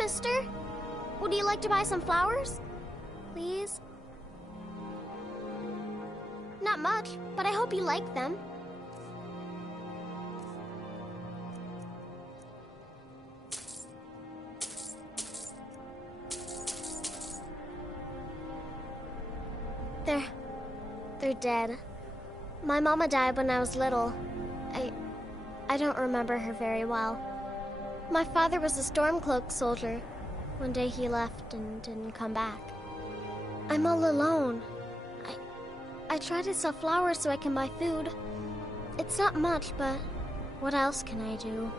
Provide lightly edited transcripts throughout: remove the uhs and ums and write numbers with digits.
mister. Would you like to buy some flowers? Please? Not much, but I hope you like them. They're dead. My mama died when I was little. I don't remember her very well. My father was a Stormcloak soldier. One day he left and didn't come back. I'm all alone. I try to sell flowers so I can buy food. It's not much, but what else can I do?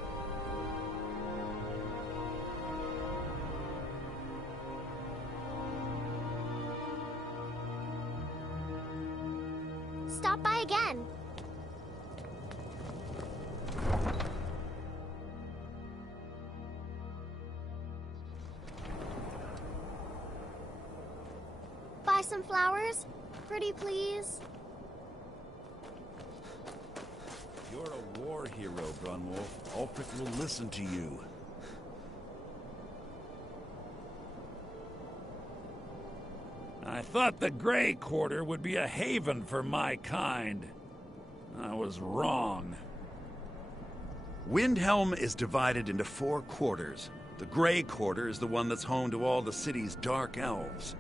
Stop by again. Buy some flowers? Pretty please? You're a war hero, Brunwolf. Ulfric will listen to you. I thought the Grey Quarter would be a haven for my kind. I was wrong. Windhelm is divided into 4 quarters. The Grey Quarter is the one that's home to all the city's dark elves.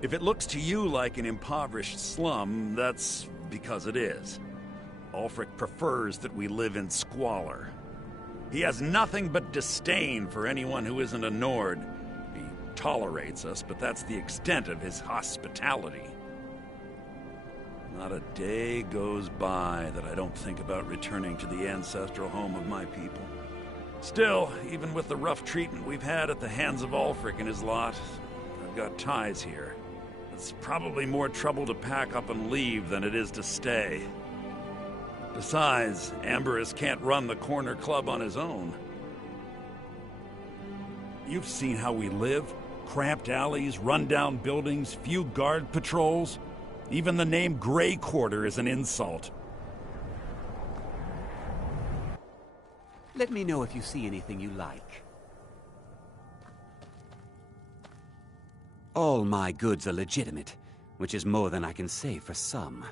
If it looks to you like an impoverished slum, that's because it is. Ulfric prefers that we live in squalor. He has nothing but disdain for anyone who isn't a Nord. He tolerates us, but that's the extent of his hospitality. Not a day goes by that I don't think about returning to the ancestral home of my people. Still, even with the rough treatment we've had at the hands of Ulfric and his lot, I've got ties here. It's probably more trouble to pack up and leave than it is to stay. Besides, Amberus can't run the corner club on his own. You've seen how we live. Cramped alleys, run-down buildings, few guard patrols. Even the name Grey Quarter is an insult. Let me know if you see anything you like. All my goods are legitimate, which is more than I can say for some.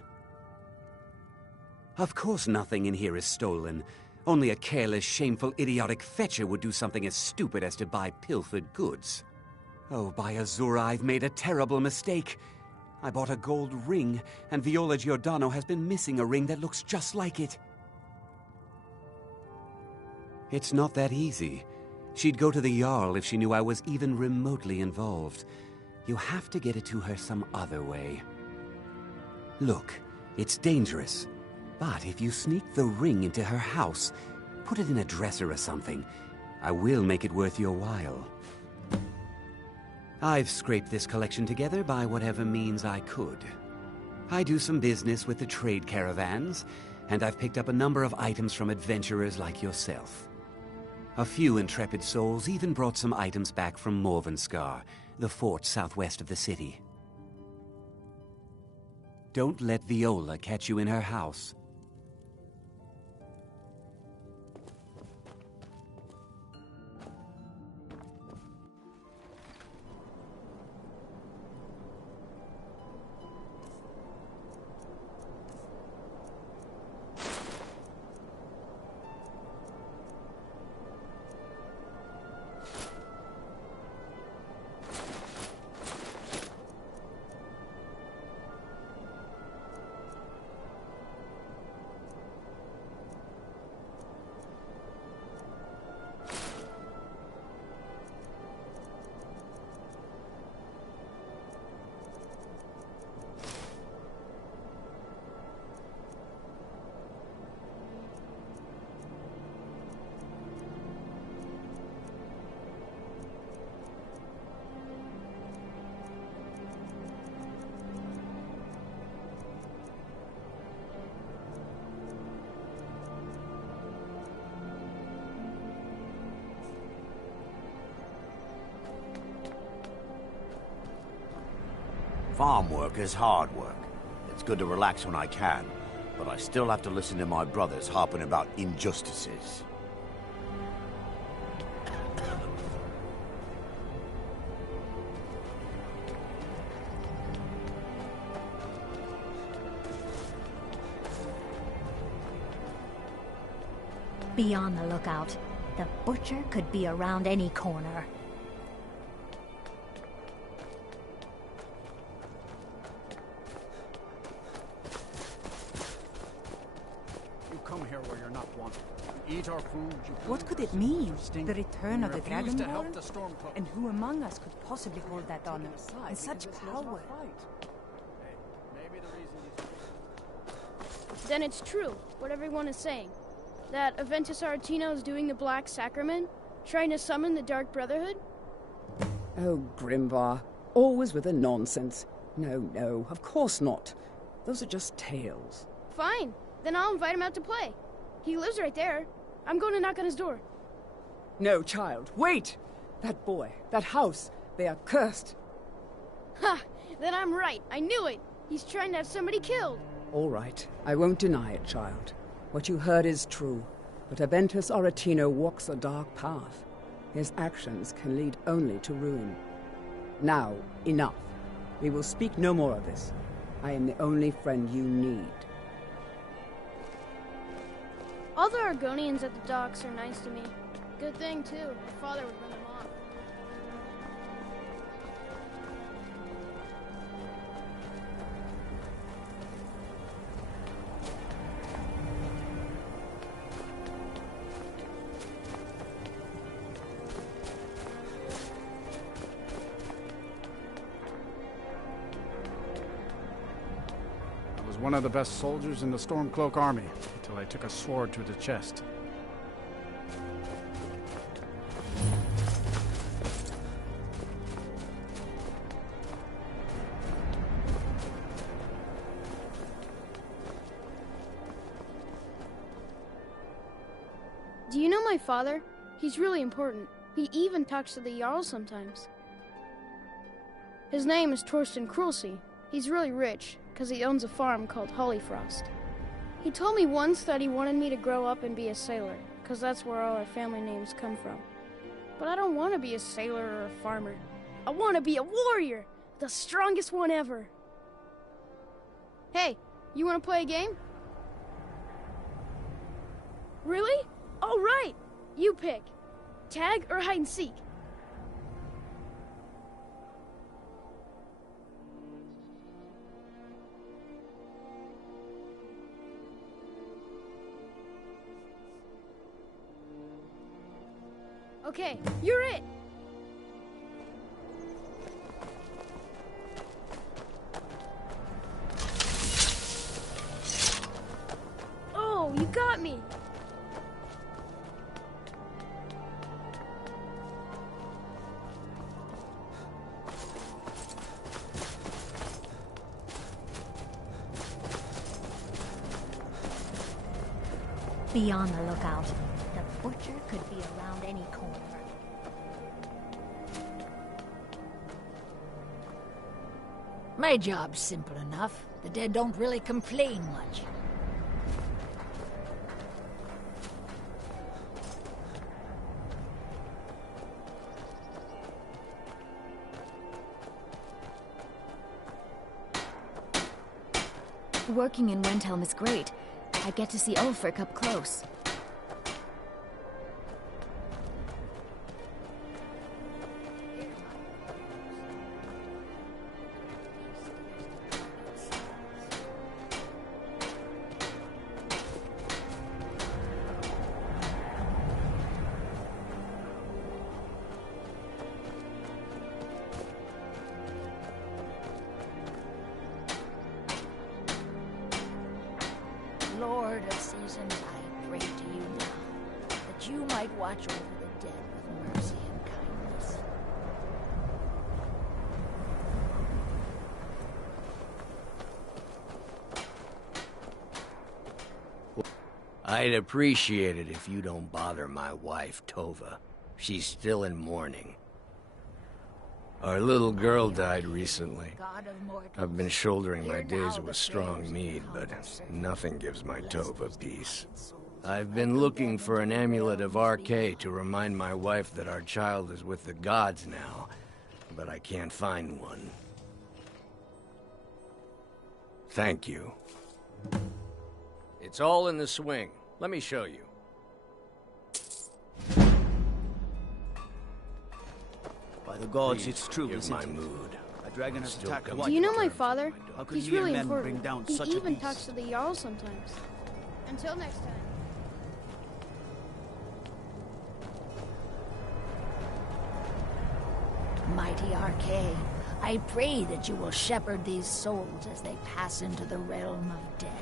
Of course nothing in here is stolen. Only a careless, shameful, idiotic fetcher would do something as stupid as to buy pilfered goods. Oh, by Azura, I've made a terrible mistake. I bought a gold ring, and Viola Giordano has been missing a ring that looks just like it. It's not that easy. She'd go to the Jarl if she knew I was even remotely involved. You have to get it to her some other way. Look, it's dangerous. But if you sneak the ring into her house, put it in a dresser or something, I will make it worth your while. I've scraped this collection together by whatever means I could. I do some business with the trade caravans, and I've picked up a number of items from adventurers like yourself. A few intrepid souls even brought some items back from Morvenskar, the fort southwest of the city. Don't let Viola catch you in her house. Farm work is hard work. It's good to relax when I can, but I still have to listen to my brothers harping about injustices. Be on the lookout. The butcher could be around any corner. You come here where you're not wanted. You eat our food, What could it mean? stink, The return of the refuse to help Dragonborn? the Stormcloak. And who among us could possibly hold that honor? And such power? Maybe the reason these Then it's true, what everyone is saying. That Aventus Aretino is doing the Black Sacrament, trying to summon the Dark Brotherhood? Oh, Grimvar. Always with the nonsense. No, of course not. Those are just tales. Fine, then I'll invite him out to play. He lives right there. I'm going to knock on his door. No, child, wait! That boy, that house, they are cursed. Ha! Then I'm right. I knew it. He's trying to have somebody killed. All right, I won't deny it, child. What you heard is true, but Aventus Aretino walks a dark path. His actions can lead only to ruin. Now, enough. We will speak no more of this. I am the only friend you need. All the Argonians at the docks are nice to me. Good thing, too. My father would run them off. I was one of the best soldiers in the Stormcloak army, until I took a sword to the chest. Do you know my father? He's really important. He even talks to the Jarl sometimes. His name is Torsten Krulsi. He's really rich, because he owns a farm called Hollyfrost. He told me once that he wanted me to grow up and be a sailor, because that's where all our family names come from. But I don't want to be a sailor or a farmer. I want to be a warrior! The strongest one ever! Hey, you want to play a game? Really? All right! You pick. Tag or hide and seek? Okay, you're it! Oh, you got me! Be on the lookout. The butcher could be around any corner. My job's simple enough. The dead don't really complain much. Working in Wendhelm is great. I get to see Ulfric up close. Lord of seasons, I pray to you now, that you might watch over the dead with mercy and kindness. I'd appreciate it if you don't bother my wife, Tova. She's still in mourning. Our little girl died recently. God of mortals, I've been shouldering my hear days now of the a strong prayers of mead, but humble servant. nothing gives my Bless Tova these peace. departed souls. I've been looking for an amulet of RK to remind my wife that our child is with the gods now, but I can't find one. Thank you. It's all in the swing. Let me show you. By the gods, Please it's true, forgive isn't my it? mood. A dragon has Still attacked a come white Do you know my daughter. father? How could He's mere really men bring important. down He such a even beast? talks to the Jarl sometimes. Until next time. Mighty Arcane, I pray that you will shepherd these souls as they pass into the realm of death.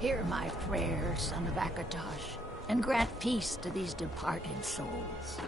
Hear my prayer, son of Akatosh, and grant peace to these departed souls.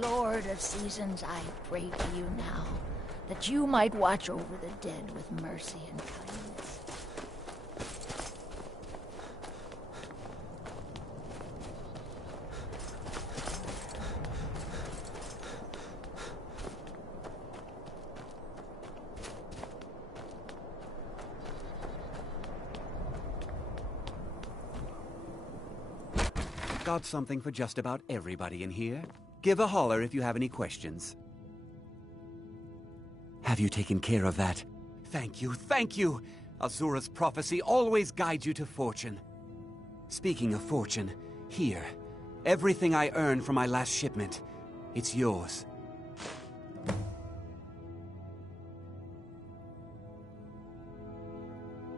Lord of seasons, I pray to you now, that you might watch over the dead with mercy and kindness. Got something for just about everybody in here. Give a holler if you have any questions. Have you taken care of that? Thank you, thank you! Azura's prophecy always guides you to fortune. Speaking of fortune, here. Everything I earned from my last shipment. It's yours.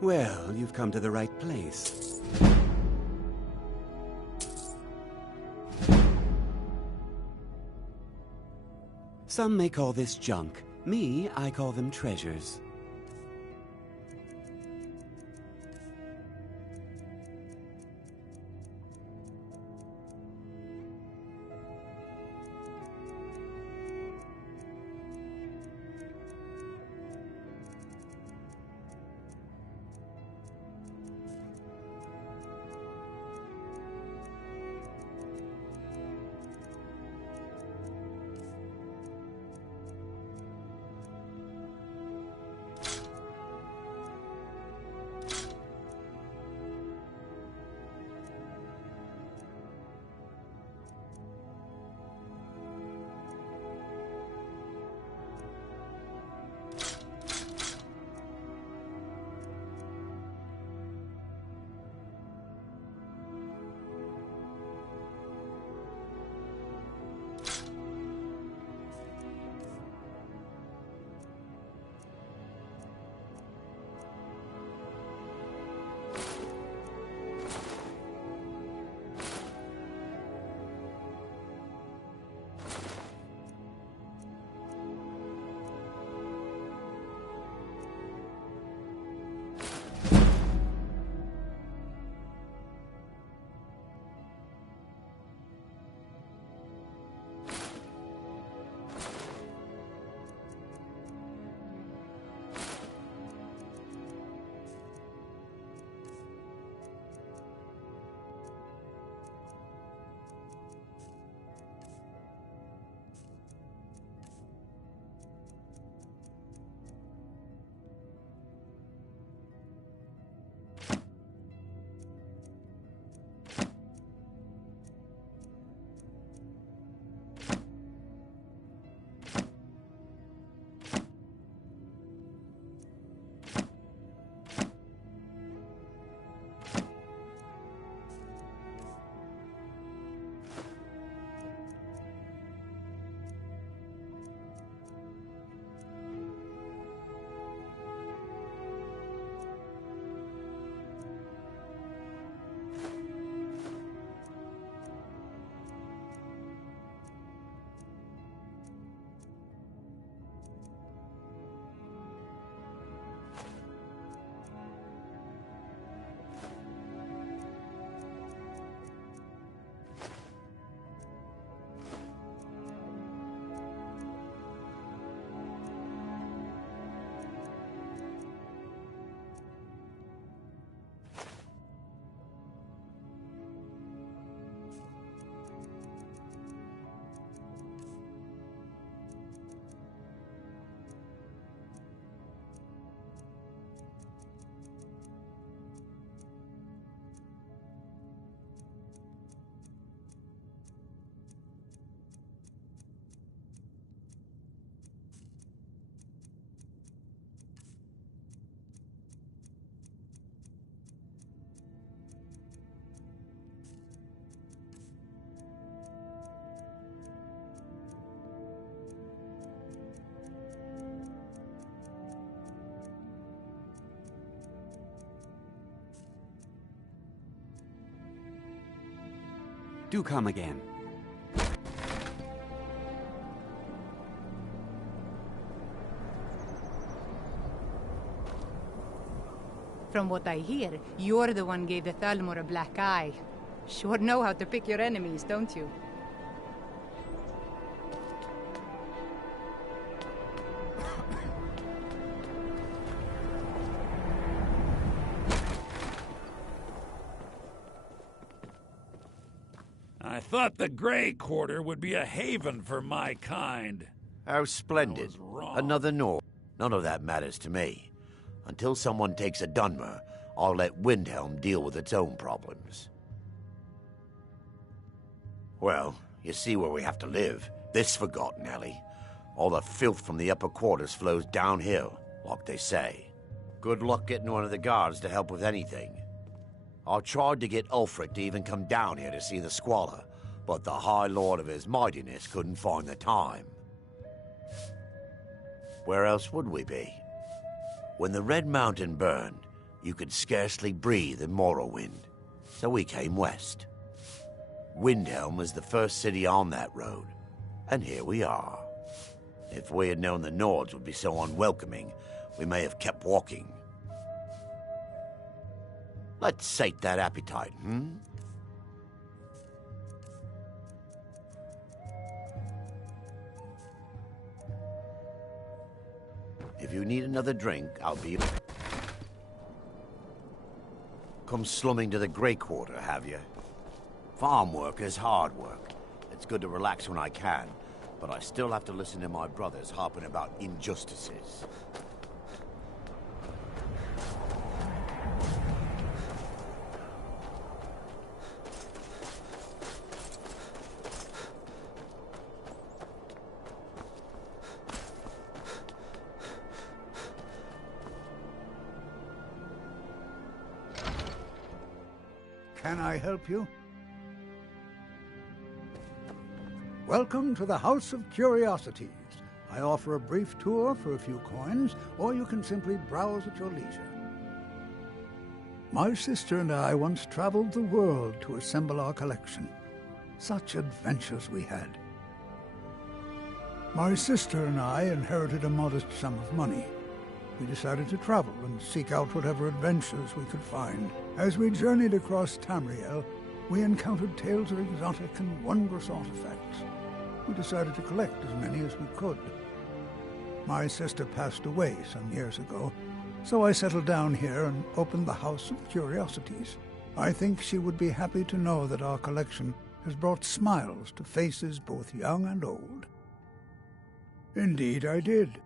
Well, you've come to the right place. Some may call this junk. Me, I call them treasures. Do come again. From what I hear, you're the one gave the Thalmor a black eye. Sure know how to pick your enemies, don't you? I thought the Grey Quarter would be a haven for my kind. How splendid. I was wrong. Another Nord. None of that matters to me. Until someone takes a Dunmer, I'll let Windhelm deal with its own problems. Well, you see where we have to live. This forgotten alley. All the filth from the upper quarters flows downhill, like they say. Good luck getting one of the guards to help with anything. I tried to get Ulfric to even come down here to see the squalor, but the High Lord of his mightiness couldn't find the time. Where else would we be? When the Red Mountain burned, you could scarcely breathe in Morrowind, so we came west. Windhelm was the first city on that road, and here we are. If we had known the Nords would be so unwelcoming, we may have kept walking. Let's sate that appetite, hmm? If you need another drink, I'll be... Come slumming to the Grey Quarter, have you? Farm work is hard work. It's good to relax when I can, but I still have to listen to my brothers harping about injustices. Can I help you? Welcome to the House of Curiosities. I offer a brief tour for a few coins, or you can simply browse at your leisure. My sister and I once traveled the world to assemble our collection. Such adventures we had. My sister and I inherited a modest sum of money. We decided to travel and seek out whatever adventures we could find. As we journeyed across Tamriel, we encountered tales of exotic and wondrous artifacts. We decided to collect as many as we could. My sister passed away some years ago, so I settled down here and opened the House of Curiosities. I think she would be happy to know that our collection has brought smiles to faces both young and old. Indeed I did.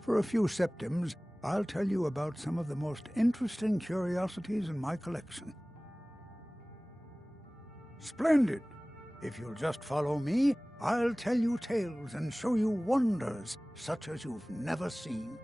For a few septims, I'll tell you about some of the most interesting curiosities in my collection. Splendid! If you'll just follow me, I'll tell you tales and show you wonders such as you've never seen.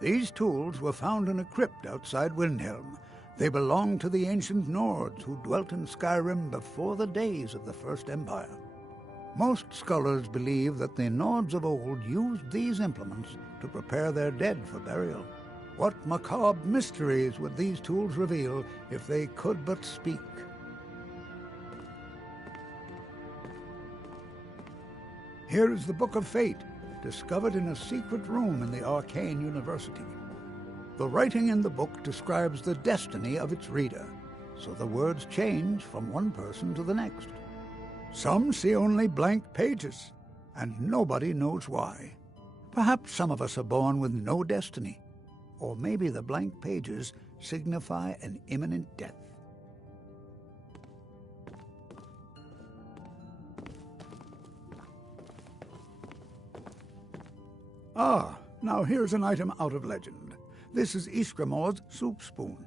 These tools were found in a crypt outside Windhelm. They belonged to the ancient Nords who dwelt in Skyrim before the days of the First Empire. Most scholars believe that the Nords of old used these implements to prepare their dead for burial. What macabre mysteries would these tools reveal if they could but speak? Here is the Book of Fate, discovered in a secret room in the Arcane University. The writing in the book describes the destiny of its reader, so the words change from one person to the next. Some see only blank pages, and nobody knows why. Perhaps some of us are born with no destiny, or maybe the blank pages signify an imminent death. Ah, now here's an item out of legend. This is Ysgramor's soup spoon.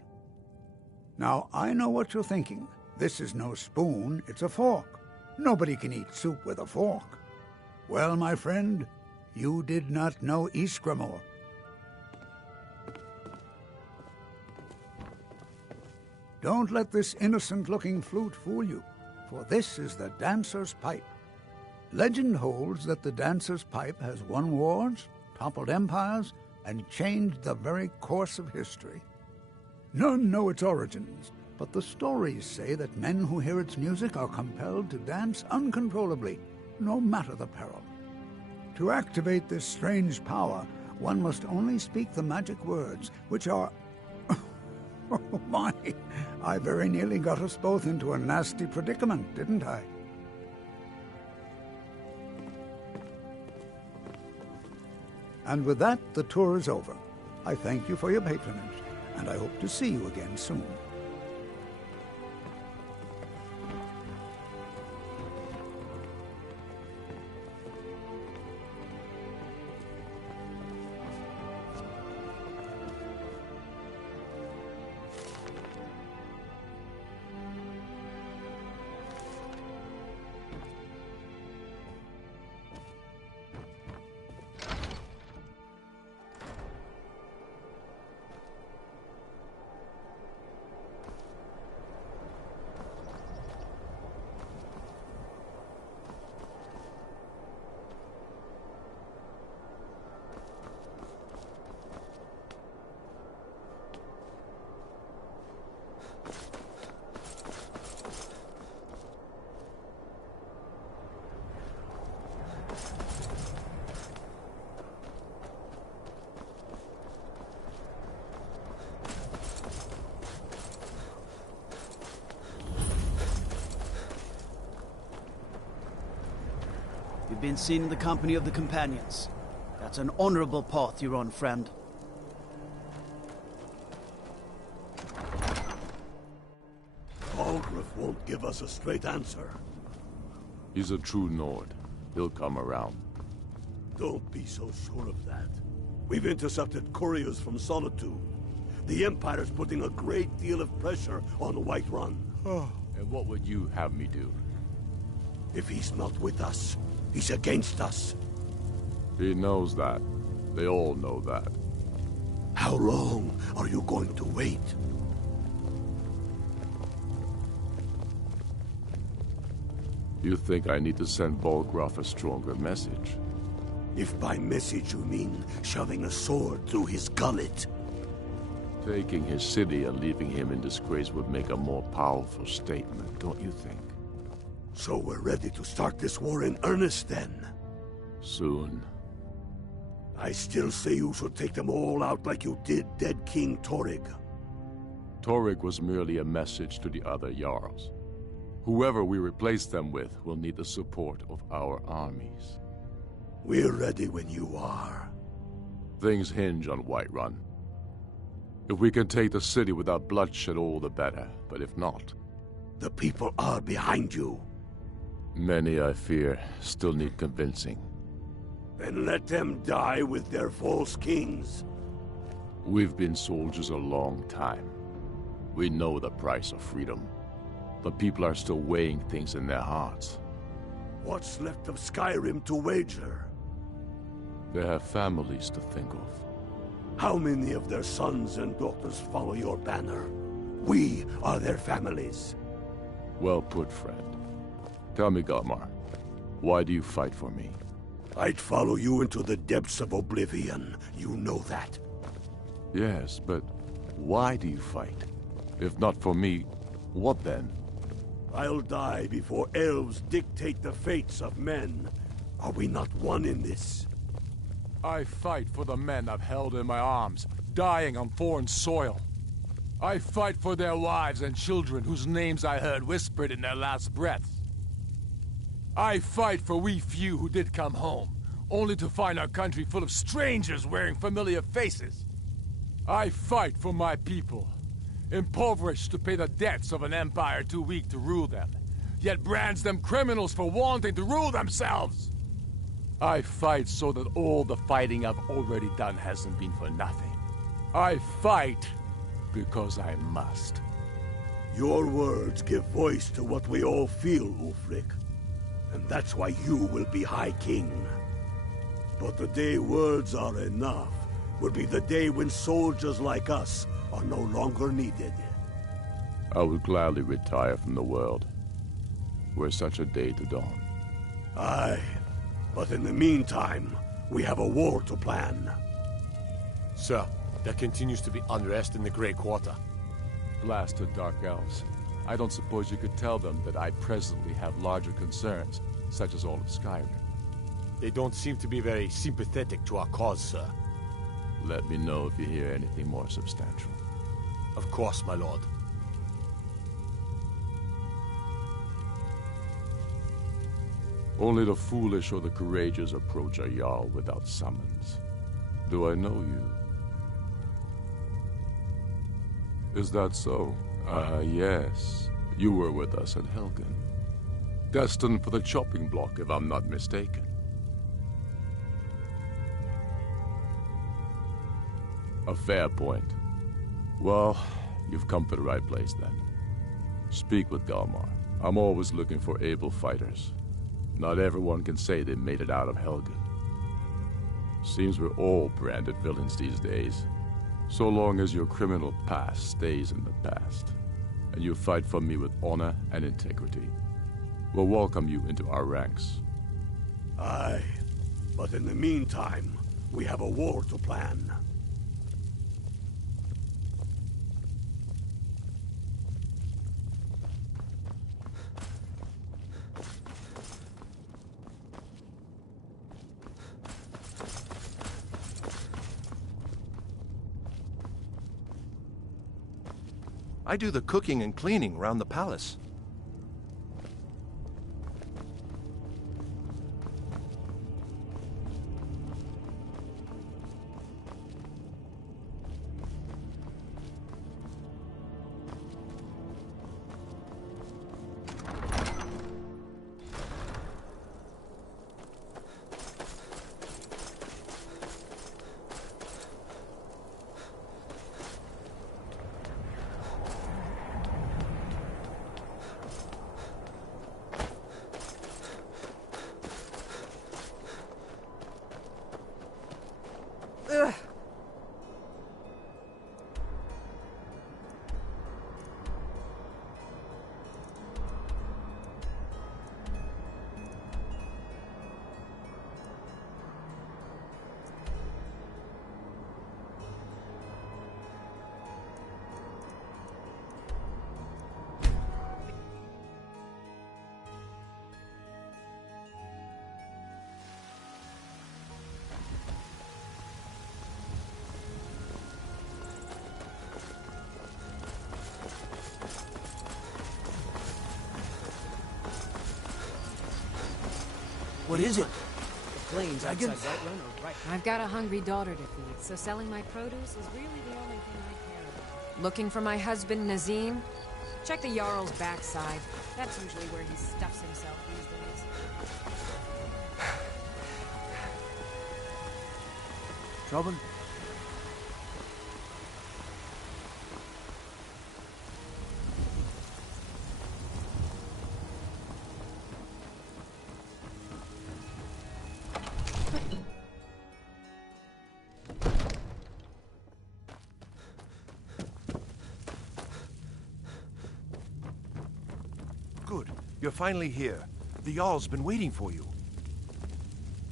Now, I know what you're thinking. This is no spoon, it's a fork. Nobody can eat soup with a fork. Well, my friend, you did not know Ysgramor. Don't let this innocent-looking flute fool you, for this is the dancer's pipe. Legend holds that the dancer's pipe has won wars, toppled empires, and changed the very course of history. None know its origins, but the stories say that men who hear its music are compelled to dance uncontrollably, no matter the peril. To activate this strange power, one must only speak the magic words, which are... Oh my, I very nearly got us both into a nasty predicament, didn't I? And with that, the tour is over. I thank you for your patronage, and I hope to see you again soon. You've been seen in the company of the companions. That's an honorable path you're on, friend. Algrif won't give us a straight answer. He's a true Nord. He'll come around. Don't be so sure of that. We've intercepted couriers from Solitude. The Empire's putting a great deal of pressure on Whiterun. And what would you have me do? If he's not with us, he's against us. He knows that. They all know that. How long are you going to wait? You think I need to send Bolgraf a stronger message? If by message you mean shoving a sword through his gullet. Taking his city and leaving him in disgrace would make a more powerful statement, don't you think? So we're ready to start this war in earnest then? Soon. I still say you should take them all out like you did dead King Torrig. Torrig was merely a message to the other Jarls. Whoever we replace them with will need the support of our armies. We're ready when you are. Things hinge on Whiterun. If we can take the city without bloodshed, all the better. But if not... The people are behind you. Many, I fear, still need convincing. Then let them die with their false kings. We've been soldiers a long time. We know the price of freedom. The people are still weighing things in their hearts. What's left of Skyrim to wager? They have families to think of. How many of their sons and daughters follow your banner? We are their families. Well put, friend. Tell me, Galmar, why do you fight for me? I'd follow you into the depths of oblivion. You know that. Yes, but why do you fight? If not for me, what then? I'll die before elves dictate the fates of men. Are we not one in this? I fight for the men I've held in my arms, dying on foreign soil. I fight for their wives and children whose names I heard whispered in their last breaths. I fight for we few who did come home, only to find our country full of strangers wearing familiar faces. I fight for my people, impoverished to pay the debts of an empire too weak to rule them, yet brands them criminals for wanting to rule themselves. I fight so that all the fighting I've already done hasn't been for nothing. I fight because I must. Your words give voice to what we all feel, Ulfric. And that's why you will be High King. But the day words are enough will be the day when soldiers like us are no longer needed. I would gladly retire from the world, were such a day to dawn. Aye, but in the meantime, we have a war to plan. Sir, there continues to be unrest in the Grey Quarter. Blasted Dark Elves. I don't suppose you could tell them that I presently have larger concerns, such as all of Skyrim. They don't seem to be very sympathetic to our cause, sir. Let me know if you hear anything more substantial. Of course, my lord. Only the foolish or the courageous approach a Jarl without summons. Do I know you? Is that so? Yes. You were with us at Helgen. Destined for the chopping block, if I'm not mistaken. A fair point. Well, you've come to the right place then. Speak with Galmar. I'm always looking for able fighters. Not everyone can say they made it out of Helgen. Seems we're all branded villains these days. So long as your criminal past stays in the past, and you fight for me with honor and integrity, we'll welcome you into our ranks. Aye, but in the meantime, we have a war to plan. I do the cooking and cleaning around the palace. What is it? The plains outside Whiterun are right. I've got a hungry daughter to feed, so selling my produce is really the only thing I care about. Looking for my husband, Nazim? Check the Jarl's backside. That's usually where he stuffs himself these days. Trouble? Good. You're finally here. The Jarl's been waiting for you.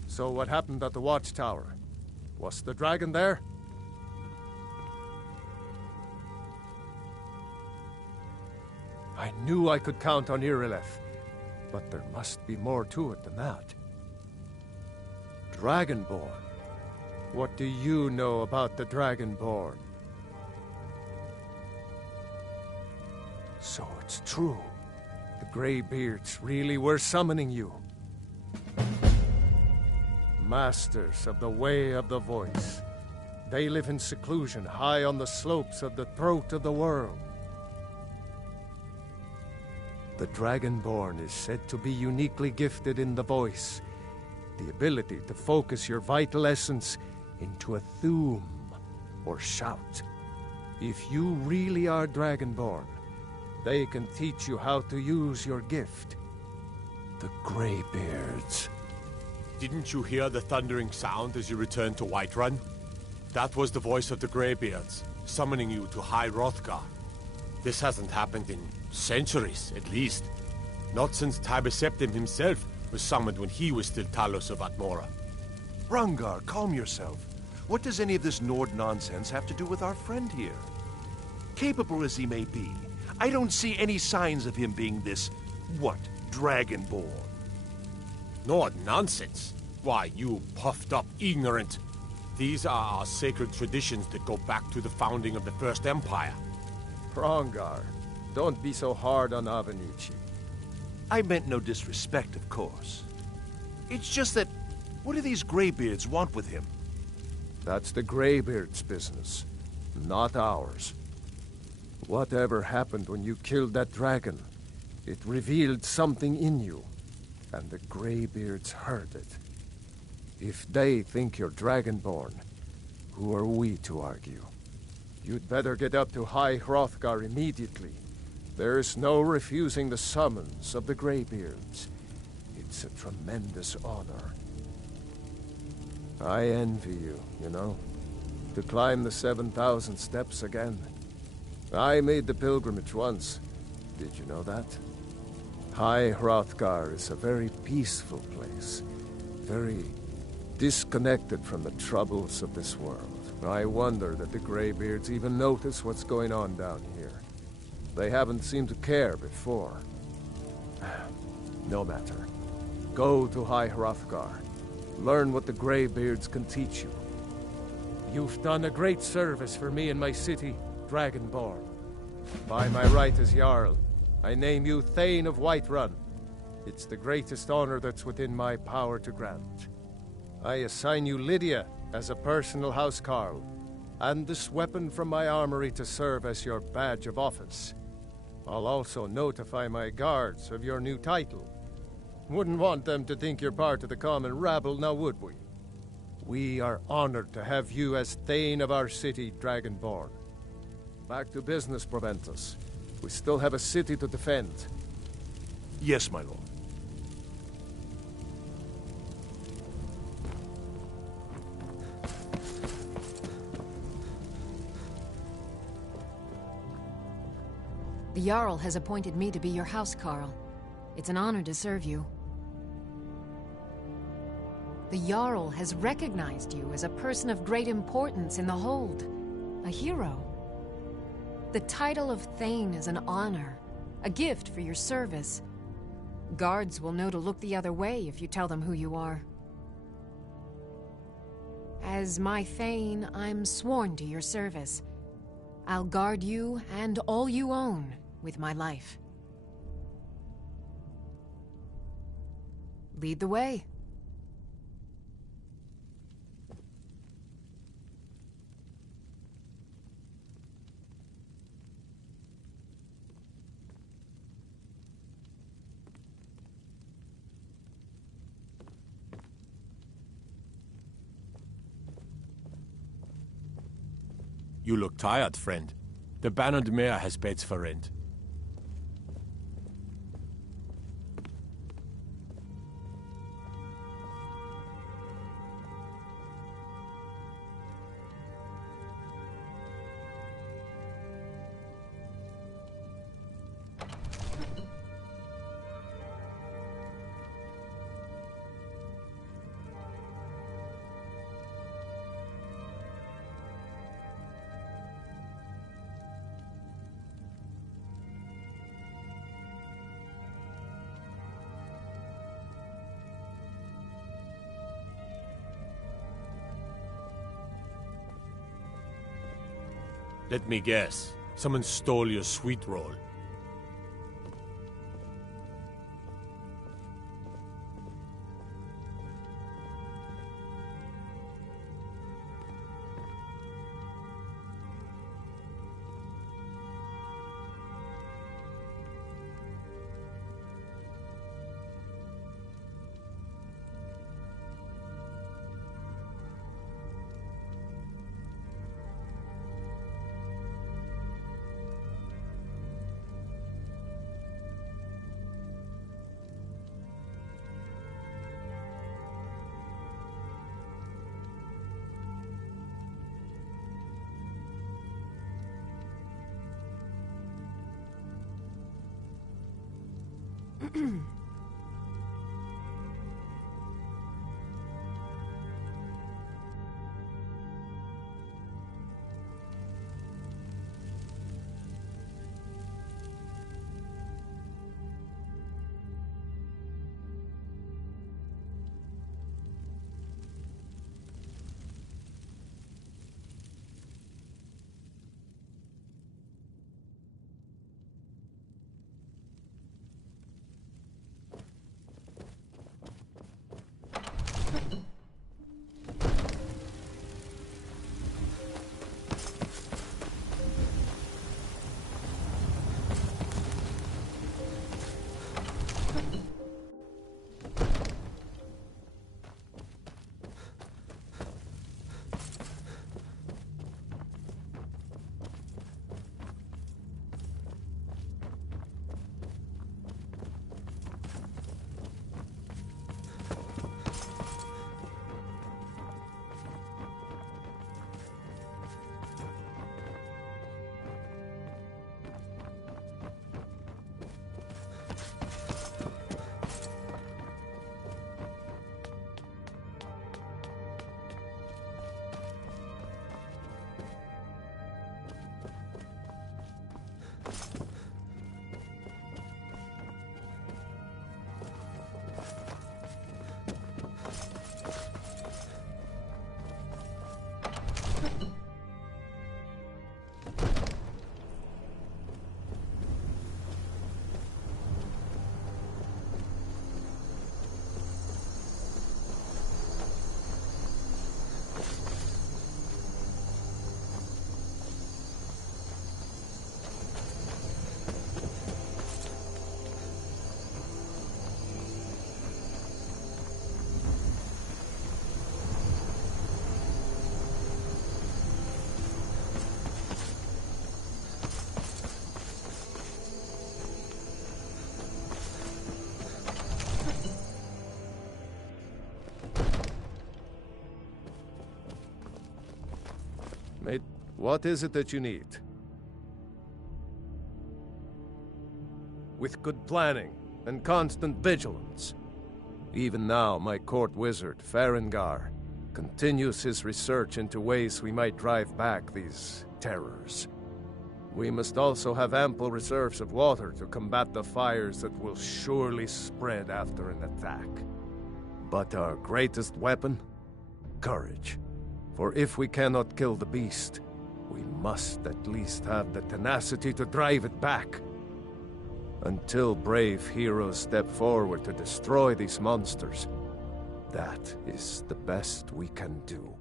So what happened at the watchtower? Was the dragon there? I knew I could count on Irileth, but there must be more to it than that. Dragonborn. What do you know about the Dragonborn? So it's true. The Greybeards really were summoning you. Masters of the Way of the Voice. They live in seclusion high on the slopes of the throat of the world. The Dragonborn is said to be uniquely gifted in the voice, the ability to focus your vital essence into a thume, or shout. If you really are Dragonborn, they can teach you how to use your gift. The Greybeards. Didn't you hear the thundering sound as you returned to Whiterun? That was the voice of the Greybeards, summoning you to High Hrothgar. This hasn't happened in centuries, at least. Not since Tiber Septim himself was summoned when he was still Talos of Atmora. Hrongar, calm yourself. What does any of this Nord nonsense have to do with our friend here? Capable as he may be, I don't see any signs of him being this, Dragonborn. Nord nonsense? Why, you puffed up ignorant. These are our sacred traditions that go back to the founding of the First Empire. Hrongar, don't be so hard on Avenici. I meant no disrespect, of course. It's just that, what do these Greybeards want with him? That's the Greybeards' business, not ours. Whatever happened when you killed that dragon, it revealed something in you, and the Greybeards heard it. If they think you're Dragonborn, who are we to argue? You'd better get up to High Hrothgar immediately. There's no refusing the summons of the Greybeards. It's a tremendous honor. I envy you, you know, to climb the 7,000 steps again. I made the pilgrimage once. Did you know that? High Hrothgar is a very peaceful place. Very disconnected from the troubles of this world. I wonder that the Greybeards even notice what's going on down here. They haven't seemed to care before. No matter. Go to High Hrothgar. Learn what the Greybeards can teach you. You've done a great service for me and my city, Dragonborn. By my right as Jarl, I name you Thane of Whiterun. It's the greatest honor that's within my power to grant. I assign you Lydia as a personal housecarl, and this weapon from my armory to serve as your badge of office. I'll also notify my guards of your new title. Wouldn't want them to think you're part of the common rabble, now would we? We are honored to have you as Thane of our city, Dragonborn. Back to business, Proventus. We still have a city to defend. Yes, my lord. The Jarl has appointed me to be your housecarl. It's an honor to serve you. The Jarl has recognized you as a person of great importance in the Hold. A hero. The title of Thane is an honor, a gift for your service. Guards will know to look the other way if you tell them who you are. As my Thane, I'm sworn to your service. I'll guard you and all you own with my life. Lead the way. You look tired, friend. The Bannered Mare has beds for rent. Let me guess. Someone stole your sweet roll. Mate, what is it that you need? With good planning and constant vigilance. Even now, my court wizard, Farengar, continues his research into ways we might drive back these terrors. We must also have ample reserves of water to combat the fires that will surely spread after an attack. But our greatest weapon? Courage. For if we cannot kill the beast, we must at least have the tenacity to drive it back. Until brave heroes step forward to destroy these monsters, that is the best we can do.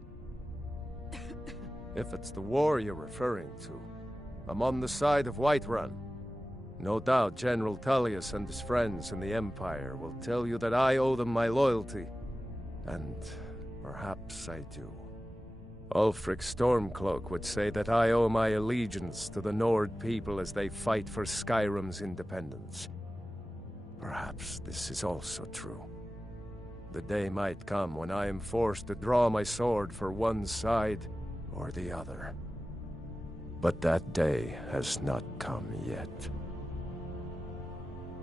If it's the war you're referring to, I'm on the side of Whiterun. No doubt General Tullius and his friends in the Empire will tell you that I owe them my loyalty, and perhaps I do. Ulfric Stormcloak would say that I owe my allegiance to the Nord people as they fight for Skyrim's independence. Perhaps this is also true. The day might come when I am forced to draw my sword for one side or the other. But that day has not come yet.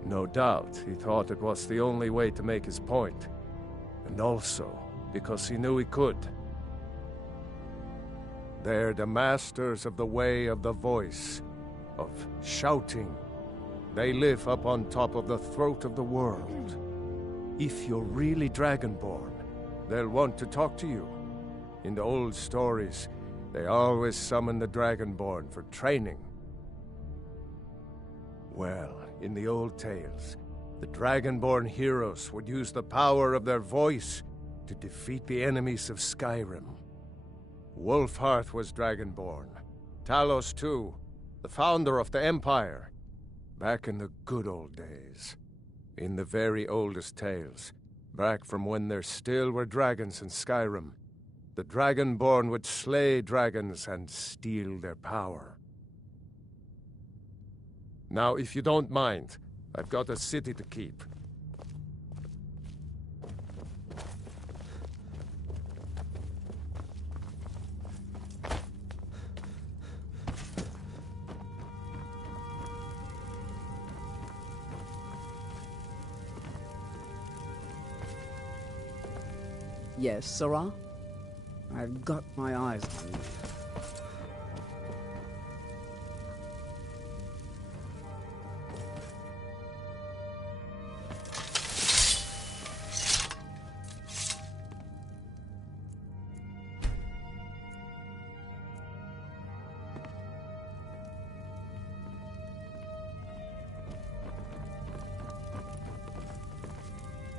No doubt he thought it was the only way to make his point, and also because he knew he could. They're the masters of the way of the voice, of shouting. They live up on top of the throat of the world. If you're really Dragonborn, they'll want to talk to you. In the old stories, they always summon the Dragonborn for training. Well, in the old tales, the Dragonborn heroes would use the power of their voice to defeat the enemies of Skyrim. Wolfhearth was Dragonborn. Talos too, the founder of the Empire. Back in the good old days. In the very oldest tales, back from when there still were dragons in Skyrim, the Dragonborn would slay dragons and steal their power. Now, if you don't mind, I've got a city to keep. Yes, Sarah? I've got my eyes on you.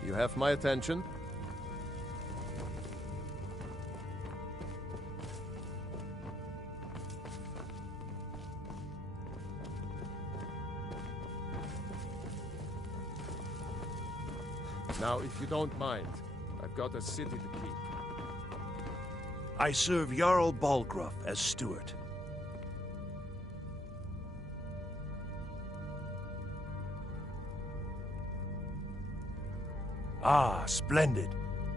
You have my attention. Now, if you don't mind, I've got a city to keep. I serve Jarl Balgruuf as steward. Ah, splendid.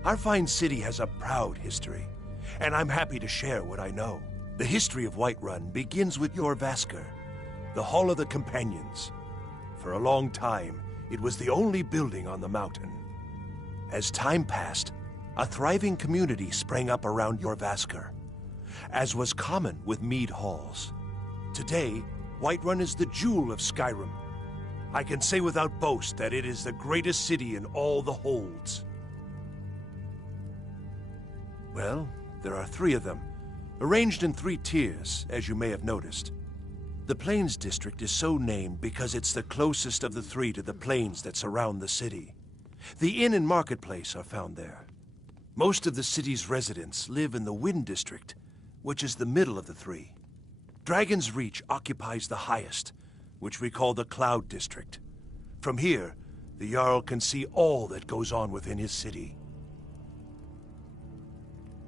Our fine city has a proud history, and I'm happy to share what I know. The history of Whiterun begins with Jorrvaskr, the Hall of the Companions. For a long time, it was the only building on the mountain. As time passed, a thriving community sprang up around Jorrvaskr, as was common with mead halls. Today, Whiterun is the jewel of Skyrim. I can say without boast that it is the greatest city in all the holds. Well, there are 3 of them, arranged in 3 tiers, as you may have noticed. The Plains District is so named because it's the closest of the 3 to the plains that surround the city. The inn and marketplace are found there. Most of the city's residents live in the Wind District, which is the middle of the 3. Dragon's Reach occupies the highest, which we call the Cloud District. From here, the Jarl can see all that goes on within his city.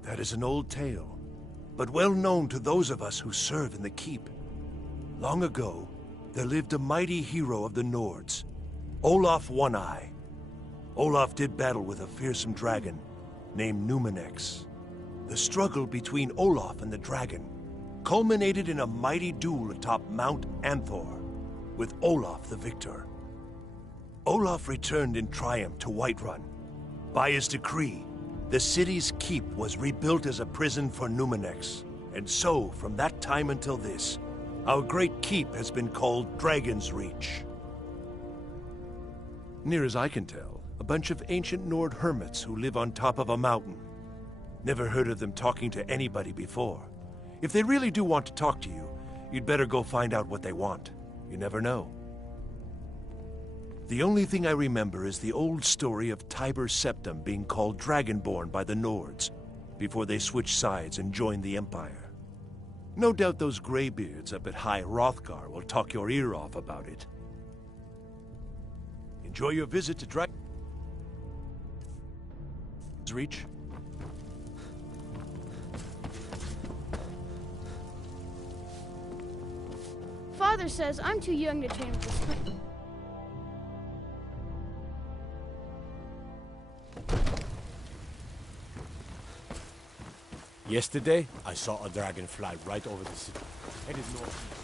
That is an old tale, but well known to those of us who serve in the keep. Long ago, there lived a mighty hero of the Nords, Olaf One-Eye. Olaf did battle with a fearsome dragon named Numenex. The struggle between Olaf and the dragon culminated in a mighty duel atop Mount Anthor, with Olaf the victor. Olaf returned in triumph to Whiterun. By his decree, the city's keep was rebuilt as a prison for Numenex, and so, from that time until this, our great keep has been called Dragon's Reach. Near as I can tell, a bunch of ancient Nord hermits who live on top of a mountain. Never heard of them talking to anybody before. If they really do want to talk to you, you'd better go find out what they want. You never know. The only thing I remember is the old story of Tiber Septim being called Dragonborn by the Nords, before they switched sides and joined the Empire. No doubt those graybeards up at High Hrothgar will talk your ear off about it. Enjoy your visit to Dragon's Reach. father says I'm too young to train with this thing. Yesterday, I saw a dragon fly right over the city, headed north.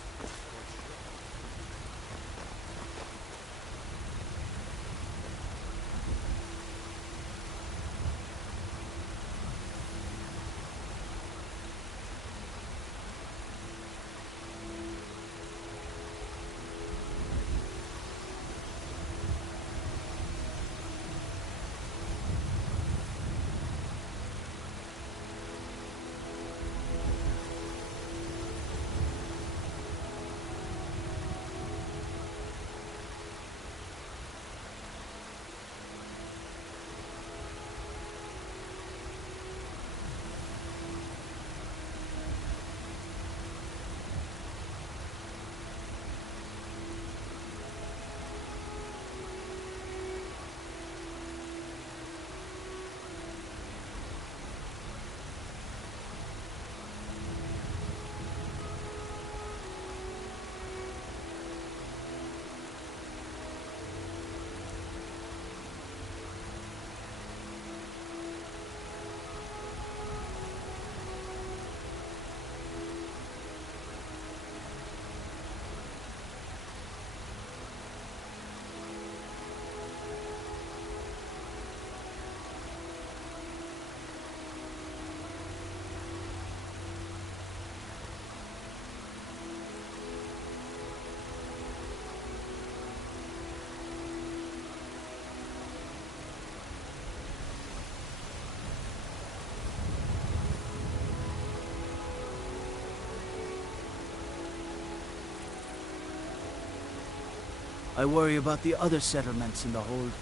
I worry about the other settlements in the hold.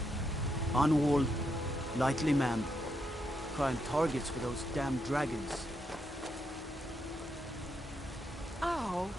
Unwalled, lightly manned. Prime targets for those damn dragons. Oh.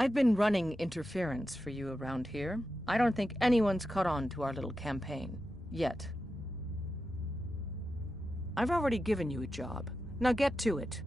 I've been running interference for you around here. I don't think anyone's caught on to our little campaign. Yet. I've already given you a job. Now get to it.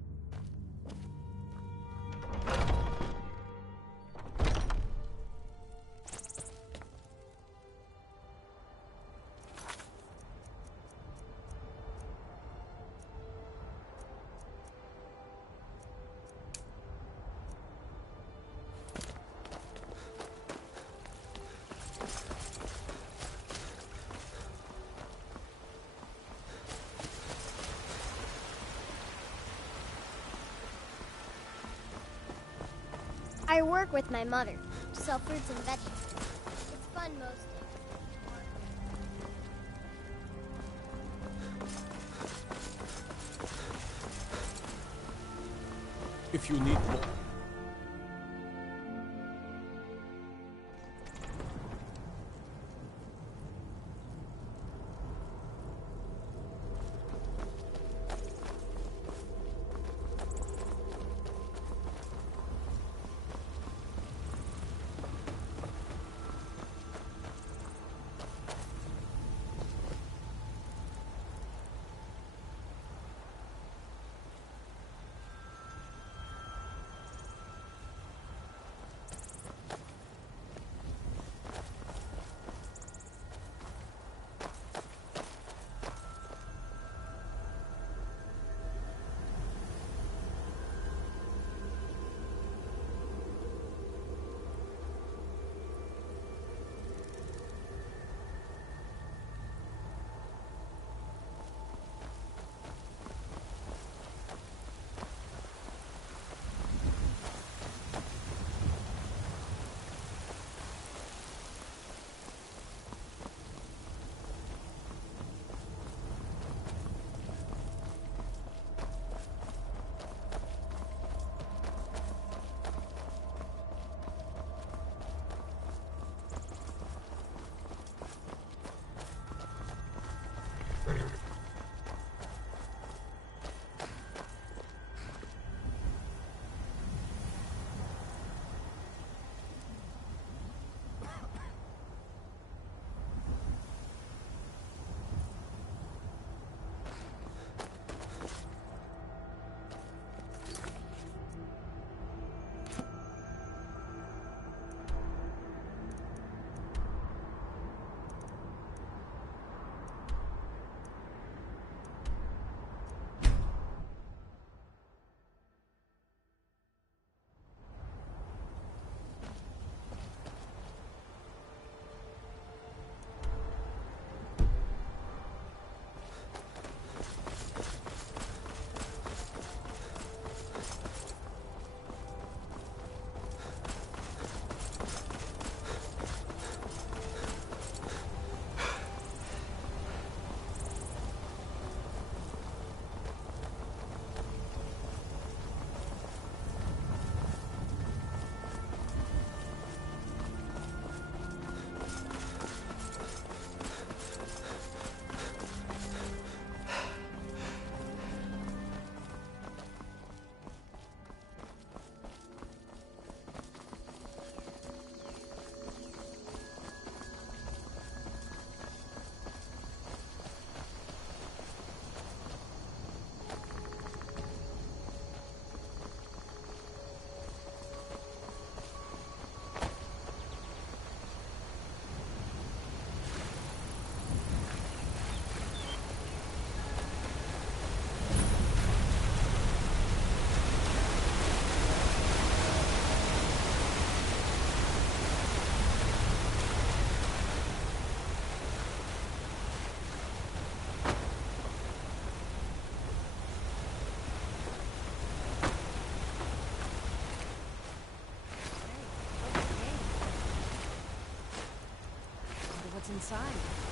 I work with my mother, sell fruits and veggies. It's fun most days. If you need more... inside.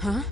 Huh?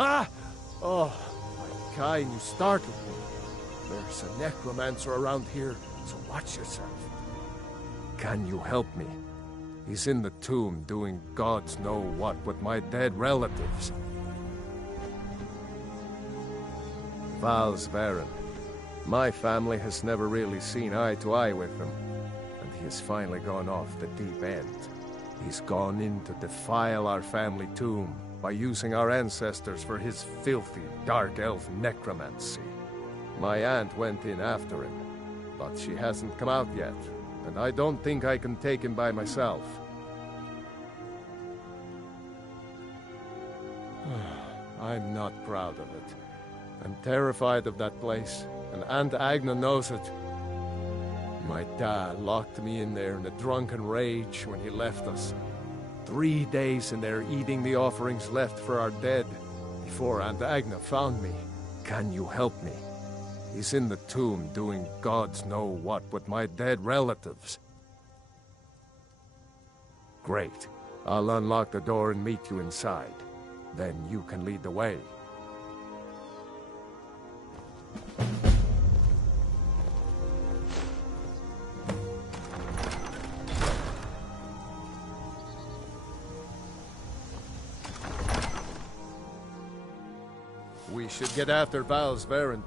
Ah! Oh, my kind, you startled me. There's a necromancer around here, so watch yourself. Can you help me? He's in the tomb doing gods know what with my dead relatives. Val's Varen. My family has never really seen eye to eye with him, and he has finally gone off the deep end. He's gone in to defile our family tomb by using our ancestors for his filthy, dark elf necromancy. My aunt went in after him, but she hasn't come out yet, and I don't think I can take him by myself. I'm not proud of it. I'm terrified of that place, and Aunt Agna knows it. My dad locked me in there in a drunken rage when he left us. 3 days in there eating the offerings left for our dead before Aunt Agna found me. Can you help me? He's in the tomb doing gods know what with my dead relatives. Great. I'll unlock the door and meet you inside. Then you can lead the way. We should get after Val's Varen.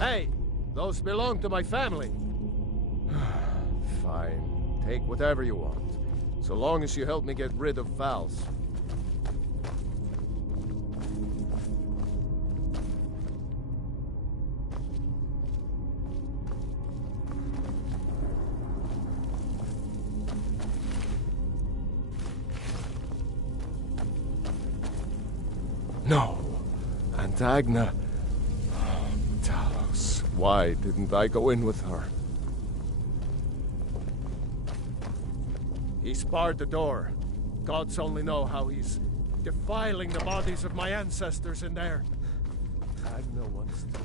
Hey, those belong to my family. Fine, take whatever you want, so long as you help me get rid of Val's. No, Aunt Agna. Why didn't I go in with her? He's barred the door. Gods only know how he's defiling the bodies of my ancestors in there. Agna wants to...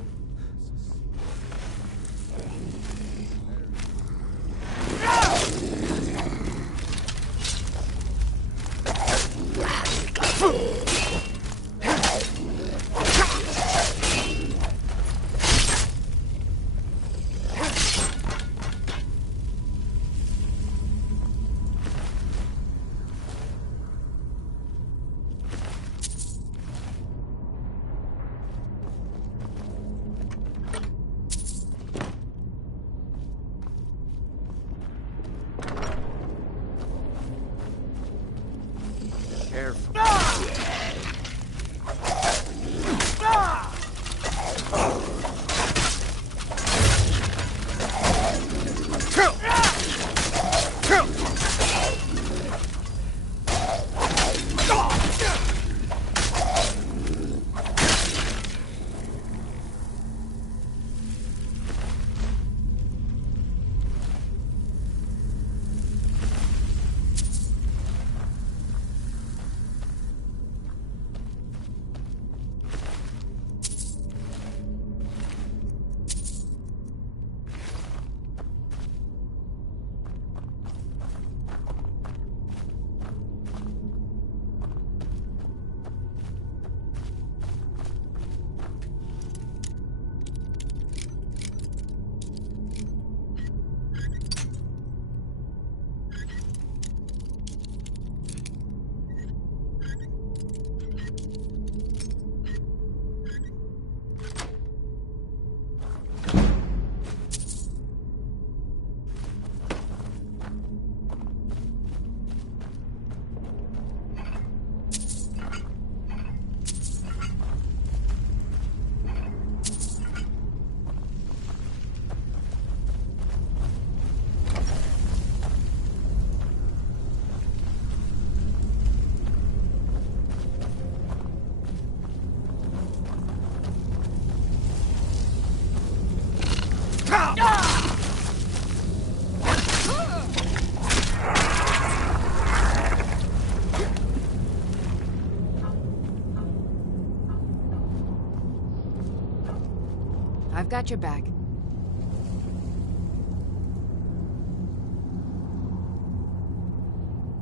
I've got your back.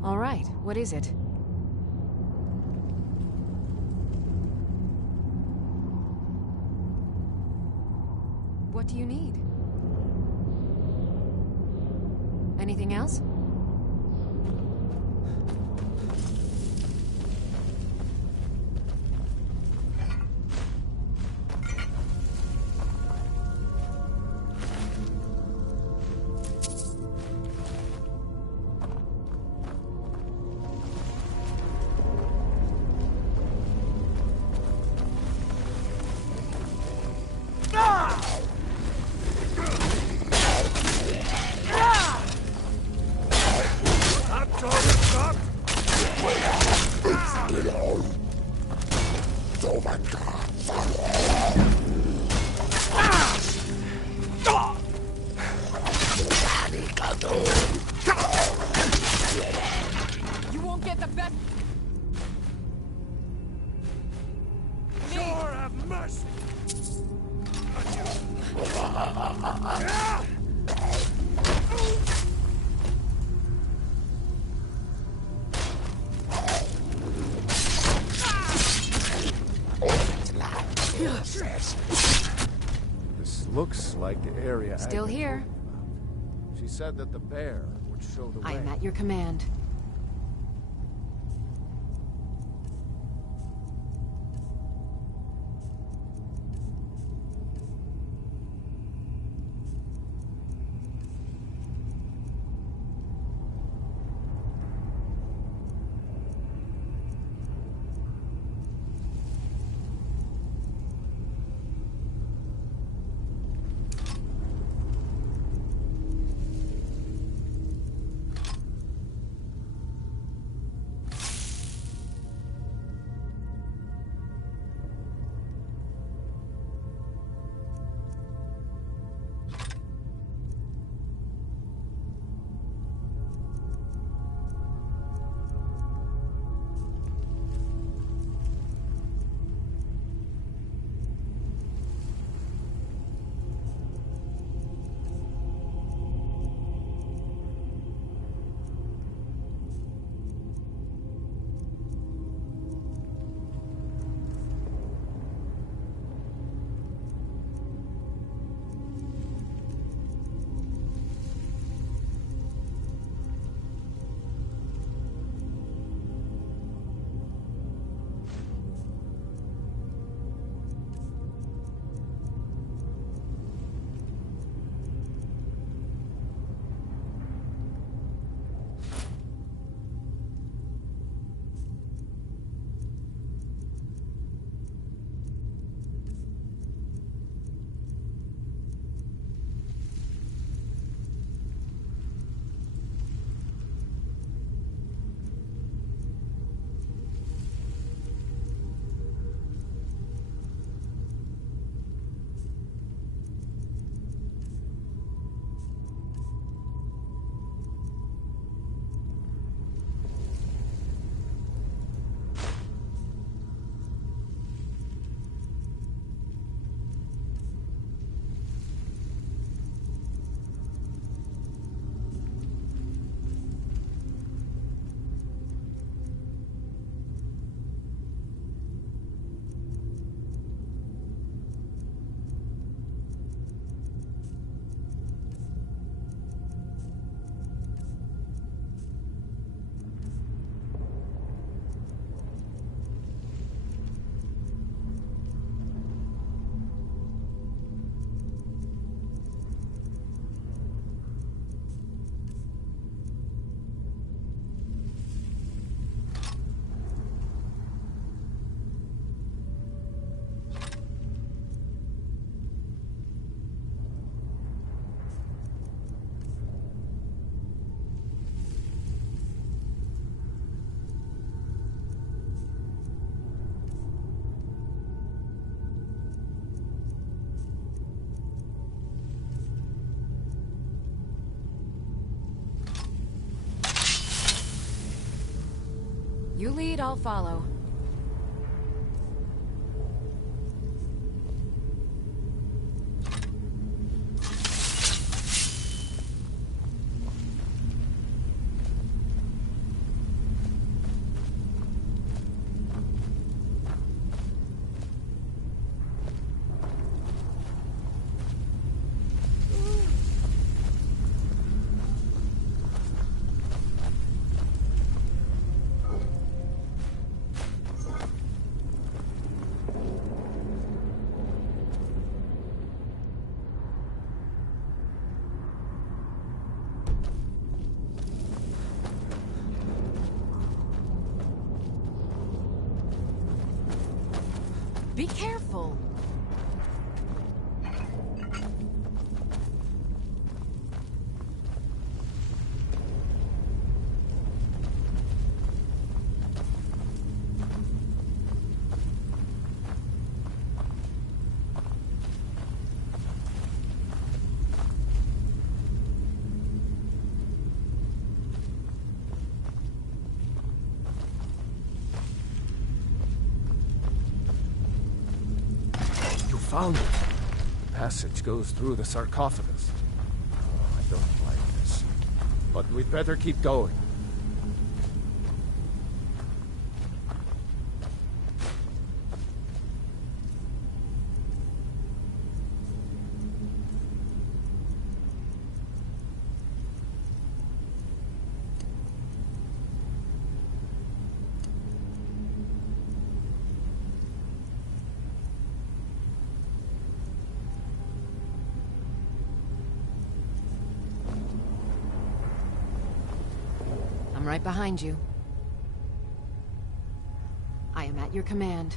All right, what is it? What do you need? Anything else? You won't get the best. Lord have mercy! This looks like the area. Still here. She said that the bear would show the way. I am at your command. You lead, I'll follow. Be careful. Found it. The passage goes through the sarcophagus. Oh, I don't like this. But we'd better keep going. I'm right behind you. I am at your command.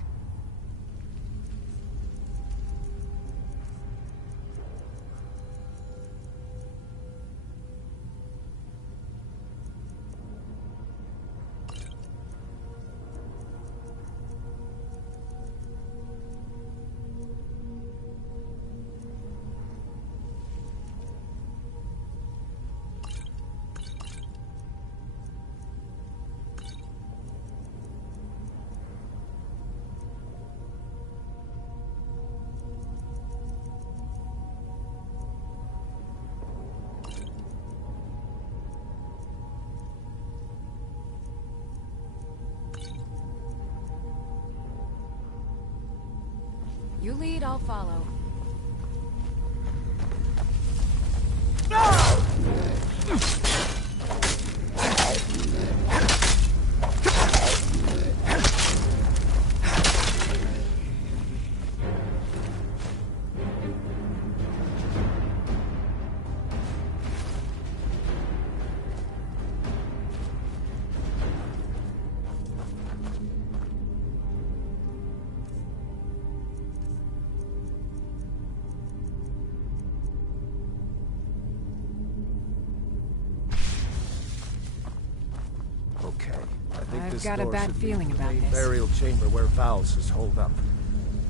You lead, I'll follow. I've got a bad feeling about this. Burial chamber where Val's is holed up.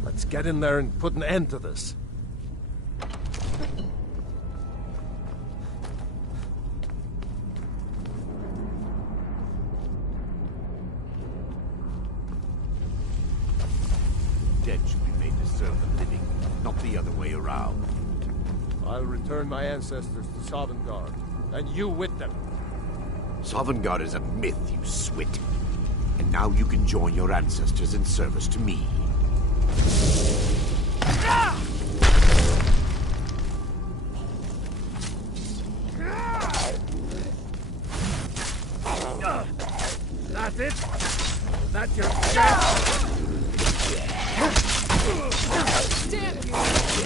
Let's get in there and put an end to this. Dead should be made to serve the living, not the other way around. I'll return my ancestors to Sovngarde, and you with them. Sovngarde is a myth, you swit. And now you can join your ancestors in service to me. That's it? That's your death? Damn you!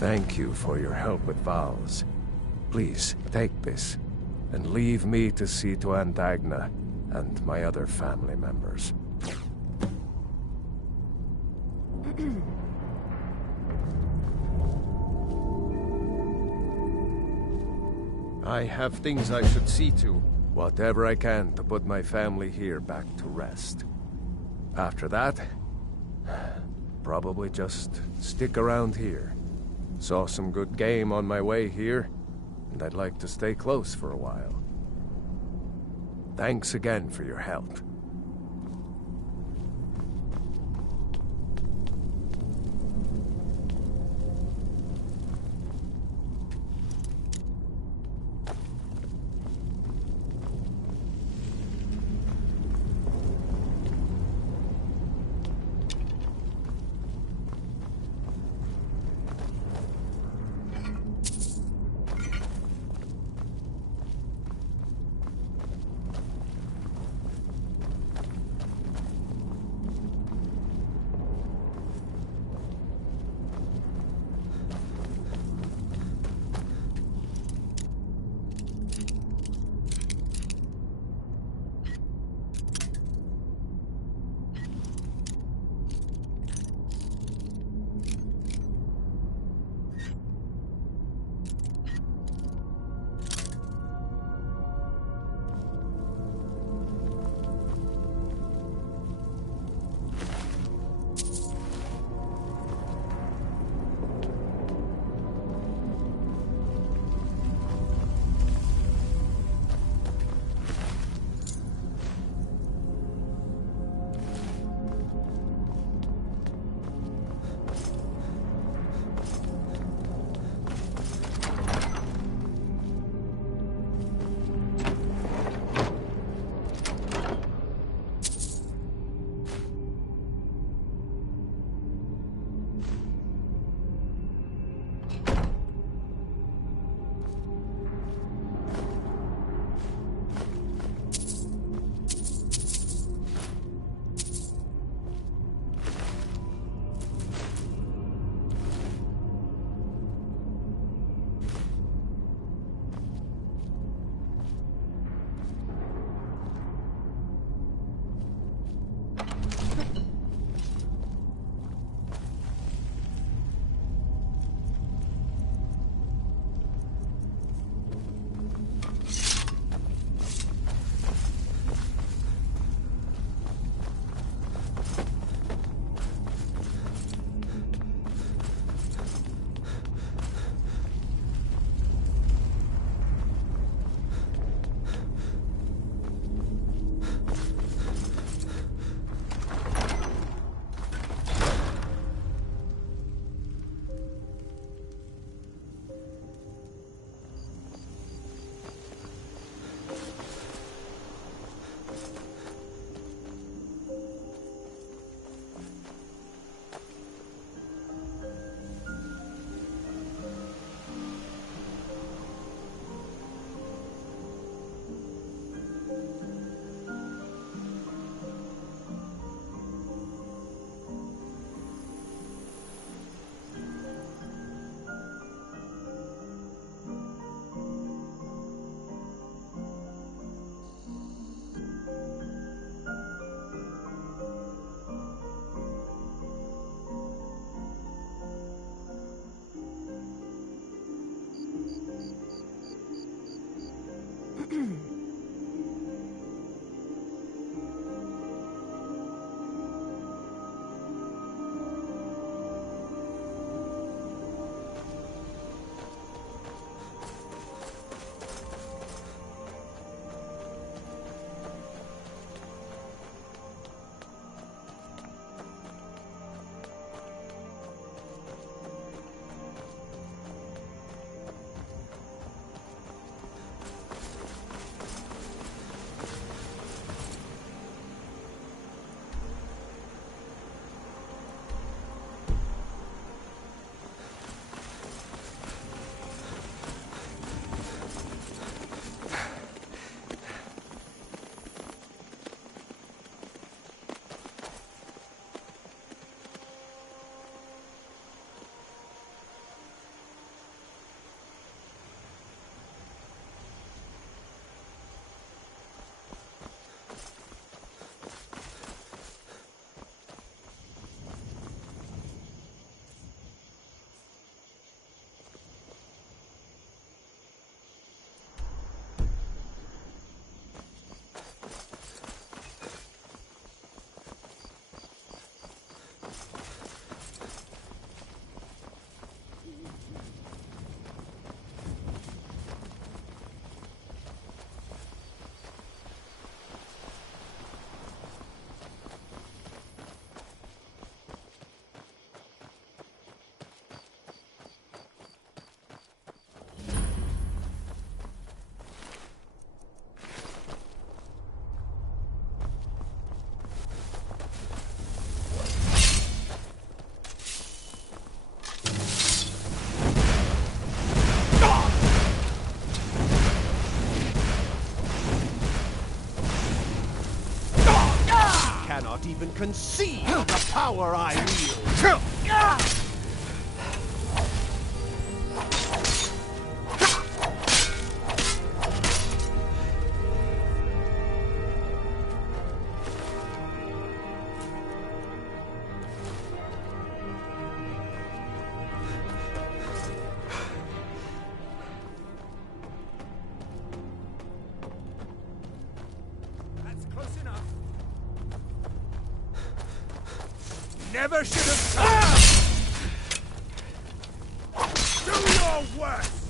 Thank you for your help with Val's. Please, take this, and leave me to see to Andagna. and my other family members. I have things I should see to. Whatever I can to put my family here back to rest. After that, probably just stick around here. Saw some good game on my way here, and I'd like to stay close for a while. Thanks again for your help. cannot even conceive of the power I wield. Never should have come! Do your worst!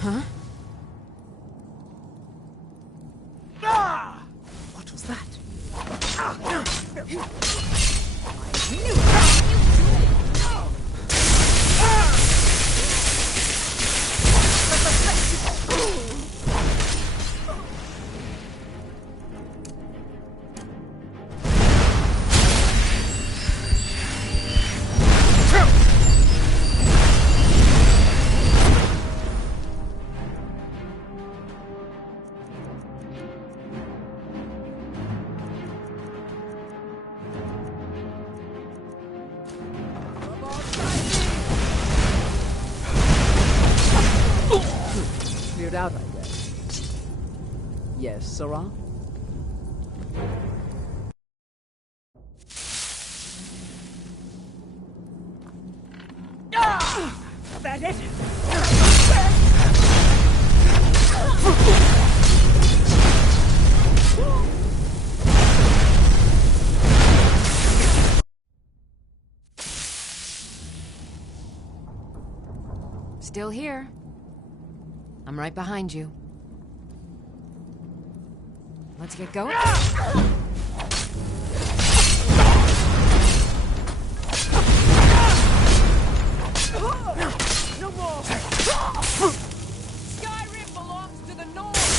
Huh? What was that? Cleared out, I guess. Yes, Sarah? That it? Still here. I'm right behind you. Let's get going. No more! Skyrim belongs to the North!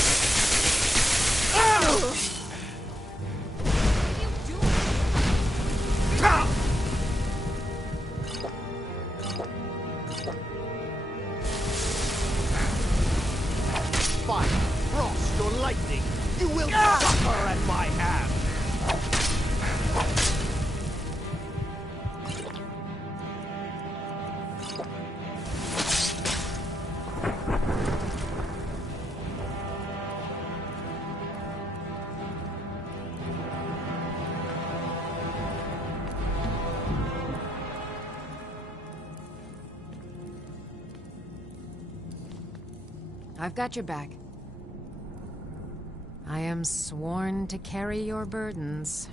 Fire, frost, or lightning, you will suffer at my hand! I've got your back. I am sworn to carry your burdens.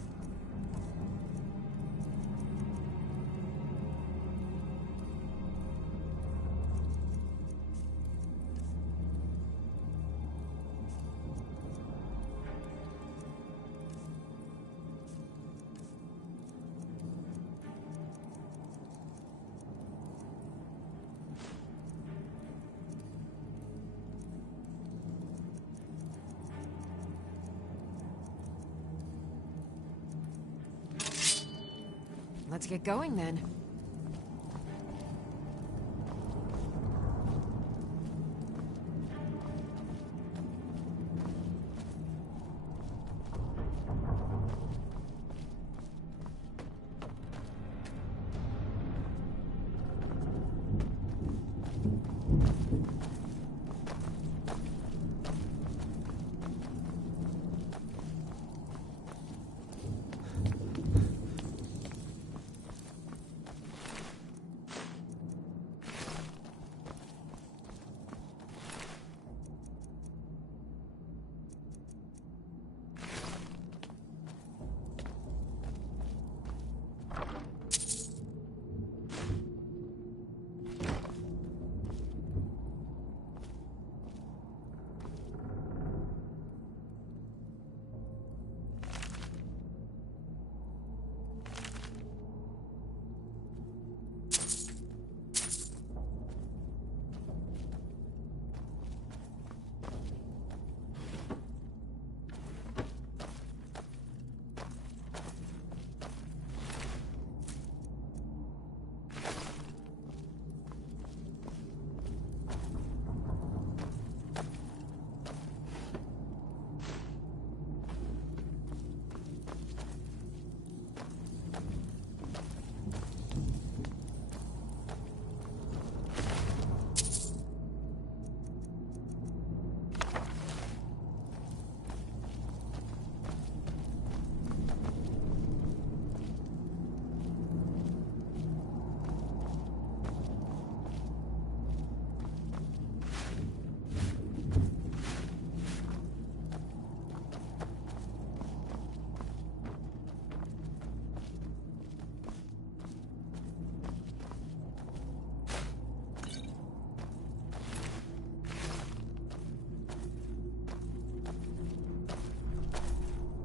Let's get going then.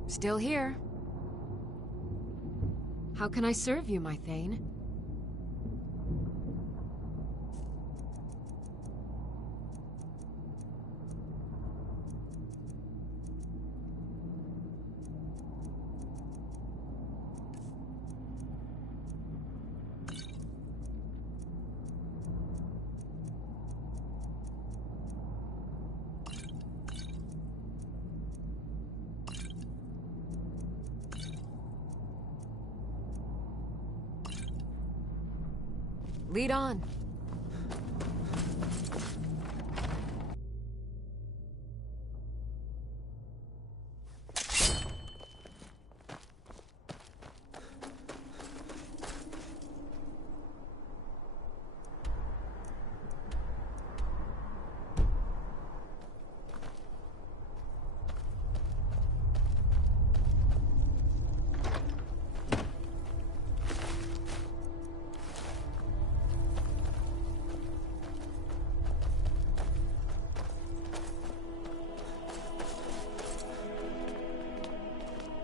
Still here. How can I serve you, my Thane? Lead on.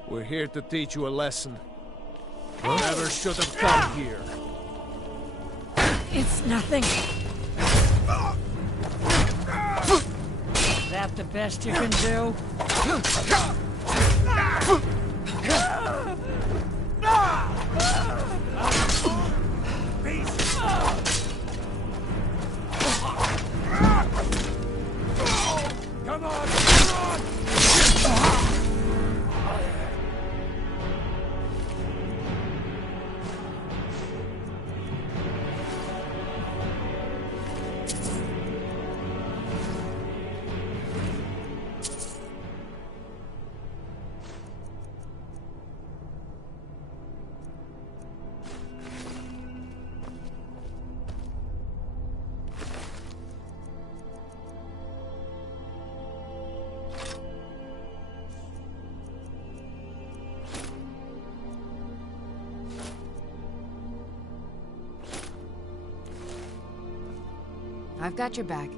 We're here to teach you a lesson. You never should have come here. It's nothing. Is that the best you can do? Come on! Come on! I've got your back.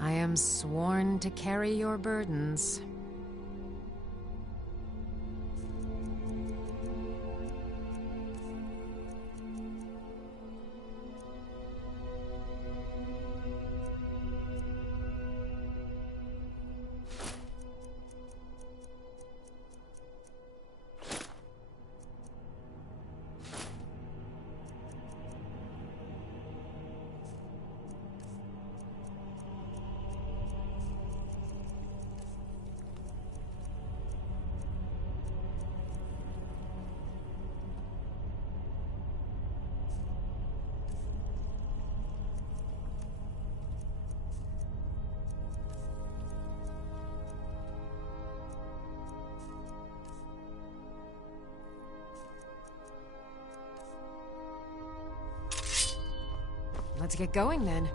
I am sworn to carry your burdens. Let's get going then.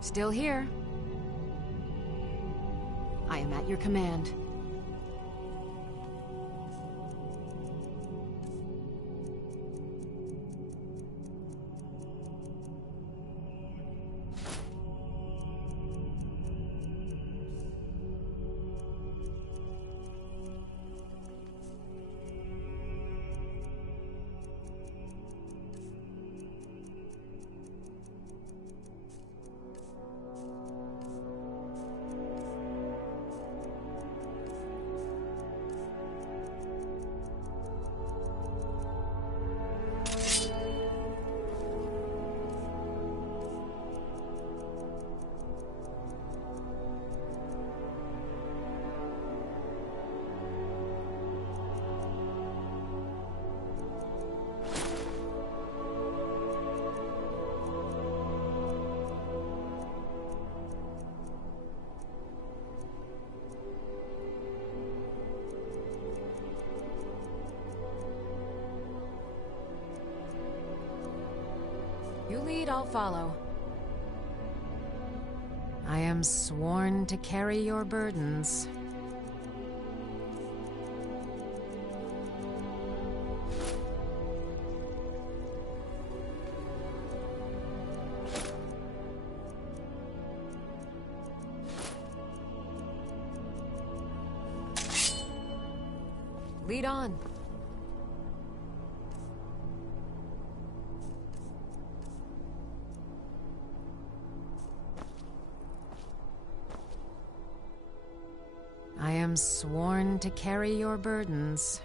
Still here. I am at your command. You lead, I'll follow. I am sworn to carry your burdens. Lead on. I am sworn to carry your burdens.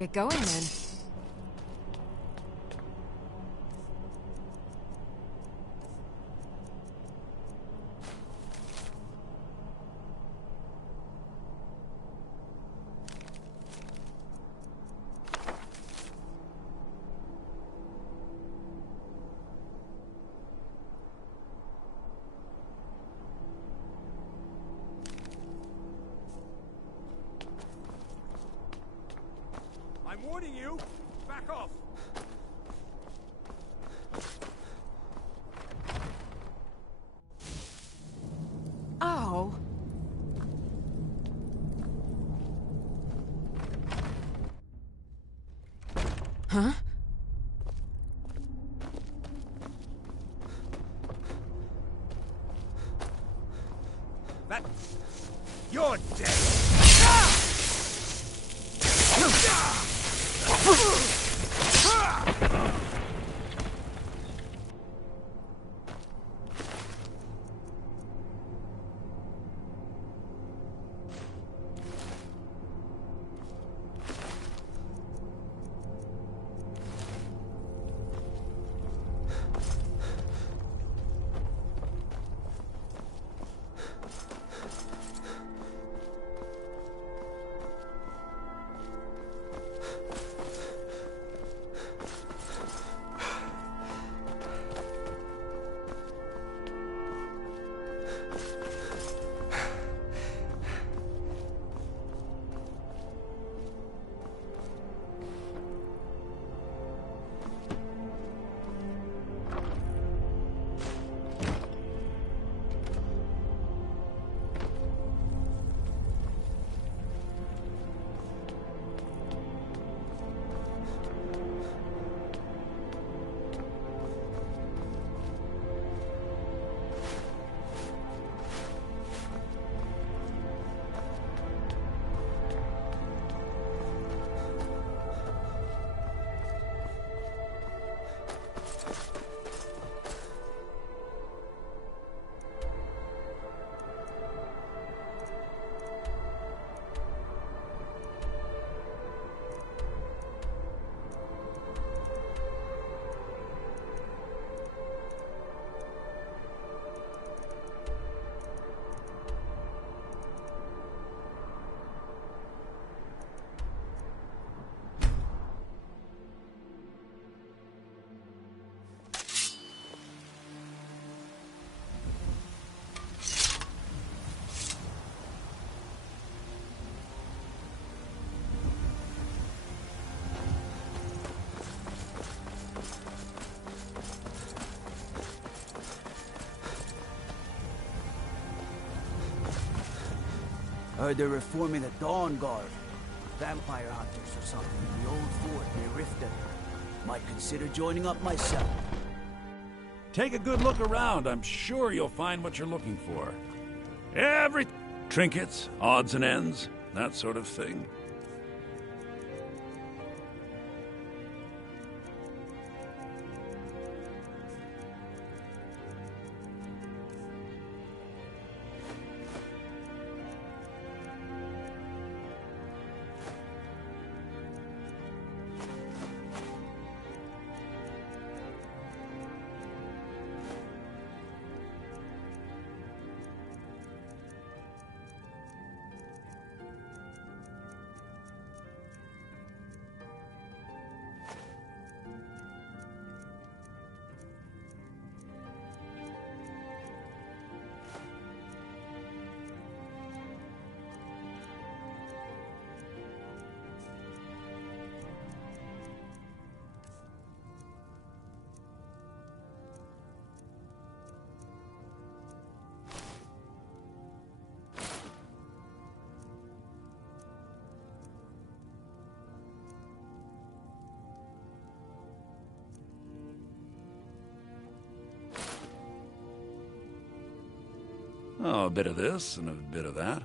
Get going then. I'm warning you! Back off! Oh. Huh? That... You're dead! Heard they're reforming the Dawn Guard. Vampire hunters or something in the old fort near Riften. Might consider joining up myself. Take a good look around. I'm sure you'll find what you're looking for. Every... trinkets, odds and ends, that sort of thing. Oh, a bit of this and a bit of that.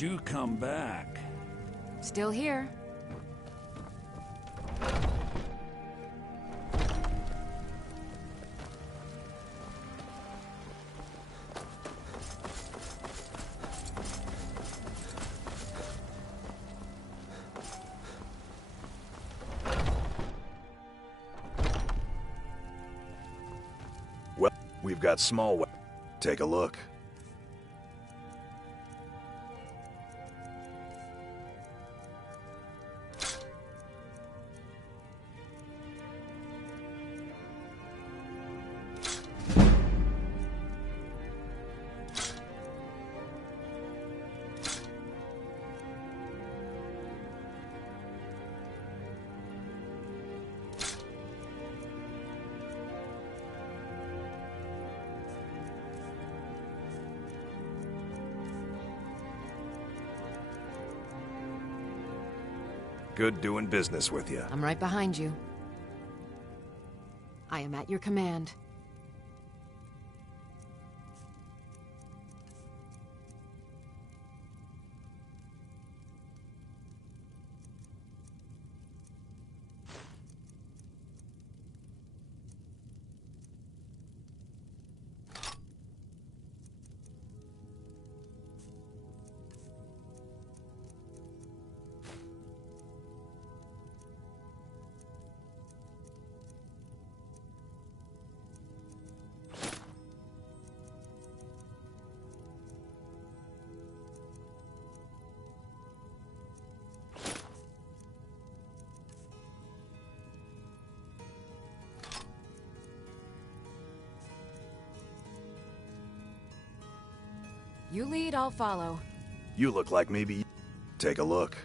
do come back. Still here. Well, we've got small. Take a look. Good doing business with you. I'm right behind you. I am at your command. You lead, I'll follow. You look like maybe... Take a look.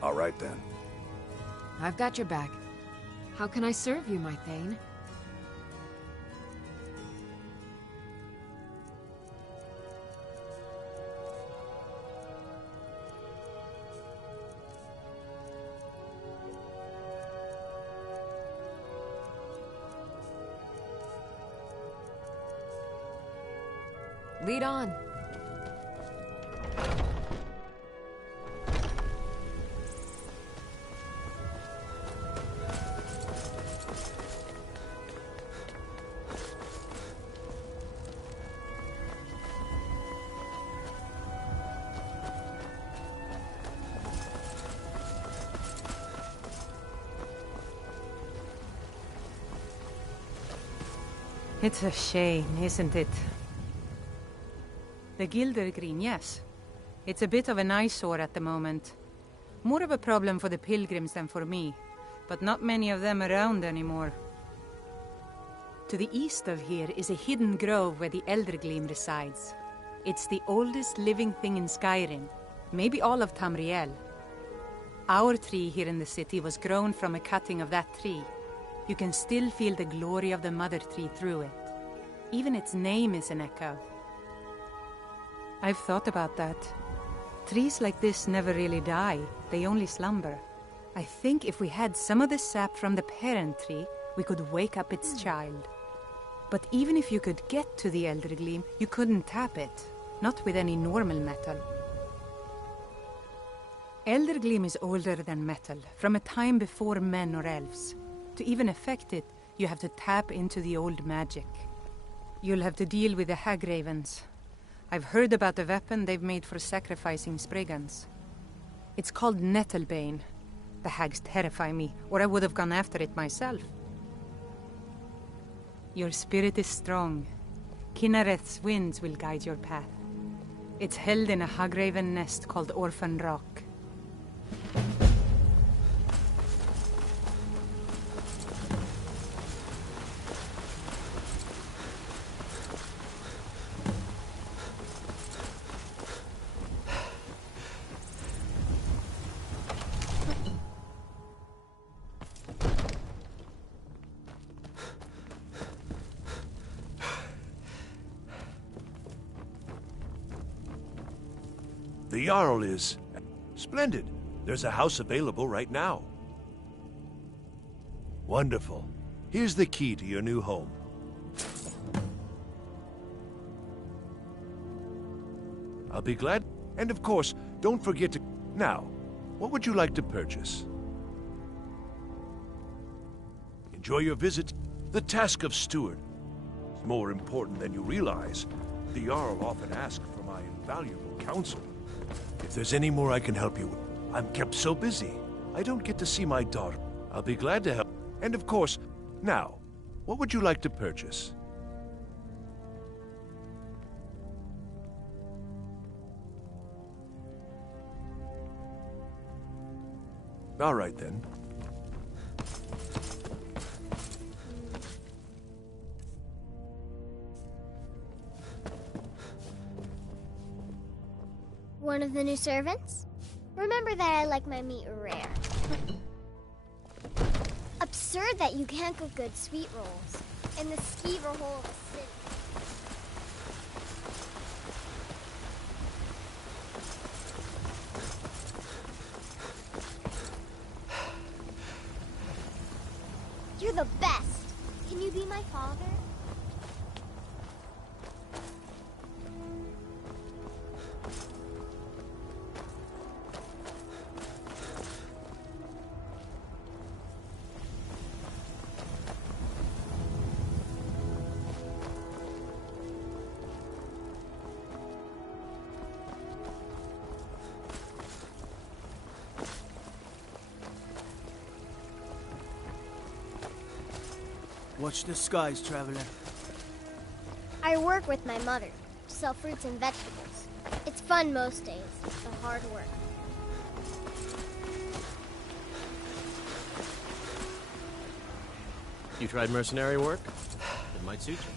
All right, then. I've got your back. How can I serve you, my Thane? Lead on. It's a shame, isn't it? The Elderscrolls, yes. It's a bit of an eyesore at the moment. More of a problem for the pilgrims than for me, but not many of them around anymore. To the east of here is a hidden grove where the Elderscrolls resides. It's the oldest living thing in Skyrim, maybe all of Tamriel. Our tree here in the city was grown from a cutting of that tree. You can still feel the glory of the mother tree through it. Even its name is an echo. I've thought about that. Trees like this never really die, they only slumber. I think if we had some of the sap from the parent tree, we could wake up its child. But even if you could get to the Elderscrolls, you couldn't tap it. Not with any normal metal. Eldergleam is older than metal, from a time before men or elves. To even affect it, you have to tap into the old magic. You'll have to deal with the hag ravens. I've heard about the weapon they've made for sacrificing Spriggans. It's called Nettlebane. The hags terrify me, or I would have gone after it myself. Your spirit is strong. Kinnereth's winds will guide your path. It's held in a hagraven nest called Orphan Rock. The Jarl is... splendid. There's a house available right now. Wonderful. Here's the key to your new home. I'll be glad. And of course, don't forget to... Now, what would you like to purchase? Enjoy your visit. The task of steward is more important than you realize. The Jarl often asks for my invaluable counsel. If there's any more I can help you with, I'm kept so busy. I don't get to see my daughter. I'll be glad to help. And of course, now, what would you like to purchase? All right, then. One of the new servants? Remember that I like my meat rare. Absurd that you can't cook good sweet rolls in the skeever hole of a city. You're the best. Can you be my father? Watch the skies, traveler. I work with my mother, sell fruits and vegetables. It's fun most days, but hard work. You tried mercenary work? It might suit you.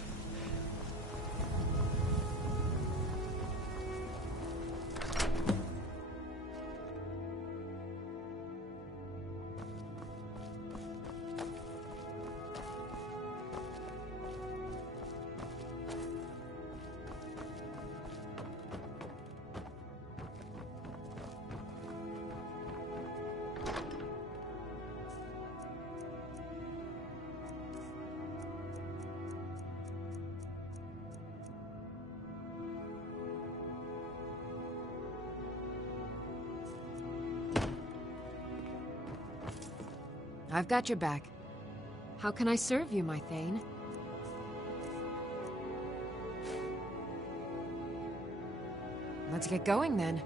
I've got your back. How can I serve you, my Thane? Let's get going, then.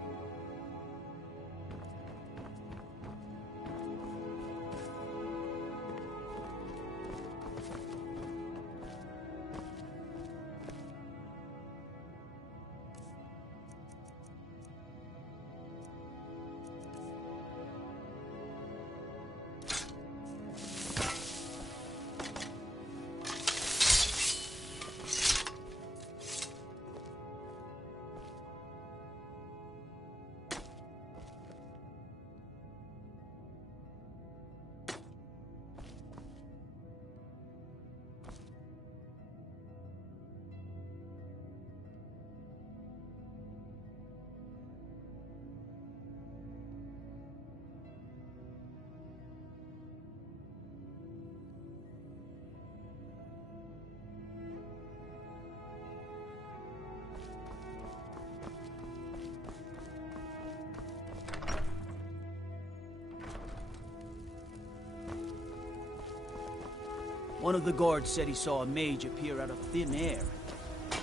One of the guards said he saw a mage appear out of thin air.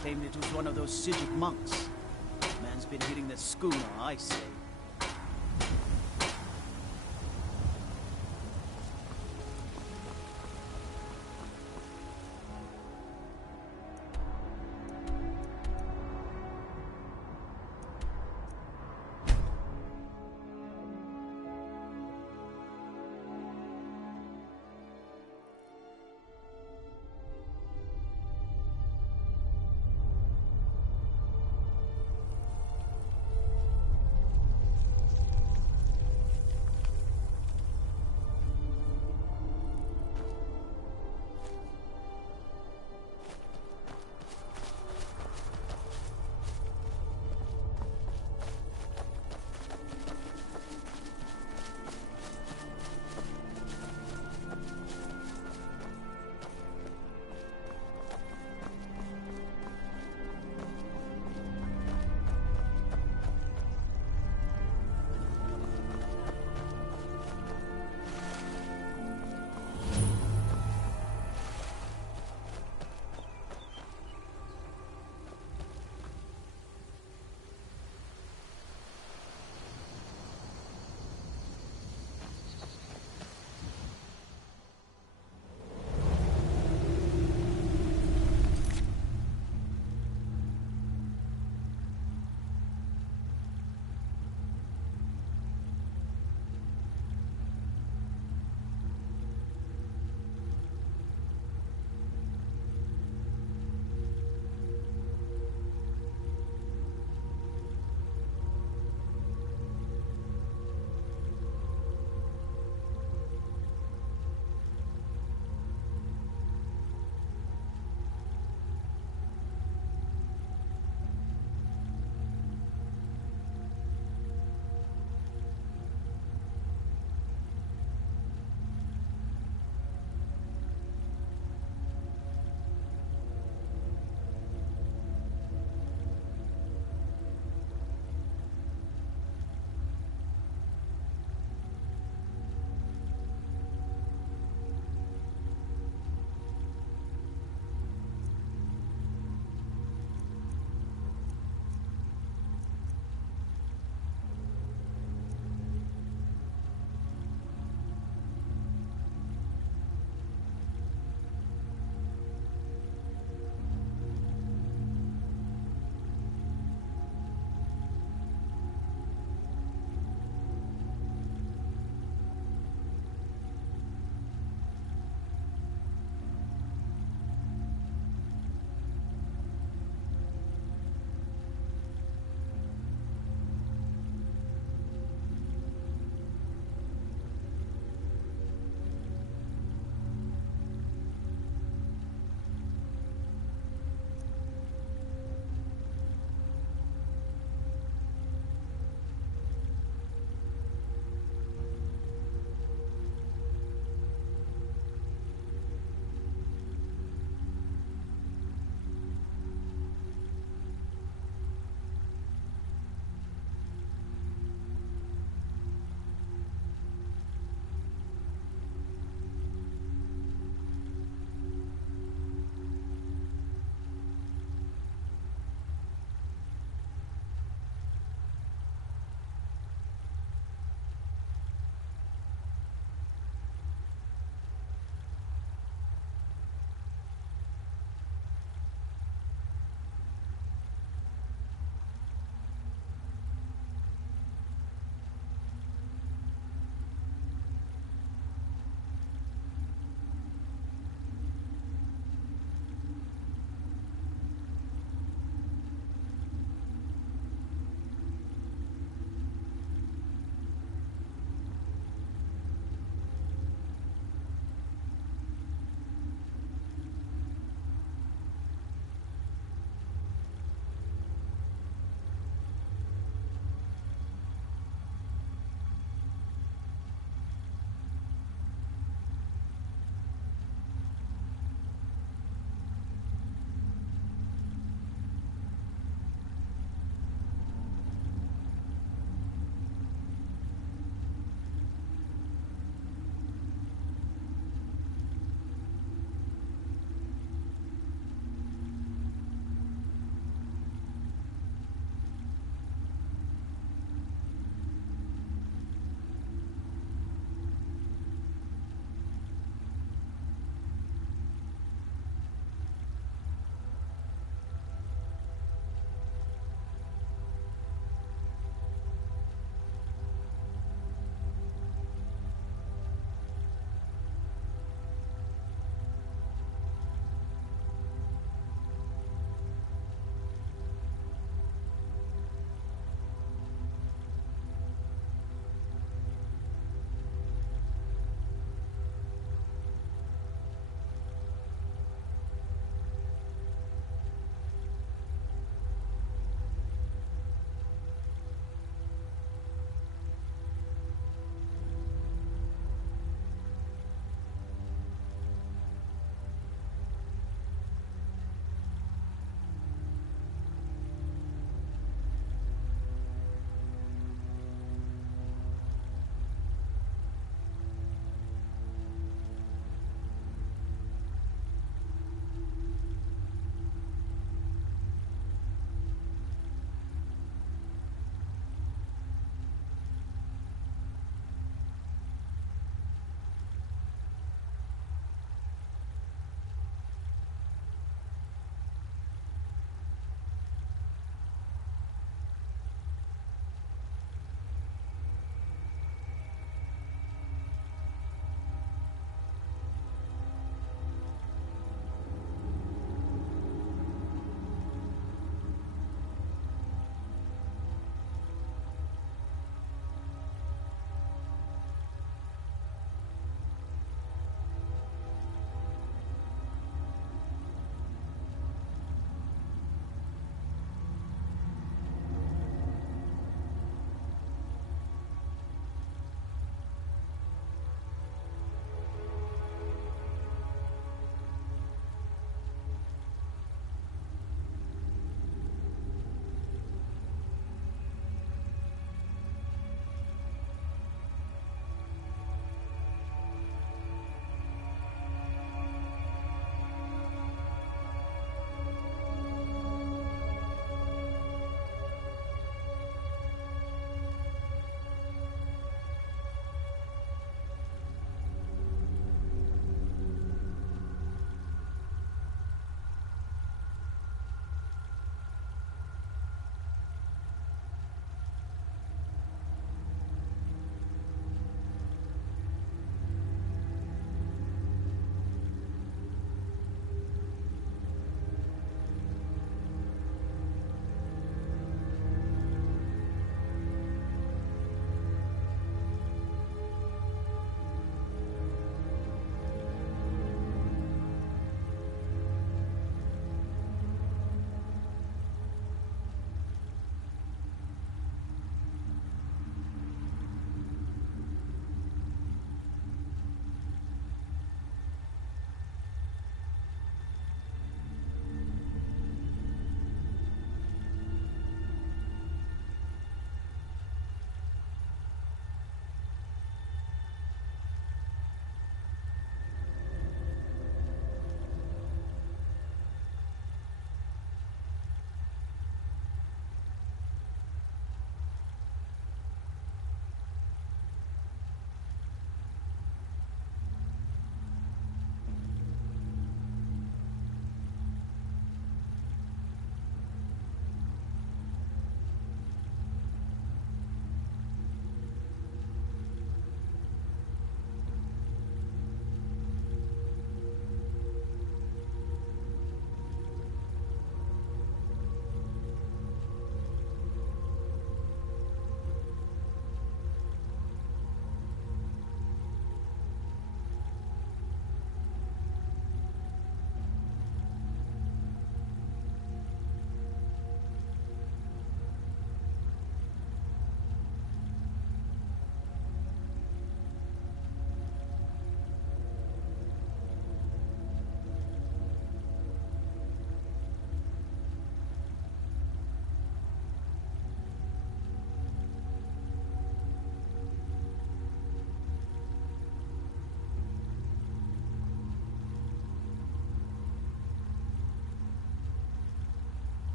Claimed it was one of those Sijic monks. Man's been hitting the schooner, I say.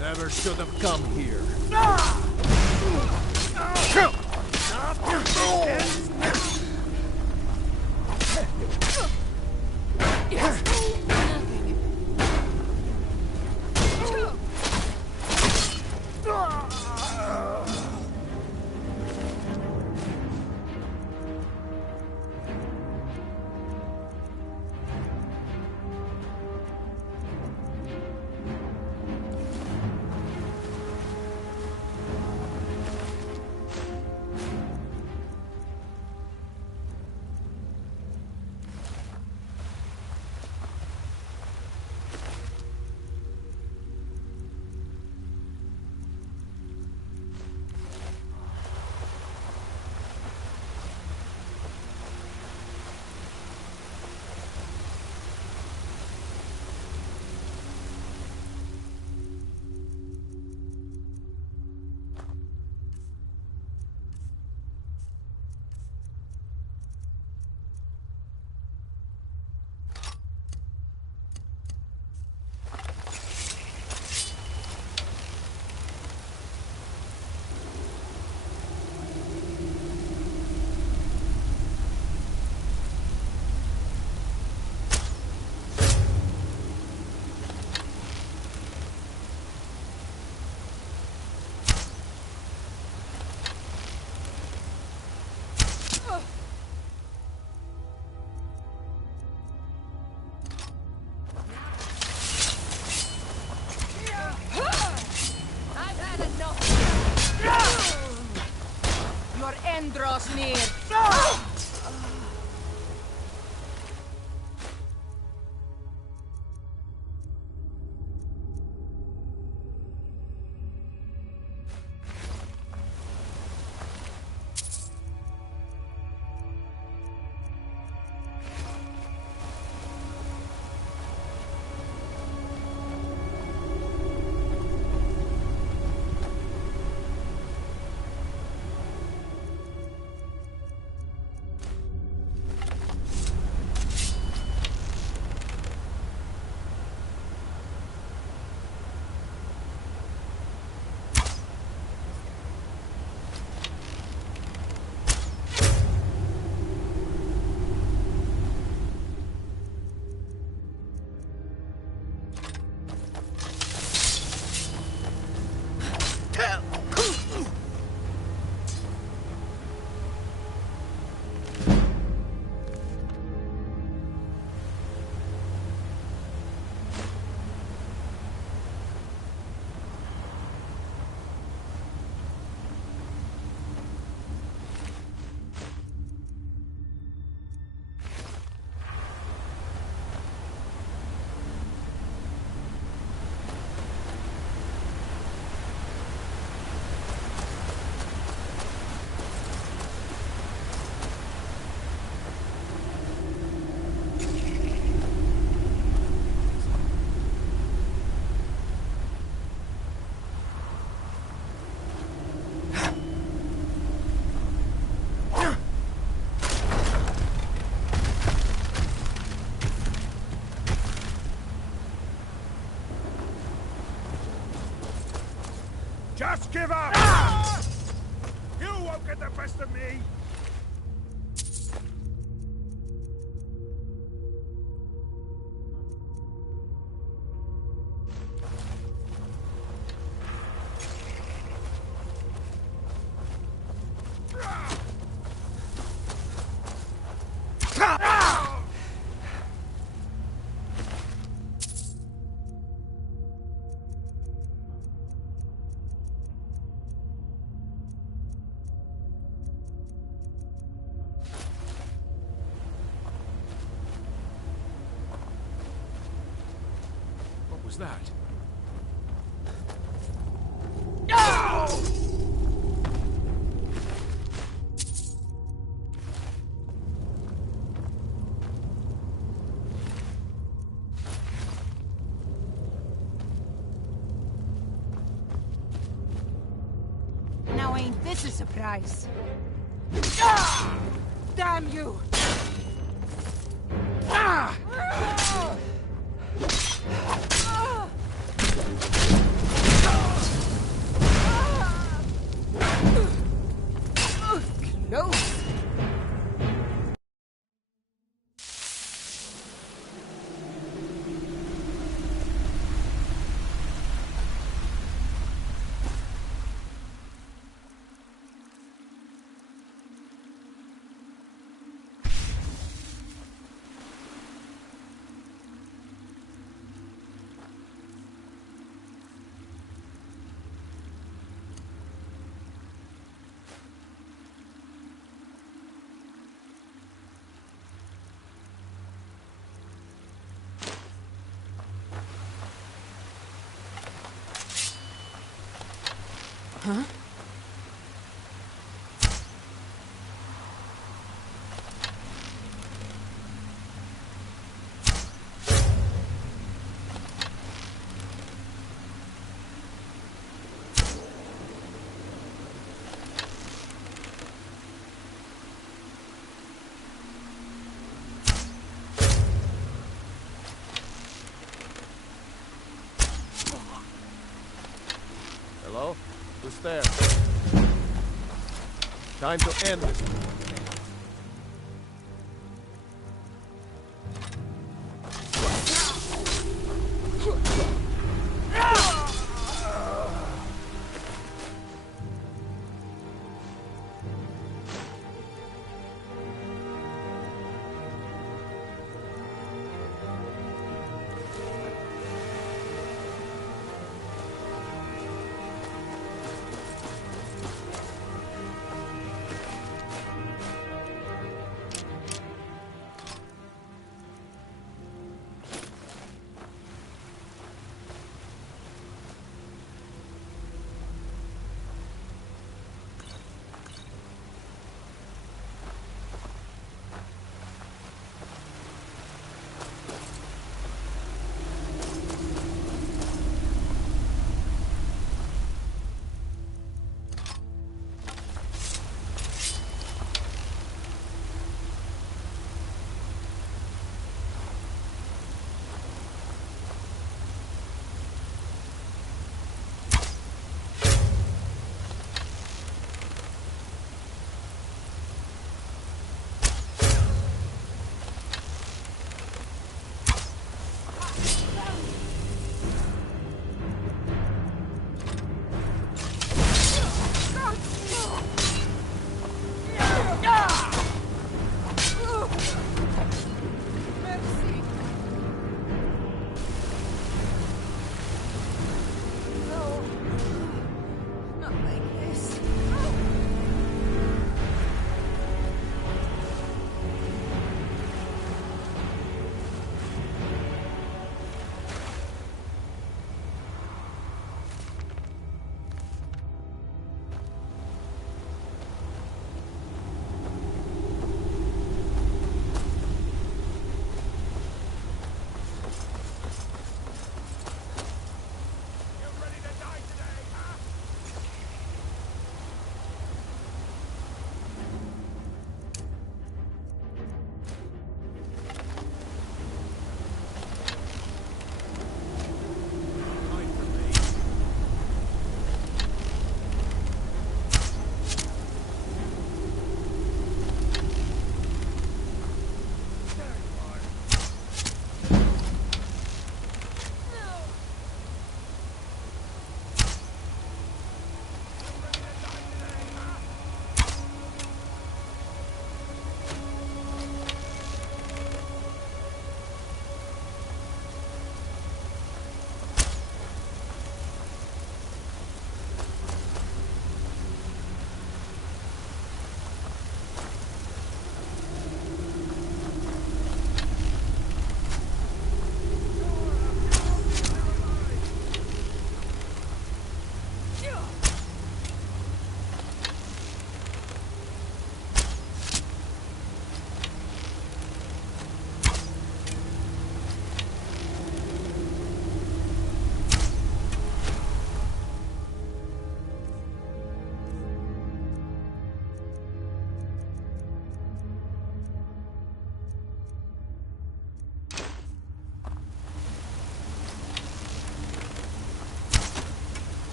Never should have come here. Draws near. Just give up! You won't get the best of me! What was that? Now ain't this a surprise? Damn you! Huh? Hello? Who's there? Time to end this.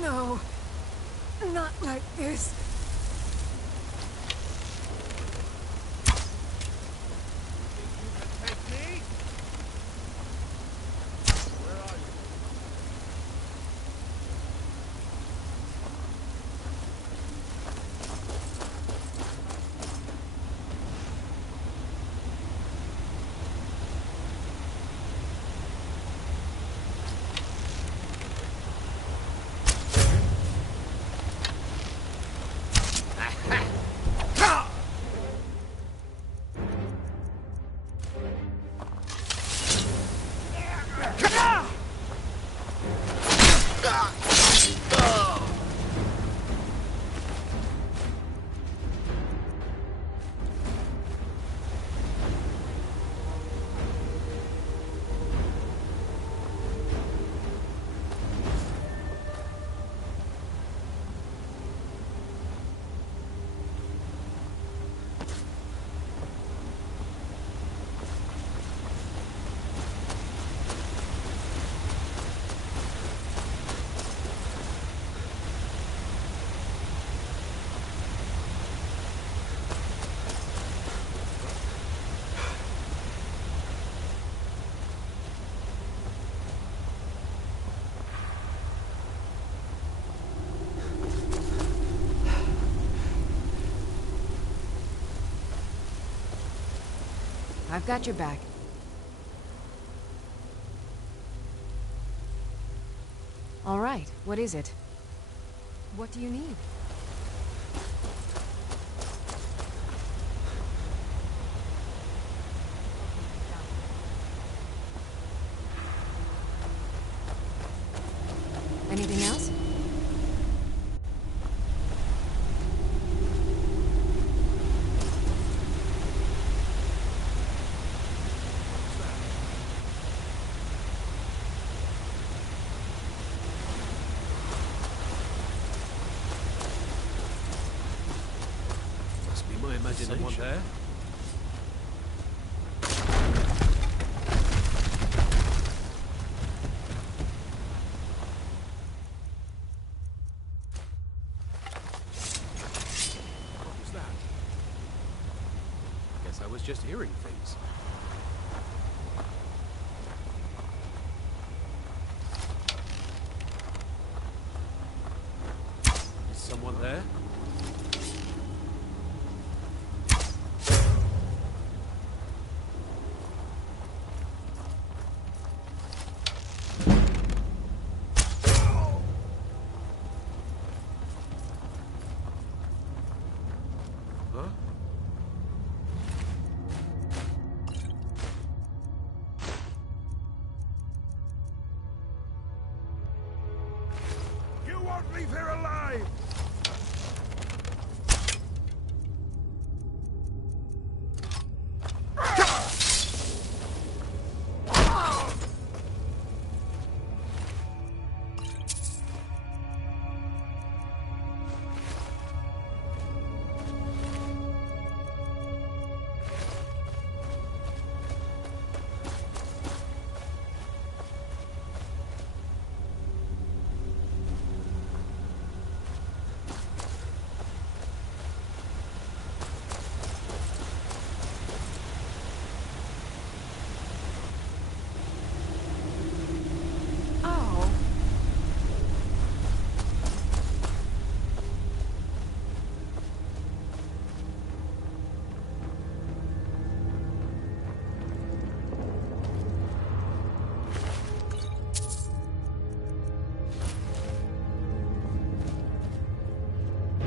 No, not like this. I've got your back. All right, what is it? What do you need? Anything else? Must be my imagination. Someone there? I was just hearing things. Is someone there? Huh? Leave here alive!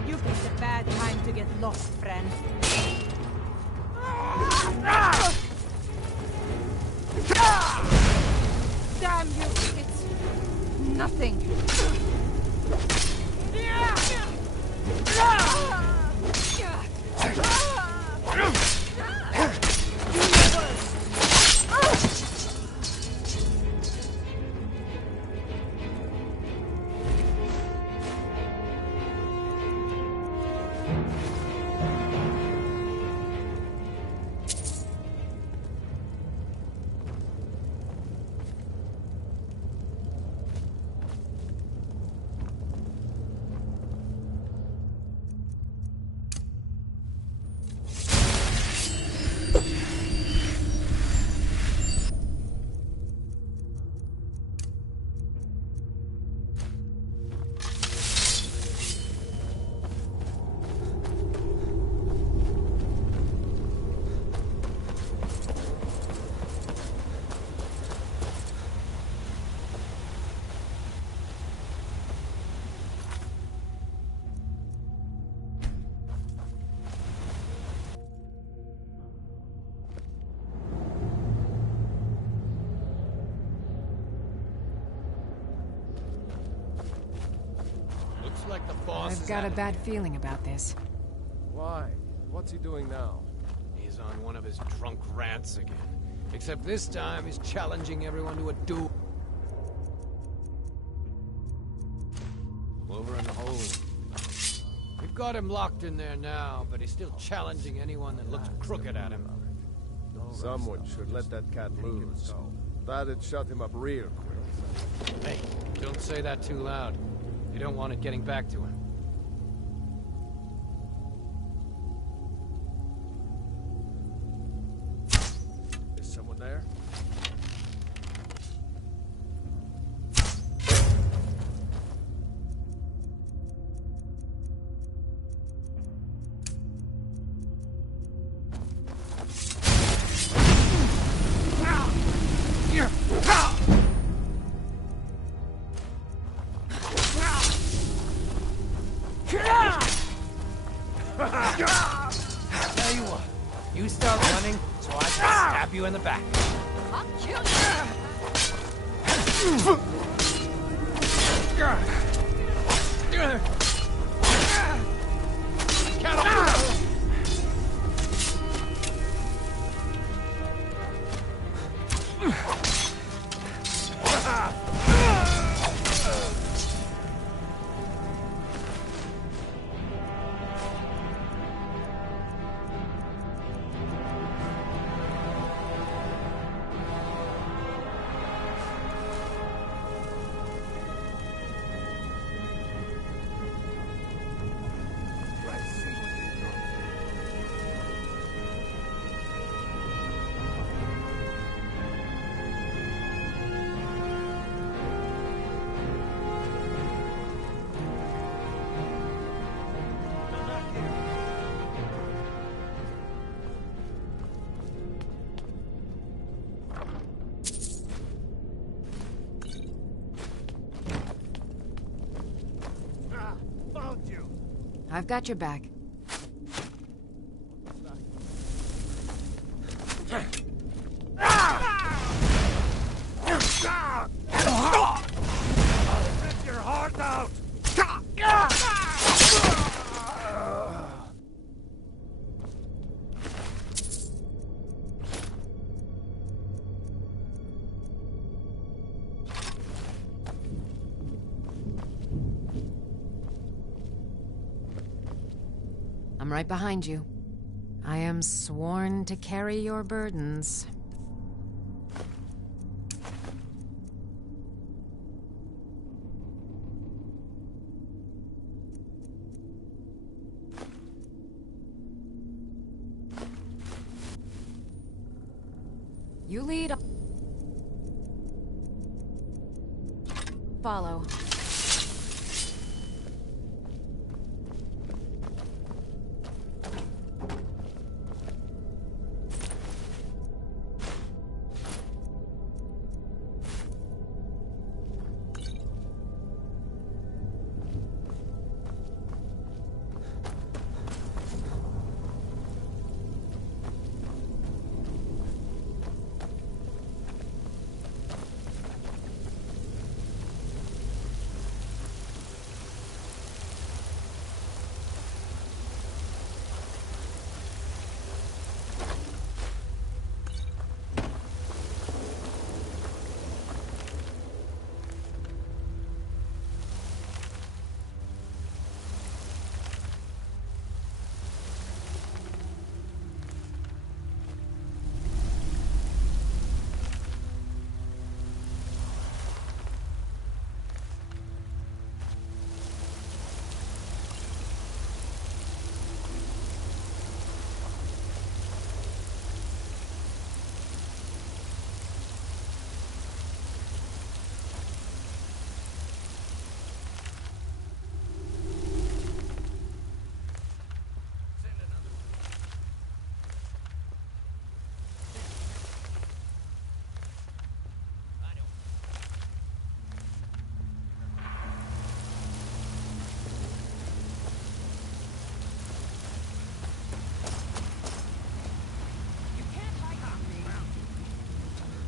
You picked a bad time to get lost, friend. Damn you! It's nothing. Like the boss I've got a bad feeling about this. Why? What's he doing now? He's on one of his drunk rants again. Except this time he's challenging everyone to a duel. Over in the hole. We've got him locked in there now, but he's still challenging anyone that looks crooked at him. Someone should let that cat loose. That'd shut him up real quick. Hey, don't say that too loud. You don't want it getting back to him. Is someone there? Tell you what, you start running, so I can stab you in the back. I'll kill I've got your back. Rip your heart out! I'm right behind you. I am sworn to carry your burdens. You lead. Follow.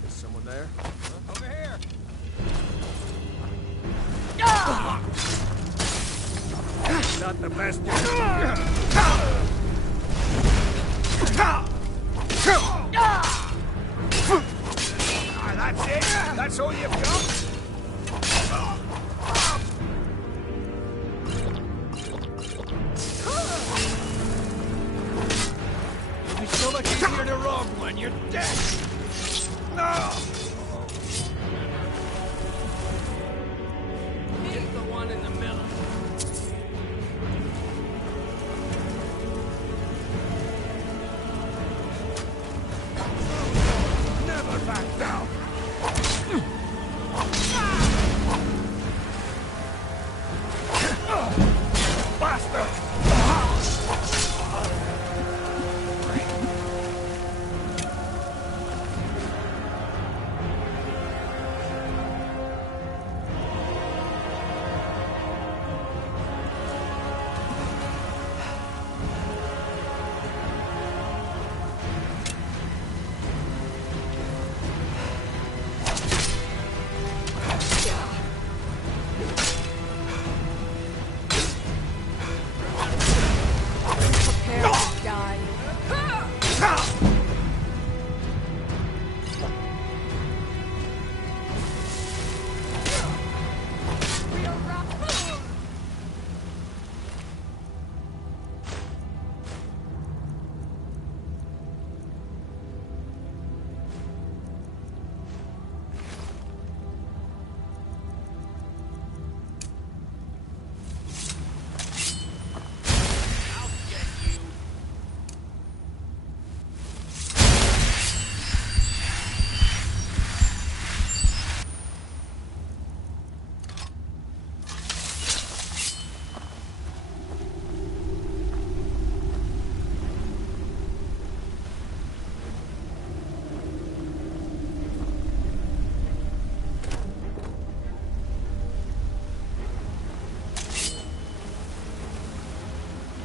Someone there? Over here! Not the best. That's it? That's all you've got? It'll be so much easier to rob when you're dead! No! Here's the one in the middle. Never back down! Bastard!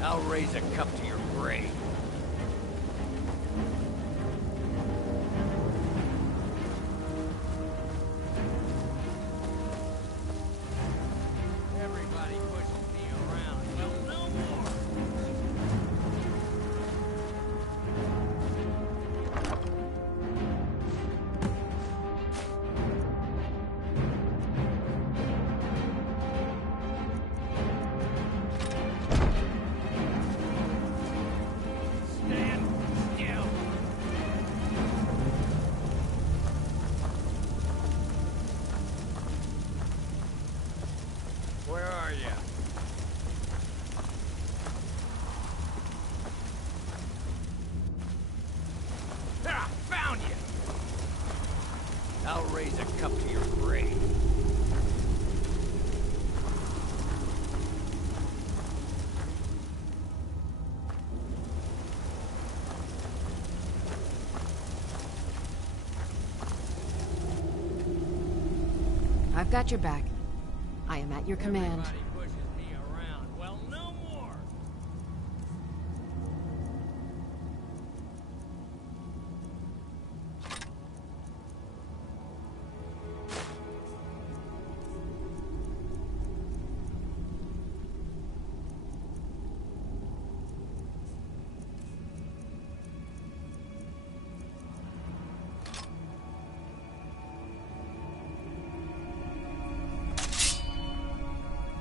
I'll raise a cup to your grave. Everybody pushes me around. Well, no more. Stand still. Where are you? Ah, found you! I'll raise a cup to your grave. I've got your back. I am at your command. Everybody pushes me around. Well, no more.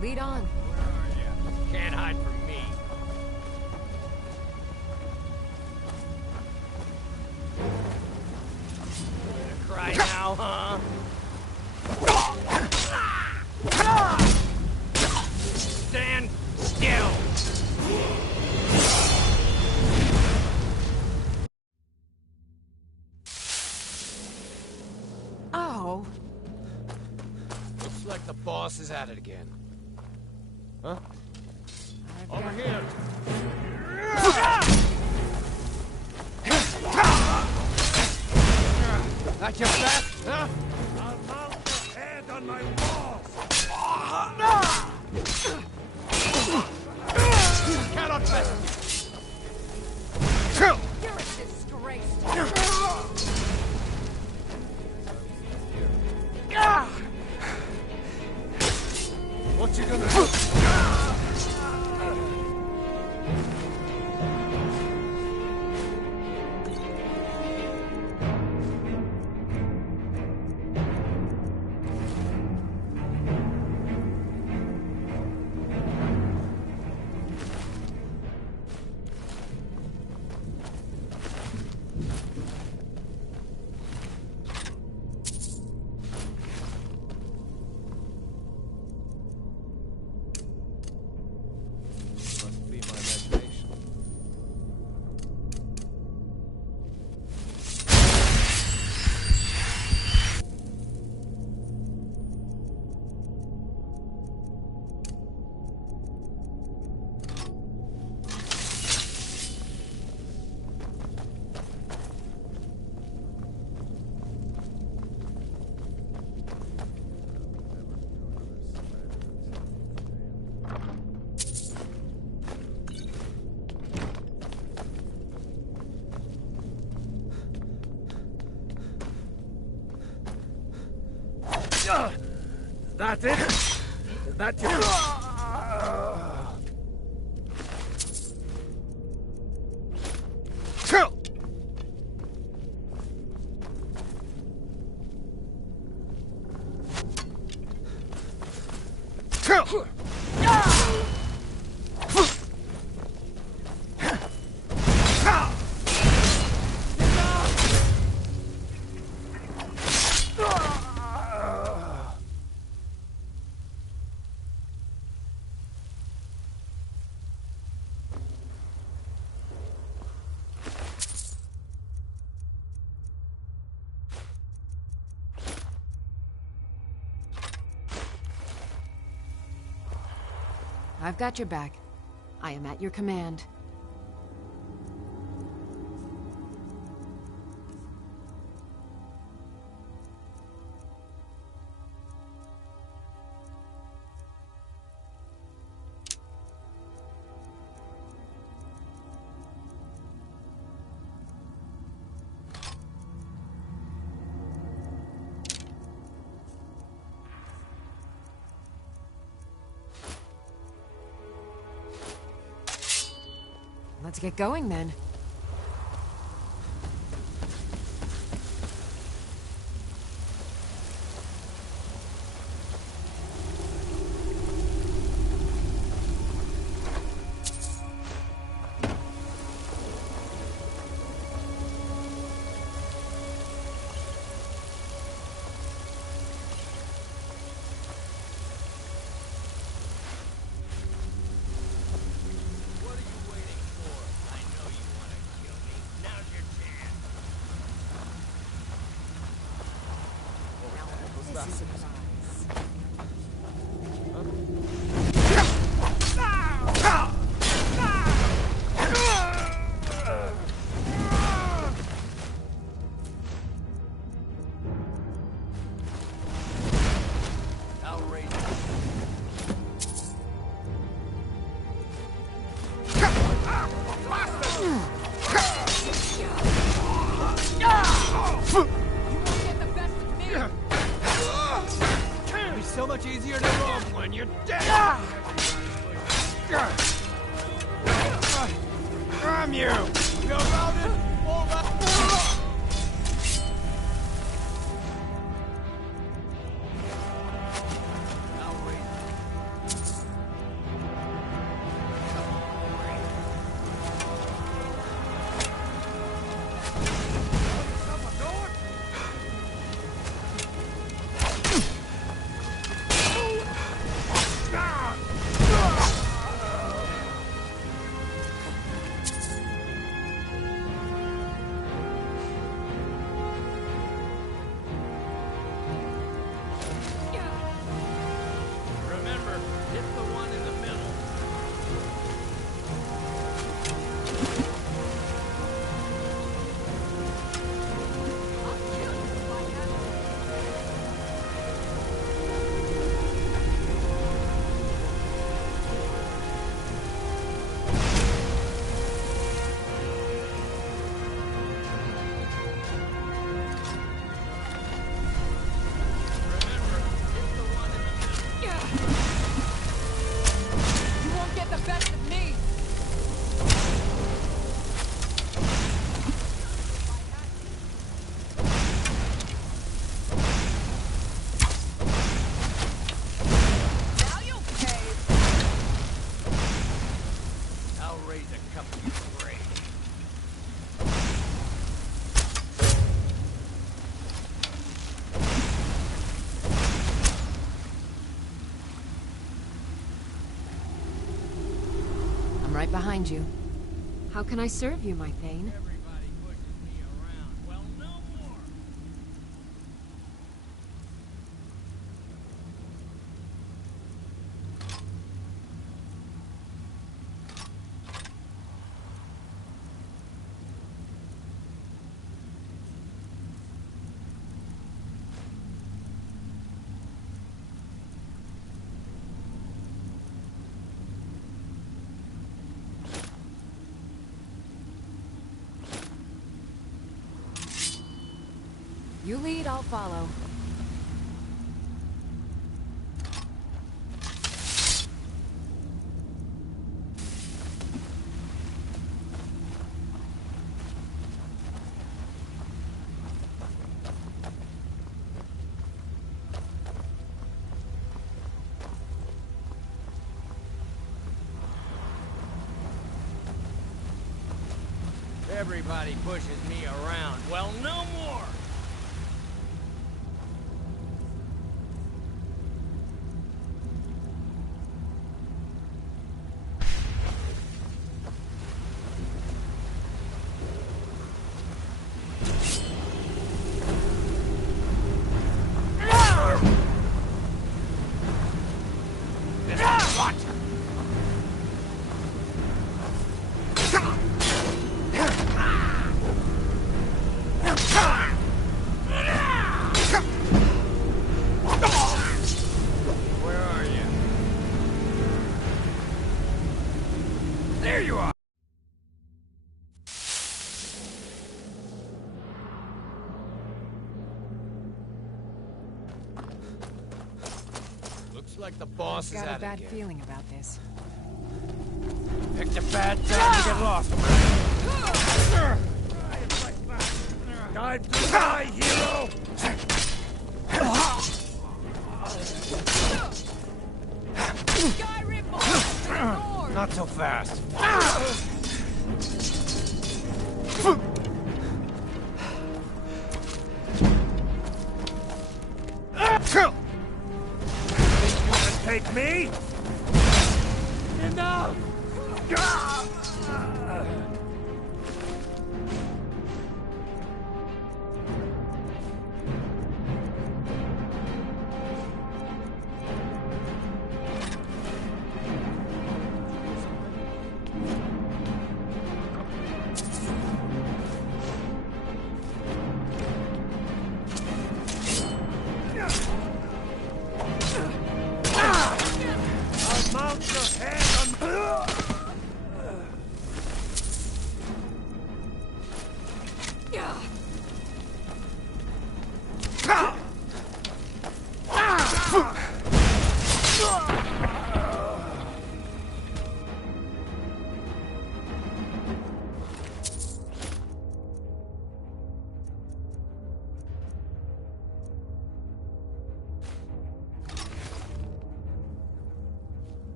Lead on. Where are you? Can't hide from me. Gonna cry now, huh? Stand still. Oh. Looks like the boss is at it again. Huh? I've Over got- here. That your best, huh? I'll mount your head on my walls! Cannot best. You're a disgrace. What you gonna do? Must be my imagination. That's it? Is that your... I've got your back. I am at your command. Let's get going then. So much easier to rob when you're dead! Damn you! You about it? All that... Right behind you. How can I serve you, my Thane? You lead, I'll follow. Everybody pushes me around. Well, no more! Like the boss is Got at a bad it again. feeling about this. Picked a bad time to get lost. Time to die, hero! Skyrim, not so fast. Take me? Enough!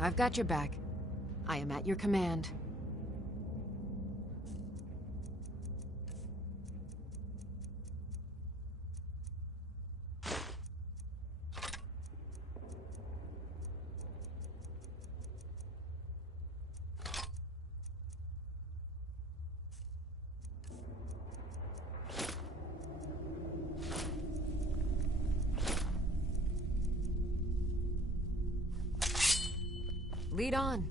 I've got your back. I am at your command. Lead on.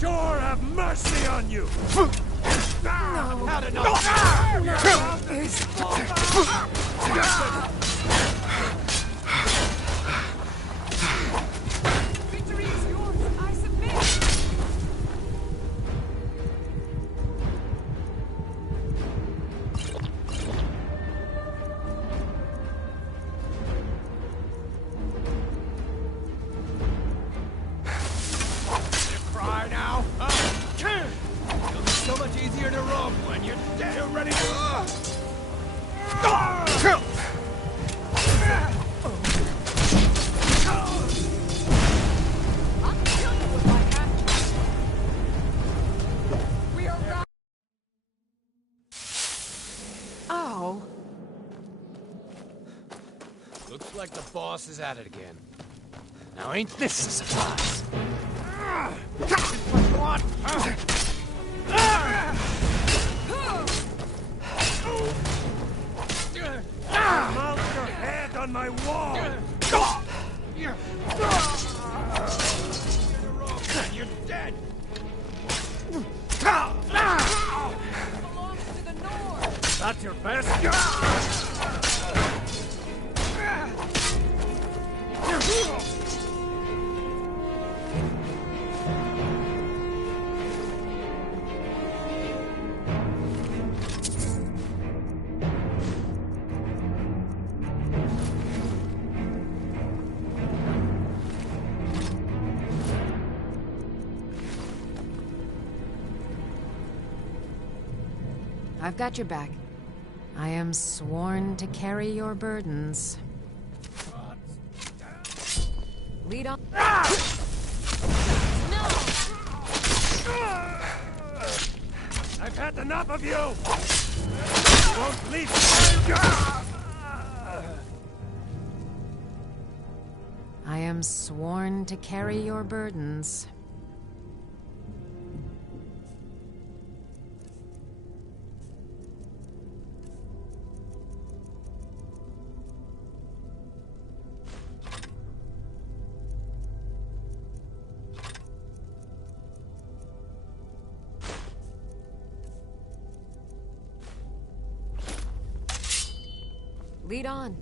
Sure have mercy on you! No. Had enough! Victory is yours. I submit. Cry now? It'll be so much easier to roam when you're dead. You're ready to... Oh. Looks like the boss is at it again. Now ain't this a surprise? This is what you want, huh? Mount your head on my wall! You're dead! That's your best? I've got your back. I am sworn to carry your burdens. Lead on. I've had enough of you! You won't leave! I am sworn to carry your burdens. Lead on.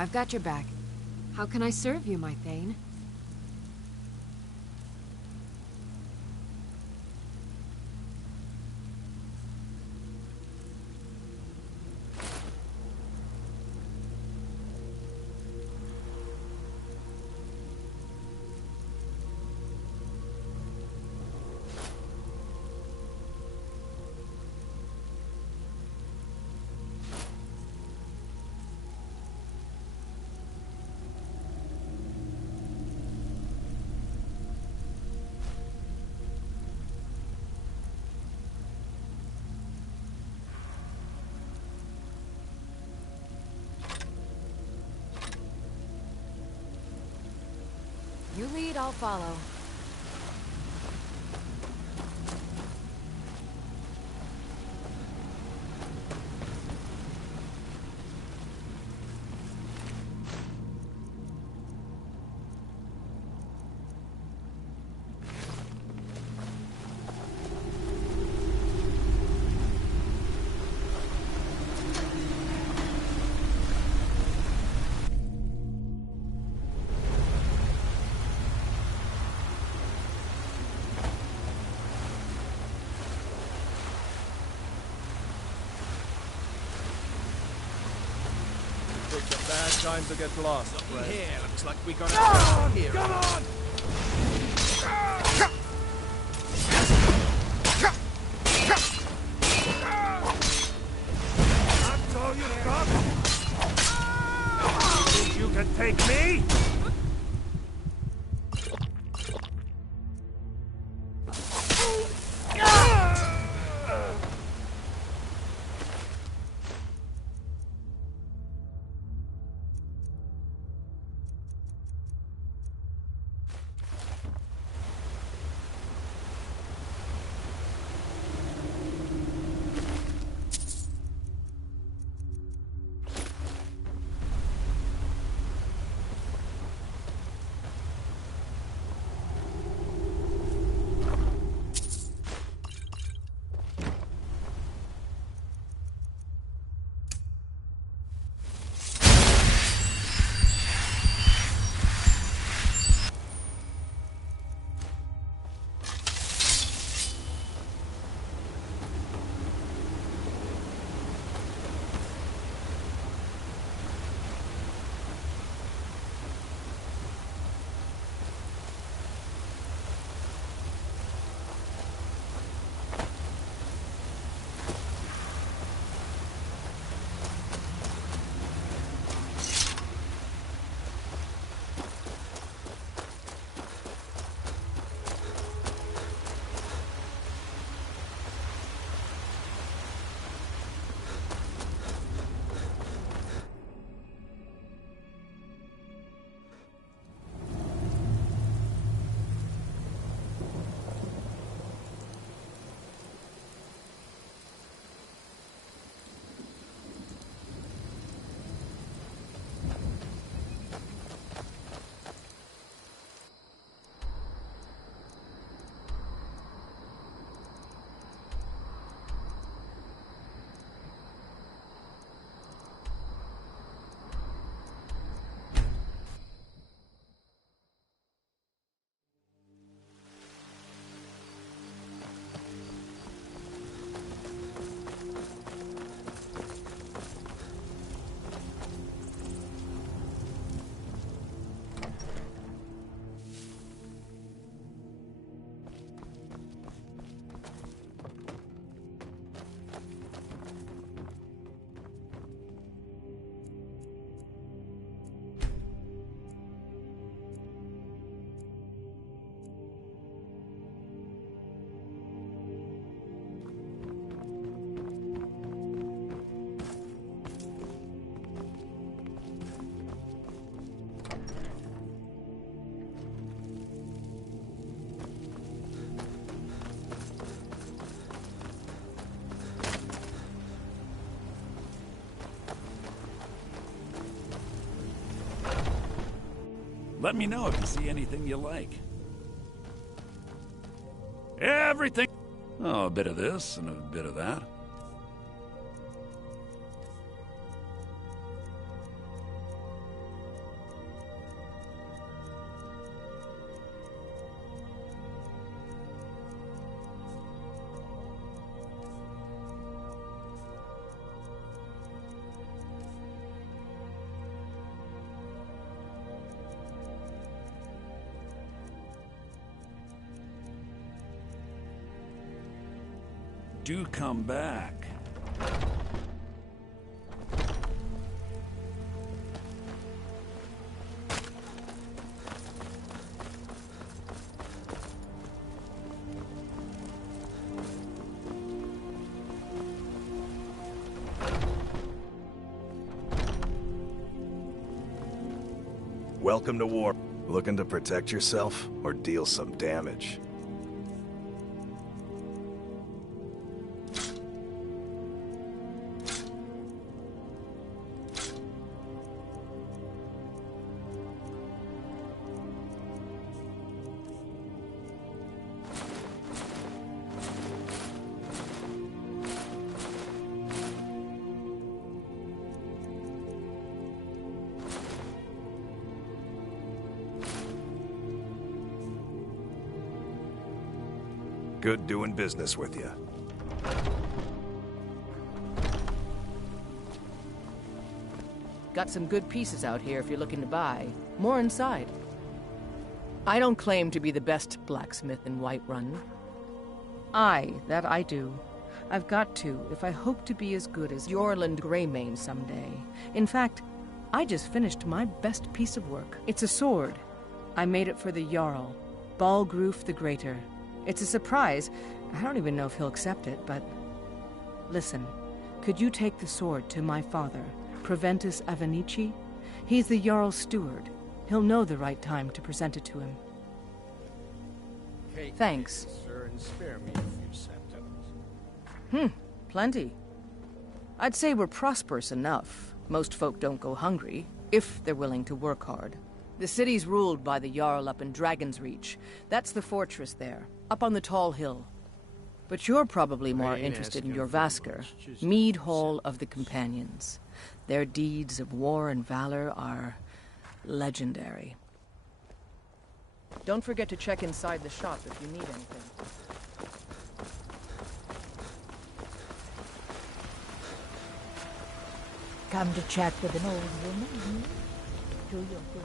I've got your back. How can I serve you, my Thane? You lead, I'll follow. It's a bad time to get lost. Looky here, looks like we got a here. Come on! That's all you got? You think you can take me? Let me know if you see anything you like. Everything! Oh, a bit of this and a bit of that. do come back. Welcome to war. Looking to protect yourself or deal some damage? Good doing business with you. Got some good pieces out here if you're looking to buy. More inside. I don't claim to be the best blacksmith in Whiterun. That I do. I've got to, if I hope to be as good as Yorland Greymane someday. In fact, I just finished my best piece of work. It's a sword. I made it for the Jarl, Balgruf the Greater. It's a surprise. I don't even know if he'll accept it, but... Listen, could you take the sword to my father, Proventus Avenici? He's the Jarl's steward. He'll know the right time to present it to him. Thanks. Sir, and spare me a few centos. Plenty. I'd say we're prosperous enough. Most folk don't go hungry, if they're willing to work hard. The city's ruled by the Jarl up in Dragon's Reach. That's the fortress there, up on the tall hill. But you're probably more interested in your Vasker, Mead Hall of the Companions. Their deeds of war and valor are legendary. Don't forget to check inside the shop if you need anything. Come to chat with an old woman? Do your good.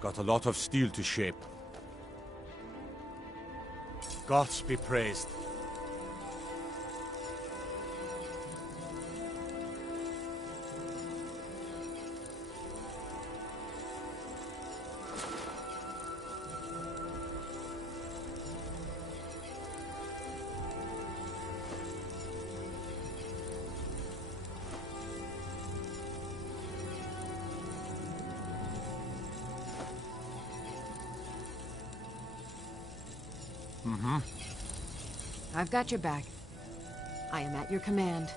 Got a lot of steel to shape. Gods be praised. I've got your back. I am at your command.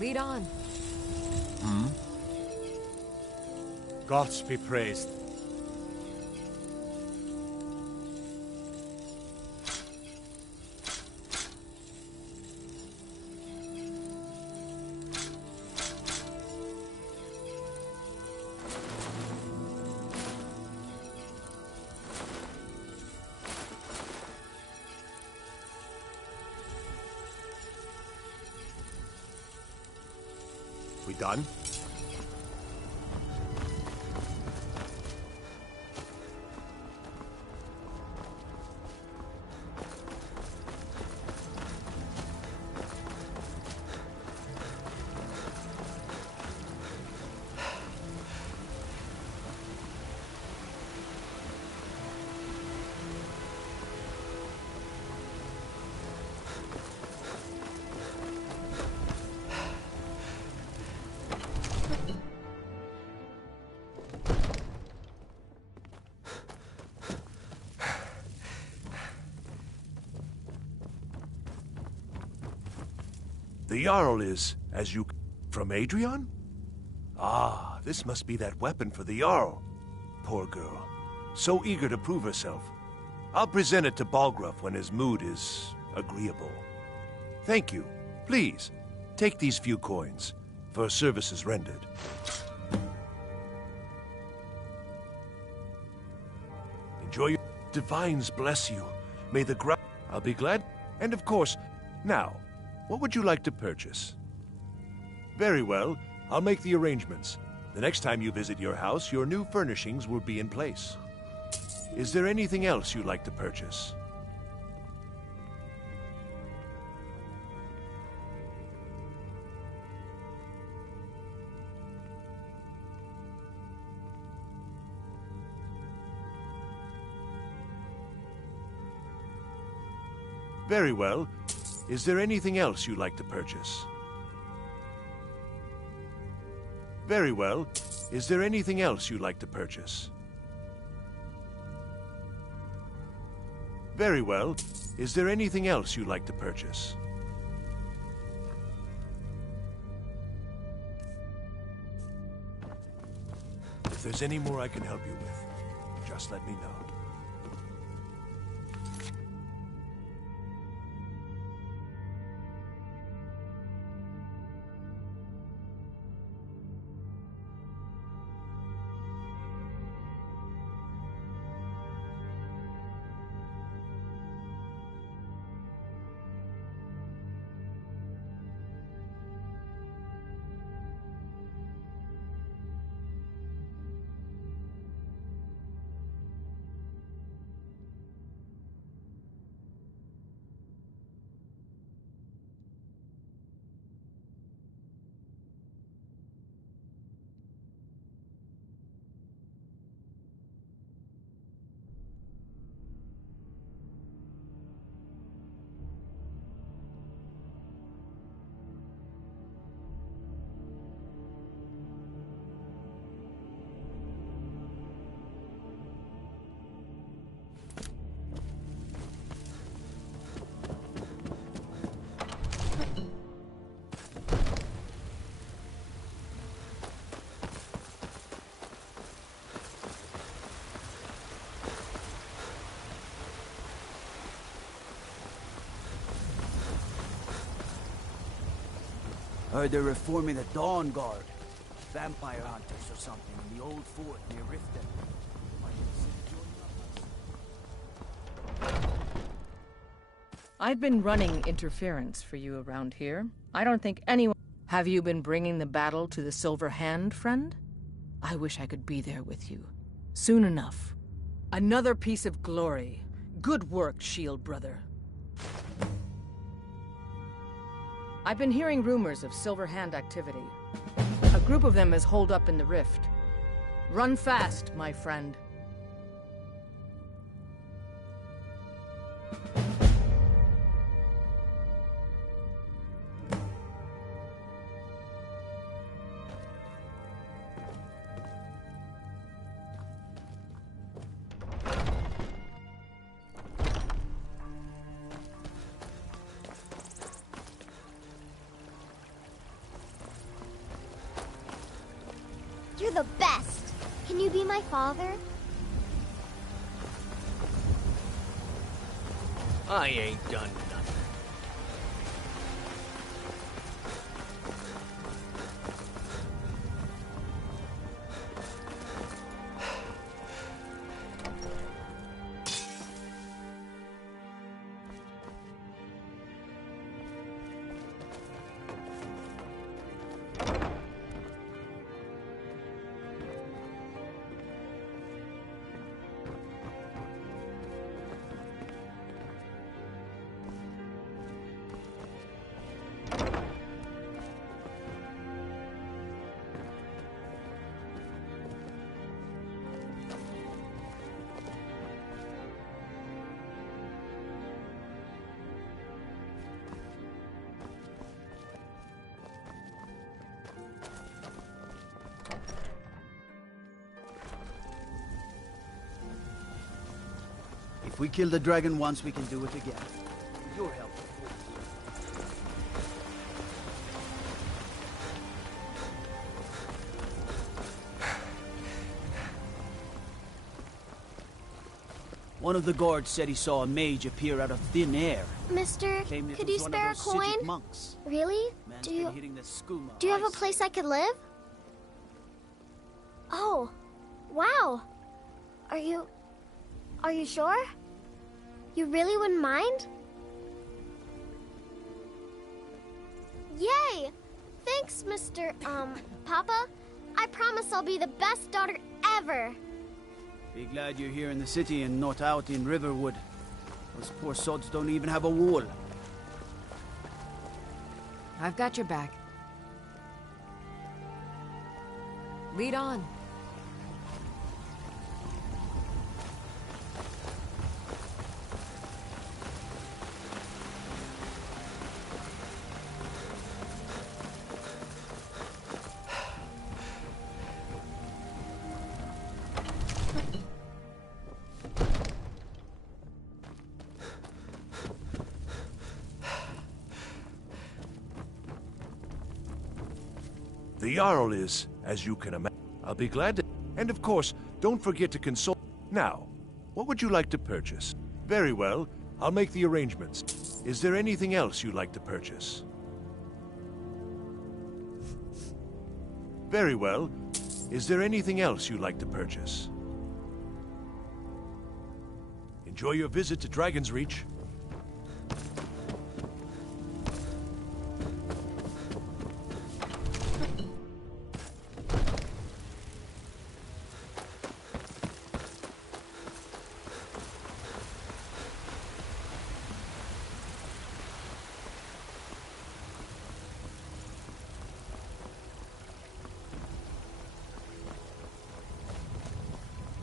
Lead on. Gods be praised. We done? The Jarl is, as you... from Adrian? Ah, this must be that weapon for the Jarl. Poor girl. So eager to prove herself. I'll present it to Balgruuf when his mood is agreeable. Thank you. Please, take these few coins for services rendered. Enjoy your... Divines bless you. May the ground... I'll be glad. And of course, now, what would you like to purchase? Very well. I'll make the arrangements. The next time you visit your house, your new furnishings will be in place. Is there anything else you'd like to purchase? Very well. Is there anything else you'd like to purchase? Very well. Is there anything else you'd like to purchase? Very well. Is there anything else you'd like to purchase? If there's any more I can help you with, just let me know. Heard they're reforming the Dawn Guard. Vampire hunters or something in the old fort near Riften. I've been running interference for you around here. I don't think anyone... Have you been bringing the battle to the Silver Hand, friend? I wish I could be there with you. Soon enough. Another piece of glory. Good work, Shield Brother. I've been hearing rumors of Silver Hand activity. A group of them is holed up in the rift. Run fast, my friend. You're the best. Can you be my father? I ain't done nothing. If we kill the dragon once, we can do it again. Your help. One of the guards said he saw a mage appear out of thin air. Mister, Claimed it could was you one spare a of those Sigil coin? monks. Really? Man's Do been you hitting the skooma do you have a ice. place I could live? Oh, wow. Are you sure? You really wouldn't mind? Yay! Thanks, Mr. Papa. I promise I'll be the best daughter ever. Be glad you're here in the city and not out in Riverwood. Those poor sods don't even have a wall. I've got your back. Lead on. The Jarl is, as you can imagine. I'll be glad to... And of course, don't forget to consult... Now, what would you like to purchase? Very well, I'll make the arrangements. Is there anything else you'd like to purchase? Very well. Is there anything else you'd like to purchase? Enjoy your visit to Dragon's Reach.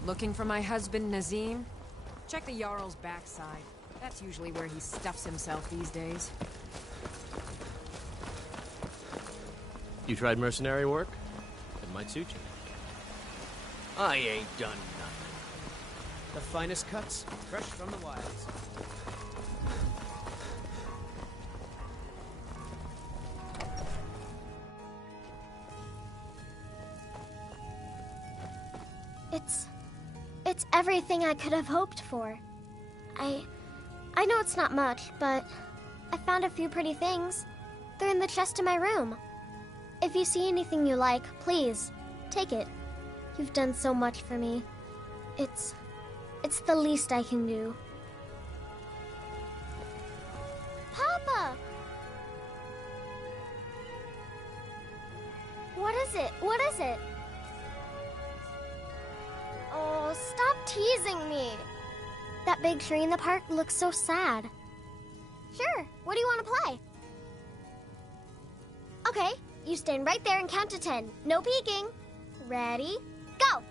Looking for my husband, Nazim? Check the Jarl's backside. That's usually where he stuffs himself these days. You tried mercenary work? It might suit you. I ain't done nothing. The finest cuts, fresh from the wilds. It's everything I could have hoped for. I know it's not much, but I found a few pretty things. They're in the chest in my room. If you see anything you like, please, take it. You've done so much for me. It's the least I can do. Papa! What is it? What is it? Oh, stop teasing me. That big tree in the park looks so sad. Sure, what do you want to play? Okay, you stand right there and count to 10. No peeking. Ready? Go!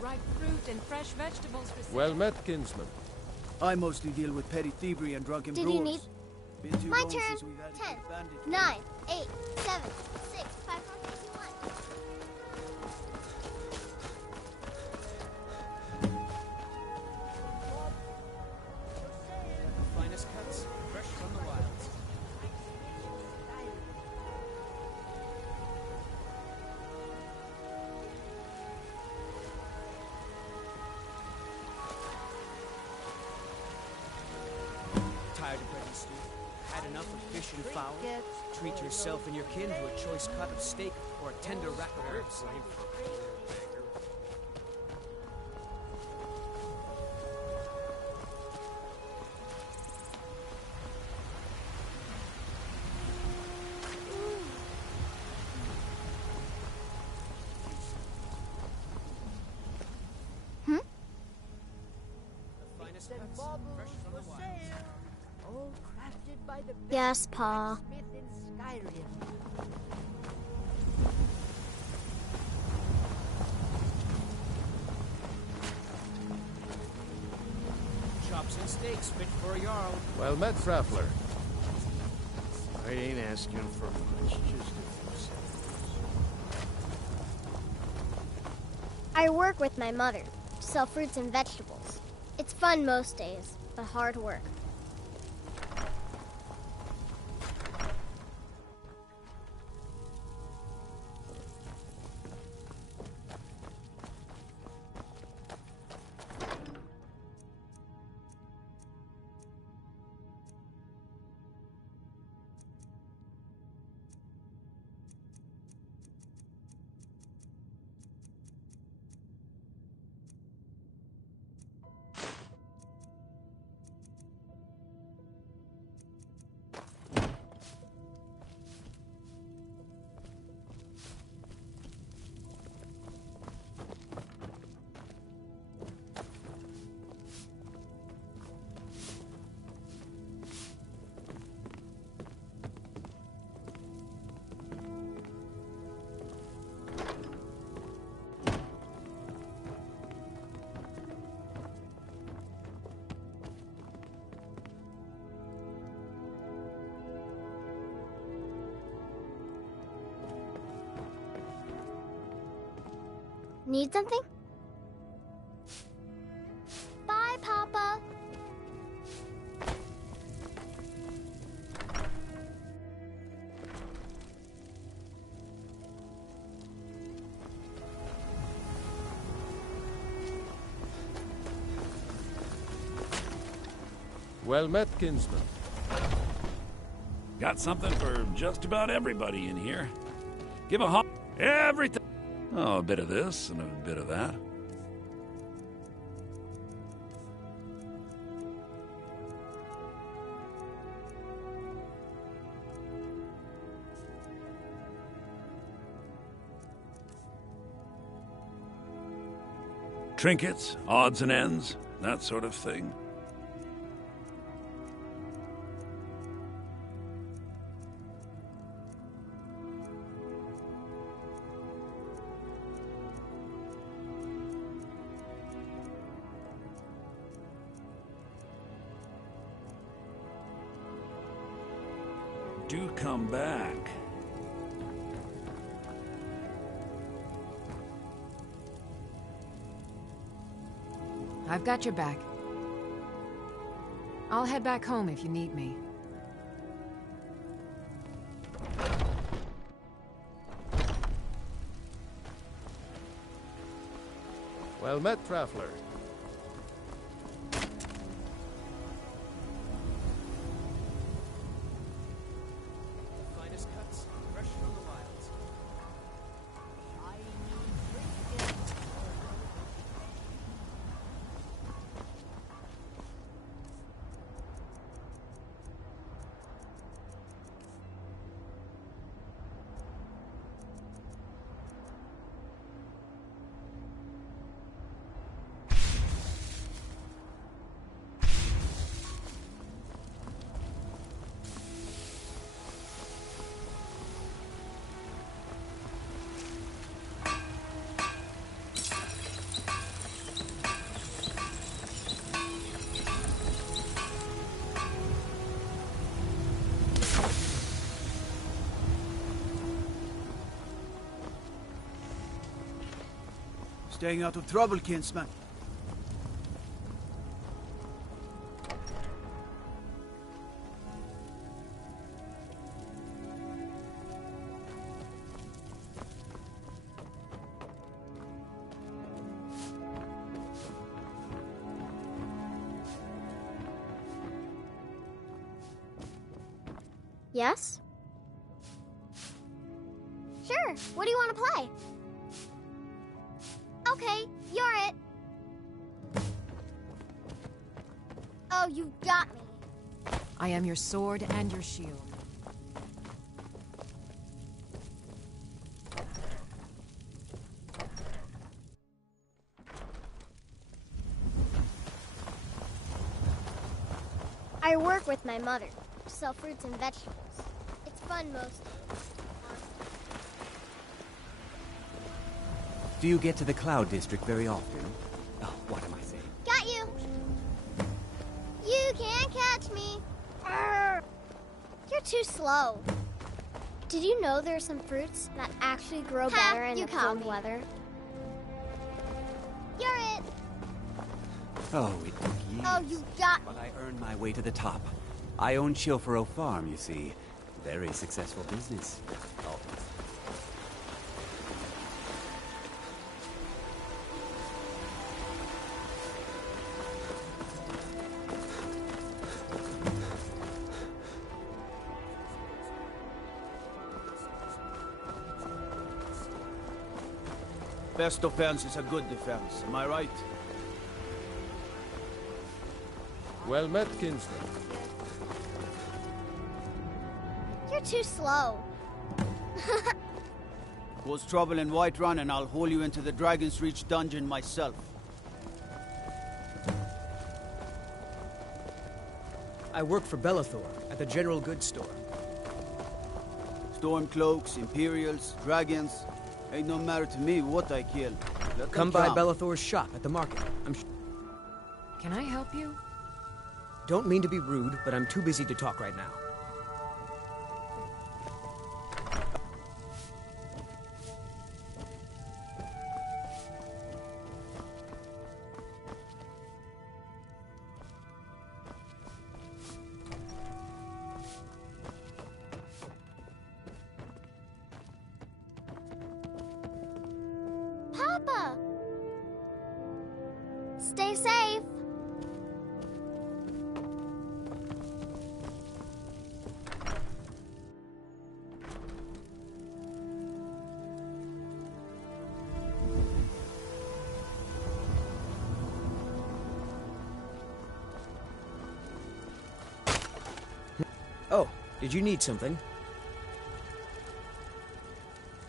Ripe fruit and fresh vegetables for sale. Well met, kinsman. I mostly deal with petty thievery and drunken Did brawls. you need... Been too My long turn. since we've had a 10, good bandit. 9, 8, 7, 6, 5, 4, 3, 2, 1. Finest cuts, fresh from the wilds. Tired of bread and stew. Had Had enough of fish and fowl? Treat yourself and your kin to a choice cut of steak or a tender rack of herbs. Yes, Pa. Chops and steaks fit for a Jarl. Well met, Traveler. I ain't asking for much, just a few seconds. I work with my mother, sell fruits and vegetables. It's fun most days, but hard work. Need something? Bye, Papa. Well met, kinsman. Got something for just about everybody in here. Give a hop. Everything. Oh, a bit of this and a bit of that. Trinkets, odds and ends, that sort of thing. Do come back. I've got your back. I'll head back home if you need me. Well met, Traveler. Finest cuts, fresh from the wilds. Staying out of trouble, kinsman. Yes? Sure. What do you want to play? Okay, you're it. Oh, you got me. I am your sword and your shield. I work with my mother. Sell fruits and vegetables. It's fun most days. Do you get to the Cloud District very often? Oh, what am I saying? Got you! You can't catch me! Arr! You're too slow. Did you know there are some fruits that actually grow better in the cold weather? You're it! Oh, it took years. Oh, you got me! But I earned my way to the top. I own Chilfaro Farm, you see. Very successful business. Oh. Best defense is a good defense, am I right? Well met, Kinsman. You're too slow. Cause trouble in Whiterun and I'll haul you into the Dragon's Reach dungeon myself. I work for Belethor at the General Goods Store. Stormcloaks, Imperials, Dragons. Ain't no matter to me what I kill. Let Come them by jump. Belethor's shop at the market. Can I help you? Don't mean to be rude, but I'm too busy to talk right now. Papa! Stay safe. Oh, did you need something?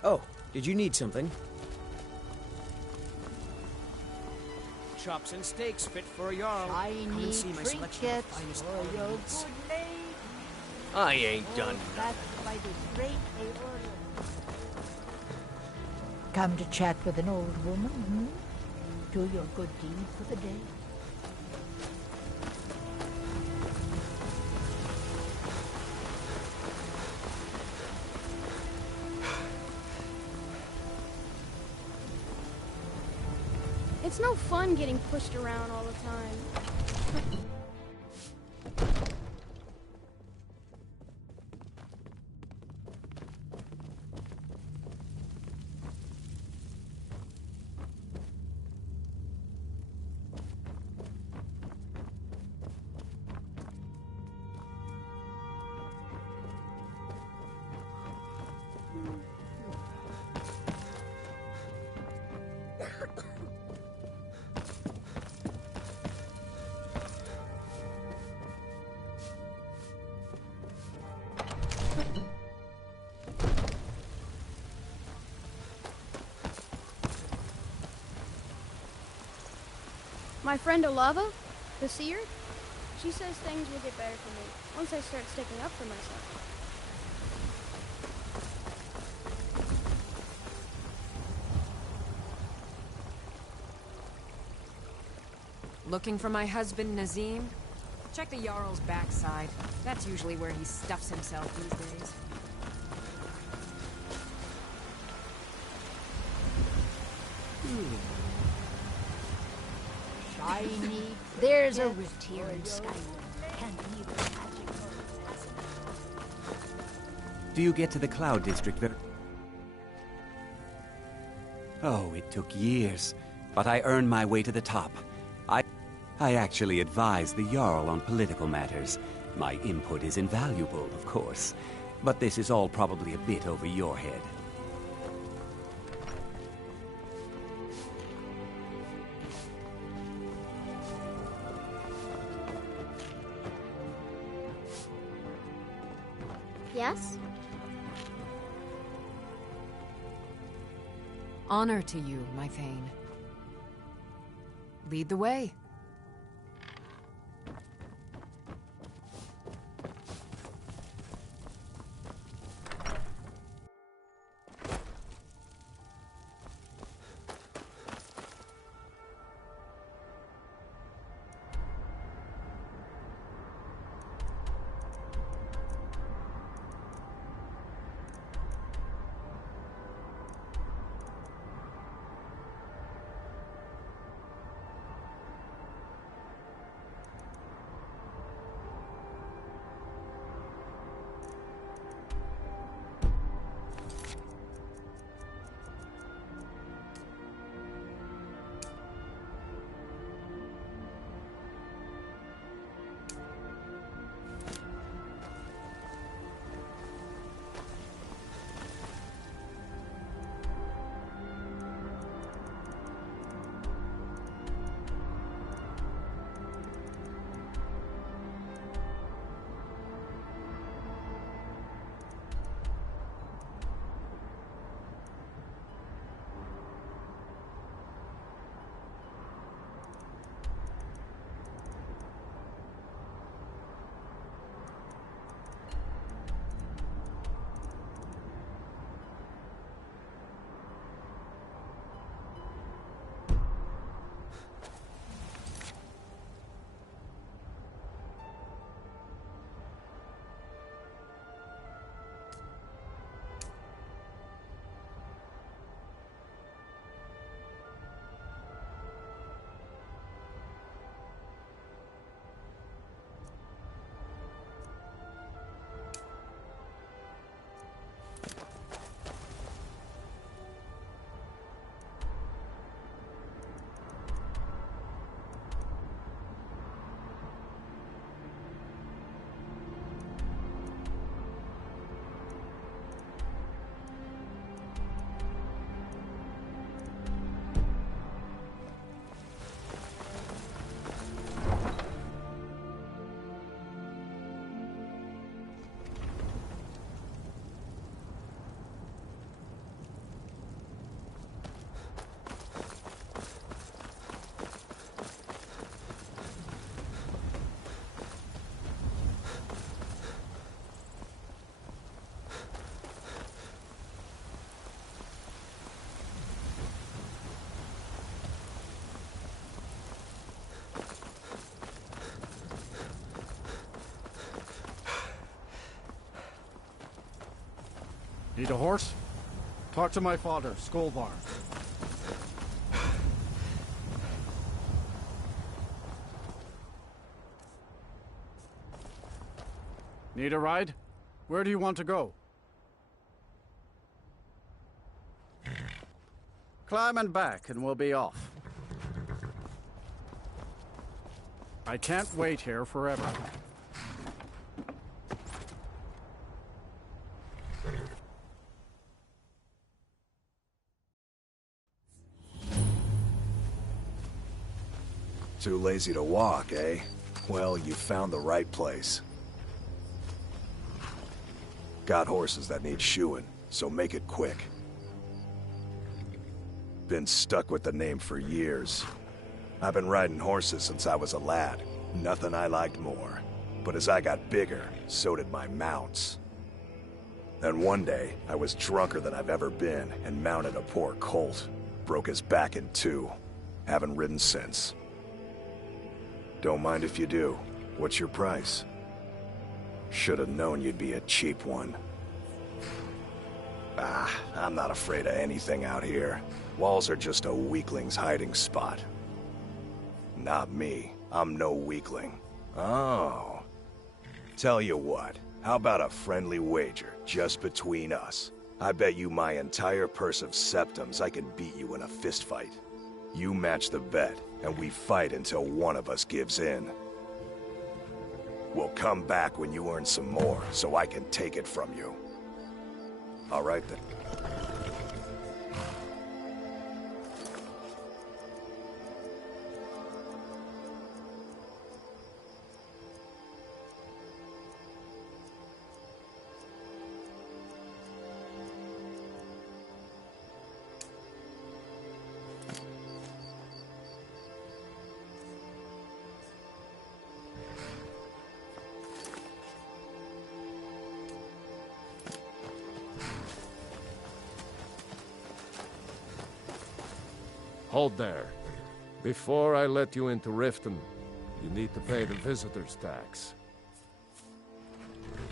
Oh, did you need something? Chops and steaks fit for a Jarl. Come and see my selection of finest ornaments. I ain't done That's nothing. why the great Eorl. Come to chat with an old woman, hmm? Do your good deed for the day. It's no fun getting pushed around all the time. My friend Olava, the seer, she says things will get better for me once I start sticking up for myself. Looking for my husband, Nazim? Check the Jarl's backside. That's usually where he stuffs himself these days. Shiny. There's a rift here in Skyrim. Can't even magic or pass it. Do you get to the Cloud District very... Oh, it took years, but I earned my way to the top. I actually advise the Jarl on political matters. My input is invaluable, of course. But this is all probably a bit over your head. Yes? Honor to you, my Thane. Lead the way. Need a horse? Talk to my father, Skullbar. Need a ride? Where do you want to go? Climb and back, and we'll be off. I can't wait here forever. Too lazy to walk, eh? Well, you found the right place. Got horses that need shoeing, so make it quick. Been stuck with the name for years. I've been riding horses since I was a lad. Nothing I liked more. But as I got bigger, so did my mounts. Then one day, I was drunker than I've ever been and mounted a poor colt. Broke his back in two. Haven't ridden since. Don't mind if you do. What's your price? Should have known you'd be a cheap one. I'm not afraid of anything out here. Walls are just a weakling's hiding spot. Not me. I'm no weakling. Oh. Tell you what, how about a friendly wager, just between us? I bet you my entire purse of septums I can beat you in a fistfight. You match the bet, and we fight until one of us gives in. We'll come back when you earn some more, so I can take it from you. All right then. Hold there. Before I let you into Riften, you need to pay the visitor's tax.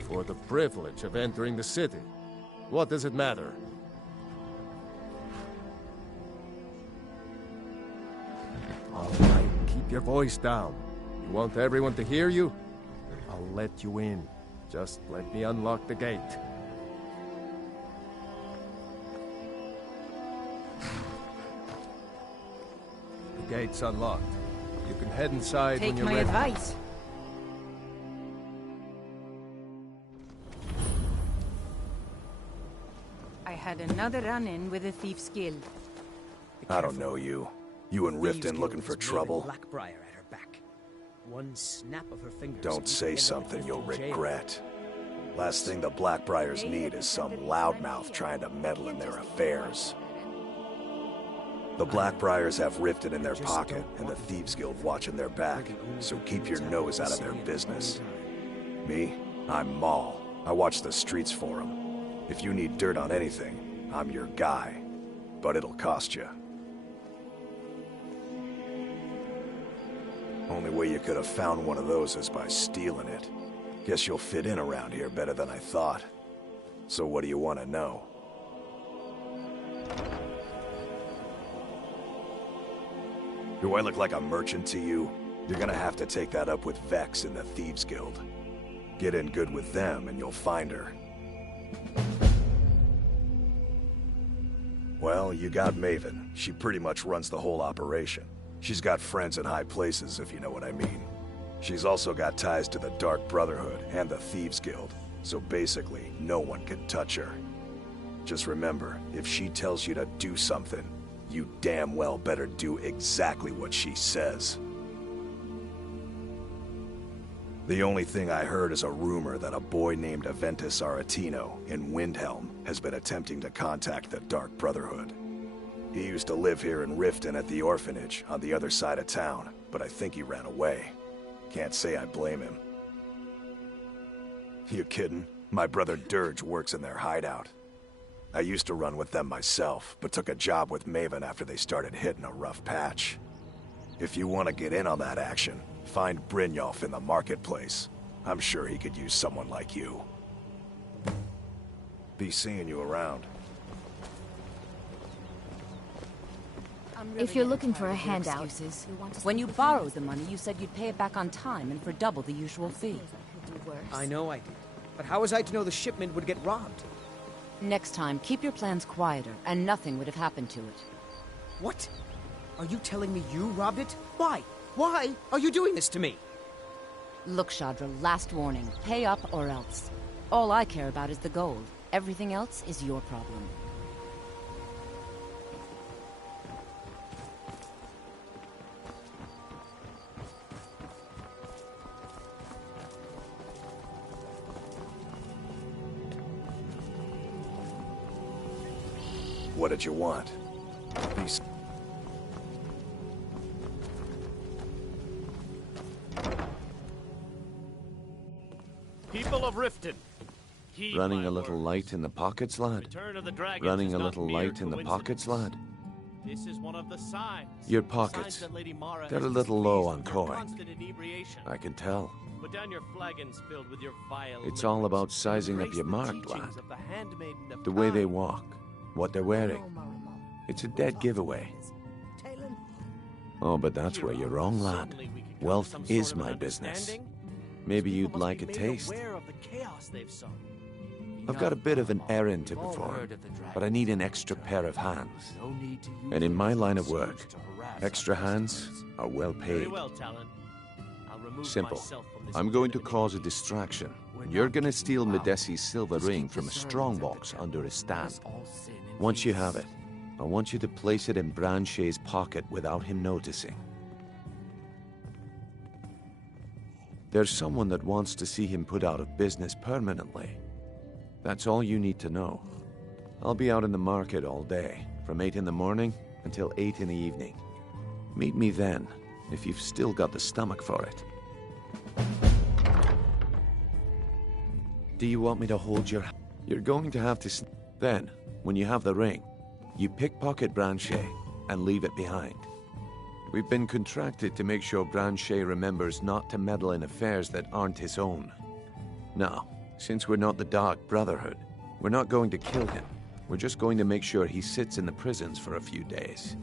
For the privilege of entering the city. What does it matter? All right, keep your voice down. You want everyone to hear you? I'll let you in. Just let me unlock the gate. The gate's unlocked. You can head inside when you're ready. Take my advice. I had another run-in with a Thief's Guild. I don't know you. You and Riften looking for trouble? Blackbriar at her back. One snap of her fingers. Don't say something you'll regret. Last thing the Blackbriars need is some loudmouth trying to meddle in their affairs. The Blackbriars have Riften in their pocket, and the Thieves Guild watching their back, so keep your nose out of their business. Me? I'm Maul. I watch the streets for them. If you need dirt on anything, I'm your guy. But it'll cost you. Only way you could have found one of those is by stealing it. Guess you'll fit in around here better than I thought. So what do you want to know? Do I look like a merchant to you? You're gonna have to take that up with Vex in the Thieves Guild. Get in good with them and you'll find her. Well, you got Maven. She pretty much runs the whole operation. She's got friends in high places, if you know what I mean. She's also got ties to the Dark Brotherhood and the Thieves Guild, so basically, no one can touch her. Just remember, if she tells you to do something, you damn well better do exactly what she says. The only thing I heard is a rumor that a boy named Aventus Aretino in Windhelm has been attempting to contact the Dark Brotherhood. He used to live here in Riften at the orphanage on the other side of town, but I think he ran away. Can't say I blame him. You kidding? My brother Dirge works in their hideout. I used to run with them myself, but took a job with Maven after they started hitting a rough patch. If you want to get in on that action, find Brynjolf in the marketplace. I'm sure he could use someone like you. Be seeing you around. If you're looking for a handout, when you borrowed the money, you said you'd pay it back on time and for double the usual fee. I know I did. But how was I to know the shipment would get robbed? Next time, keep your plans quieter, and nothing would have happened to it. What? Are you telling me you robbed it? Why? Why are you doing this to me? Look, Shadra, last warning. Pay up or else. All I care about is the gold. Everything else is your problem. What did you want? These... People of Riften. Running a little light in the pockets, lad? Running a little light in the pockets, lad? This is one of the signs. Your pockets. They're a little low on coin. I can tell. Put down your flagons filled with your vile It's all about sizing up your mark, lad. The way they walk. What they're wearing. It's a dead giveaway. Oh, but that's where you're wrong, lad. Wealth is my business. Maybe you'd like a taste. I've got a bit of an errand to perform, but I need an extra pair of hands. And in my line of work, extra hands are well paid. Very well, Talon. I'll remove Simple. myself from this I'm going to cause a distraction. You're gonna steal Medesi's silver ring from a strongbox under a stand. Once you have it, I want you to place it in Branche's pocket without him noticing. There's someone that wants to see him put out of business permanently. That's all you need to know. I'll be out in the market all day, from 8 in the morning until 8 in the evening. Meet me then, if you've still got the stomach for it. Do you want me to hold your... You're going to have to... Then, when you have the ring, you pickpocket Branche and leave it behind. We've been contracted to make sure Branche remembers not to meddle in affairs that aren't his own. Now, since we're not the Dark Brotherhood, we're not going to kill him. We're just going to make sure he sits in the prisons for a few days.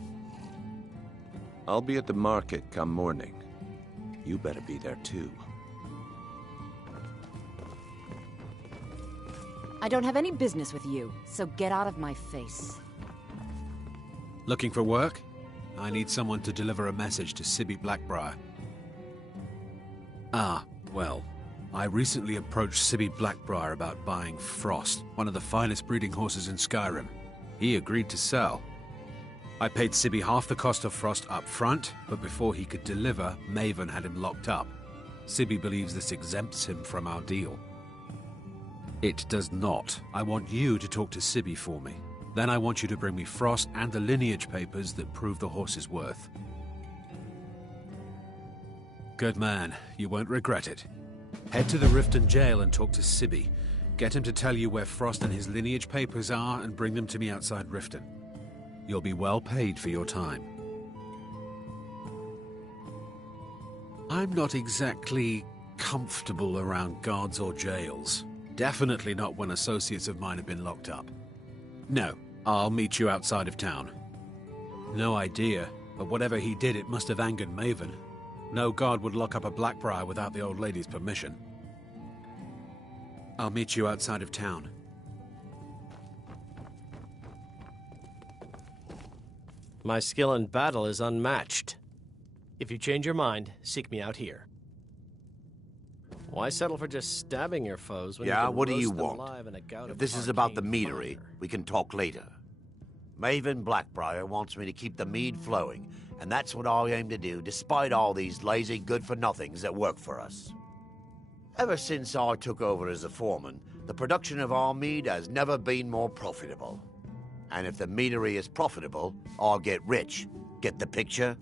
I'll be at the market come morning. You better be there too. I don't have any business with you, so get out of my face. Looking for work? I need someone to deliver a message to Sibby Blackbriar. Ah, well, I recently approached Sibby Blackbriar about buying Frost, one of the finest breeding horses in Skyrim. He agreed to sell. I paid Sibby half the cost of Frost up front, but before he could deliver, Maven had him locked up. Sibby believes this exempts him from our deal. It does not. I want you to talk to Sibby for me. Then I want you to bring me Frost and the lineage papers that prove the horse's worth. Good man. You won't regret it. Head to the Riften jail and talk to Sibby. Get him to tell you where Frost and his lineage papers are and bring them to me outside Riften. You'll be well paid for your time. I'm not exactly comfortable around guards or jails. Definitely not when associates of mine have been locked up. No, I'll meet you outside of town. No idea, but whatever he did, it must have angered Maven. No guard would lock up a Blackbriar without the old lady's permission. I'll meet you outside of town. My skill in battle is unmatched. If you change your mind, seek me out here. Why settle for just stabbing your foes when you can what do you roast them want? alive in a gout If of this is about the arcane meadery, fire? we can talk later. Maven Blackbriar wants me to keep the mead flowing, and that's what I aim to do, despite all these lazy good-for-nothings that work for us. Ever since I took over as a foreman, the production of our mead has never been more profitable. And if the meadery is profitable, I'll get rich. Get the picture?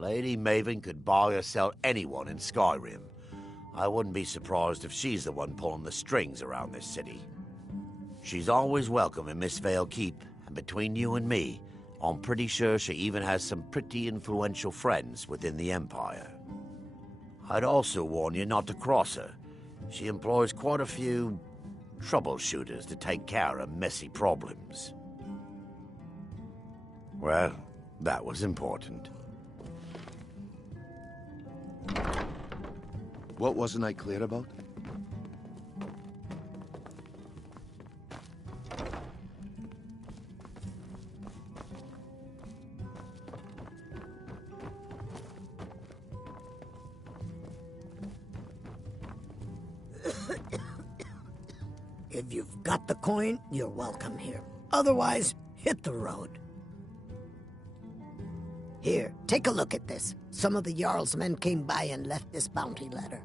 Lady Maven could buy or sell anyone in Skyrim. I wouldn't be surprised if she's the one pulling the strings around this city. She's always welcome in Mistveil Keep, and between you and me, I'm pretty sure she even has some pretty influential friends within the Empire. I'd also warn you not to cross her. She employs quite a few troubleshooters to take care of messy problems. Well, that was important. What wasn't I clear about? If you've got the coin, you're welcome here. Otherwise, hit the road. Here, take a look at this. Some of the Jarl's men came by and left this bounty letter.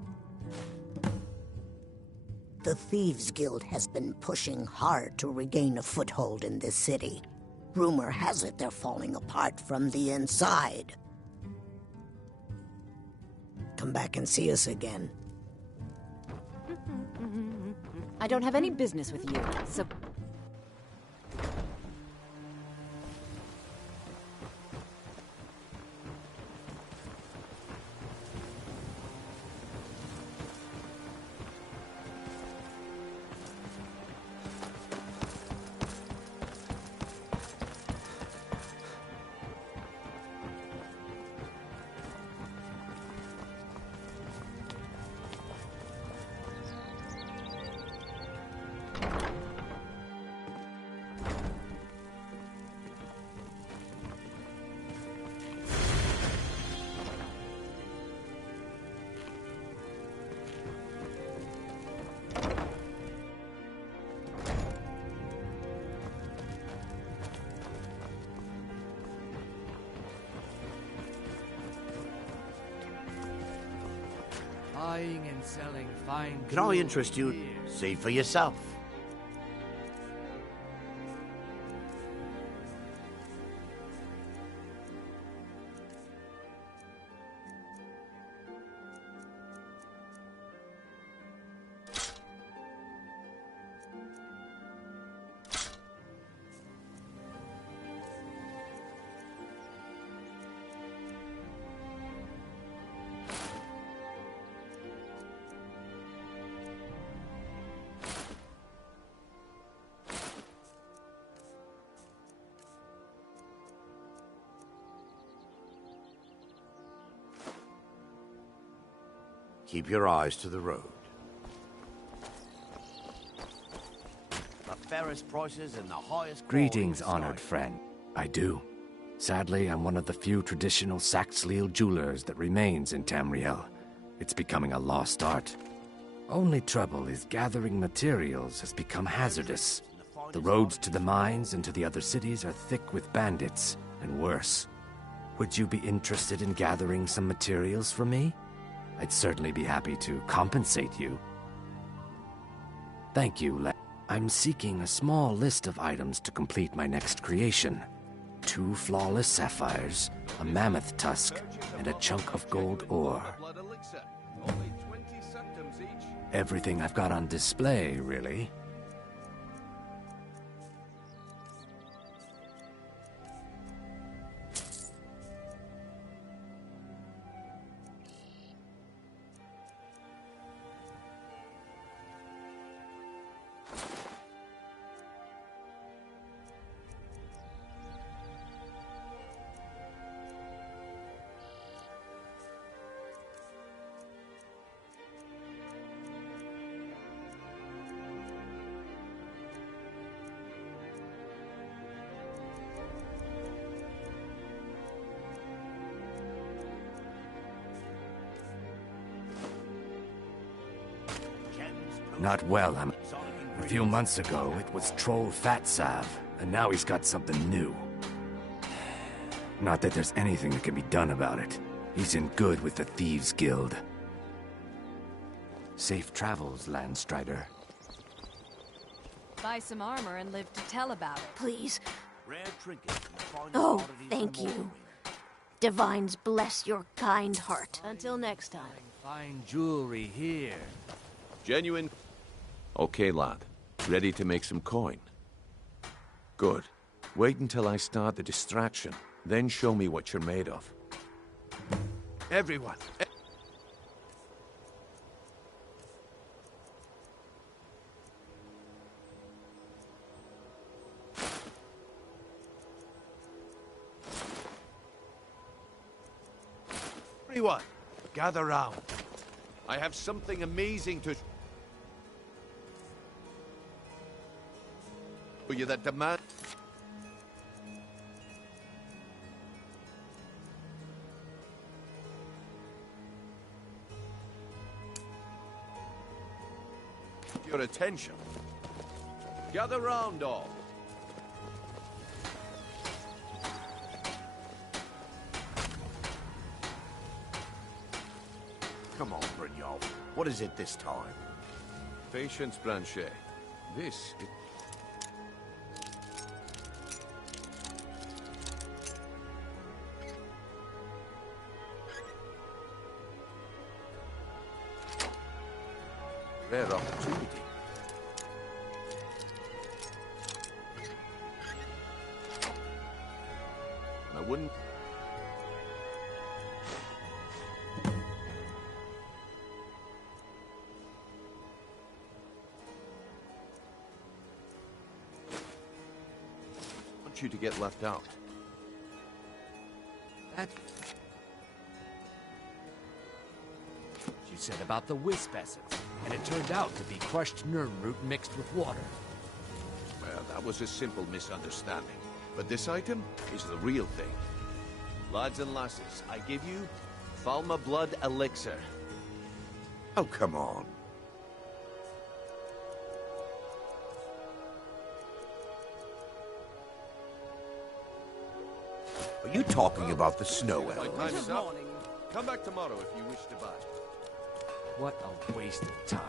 The Thieves' Guild has been pushing hard to regain a foothold in this city. Rumor has it they're falling apart from the inside. Come back and see us again. I don't have any business with you, so... Buying and selling fine Can I interest you? See for yourself. Keep your eyes to the road. The fairest prices and the highest Greetings, honored friend. I do. Sadly, I'm one of the few traditional Saxhleel jewelers that remains in Tamriel. It's becoming a lost art. Only trouble is gathering materials has become hazardous. The roads to the mines and to the other cities are thick with bandits, and worse. Would you be interested in gathering some materials from me? I'd certainly be happy to compensate you. Thank you, I'm seeking a small list of items to complete my next creation. 2 flawless sapphires, a mammoth tusk, and a chunk of gold ore. Everything I've got on display, really. Not well, A few months ago, it was Troll Fatsav, and now he's got something new. Not that there's anything that can be done about it. He's in good with the Thieves' Guild. Safe travels, Landstrider. Buy some armor and live to tell about it. Please. Rare trinkets and the finest Oh, oddities thank of the you. Divines bless your kind heart. Until next time. Fine jewelry here. Genuine. Okay, lad. Ready to make some coin? Good. Wait until I start the distraction, then show me what you're made of. Everyone. Everyone, gather round. I have something amazing to show you that demand. Your attention. Gather round, all. Come on, Brynjolf. What is it this time? Patience, Blanchet. This is... rare opportunity. And I wouldn't... want you to get left out. That... you said about the wisp essence, and it turned out to be crushed nerve root mixed with water. Well, that was a simple misunderstanding. But this item is the real thing. Lads and lasses, I give you Falma Blood Elixir. Oh, come on. Are you talking about the snow elf? My time is up. Come back tomorrow if you wish to buy. What a waste of time.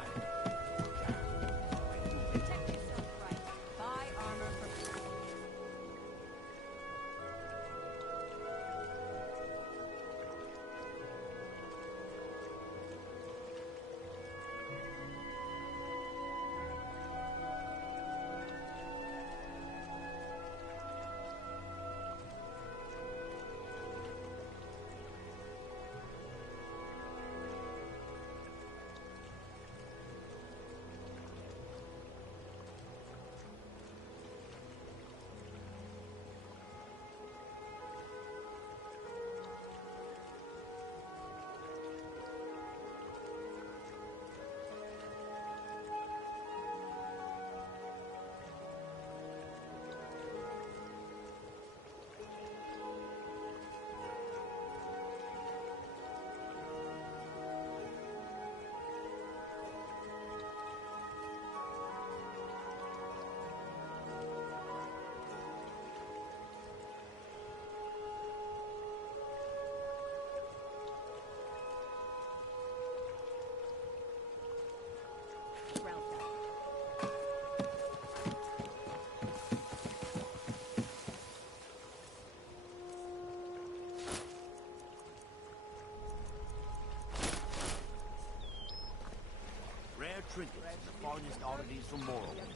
Trinkets, the finest oddities from Morrowind.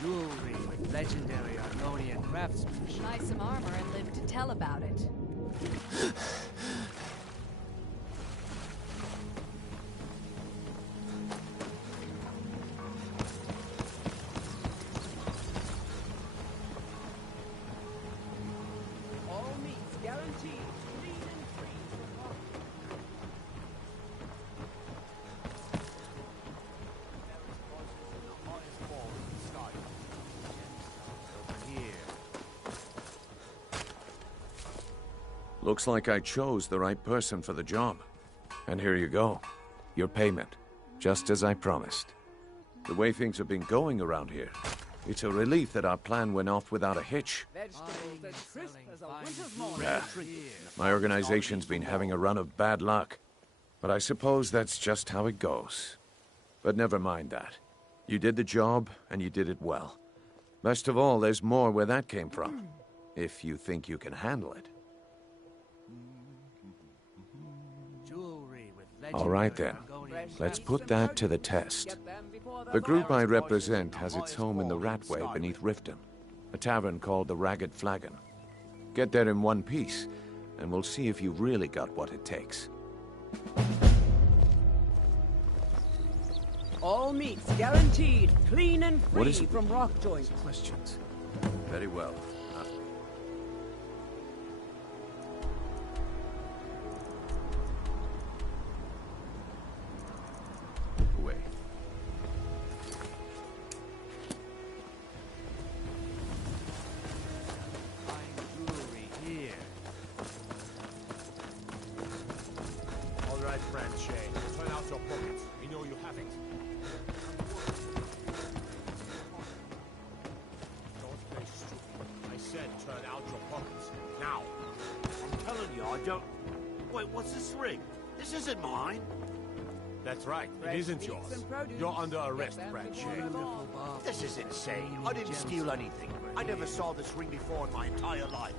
Jewelry with legendary Argonian craftsmanship. Buy some armor and live to tell about it. All meats guaranteed. Clean and free from harm. Looks like I chose the right person for the job. And here you go. Your payment. Just as I promised. The way things have been going around here, it's a relief that our plan went off without a hitch. Yeah. My organization's been having a run of bad luck. But I suppose that's just how it goes. But never mind that. You did the job, and you did it well. Best of all, there's more where that came from. If you think you can handle it. All right then, let's put that to the test. The group I represent has its home in the Ratway beneath Riften, a tavern called the Ragged Flagon. Get there in one piece, and we'll see if you've really got what it takes. All meats guaranteed, clean and free What is it? from rock joints. Questions. Very well. Away. Jewelry here. All right, friend Shay. Turn out your pockets. We know you have it. Don't play stupid. I said turn out your pockets. Now. I'm telling you, I don't... Wait, what's this ring? This isn't mine. That's right. It isn't yours. You're under arrest, Brad Shay. This is insane. I didn't steal anything. I never saw this ring before in my entire life.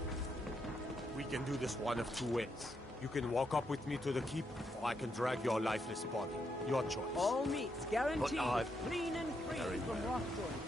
We can do this one of two ways. You can walk up with me to the keep, or I can drag your lifeless body. Your choice. All meats guaranteed, But clean and free Very from well. rock joints.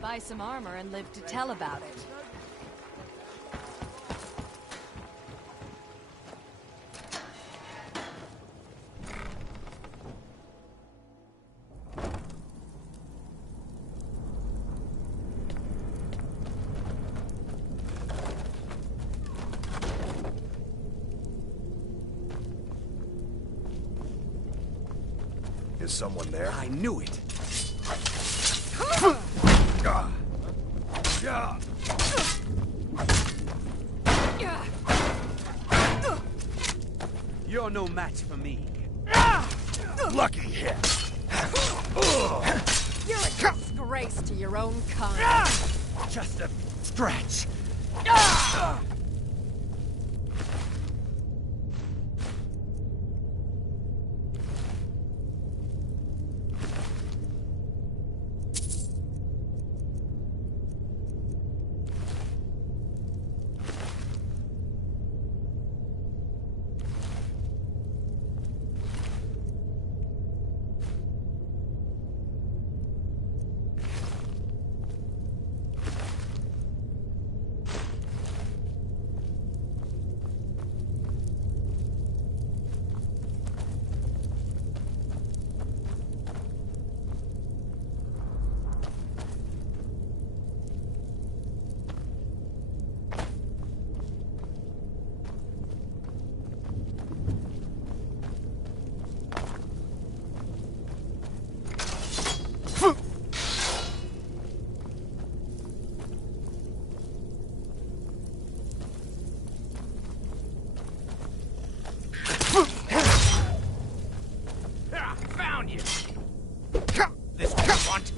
Buy some armor and live to tell about it. Is someone there? I knew it. You're no match for me. Lucky hit. You're a disgrace to your own kind. Just a scratch. Found you. This front.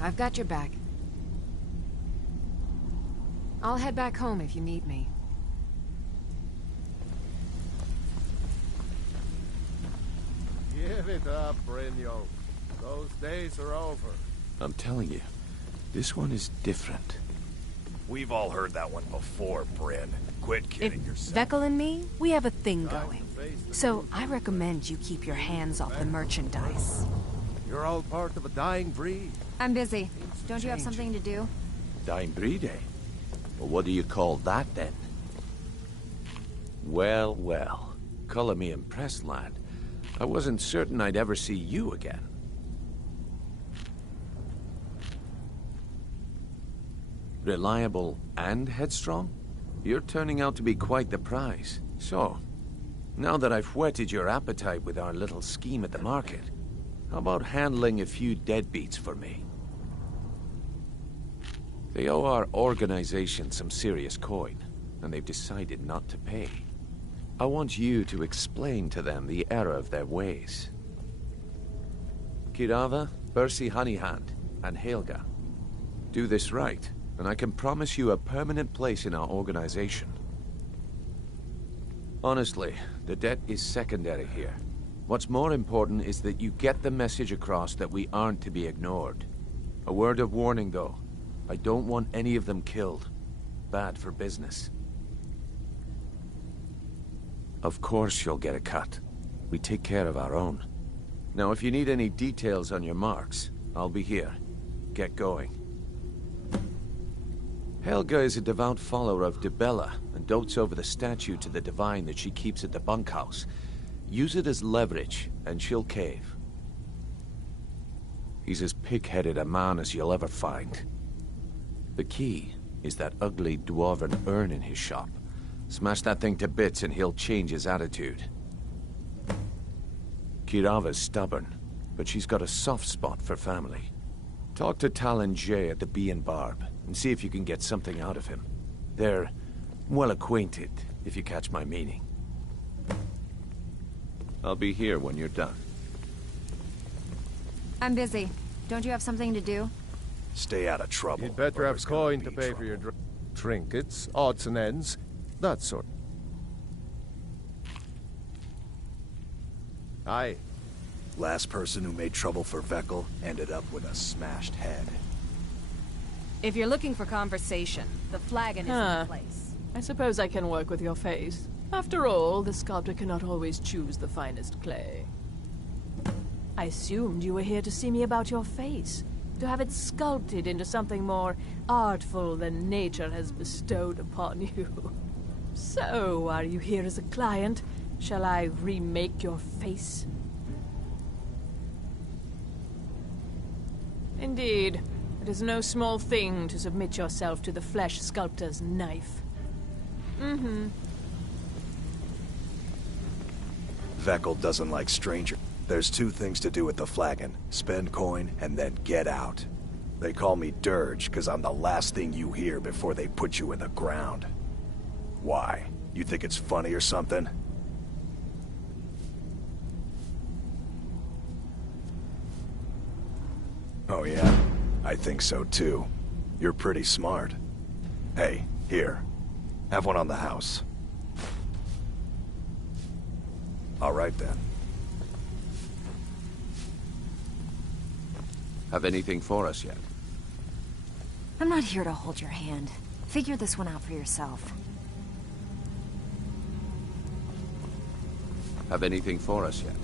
I've got your back. I'll head back home if you need me. Give it up, Brynjo. Those days are over. I'm telling you, this one is different. We've all heard that one before, Bryn. Quit kidding yourself. Vekel and me, we have a thing going. So I recommend you keep your hands off the merchandise. You're all part of a dying breed. I'm busy. Don't you have something to do? Dying breed, eh? Well, what do you call that, then? Well, well. Color me impressed, lad. I wasn't certain I'd ever see you again. Reliable and headstrong? You're turning out to be quite the prize. So, now that I've whetted your appetite with our little scheme at the market, how about handling a few deadbeats for me? They owe our organization some serious coin, and they've decided not to pay. I want you to explain to them the error of their ways. Kirava, Bersi Honeyhand, and Helga. Do this right, and I can promise you a permanent place in our organization. Honestly, the debt is secondary here. What's more important is that you get the message across that we aren't to be ignored. A word of warning, though. I don't want any of them killed. Bad for business. Of course you'll get a cut. We take care of our own. Now, if you need any details on your marks, I'll be here. Get going. Helga is a devout follower of Dibella and dotes over the statue to the divine that she keeps at the bunkhouse. Use it as leverage, and she'll cave. He's as pig-headed a man as you'll ever find. The key is that ugly dwarven urn in his shop. Smash that thing to bits and he'll change his attitude. Kirava's stubborn, but she's got a soft spot for family. Talk to Talon Jay at the Bee and Barb, and see if you can get something out of him. They're well acquainted, if you catch my meaning. I'll be here when you're done. I'm busy. Don't you have something to do? Stay out of trouble. You'd better have coin to pay for your trinkets, odds and ends, that sort. Aye. Last person who made trouble for Vekel ended up with a smashed head. If you're looking for conversation, the flagon is in the place. I suppose I can work with your face. After all, the sculptor cannot always choose the finest clay. I assumed you were here to see me about your face, to have it sculpted into something more artful than nature has bestowed upon you. So, are you here as a client? Shall I remake your face? Indeed, it is no small thing to submit yourself to the flesh sculptor's knife. Mm-hmm. Vekel doesn't like strangers. There's two things to do with the flagon. Spend coin, and then get out. They call me Dirge, because I'm the last thing you hear before they put you in the ground. Why? You think it's funny or something? Oh yeah? I think so too. You're pretty smart. Hey, here. Have one on the house. All right then. Have anything for us yet? I'm not here to hold your hand. Figure this one out for yourself. Have anything for us yet?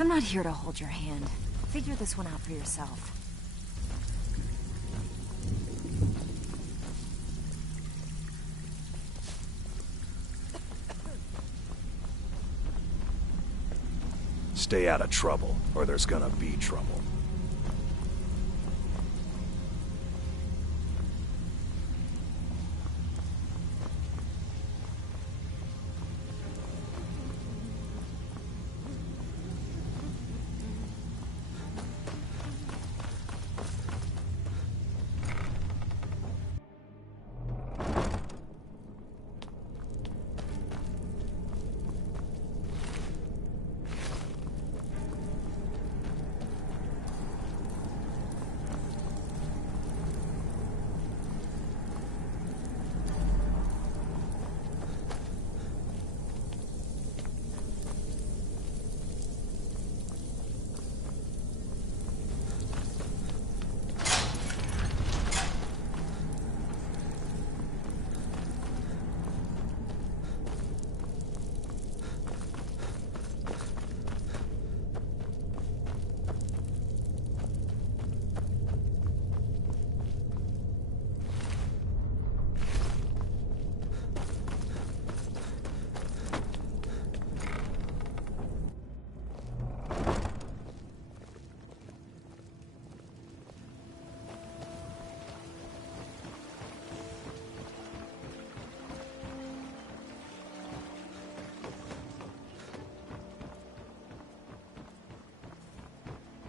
I'm not here to hold your hand. Figure this one out for yourself. Stay out of trouble, or there's gonna be trouble.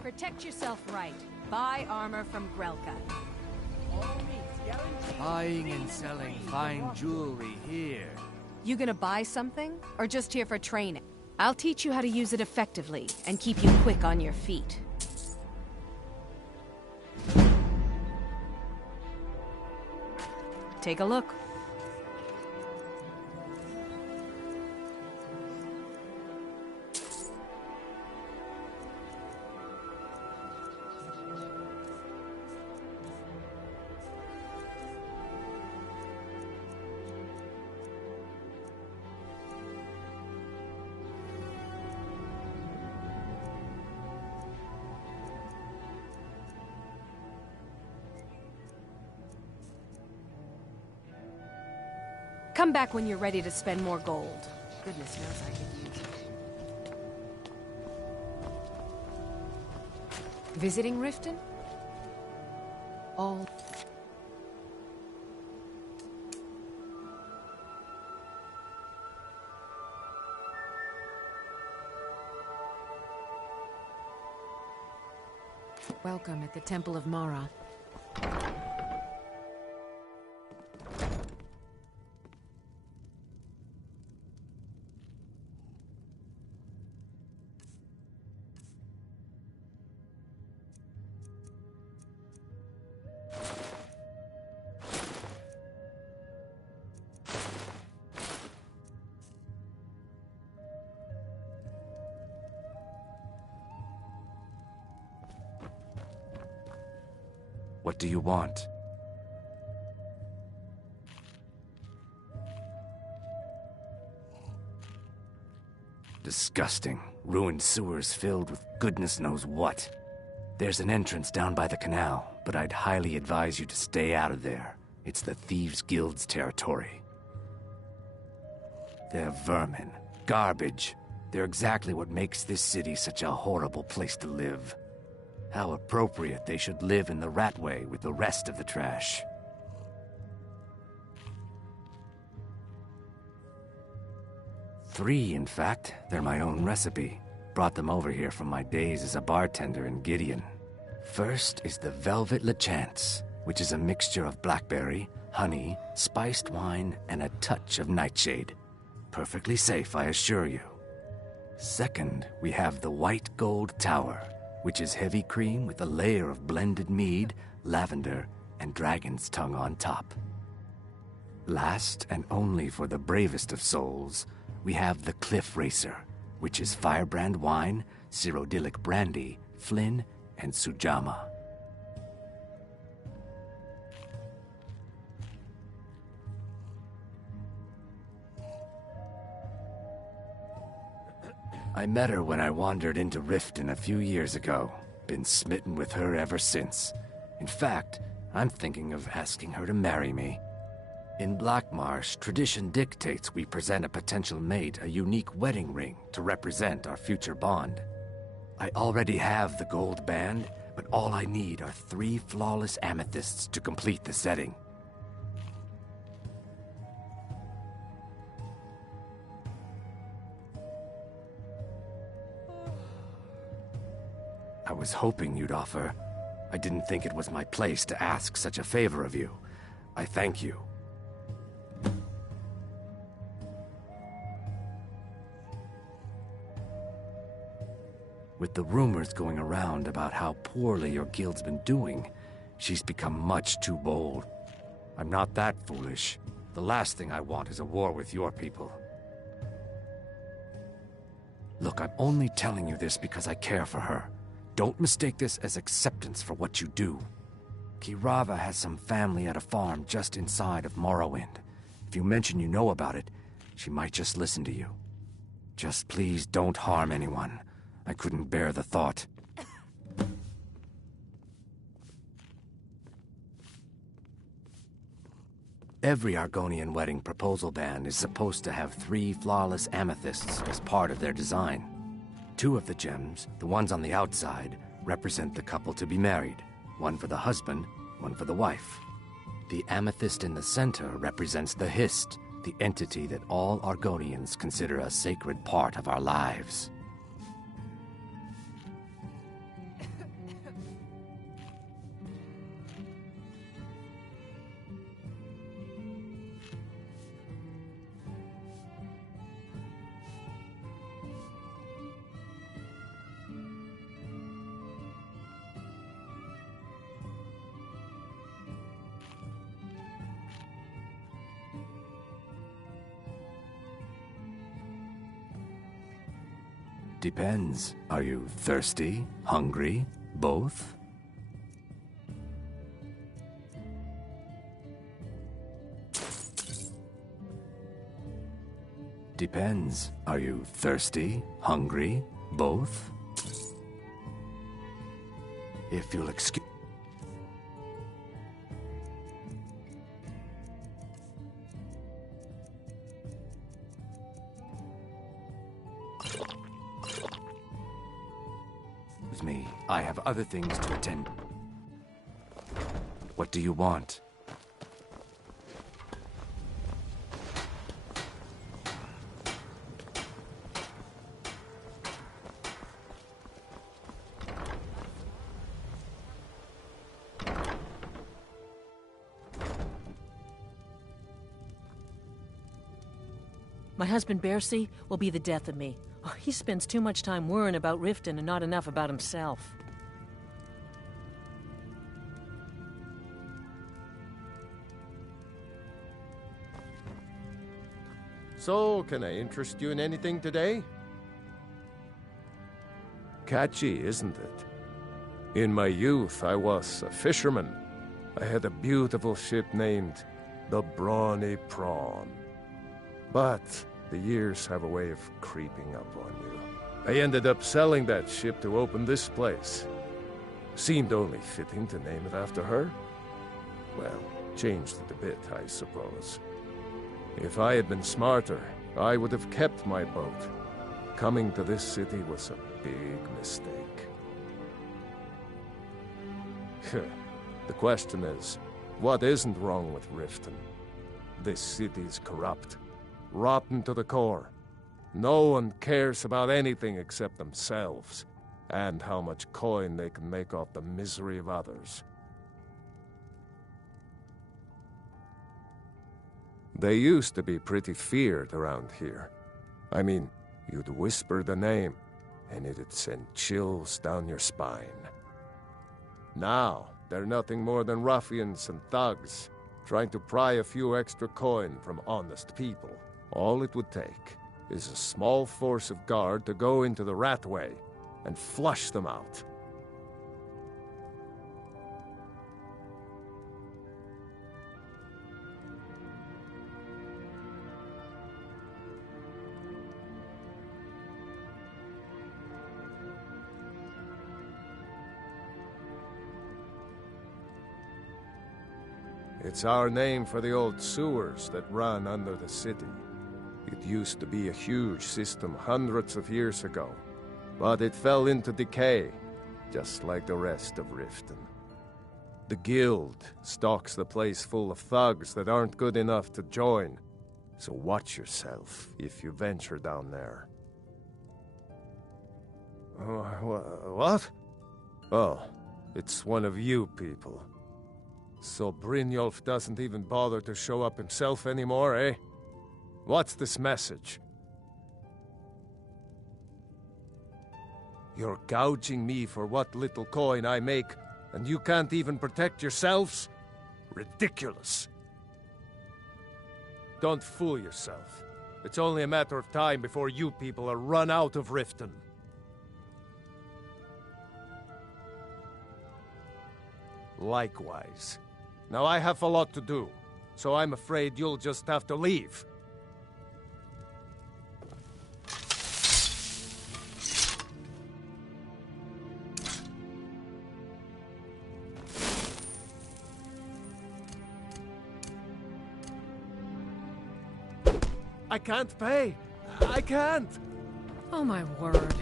Protect yourself right. Buy armor from Grelka. Buying and selling fine jewelry here. You gonna buy something? Or just here for training? I'll teach you how to use it effectively, and keep you quick on your feet. Take a look. Come back when you're ready to spend more gold. Goodness knows I could use it. Visiting Riften? All... Welcome at the Temple of Mara. What do you want? Disgusting. Ruined sewers filled with goodness knows what. There's an entrance down by the canal, but I'd highly advise you to stay out of there. It's the Thieves' Guild's territory. They're vermin. Garbage. They're exactly what makes this city such a horrible place to live. How appropriate they should live in the Ratway with the rest of the trash. Three, in fact. They're my own recipe. Brought them over here from my days as a bartender in Gideon. First is the Velvet Lechance, which is a mixture of blackberry, honey, spiced wine, and a touch of nightshade. Perfectly safe, I assure you. Second, we have the White Gold Tower, which is heavy cream with a layer of blended mead, lavender, and dragon's tongue on top. Last, and only for the bravest of souls, we have the Cliff Racer, which is firebrand wine, Cyrodiilic brandy, Flynn, and Sujamma. I met her when I wandered into Riften a few years ago. Been smitten with her ever since. In fact, I'm thinking of asking her to marry me. In Blackmarsh, tradition dictates we present a potential mate a unique wedding ring to represent our future bond. I already have the gold band, but all I need are 3 flawless amethysts to complete the setting. I was hoping you'd offer. I didn't think it was my place to ask such a favor of you. I thank you. With the rumors going around about how poorly your guild's been doing, she's become much too bold. I'm not that foolish. The last thing I want is a war with your people. Look, I'm only telling you this because I care for her. Don't mistake this as acceptance for what you do. Kirava has some family at a farm just inside of Morrowind. If you mention you know about it, she might just listen to you. Just please don't harm anyone. I couldn't bear the thought. Every Argonian wedding proposal band is supposed to have 3 flawless amethysts as part of their design. 2 of the gems, the ones on the outside, represent the couple to be married. 1 for the husband, 1 for the wife. The amethyst in the center represents the Hist, the entity that all Argonians consider a sacred part of our lives. Depends. Are you thirsty? Hungry? Both? Depends. Are you thirsty? Hungry? Both? If you'll excuse... me. I have other things to attend. What do you want? My husband Bercy will be the death of me. Oh, he spends too much time worrying about Riften and not enough about himself. So, can I interest you in anything today? Catchy, isn't it? In my youth, I was a fisherman. I had a beautiful ship named the Brawny Prawn. But the years have a way of creeping up on you. I ended up selling that ship to open this place. Seemed only fitting to name it after her. Well, changed it a bit, I suppose. If I had been smarter, I would have kept my boat. Coming to this city was a big mistake. The question is, what isn't wrong with Riften? This city's corrupt. Rotten to the core. No one cares about anything except themselves, and how much coin they can make off the misery of others. They used to be pretty feared around here. I mean, you'd whisper the name, and it'd send chills down your spine. Now, they're nothing more than ruffians and thugs, trying to pry a few extra coin from honest people. All it would take is a small force of guard to go into the Ratway and flush them out. It's our name for the old sewers that run under the city. It used to be a huge system hundreds of years ago, but it fell into decay, just like the rest of Riften. The guild stocks the place full of thugs that aren't good enough to join, so watch yourself if you venture down there. What? Oh, it's one of you people. So Brynjolf doesn't even bother to show up himself anymore, eh? What's this message? You're gouging me for what little coin I make, and you can't even protect yourselves? Ridiculous. Don't fool yourself. It's only a matter of time before you people are run out of Riften. Likewise. Now I have a lot to do, so I'm afraid you'll just have to leave. I can't pay! I can't! Oh my word.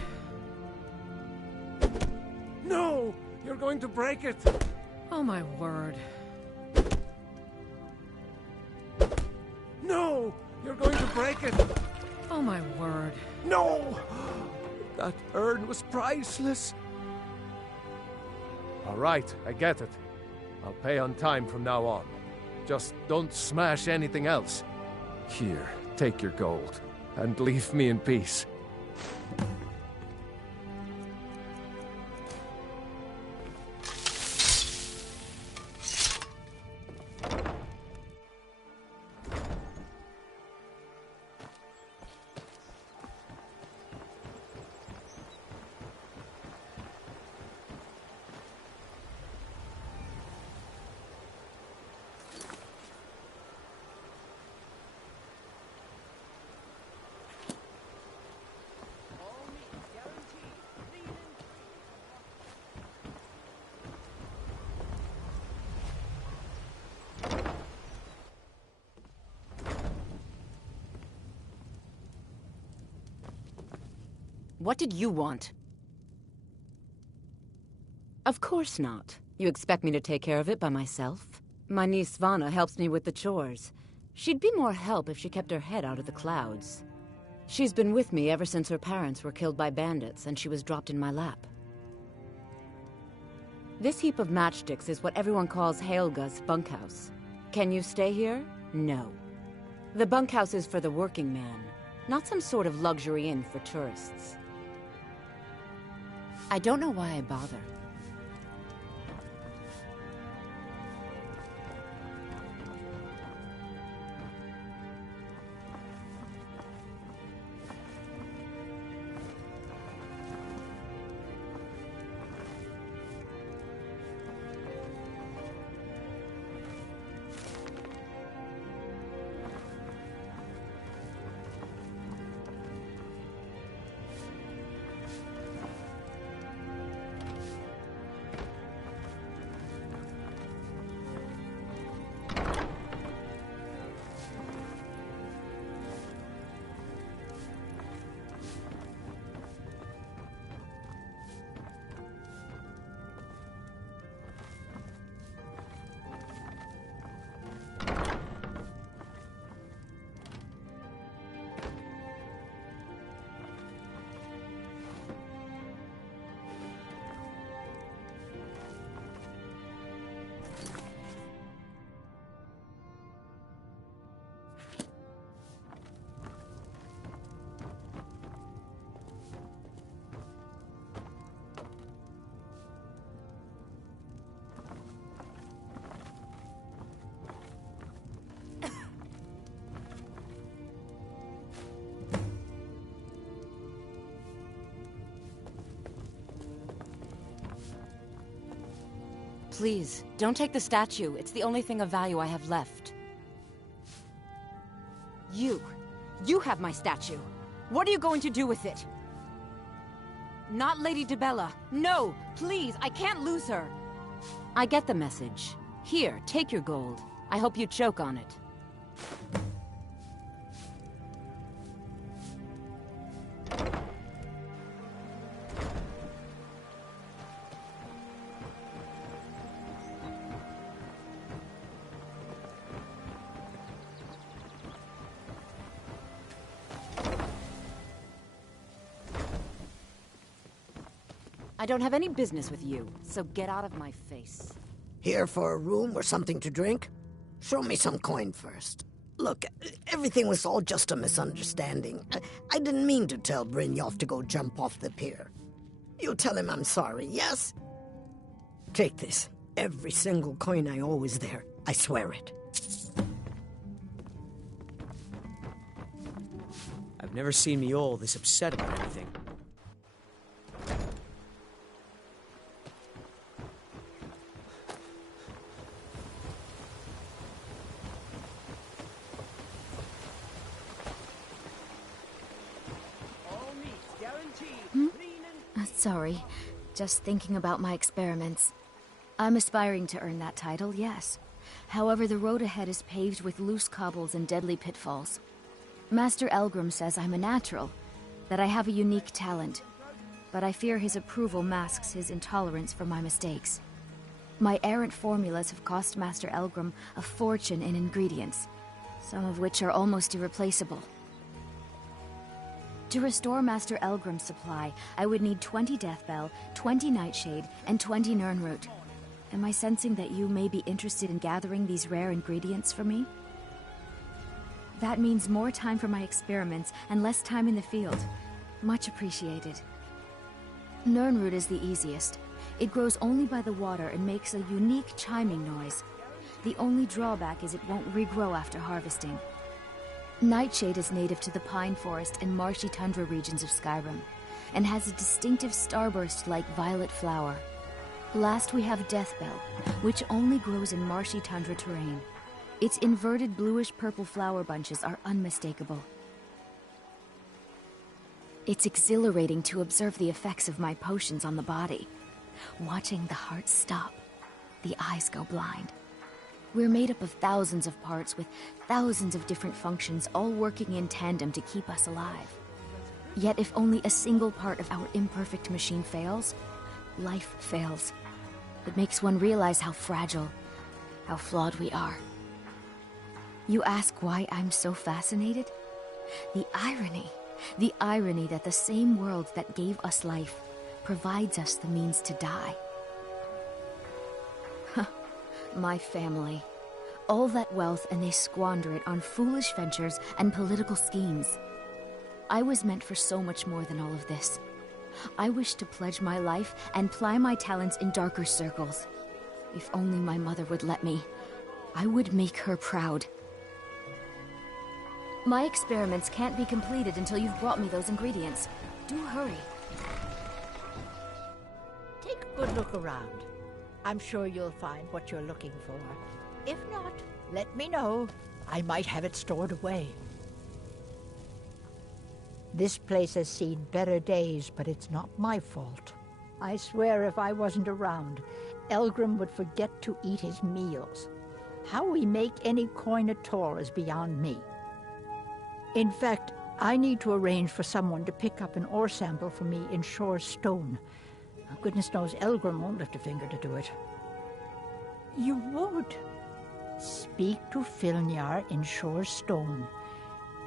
No! You're going to break it! Oh my word. No! You're going to break it! Oh my word. No! That urn was priceless. All right, I get it. I'll pay on time from now on. Just don't smash anything else. Here, take your gold, and leave me in peace. What did you want? Of course not. You expect me to take care of it by myself? My niece Svana helps me with the chores. She'd be more help if she kept her head out of the clouds. She's been with me ever since her parents were killed by bandits and she was dropped in my lap. This heap of matchsticks is what everyone calls Helga's bunkhouse. Can you stay here? No. The bunkhouse is for the working man, not some sort of luxury inn for tourists. I don't know why I bother. Please, don't take the statue. It's the only thing of value I have left. You have my statue. What are you going to do with it? Not Lady Dibella. No, please, I can't lose her. I get the message. Here, take your gold. I hope you choke on it. I don't have any business with you, so get out of my face. Here for a room or something to drink? Show me some coin first. Look, everything was all just a misunderstanding. I didn't mean to tell Brynjolf to go jump off the pier. You tell him I'm sorry, yes? Take this. Every single coin I owe is there. I swear it. I've never seen Mjol this upset about anything. Sorry, just thinking about my experiments. I'm aspiring to earn that title, yes. However, the road ahead is paved with loose cobbles and deadly pitfalls. Master Elgrim says I'm a natural, that I have a unique talent, but I fear his approval masks his intolerance for my mistakes. My errant formulas have cost Master Elgrim a fortune in ingredients, some of which are almost irreplaceable. To restore Master Elgrim's supply, I would need 20 Deathbell, 20 Nightshade, and 20 Nirnroot. Am I sensing that you may be interested in gathering these rare ingredients for me? That means more time for my experiments and less time in the field. Much appreciated. Nirnroot is the easiest. It grows only by the water and makes a unique chiming noise. The only drawback is it won't regrow after harvesting. Nightshade is native to the pine forest and marshy tundra regions of Skyrim, and has a distinctive starburst-like violet flower. Last we have Deathbell, which only grows in marshy tundra terrain. Its inverted bluish-purple flower bunches are unmistakable. It's exhilarating to observe the effects of my potions on the body. Watching the heart stop, the eyes go blind. We're made up of thousands of parts with thousands of different functions, all working in tandem to keep us alive. Yet if only a single part of our imperfect machine fails, life fails. It makes one realize how fragile, how flawed we are. You ask why I'm so fascinated? The irony that the same world that gave us life provides us the means to die. My family. All that wealth, and they squander it on foolish ventures and political schemes. I was meant for so much more than all of this. I wish to pledge my life and ply my talents in darker circles. If only my mother would let me, I would make her proud. My experiments can't be completed until you've brought me those ingredients. Do hurry. Take a good look around. I'm sure you'll find what you're looking for. If not, let me know. I might have it stored away. This place has seen better days, but it's not my fault. I swear if I wasn't around, Elgrim would forget to eat his meals. How we make any coin at all is beyond me. In fact, I need to arrange for someone to pick up an ore sample for me in Shore's Stone. Goodness knows Elgrim won't lift a finger to do it. You won't? Speak to Filnyar in Shore's Stone.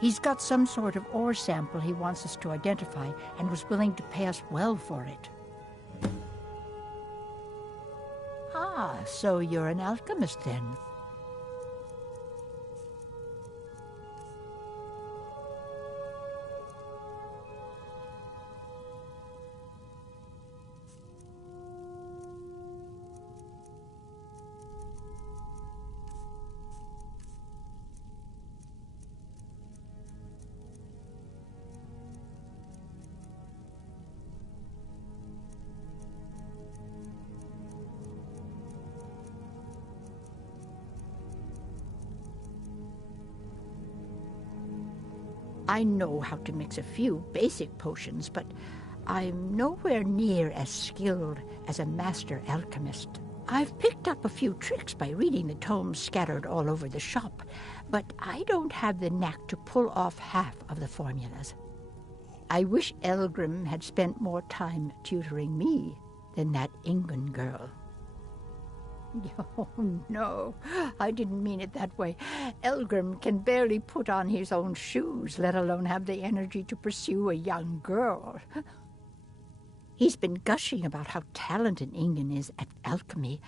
He's got some sort of ore sample he wants us to identify and was willing to pay us well for it. Ah, so you're an alchemist then. I know how to mix a few basic potions, but I'm nowhere near as skilled as a master alchemist. I've picked up a few tricks by reading the tomes scattered all over the shop, but I don't have the knack to pull off half of the formulas. I wish Elgrim had spent more time tutoring me than that Ingun girl. Oh, no, I didn't mean it that way. Elgrim can barely put on his own shoes, let alone have the energy to pursue a young girl. He's been gushing about how talented Ingun is at alchemy.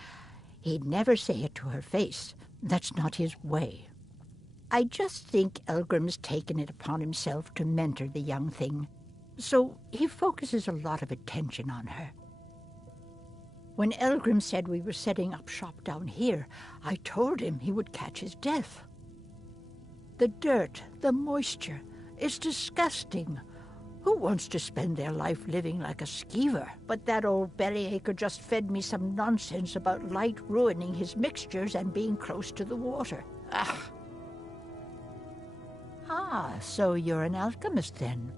He'd never say it to her face. That's not his way. I just think Elgrim's taken it upon himself to mentor the young thing, so he focuses a lot of attention on her. When Elgrim said we were setting up shop down here, I told him he would catch his death. The dirt, the moisture, is disgusting. Who wants to spend their life living like a skeever? But that old bellyacre just fed me some nonsense about light ruining his mixtures and being close to the water. Ah, so you're an alchemist then?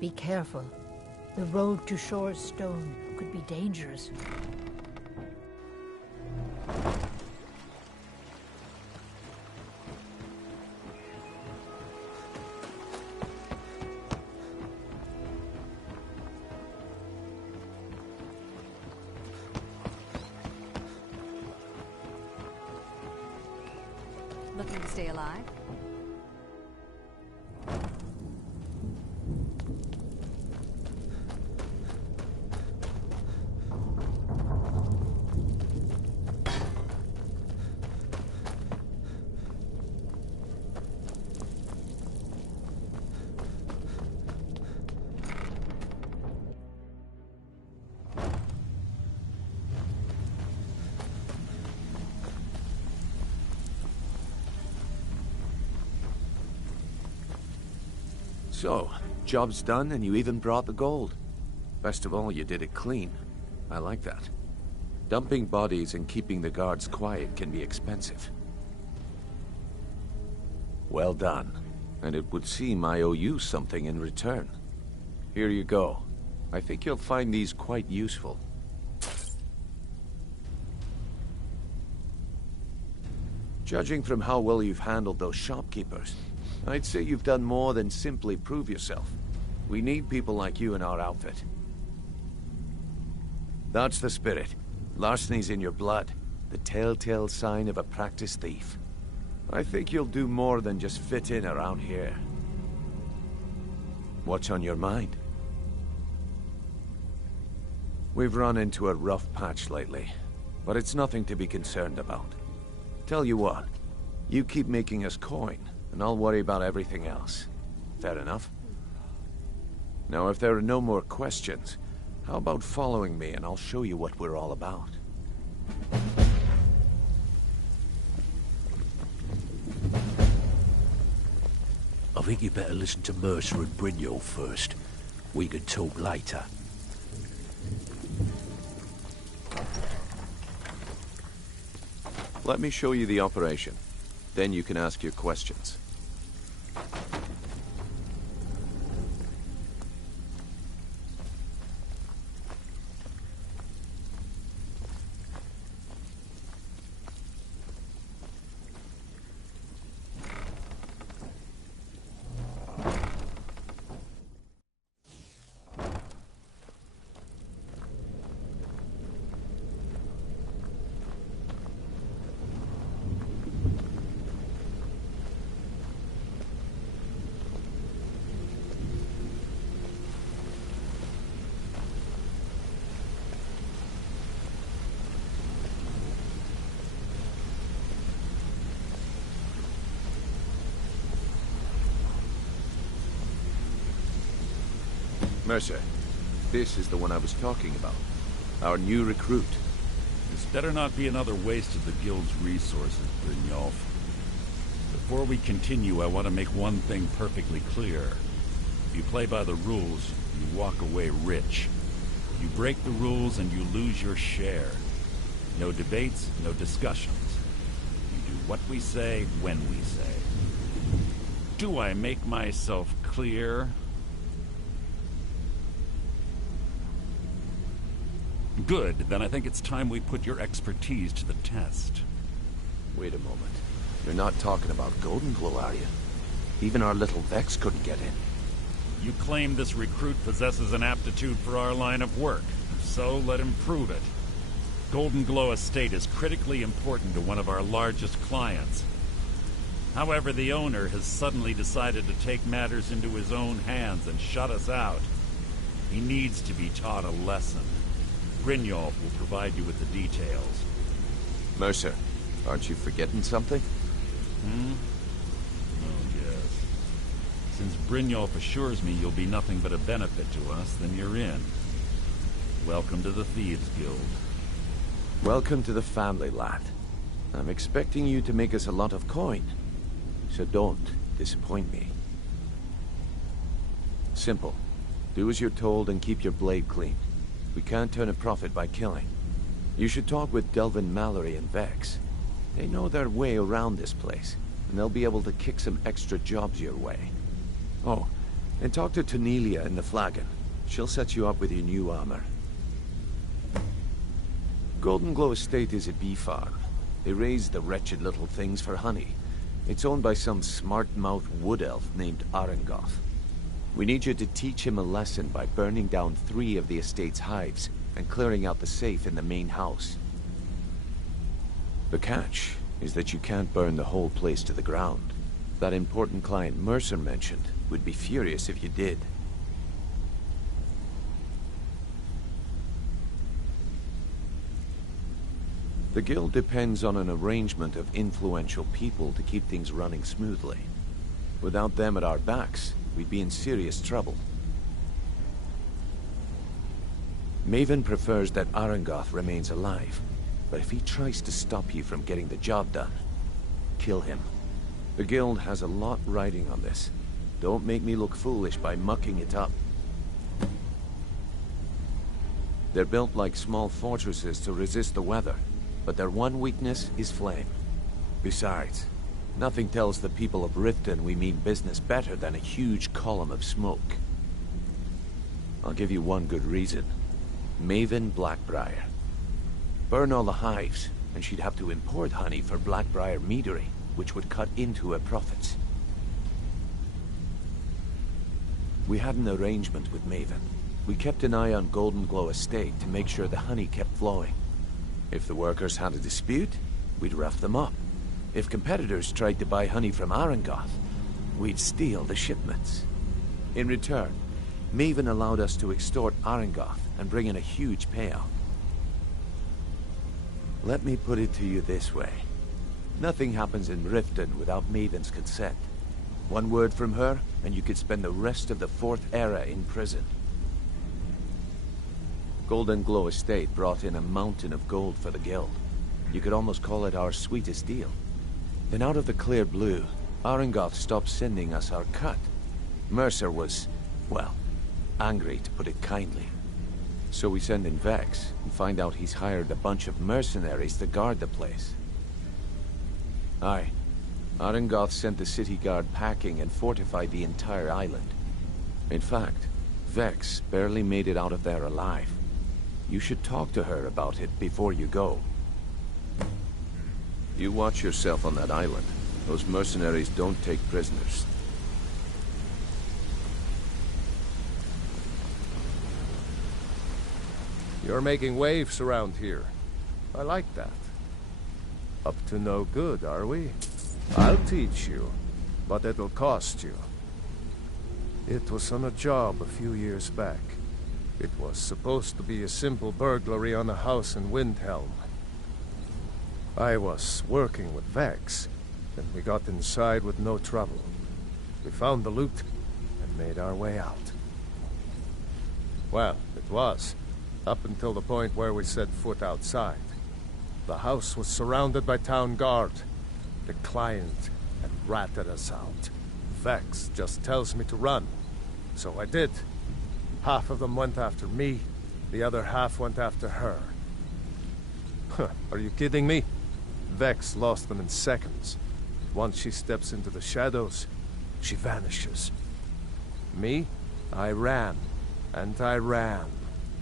Be careful. The road to Shore's Stone could be dangerous. Looking to stay alive? So, job's done and you even brought the gold. Best of all, you did it clean. I like that. Dumping bodies and keeping the guards quiet can be expensive. Well done. And it would seem I owe you something in return. Here you go. I think you'll find these quite useful. Judging from how well you've handled those shopkeepers, I'd say you've done more than simply prove yourself. We need people like you in our outfit. That's the spirit. Larceny's in your blood. The telltale sign of a practiced thief. I think you'll do more than just fit in around here. What's on your mind? We've run into a rough patch lately, but it's nothing to be concerned about. Tell you what, you keep making us coin, and I'll worry about everything else. Fair enough? Now, if there are no more questions, how about following me and I'll show you what we're all about? I think you better listen to Mercer and Brynjolf first. We can talk later. Let me show you the operation. Then you can ask your questions. Mercer, this is the one I was talking about. Our new recruit. This better not be another waste of the Guild's resources, Brynjolf. The Before we continue, I want to make one thing perfectly clear. If you play by the rules, you walk away rich. You break the rules and you lose your share. No debates, no discussions. You do what we say, when we say. Do I make myself clear? Good, then I think it's time we put your expertise to the test. Wait a moment. You're not talking about Golden Glow, are you? Even our little Vex couldn't get in. You claim this recruit possesses an aptitude for our line of work, so let him prove it. Golden Glow Estate is critically important to one of our largest clients. However, the owner has suddenly decided to take matters into his own hands and shut us out. He needs to be taught a lesson. Brynjolf will provide you with the details. Mercer, aren't you forgetting something? Oh, yes. Since Brynjolf assures me you'll be nothing but a benefit to us, then you're in. Welcome to the Thieves Guild. Welcome to the family, lad. I'm expecting you to make us a lot of coin, so don't disappoint me. Simple. Do as you're told and keep your blade clean. We can't turn a profit by killing. You should talk with Delvin Mallory and Vex. They know their way around this place, and they'll be able to kick some extra jobs your way. Oh, and talk to Tanelia in the Flagon. She'll set you up with your new armor. Golden Glow Estate is a bee farm. They raise the wretched little things for honey. It's owned by some smart-mouthed wood elf named Arengoth. We need you to teach him a lesson by burning down 3 of the estate's hives and clearing out the safe in the main house. The catch is that you can't burn the whole place to the ground. That important client Mercer mentioned would be furious if you did. The guild depends on an arrangement of influential people to keep things running smoothly. Without them at our backs, we'd be in serious trouble. Maven prefers that Arengoth remains alive, but if he tries to stop you from getting the job done, kill him. The guild has a lot riding on this. Don't make me look foolish by mucking it up. They're built like small fortresses to resist the weather, but their one weakness is flame. Besides, nothing tells the people of Riften we mean business better than a huge column of smoke. I'll give you one good reason. Maven Blackbriar. Burn all the hives, and she'd have to import honey for Blackbriar meadery, which would cut into her profits. We had an arrangement with Maven. We kept an eye on Golden Glow Estate to make sure the honey kept flowing. If the workers had a dispute, we'd rough them up. If competitors tried to buy honey from Arengoth, we'd steal the shipments. In return, Maven allowed us to extort Arengoth and bring in a huge payout. Let me put it to you this way. Nothing happens in Riften without Maven's consent. One word from her, and you could spend the rest of the 4th era in prison. Golden Glow Estate brought in a mountain of gold for the guild. You could almost call it our sweetest deal. Then out of the clear blue, Arengoth stopped sending us our cut. Mercer was, well, angry to put it kindly. So we send in Vex and find out he's hired a bunch of mercenaries to guard the place. Aye. Arengoth sent the city guard packing and fortified the entire island. In fact, Vex barely made it out of there alive. You should talk to her about it before you go. You watch yourself on that island. Those mercenaries don't take prisoners. You're making waves around here. I like that. Up to no good, are we? I'll teach you, but it'll cost you. It was on a job a few years back. It was supposed to be a simple burglary on a house in Windhelm. I was working with Vex, and we got inside with no trouble. We found the loot and made our way out. Well, it was, up until the point where we set foot outside. The house was surrounded by town guard. The client had ratted us out. Vex just tells me to run. So I did. Half of them went after me, the other half went after her. Huh, are you kidding me? Vex lost them in seconds. Once she steps into the shadows, she vanishes. Me? I ran, and I ran,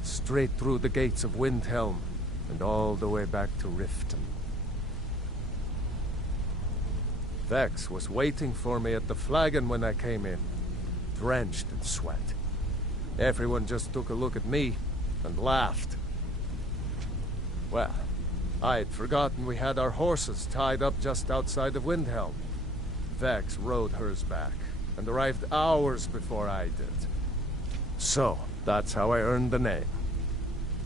straight through the gates of Windhelm, and all the way back to Riften. Vex was waiting for me at the flagon when I came in, drenched in sweat. Everyone just took a look at me and laughed. Well, I'd forgotten we had our horses tied up just outside of Windhelm. Vex rode hers back and arrived hours before I did. So, that's how I earned the name.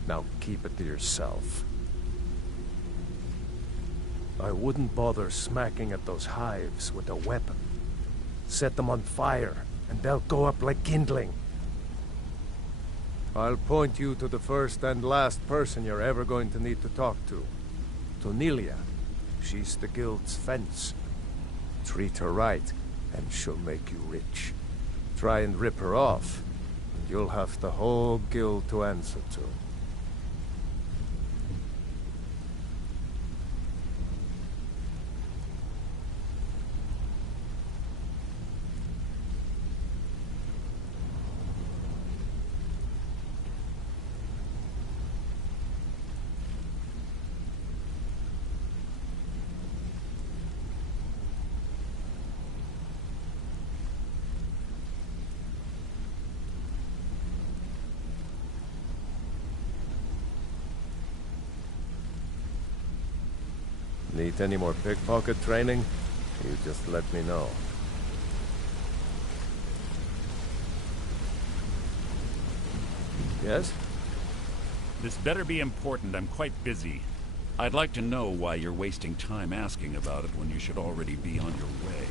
Now keep it to yourself. I wouldn't bother smacking at those hives with a weapon. Set them on fire, and they'll go up like kindling. I'll point you to the first and last person you're ever going to need to talk to. Tonelia. She's the guild's fence. Treat her right, and she'll make you rich. Try and rip her off, and you'll have the whole guild to answer to. Need any more pickpocket training? You just let me know. Yes? This better be important. I'm quite busy. I'd like to know why you're wasting time asking about it when you should already be on your way.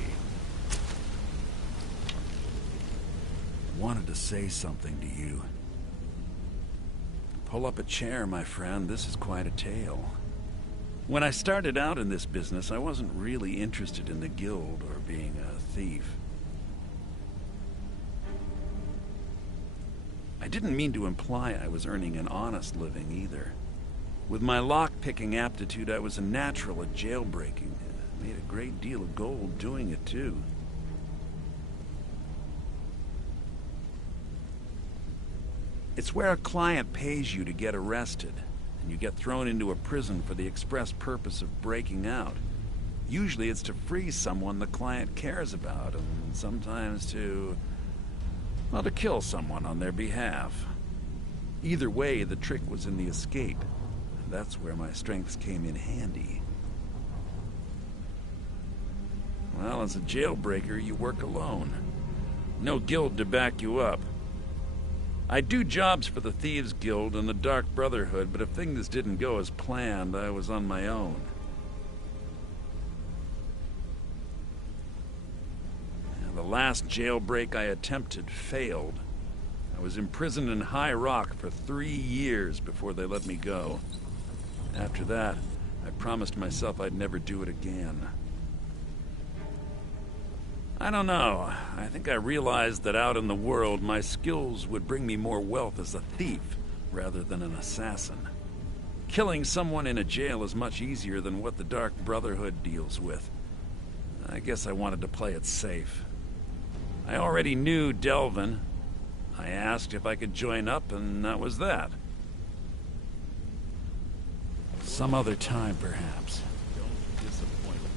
Wanted to say something to you. Pull up a chair, my friend. This is quite a tale. When I started out in this business, I wasn't really interested in the guild or being a thief. I didn't mean to imply I was earning an honest living either. With my lock-picking aptitude, I was a natural at jailbreaking. I made a great deal of gold doing it, too. It's where a client pays you to get arrested, and you get thrown into a prison for the express purpose of breaking out. Usually it's to free someone the client cares about, and sometimes to kill someone on their behalf. Either way, the trick was in the escape, and that's where my strengths came in handy. Well, as a jailbreaker, you work alone. No guild to back you up. I do jobs for the Thieves Guild and the Dark Brotherhood, but if things didn't go as planned, I was on my own. The last jailbreak I attempted failed. I was imprisoned in High Rock for 3 years before they let me go. After that, I promised myself I'd never do it again. I don't know. I think I realized that out in the world, my skills would bring me more wealth as a thief rather than an assassin. Killing someone in a jail is much easier than what the Dark Brotherhood deals with. I guess I wanted to play it safe. I already knew Delvin. I asked if I could join up, and that was that. Some other time, perhaps. Don't disappoint me.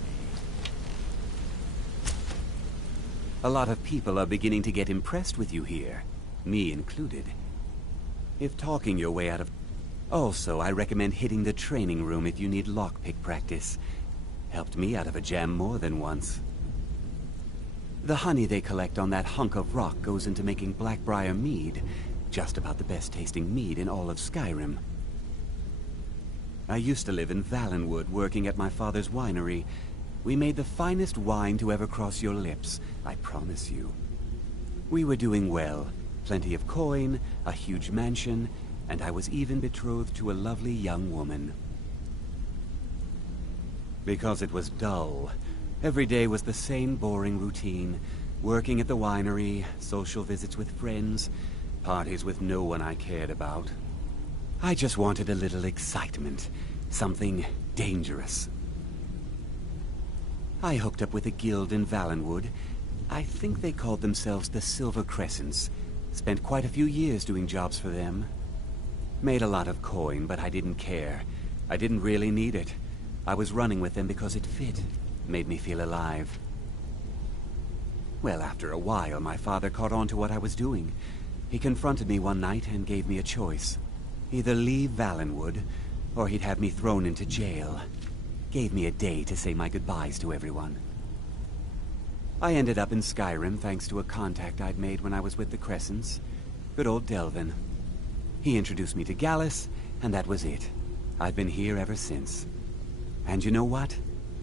A lot of people are beginning to get impressed with you here, me included. If talking your way out of... Also, I recommend hitting the training room if you need lockpick practice. Helped me out of a jam more than once. The honey they collect on that hunk of rock goes into making Blackbriar mead, just about the best tasting mead in all of Skyrim. I used to live in Valenwood, working at my father's winery. We made the finest wine to ever cross your lips, I promise you. We were doing well. Plenty of coin, a huge mansion, and I was even betrothed to a lovely young woman. Because it was dull, Every day was the same boring routine. Working at the winery, social visits with friends, parties with no one I cared about. I just wanted a little excitement. Something dangerous. I hooked up with a guild in Valenwood. I think they called themselves the Silver Crescents. Spent quite a few years doing jobs for them. Made a lot of coin, but I didn't care. I didn't really need it. I was running with them because it fit. Made me feel alive. Well, after a while, my father caught on to what I was doing. He confronted me one night and gave me a choice. Either leave Valenwood, or he'd have me thrown into jail. Gave me a day to say my goodbyes to everyone. I ended up in Skyrim thanks to a contact I'd made when I was with the Crescents. Good old Delvin. He introduced me to Gallus, and that was it. I've been here ever since. And you know what?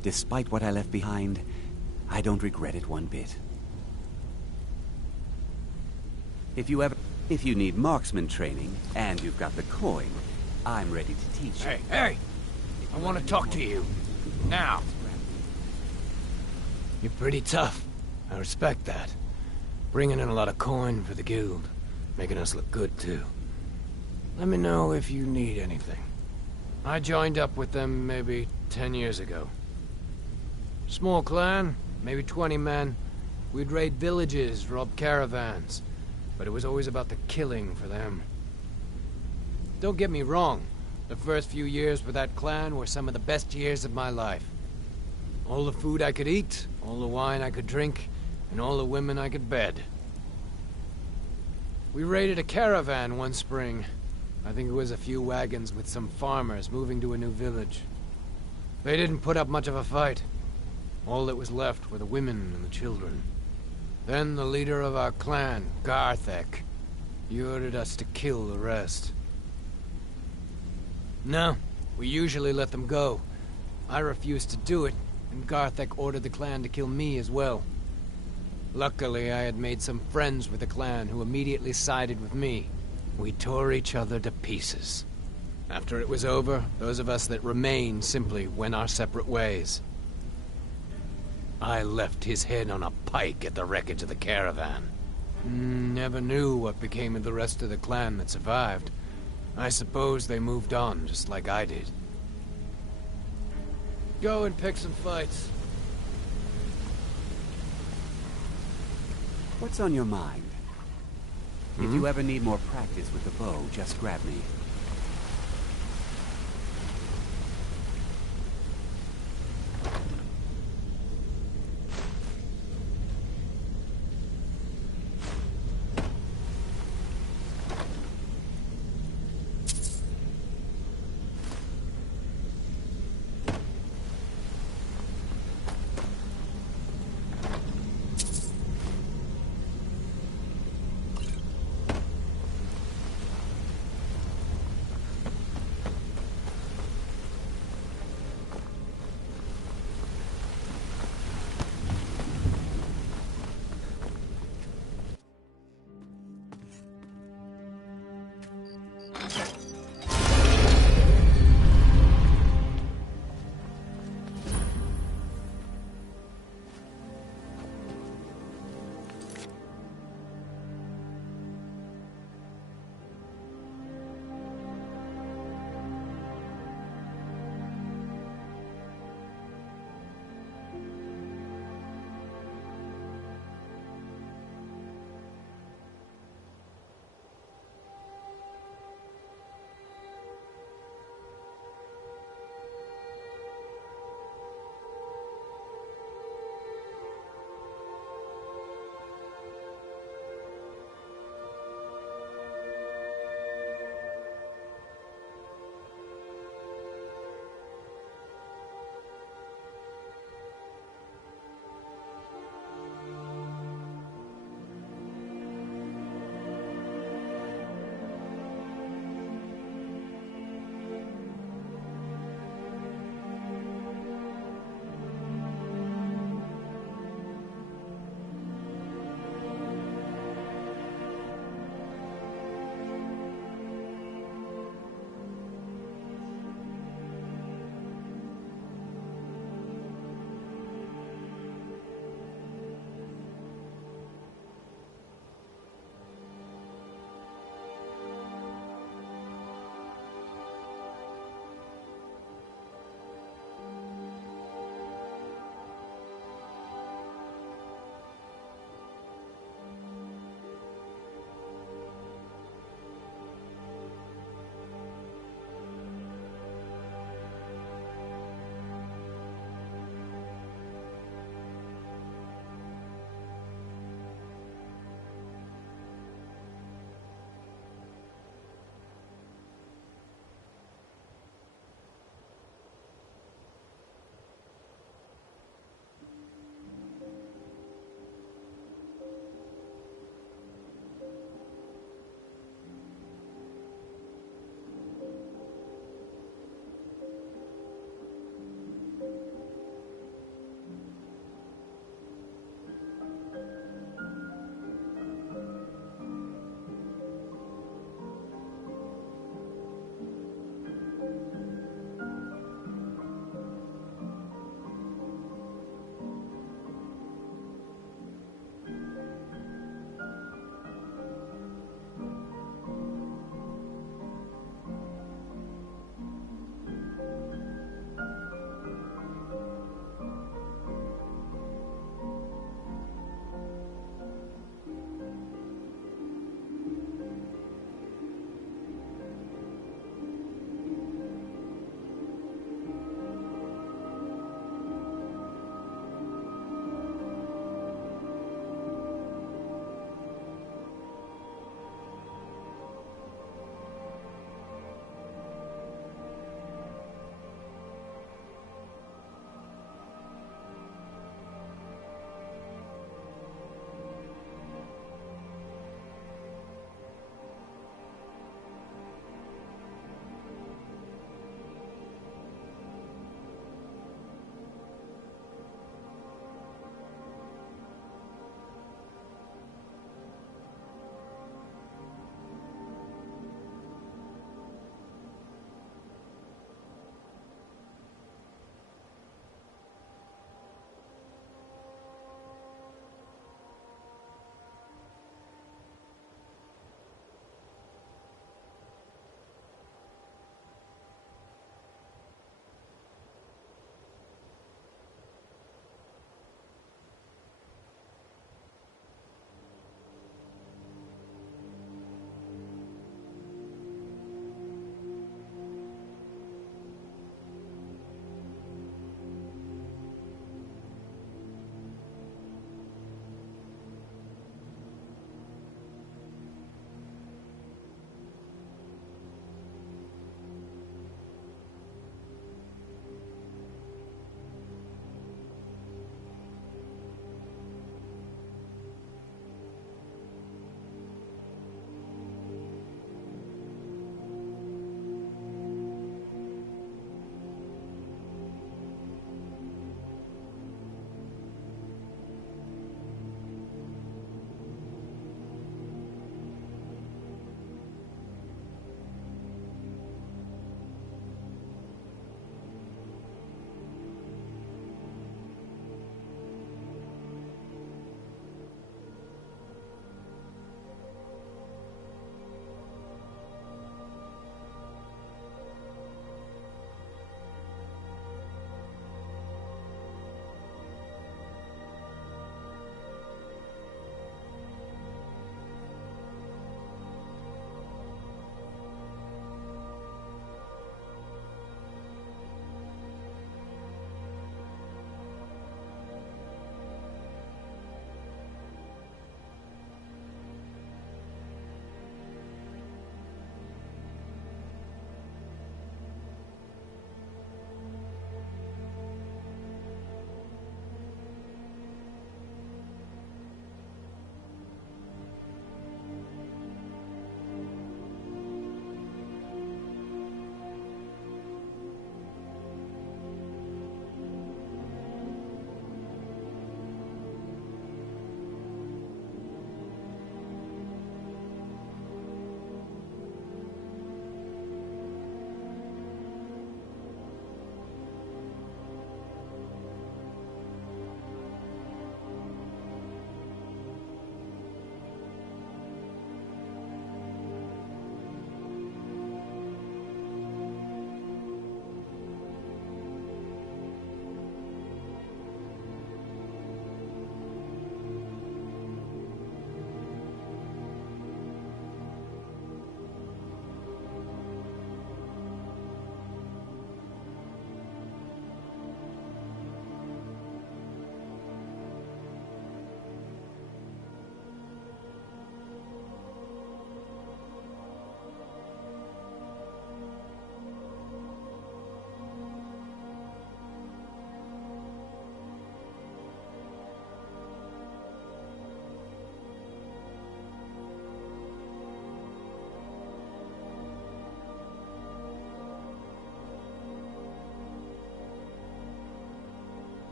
Despite what I left behind, I don't regret it one bit. If you need marksman training, and you've got the coin, I'm ready to teach you. Hey! I want to talk to you. Now. You're pretty tough. I respect that. Bringing in a lot of coin for the guild. Making us look good, too. Let me know if you need anything. I joined up with them maybe 10 years ago. Small clan, maybe 20 men. We'd raid villages, rob caravans. But it was always about the killing for them. Don't get me wrong. The first few years with that clan were some of the best years of my life. All the food I could eat, all the wine I could drink, and all the women I could bed. We raided a caravan one spring. I think it was a few wagons with some farmers moving to a new village. They didn't put up much of a fight. All that was left were the women and the children. Then the leader of our clan, Garthek, he ordered us to kill the rest. No, we usually let them go. I refused to do it, and Garthek ordered the clan to kill me as well. Luckily, I had made some friends with the clan who immediately sided with me. We tore each other to pieces. After it was over, those of us that remained simply went our separate ways. I left his head on a pike at the wreckage of the caravan. Never knew what became of the rest of the clan that survived. I suppose they moved on, just like I did. Go and pick some fights. What's on your mind? If you ever need more practice with the bow, just grab me.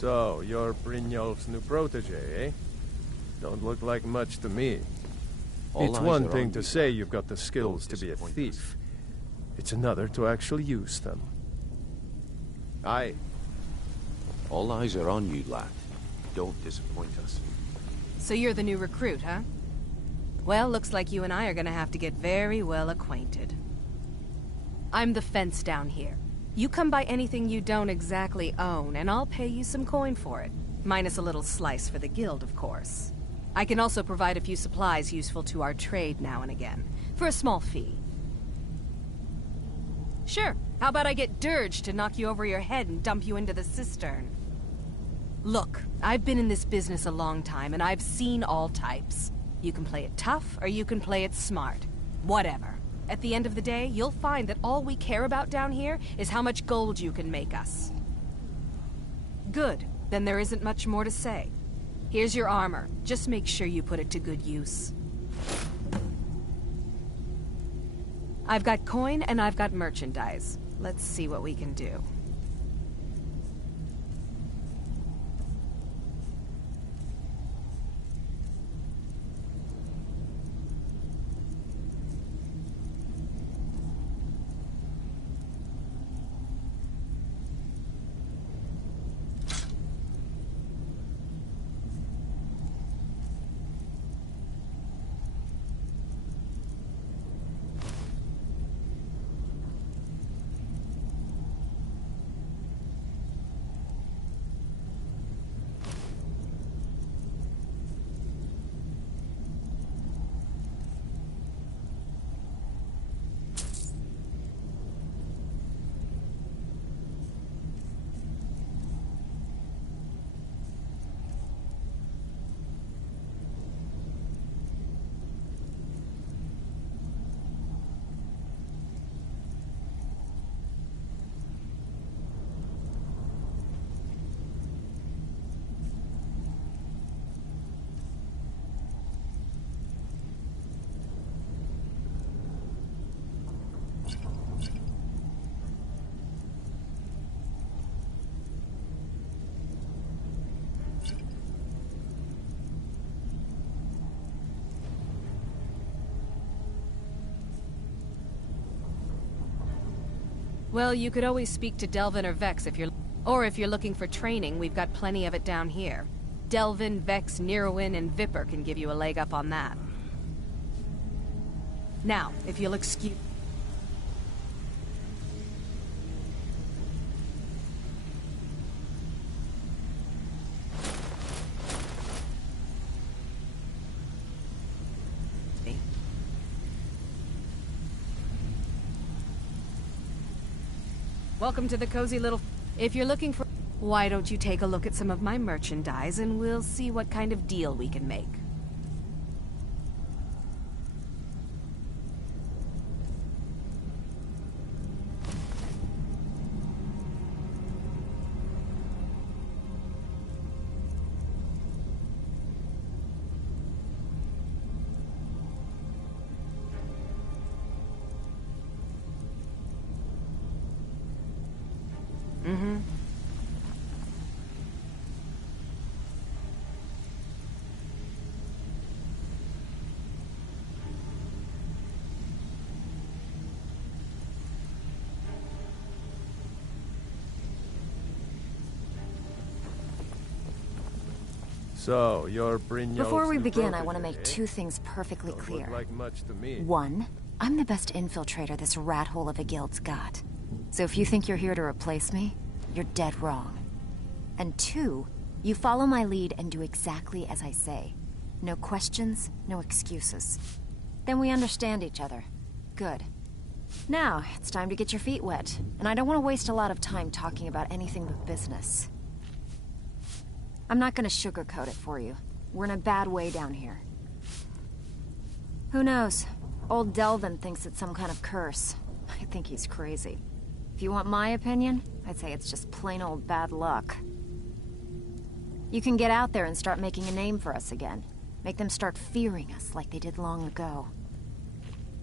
So, you're Brynjolf's new protege, eh? Don't look like much to me. All It's eyes one are thing on to you, say lad. you've got the skills to Don't be a disappoint thief. It's another to actually use them. Aye. All eyes are on you, lad. Don't disappoint us. So you're the new recruit, huh? Well, looks like you and I are gonna have to get very well acquainted. I'm the fence down here. You come by anything you don't exactly own, and I'll pay you some coin for it. Minus a little slice for the guild, of course. I can also provide a few supplies useful to our trade now and again, for a small fee. Sure, how about I get Dirge to knock you over your head and dump you into the cistern? Look, I've been in this business a long time, and I've seen all types. You can play it tough, or you can play it smart. Whatever. At the end of the day, you'll find that all we care about down here is how much gold you can make us. Good. Then there isn't much more to say. Here's your armor. Just make sure you put it to good use. I've got coin and I've got merchandise. Let's see what we can do. Well, you could always speak to Delvin or Vex if you're... Or if you're looking for training, we've got plenty of it down here. Delvin, Vex, Nirwin, and Viper can give you a leg up on that. Now, if you'll excuse... Welcome to the cozy little... If you're looking for... Why don't you take a look at some of my merchandise and we'll see what kind of deal we can make. So, you're Brynjolf's Before we new begin, I protege, want to make eh? two things perfectly Don't clear. look like much to me. One, I'm the best infiltrator this rat hole of a guild's got. So if you think you're here to replace me, you're dead wrong. And two, you follow my lead and do exactly as I say. No questions, no excuses. Then we understand each other. Good. Now, it's time to get your feet wet. And I don't want to waste a lot of time talking about anything but business. I'm not gonna sugarcoat it for you. We're in a bad way down here. Who knows? Old Delvin thinks it's some kind of curse. I think he's crazy. If you want my opinion, I'd say it's just plain old bad luck. You can get out there and start making a name for us again. Make them start fearing us like they did long ago.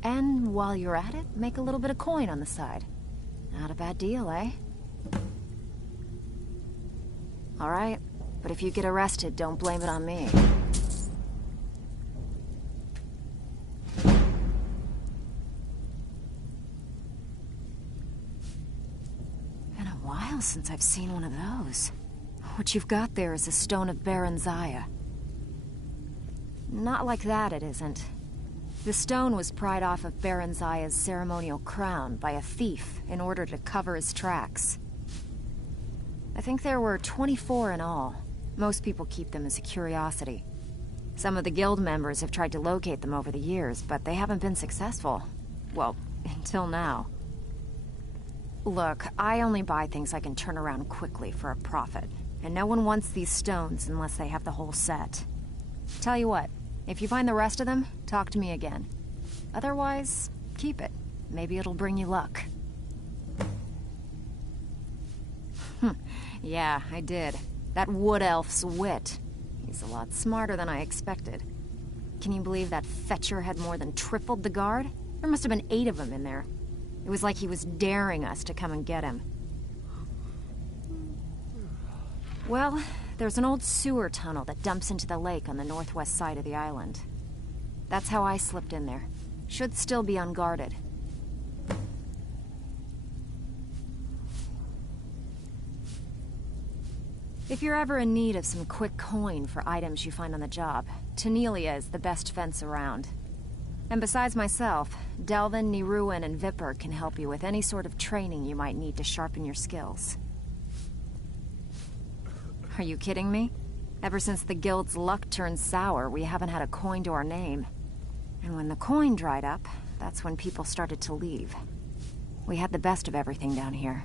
And while you're at it, make a little bit of coin on the side. Not a bad deal, eh? All right? But if you get arrested, don't blame it on me. Been a while since I've seen one of those. What you've got there is a stone of Baron Zaya. Not like that, it isn't. The stone was pried off of Baron Zaya's ceremonial crown by a thief in order to cover his tracks. I think there were 24 in all. Most people keep them as a curiosity. Some of the guild members have tried to locate them over the years, but they haven't been successful. Well, until now. Look, I only buy things I can turn around quickly for a profit, and no one wants these stones unless they have the whole set. Tell you what, if you find the rest of them, talk to me again. Otherwise, keep it. Maybe it'll bring you luck. Yeah, I did. That wood elf's wit. He's a lot smarter than I expected. Can you believe that fetcher had more than tripled the guard? There must have been 8 of them in there. It was like he was daring us to come and get him. Well, there's an old sewer tunnel that dumps into the lake on the northwest side of the island. That's how I slipped in there. Should still be unguarded. If you're ever in need of some quick coin for items you find on the job, Tanelia is the best fence around. And besides myself, Delvin, Niruin, and Vipper can help you with any sort of training you might need to sharpen your skills. Are you kidding me? Ever since the guild's luck turned sour, we haven't had a coin to our name. And when the coin dried up, that's when people started to leave. We had the best of everything down here.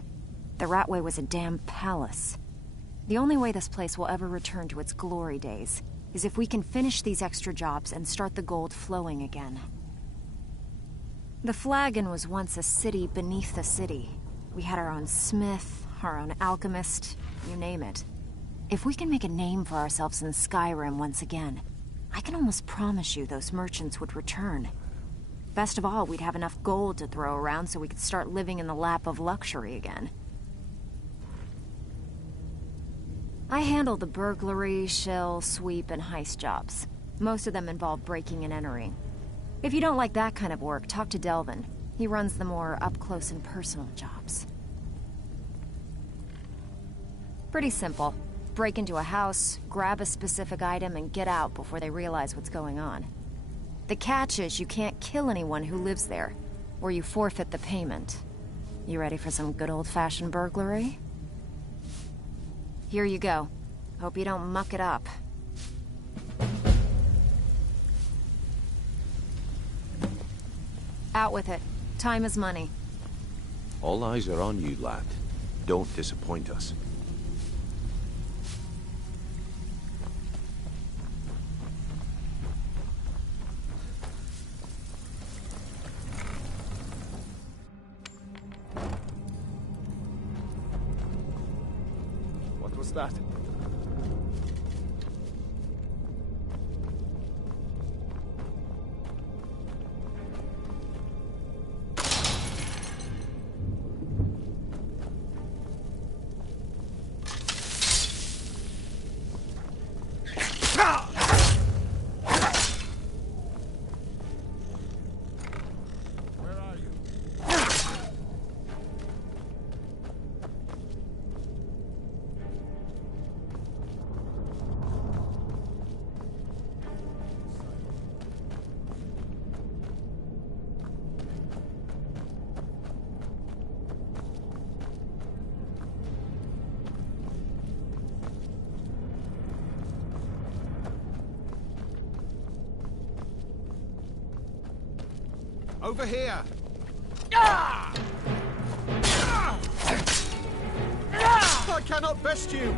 The Ratway was a damn palace. The only way this place will ever return to its glory days is if we can finish these extra jobs and start the gold flowing again. The Flagon was once a city beneath the city. We had our own smith, our own alchemist, you name it. If we can make a name for ourselves in Skyrim once again, I can almost promise you those merchants would return. Best of all, we'd have enough gold to throw around so we could start living in the lap of luxury again. I handle the burglary, shill, sweep, and heist jobs. Most of them involve breaking and entering. If you don't like that kind of work, talk to Delvin. He runs the more up-close and personal jobs. Pretty simple. Break into a house, grab a specific item, and get out before they realize what's going on. The catch is you can't kill anyone who lives there, or you forfeit the payment. You ready for some good old-fashioned burglary? Here you go. Hope you don't muck it up. Out with it. Time is money. All eyes are on you, lad. Don't disappoint us. What was that? Over here! I cannot best you!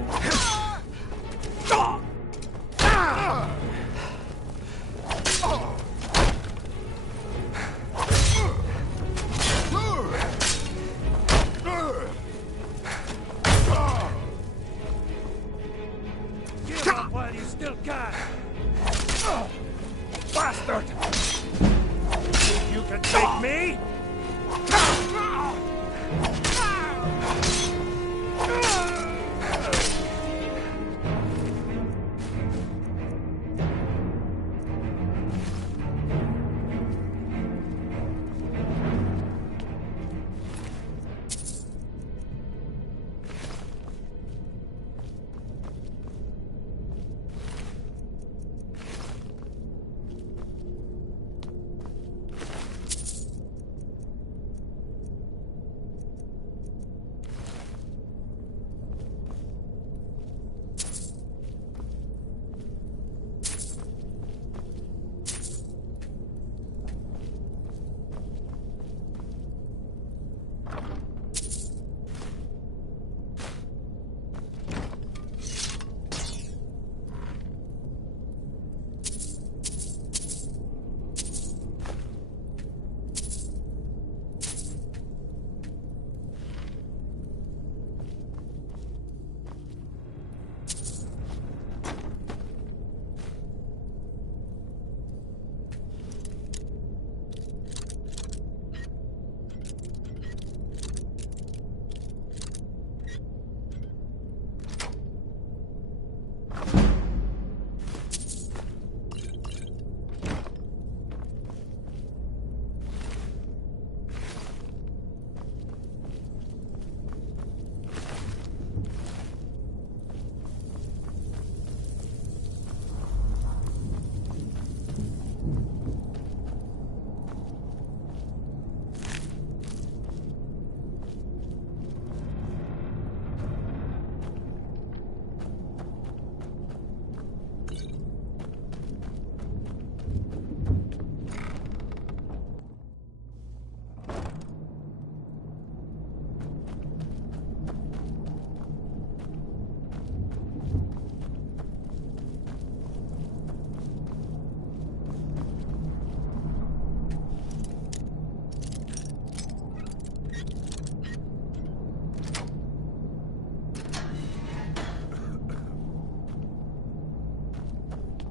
Give up while you still can! Bastard! You can take me?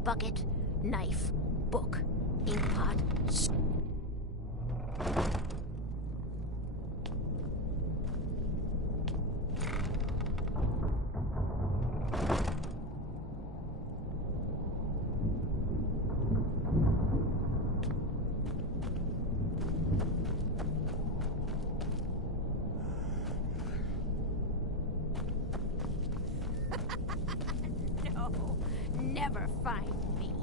bucket, knife, book, inkpot, No, never find me.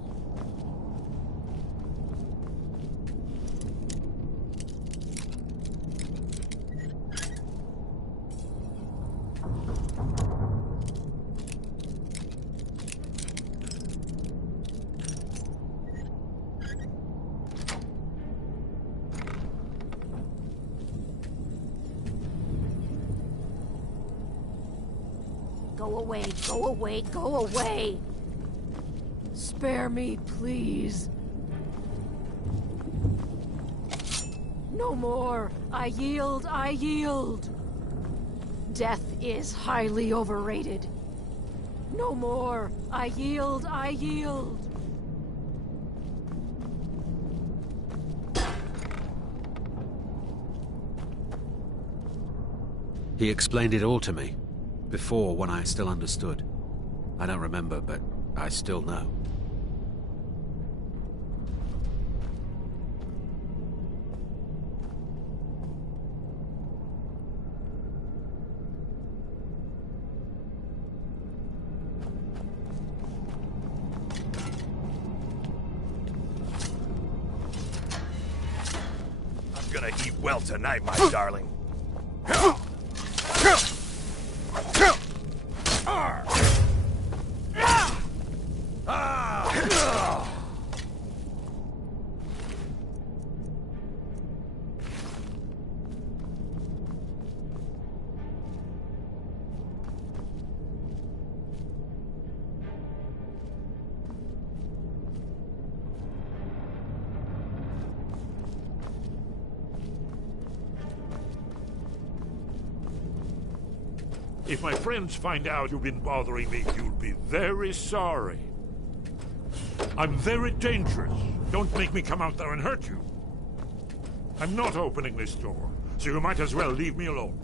Go away, go away, go away! Spare me, please. No more. I yield, I yield. Death is highly overrated. No more. I yield, I yield. He explained it all to me. Before, when I still understood. I don't remember, but I still know. I'm gonna eat well tonight, my darling. If my friends find out you've been bothering me, you'll be very sorry. I'm very dangerous. Don't make me come out there and hurt you. I'm not opening this door, so you might as well leave me alone.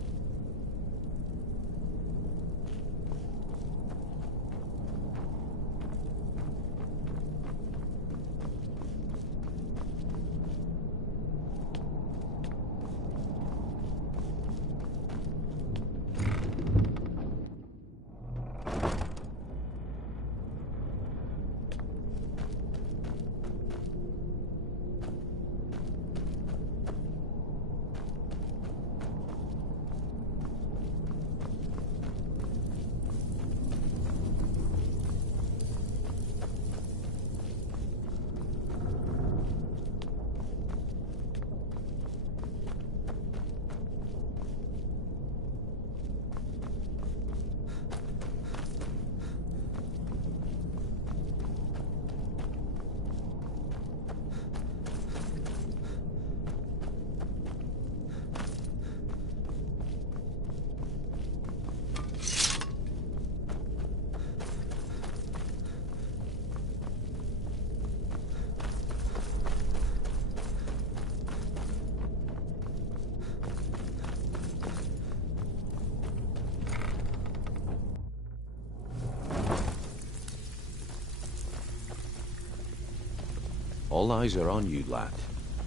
All eyes are on you, lad.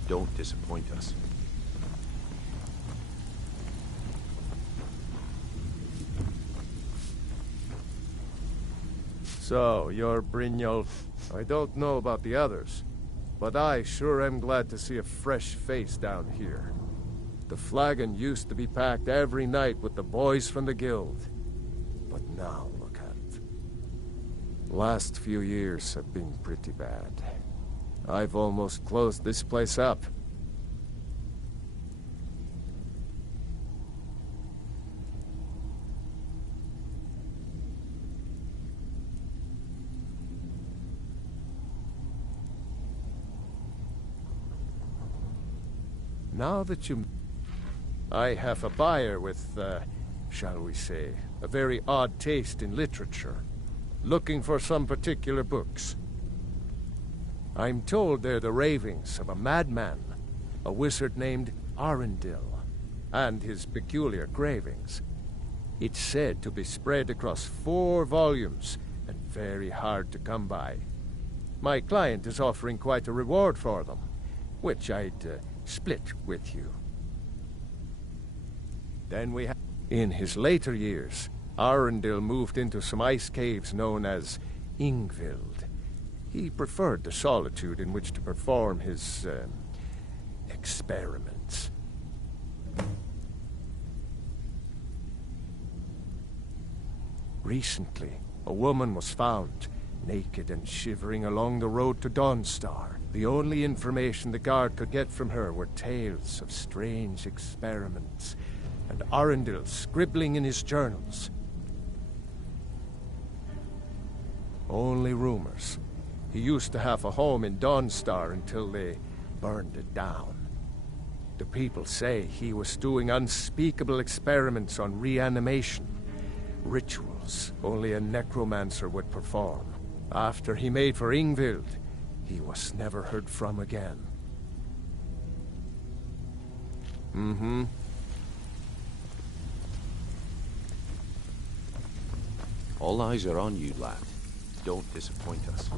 Don't disappoint us. So, you're Brynjolf. I don't know about the others, but I sure am glad to see a fresh face down here. The flagon used to be packed every night with the boys from the guild. But now, look at it. Last few years have been pretty bad. I've almost closed this place up. Now that you... I have a buyer with, shall we say, a very odd taste in literature. Looking for some particular books. I'm told they're the ravings of a madman, a wizard named Arundel, and his peculiar cravings. It's said to be spread across 4 volumes and very hard to come by. My client is offering quite a reward for them, which I'd split with you. Then we have... In his later years, Arundel moved into some ice caves known as Ingvild. He preferred the solitude in which to perform his, experiments. Recently, a woman was found, naked and shivering along the road to Dawnstar. The only information the guard could get from her were tales of strange experiments, and Arundel scribbling in his journals. Only rumors. He used to have a home in Dawnstar until they burned it down. The people say he was doing unspeakable experiments on reanimation, rituals only a necromancer would perform. After he made for Ingvild, he was never heard from again. Mm-hmm. All eyes are on you, lad. Don't disappoint us.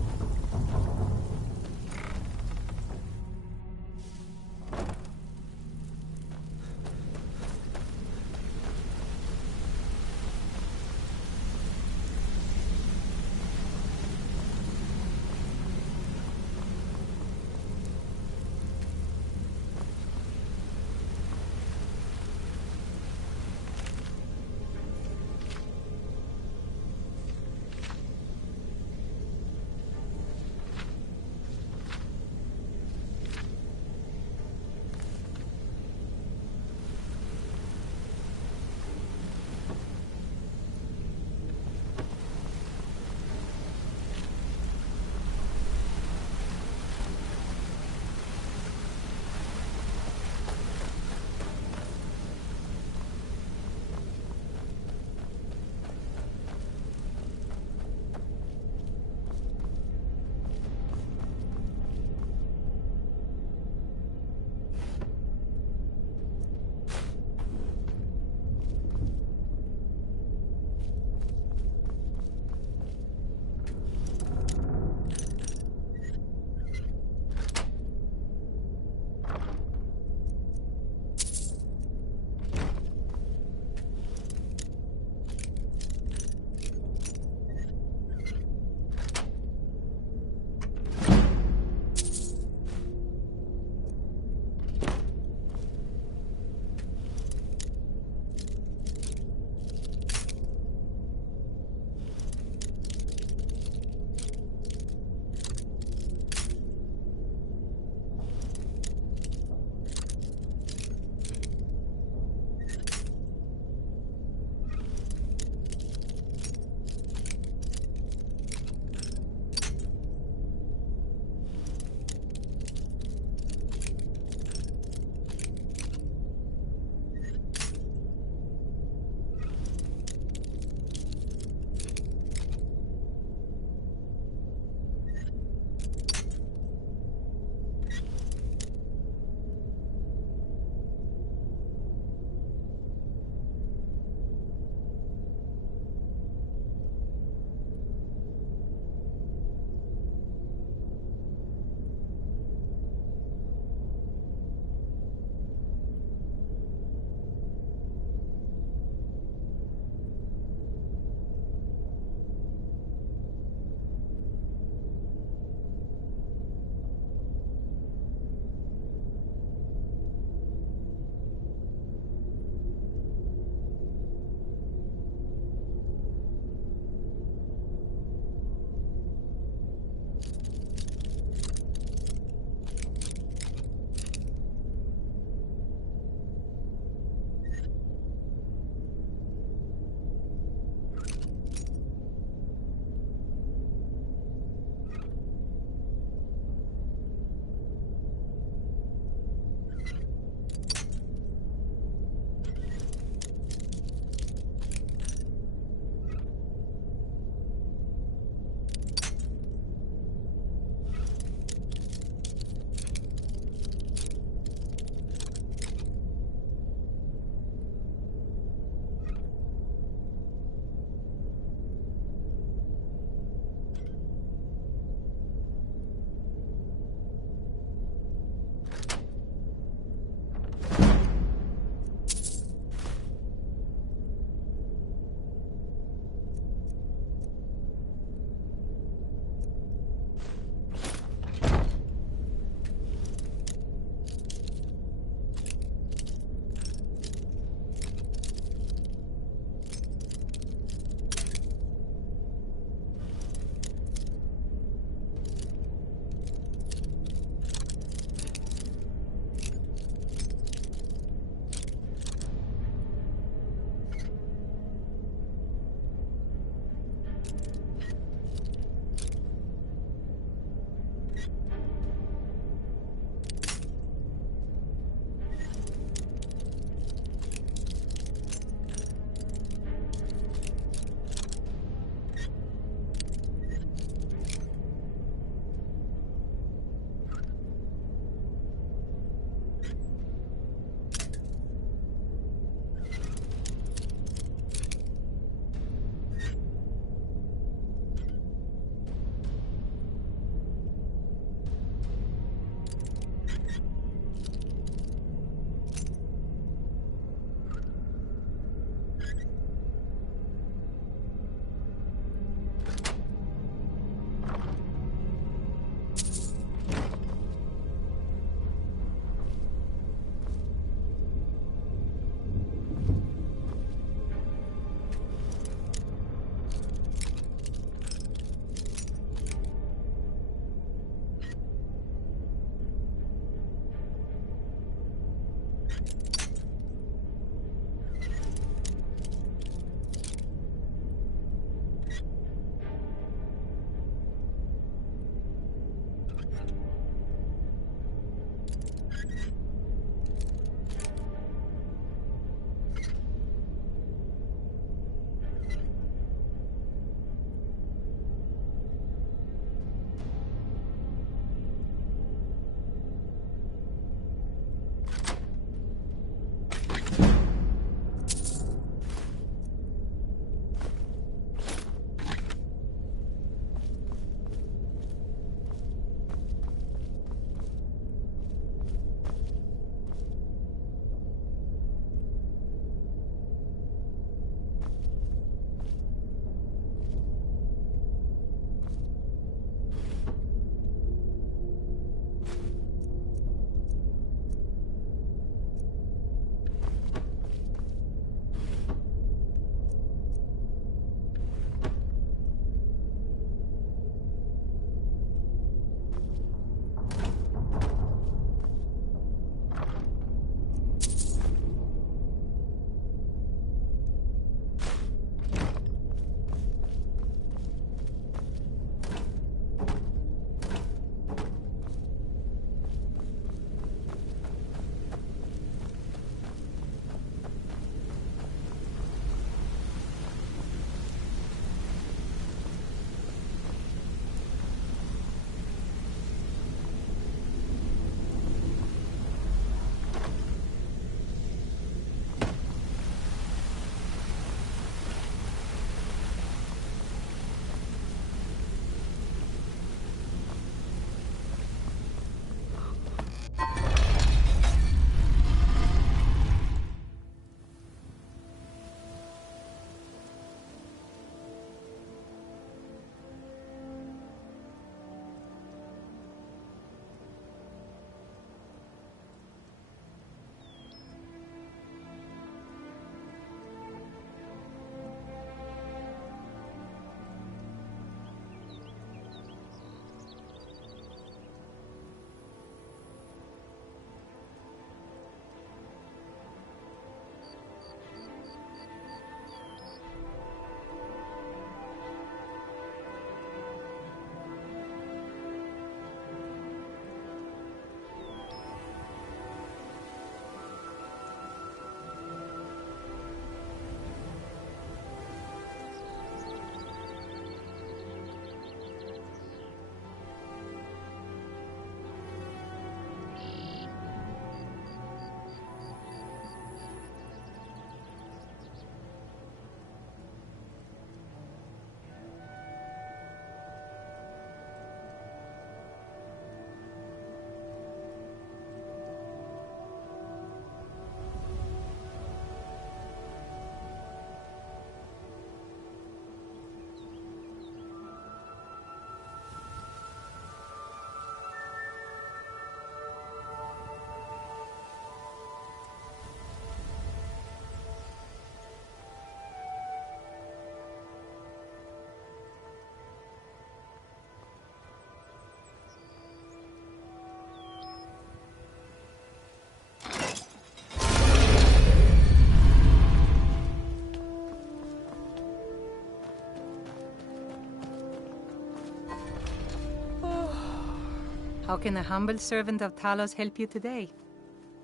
How can the humble servant of Talos help you today?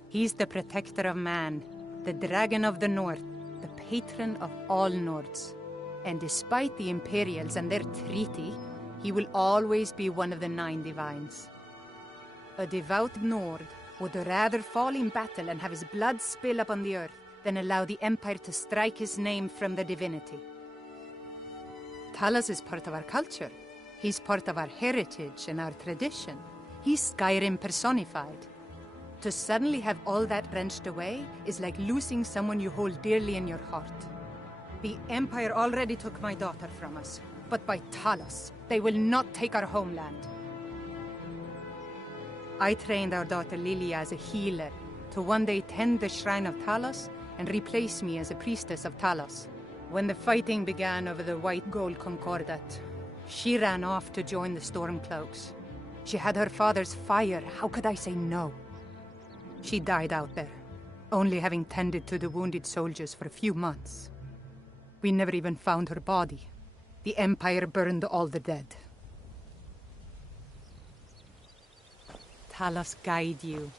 He's the protector of man, the dragon of the north, the patron of all Nords. And despite the Imperials and their treaty, he will always be one of the 9 divines. A devout Nord would rather fall in battle and have his blood spill upon the earth than allow the Empire to strike his name from the divinity. Talos is part of our culture. He's part of our heritage and our tradition. He's Skyrim personified. To suddenly have all that wrenched away is like losing someone you hold dearly in your heart. The Empire already took my daughter from us, but by Talos, they will not take our homeland. I trained our daughter Lilia as a healer to one day tend the shrine of Talos and replace me as a priestess of Talos. When the fighting began over the white gold concordat, she ran off to join the Stormcloaks. She had her father's fire. How could I say no? She died out there. only having tended to the wounded soldiers for a few months. We never even found her body. The Empire burned all the dead. Talos guide you.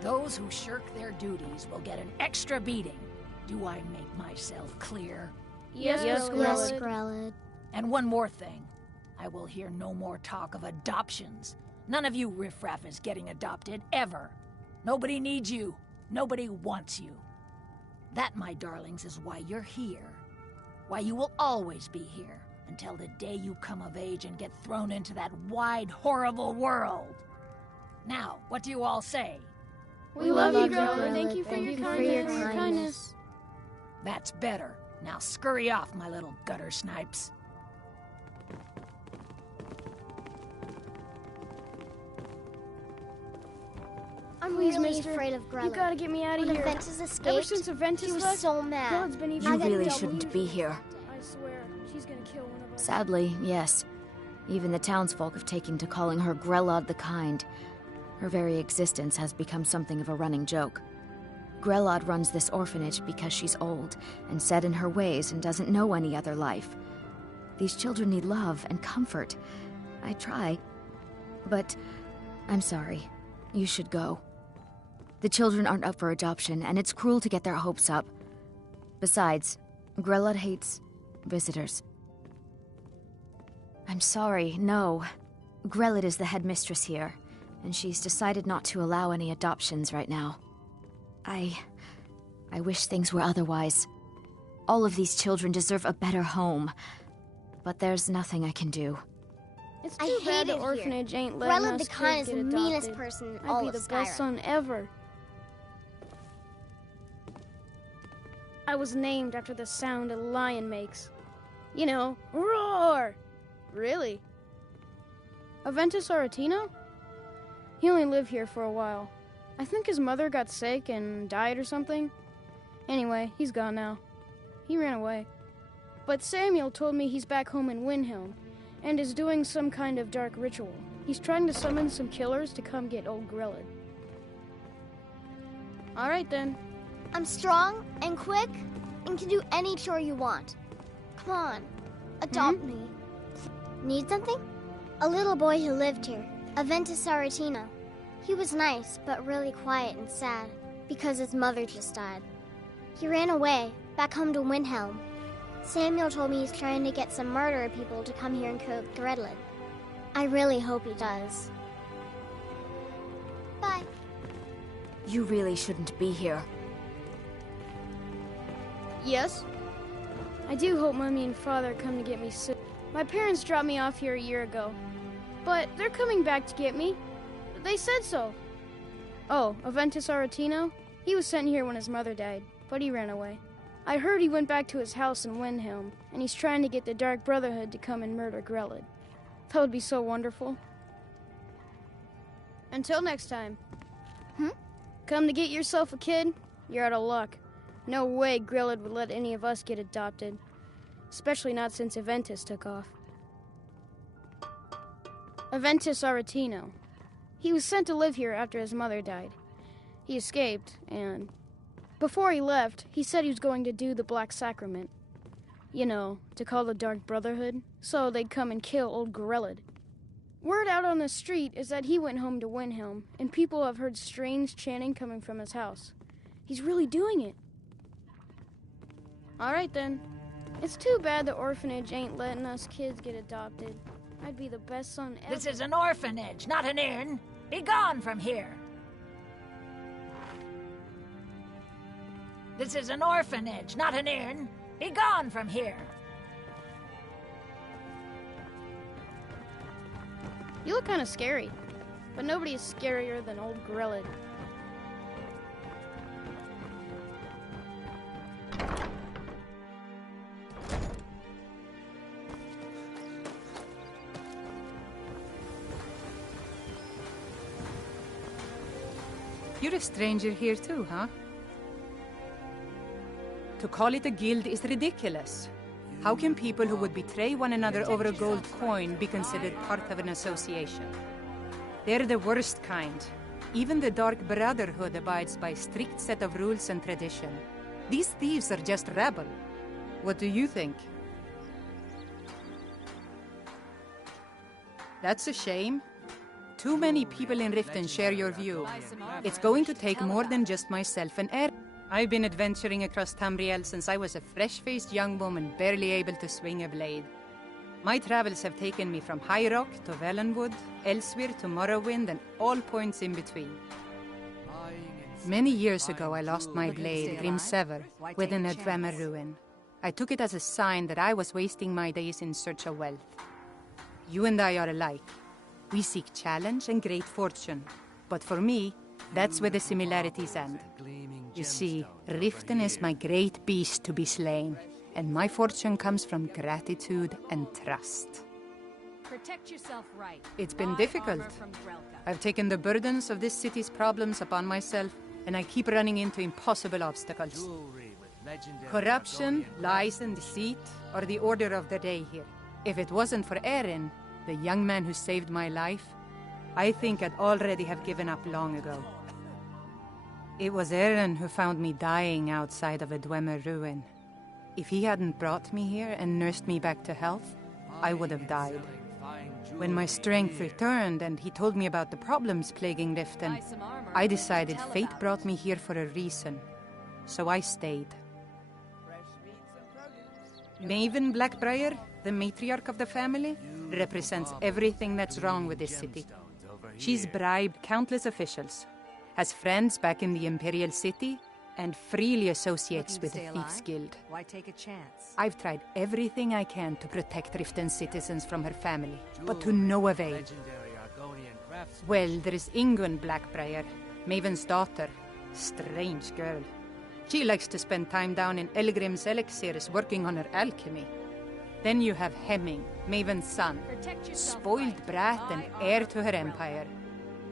Those who shirk their duties will get an extra beating. Do I make myself clear? Yes, Grelid. And one more thing. I will hear no more talk of adoptions. None of you riffraff is getting adopted, ever. Nobody needs you. Nobody wants you. That, my darlings, is why you're here. Why you will always be here, until the day you come of age and get thrown into that wide, horrible world. Now, what do you all say? We love you, Grelid. Thank you for your kindness. That's better. Now scurry off, my little gutter snipes. I'm really afraid of Grelid. You gotta get me out of here. Ventus escaped, Ever since Ventus she was left, so mad. Grelad's been even You really shouldn't be here. I swear, she's gonna kill one of us. Sadly, yes. Even the townsfolk have taken to calling her Grelod the Kind. Her very existence has become something of a running joke. Grelod runs this orphanage because she's old and set in her ways and doesn't know any other life. These children need love and comfort. I try, but I'm sorry. You should go. The children aren't up for adoption, and it's cruel to get their hopes up. Besides, Grelod hates visitors. I'm sorry, no. Grelod is the headmistress here, and she's decided not to allow any adoptions right now. I wish things were otherwise. All of these children deserve a better home, but there's nothing I can do. It's too bad the orphanage ain't letting us Grelid the Kind is get the adopted. meanest person in all I'd of be the best Skyrim. son ever. I was named after the sound a lion makes. You know, roar! Really? Aventus Aretino? He only lived here for a while. I think his mother got sick and died or something. Anyway, he's gone now. He ran away. But Samuel told me he's back home in Windhelm and is doing some kind of dark ritual. He's trying to summon some killers to come get old Grelid. All right, then. I'm strong and quick and can do any chore you want. Come on, adopt me. Need something? A little boy who lived here, Aventus Aretino. He was nice, but really quiet and sad, because his mother just died. He ran away, back home to Windhelm. Samuel told me he's trying to get some murderer people to come here and kill Grelid. I really hope he does. Bye. You really shouldn't be here. Yes? I do hope Mommy and Father come to get me soon. My parents dropped me off here a year ago, but they're coming back to get me. They said so. Oh, Aventus Aretino? He was sent here when his mother died, but he ran away. I heard he went back to his house in Windhelm, and he's trying to get the Dark Brotherhood to come and murder Grelid. That would be so wonderful. Until next time. Come to get yourself a kid? You're out of luck. No way Grelid would let any of us get adopted. especially not since Aventus took off. Aventus Aretino. He was sent to live here after his mother died. He escaped, and before he left, he said he was going to do the Black Sacrament. You know, to call the Dark Brotherhood, so they'd come and kill old Gorellid. Word out on the street is that he went home to Windhelm, and people have heard strange chanting coming from his house. He's really doing it. Alright then. It's too bad the orphanage ain't letting us kids get adopted. I'd be the best son ever. This is an orphanage, not an inn. Be gone from here. This is an orphanage, not an inn. Be gone from here. You look kind of scary, but nobody is scarier than old Gorellid. You're a stranger here too, huh? To call it a guild is ridiculous. How can people who would betray one another over a gold coin be considered part of an association? They're the worst kind. Even the Dark Brotherhood abides by a strict set of rules and tradition. These thieves are just rabble. What do you think? That's a shame. Too many people in Riften share your view. It's going to take more than just myself and Aaron. I've been adventuring across Tamriel since I was a fresh-faced young woman barely able to swing a blade. My travels have taken me from High Rock to Valenwood, Elsewhere to Morrowind, and all points in between. Many years ago I lost my blade, Grimsever, within a Dwemer ruin. I took it as a sign that I was wasting my days in search of wealth. You and I are alike. We seek challenge and great fortune. But for me, that's where the similarities end. You see, Riften is my great beast to be slain, and my fortune comes from gratitude and trust. Protect yourself right. It's been difficult. I've taken the burdens of this city's problems upon myself, and I keep running into impossible obstacles. Corruption, lies, and deceit are the order of the day here. If it wasn't for Erin, the young man who saved my life, I think I'd already have given up long ago. It was Erin who found me dying outside of a Dwemer ruin. If he hadn't brought me here and nursed me back to health, I would have died. When my strength returned and he told me about the problems plaguing Riften, I decided fate brought me here for a reason. So I stayed. Maven Blackbriar, the matriarch of the family, represents everything that's wrong with this city. She's bribed countless officials, has friends back in the Imperial City, and freely associates with the Thieves' Guild. Why take a chance? I've tried everything I can to protect Riften's citizens from her family, but to no avail. Well, there is Ingun Blackbriar, Maven's daughter. Strange girl. She likes to spend time down in Elgrim's elixirs working on her alchemy. Then you have Hemming, Maven's son, spoiled brat and heir to her empire.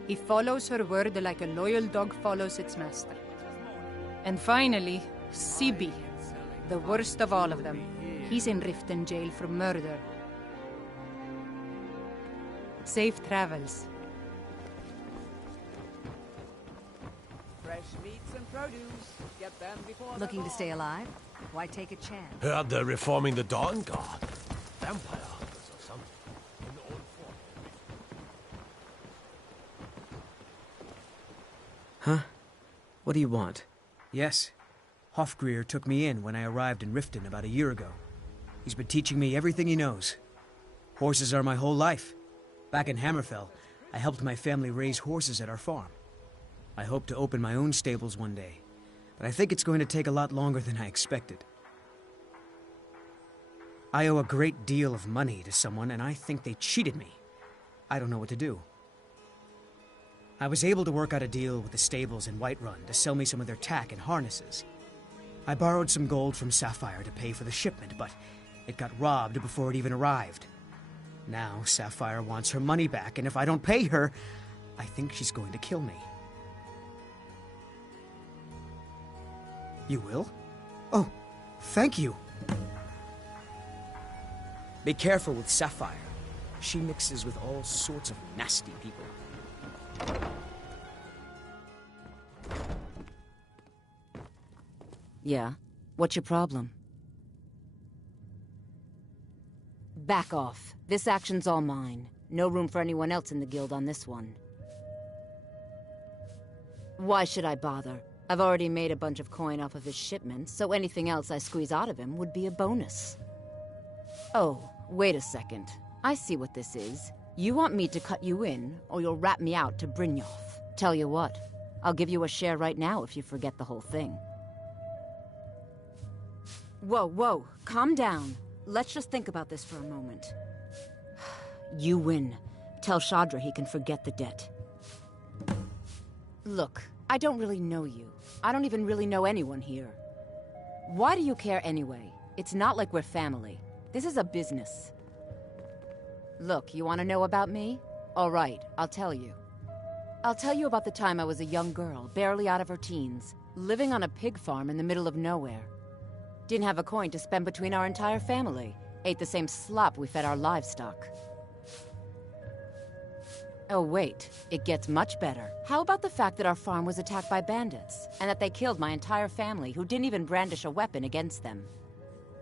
He follows her word like a loyal dog follows its master. And finally, Sibi, the worst of all of them. He's in Riften jail for murder. Safe travels. Fresh meats and produce. Get them before Looking to stay alive? Why take a chance? Heard they're reforming the Dawn Guard. Vampire hunters or something. In the old fort. Huh? What do you want? Yes. Hofgrir took me in when I arrived in Riften about a year ago. He's been teaching me everything he knows. Horses are my whole life. Back in Hammerfell, I helped my family raise horses at our farm. I hope to open my own stables one day, but I think it's going to take a lot longer than I expected. I owe a great deal of money to someone, and I think they cheated me. I don't know what to do. I was able to work out a deal with the stables in Whiterun to sell me some of their tack and harnesses. I borrowed some gold from Sapphire to pay for the shipment, but it got robbed before it even arrived. Now Sapphire wants her money back, and if I don't pay her, I think she's going to kill me. You will? Oh, thank you. Be careful with Sapphire. She mixes with all sorts of nasty people. Yeah? What's your problem? Back off. This action's all mine. No room for anyone else in the guild on this one. Why should I bother? I've already made a bunch of coin off of his shipments, so anything else I squeeze out of him would be a bonus. Oh, wait a second. I see what this is. You want me to cut you in, or you'll rat me out to Brynjolf. Tell you what, I'll give you a share right now if you forget the whole thing. Whoa, calm down. Let's just think about this for a moment. You win. Tell Shadra he can forget the debt. Look, I don't really know you. I don't even really know anyone here. Why do you care anyway? It's not like we're family. This is a business. Look, you want to know about me? All right, I'll tell you. I'll tell you about the time I was a young girl, barely out of her teens, living on a pig farm in the middle of nowhere. Didn't have a coin to spend between our entire family. Ate the same slop we fed our livestock. Oh wait, it gets much better. How about the fact that our farm was attacked by bandits, and that they killed my entire family who didn't even brandish a weapon against them?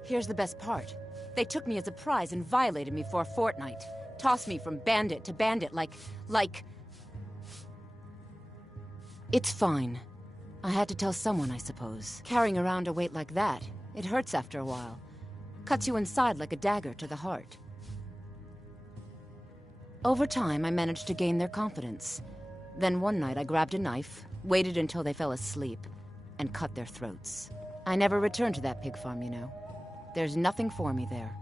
Here's the best part. They took me as a prize and violated me for a fortnight. Tossed me from bandit to bandit like... It's fine. I had to tell someone, I suppose. Carrying around a weight like that, it hurts after a while. Cuts you inside like a dagger to the heart. Over time, I managed to gain their confidence. Then one night, I grabbed a knife, waited until they fell asleep, and cut their throats. I never returned to that pig farm, you know. There's nothing for me there.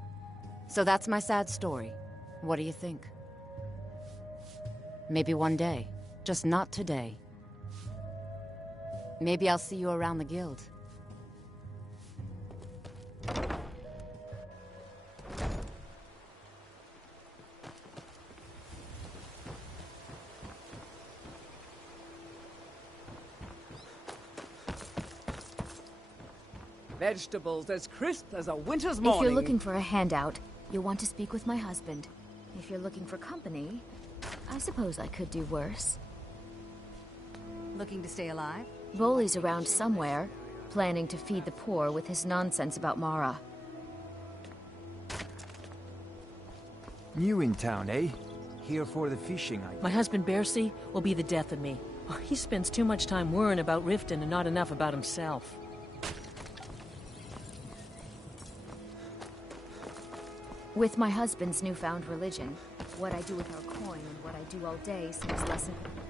So that's my sad story. What do you think? Maybe one day. Just not today. Maybe I'll see you around the guild. Vegetables as crisp as a winter's morning. If you're looking for a handout, you'll want to speak with my husband. If you're looking for company, I suppose I could do worse. Looking to stay alive? Bolly's around somewhere, planning to feed the poor with his nonsense about Mara. New in town, eh? Here for the fishing, My husband Bercy will be the death of me. He spends too much time worrying about Riften and not enough about himself. With my husband's newfound religion, what I do with our coin and what I do all day seems less important.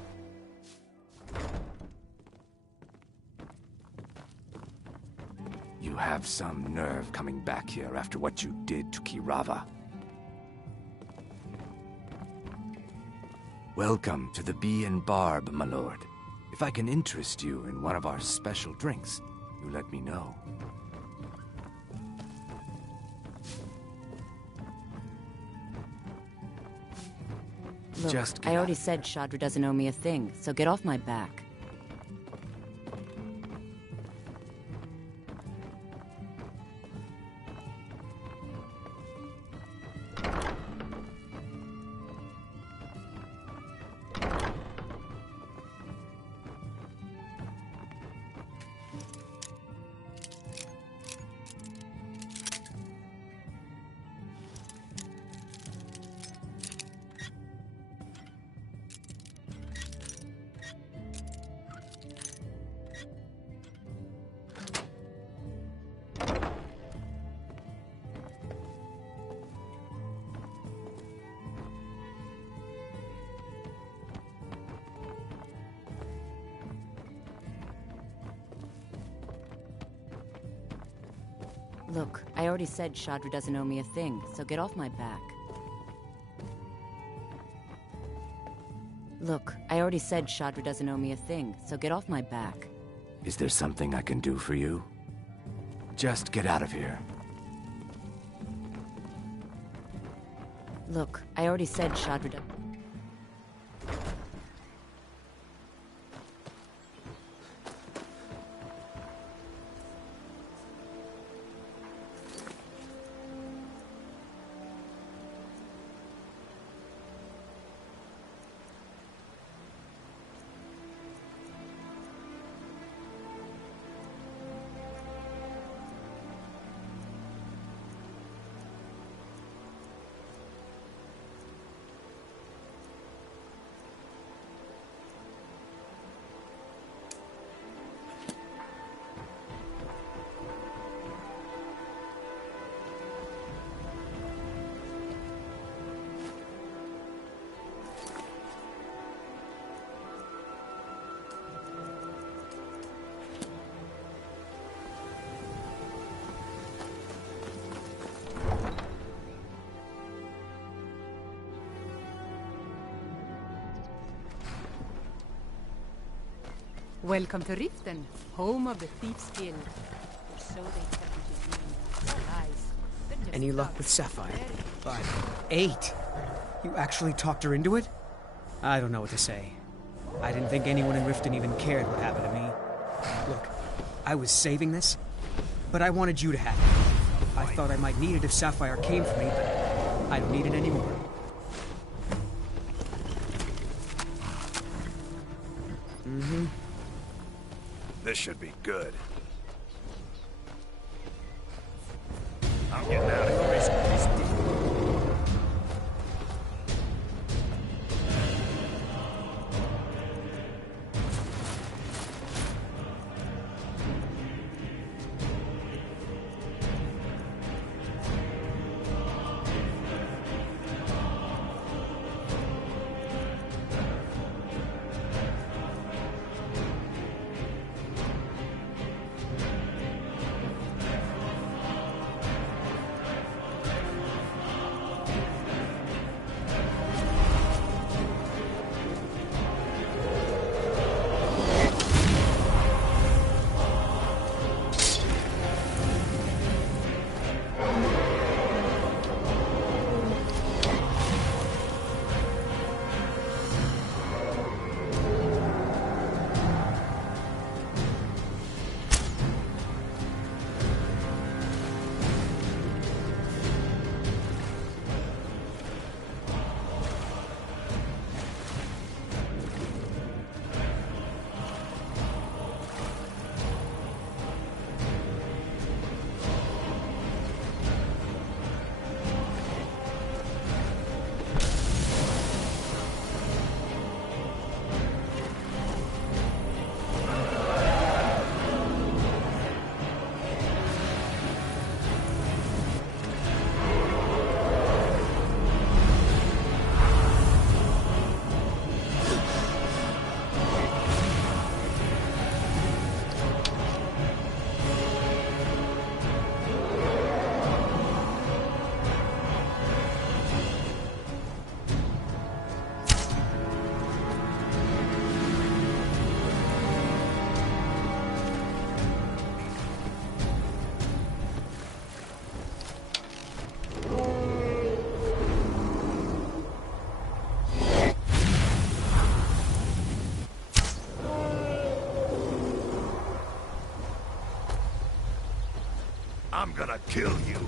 You have some nerve coming back here after what you did to Kirava. Welcome to the Bee and Barb, my lord. If I can interest you in one of our special drinks, you let me know. Look, I already said Shadra doesn't owe me a thing, so get off my back. Look, I already said Shadra doesn't owe me a thing, so get off my back. Look, I already said Shadra doesn't owe me a thing, so get off my back. Is there something I can do for you? Just get out of here. Look, I already said Shadra doesn't... Welcome to Riften, home of the Thief's Guild. Or so they tell you to dream. Lies. They're just Any luck thugs. with Sapphire? Very 5, 8. You actually talked her into it? I don't know what to say. I didn't think anyone in Riften even cared what happened to me. Look, I was saving this, but I wanted you to have it. I thought I might need it if Sapphire came for me, but I don't need it anymore. Mm-hmm. This should be good. I'm getting out of here. I'm gonna kill you.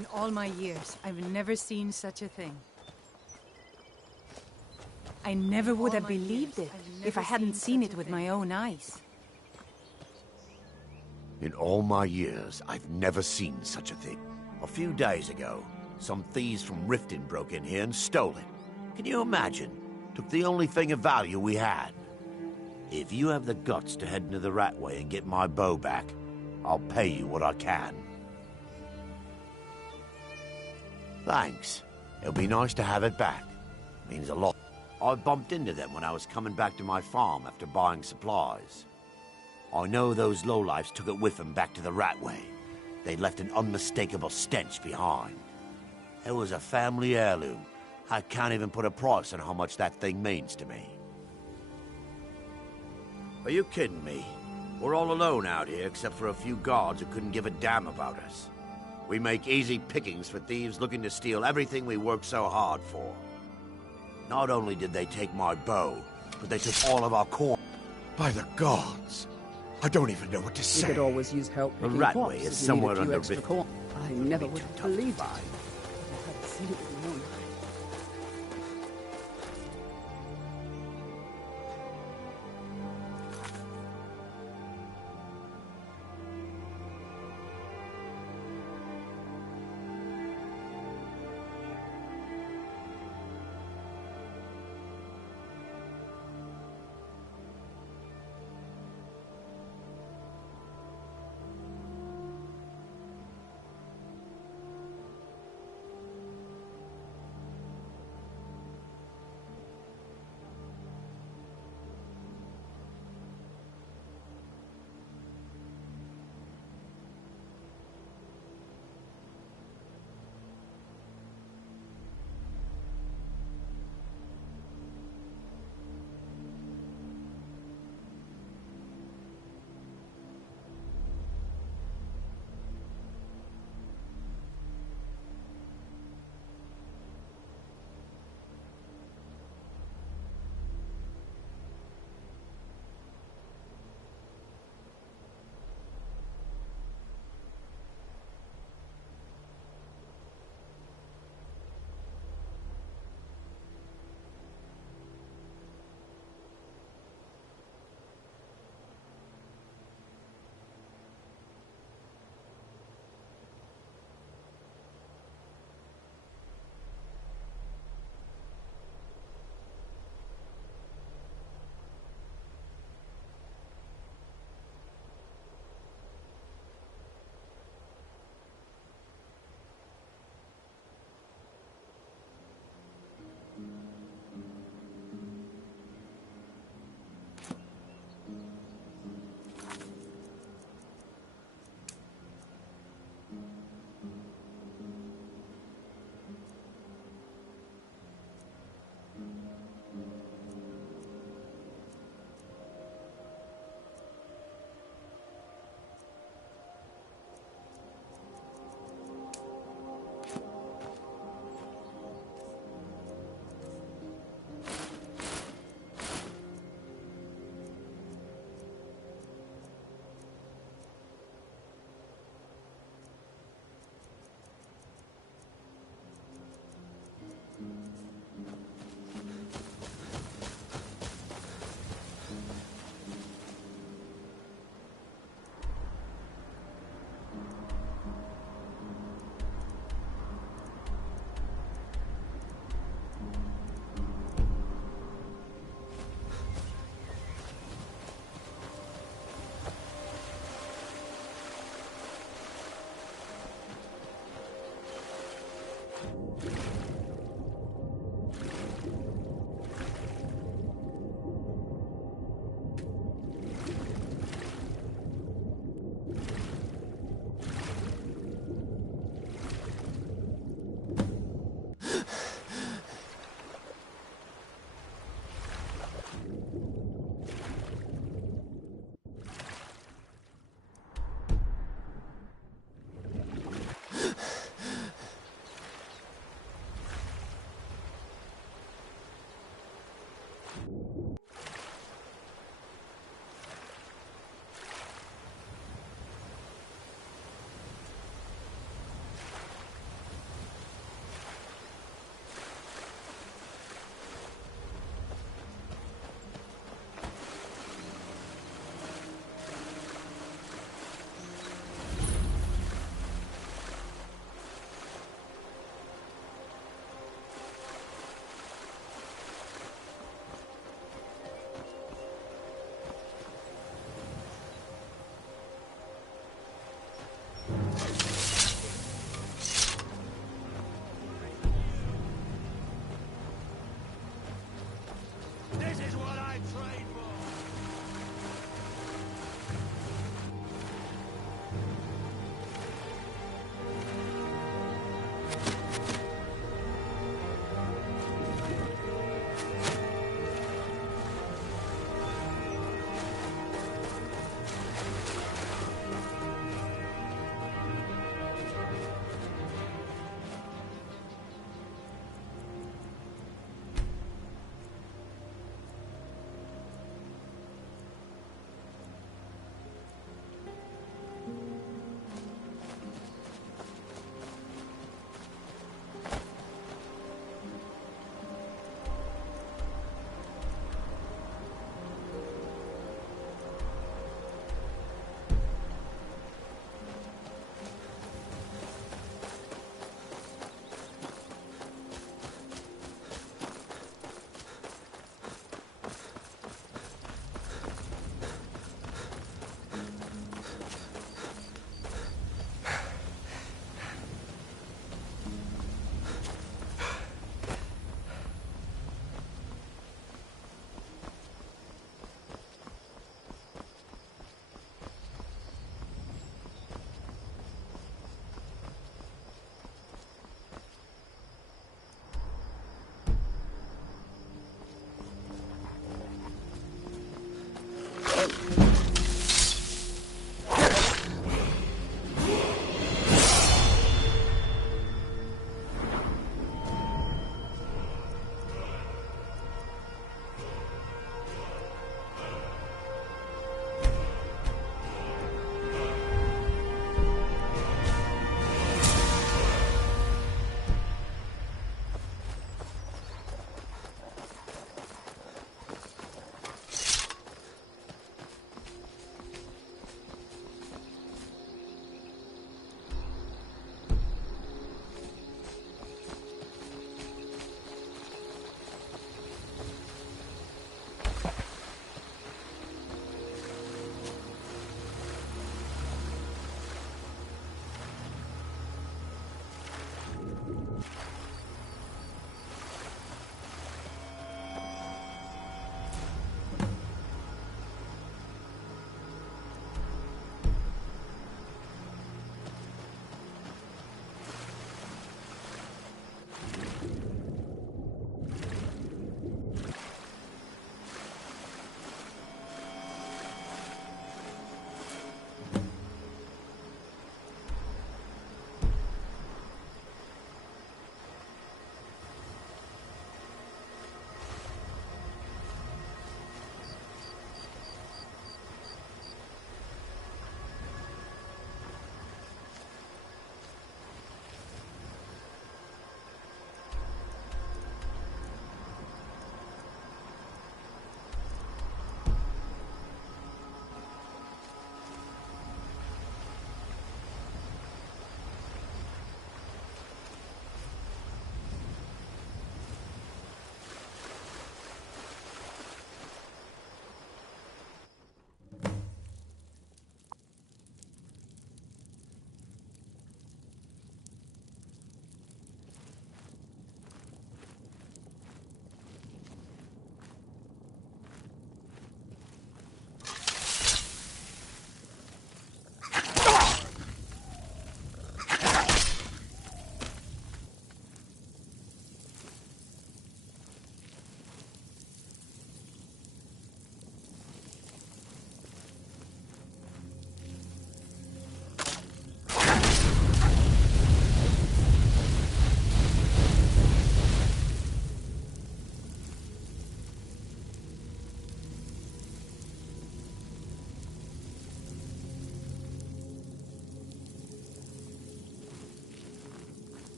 In all my years, I've never seen such a thing. I never would have believed it if I hadn't seen it with my own eyes. In all my years, I've never seen such a thing. A few days ago, some thieves from Riften broke in here and stole it. Can you imagine? Took the only thing of value we had. If you have the guts to head into the Ratway and get my bow back, I'll pay you what I can. Thanks. It'll be nice to have it back. Means a lot. I bumped into them when I was coming back to my farm after buying supplies. I know those lowlifes took it with them back to the Ratway. They left an unmistakable stench behind. It was a family heirloom. I can't even put a price on how much that thing means to me. Are you kidding me? We're all alone out here except for a few guards who couldn't give a damn about us. We make easy pickings for thieves looking to steal everything we worked so hard for. Not only did they take my bow, but they took all of our corn. By the gods! I don't even know what to say. You could always use help The picking Ratway crops is if you somewhere need a few under extra Riften. corn. I never would have believed it. I had seen it with my own eyes.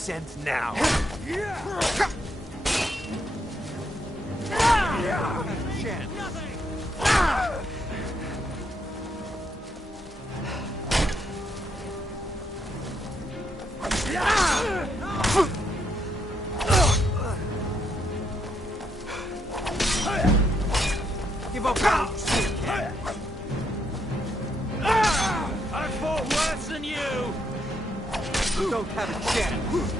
This ends now. Give up now, you still can. I fought worse than you. You don't have a chance.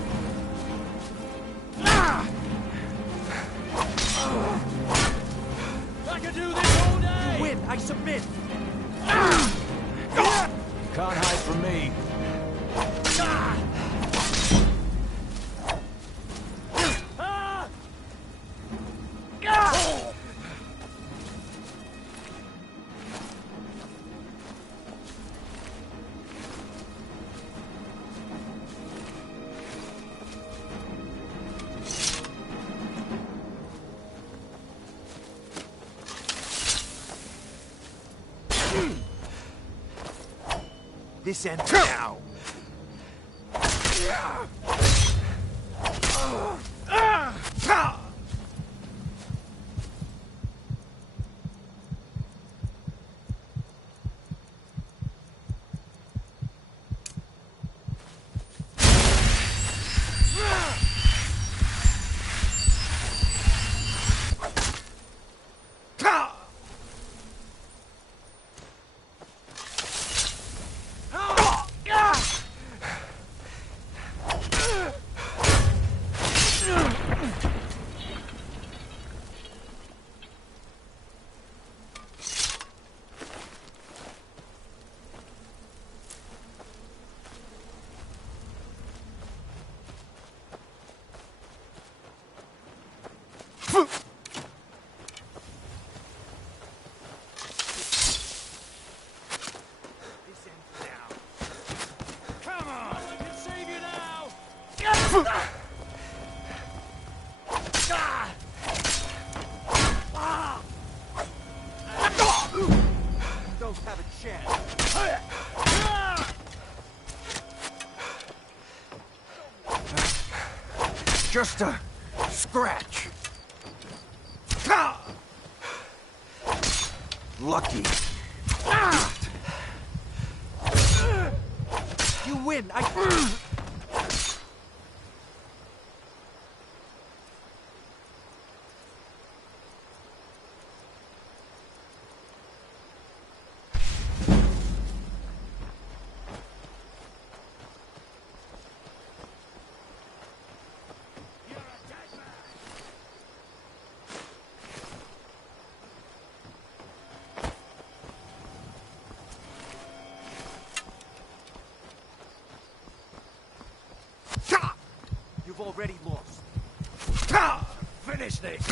I can do this all day. You win. I submit. You can't hide from me. This ends now. Don't have a chance. Just a scratch. Lucky. You win. You've already lost. Finish this!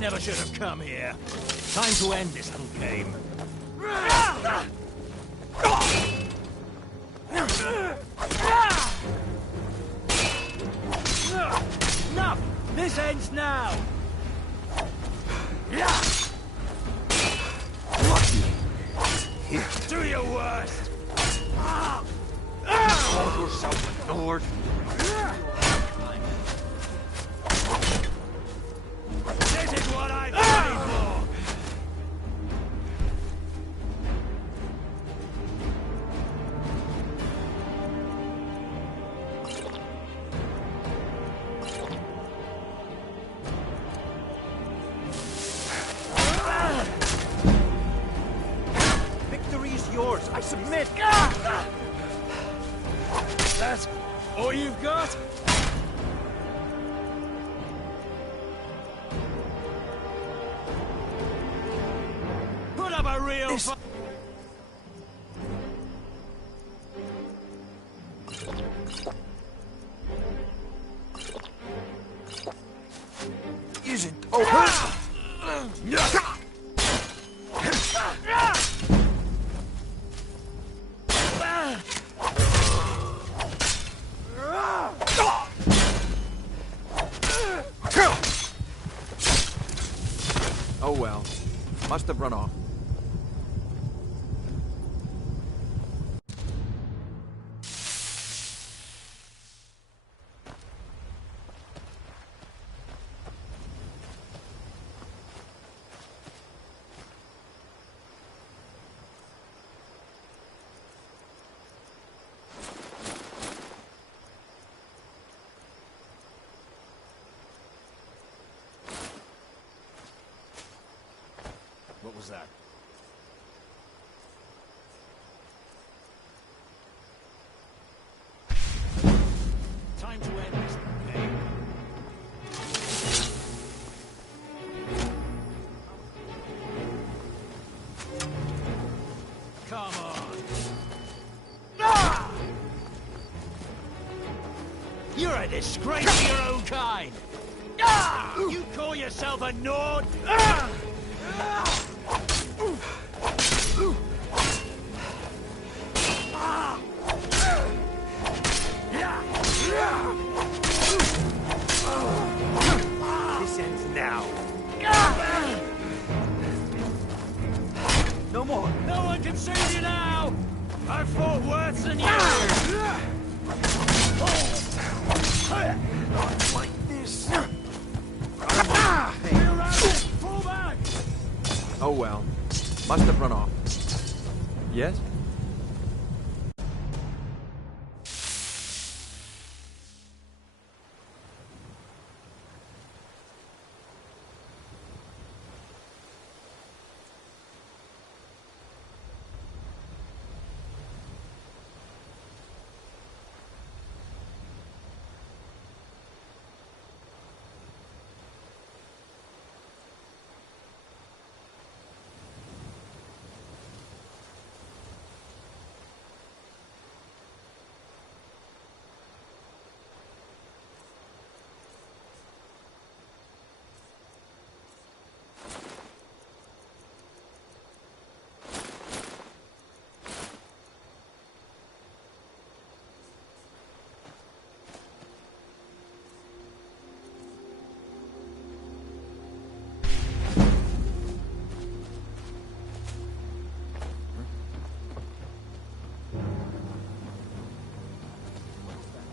Never should have come here. Time to end this little game. Enough! This ends now! Lucky. Do your worst! Call yourself ignored. what I paid for! Victory is yours. I submit. That's all you've got? Put up a real Isn't over. Oh well. Must have run off. What was that? Time to end this game. Come on. You're a disgrace to your own kind. You call yourself a Nord? This ends now. No more. No one can save you now! I've fought worse than you! Not like this. Pull back! Oh well. Must have run off. Yes?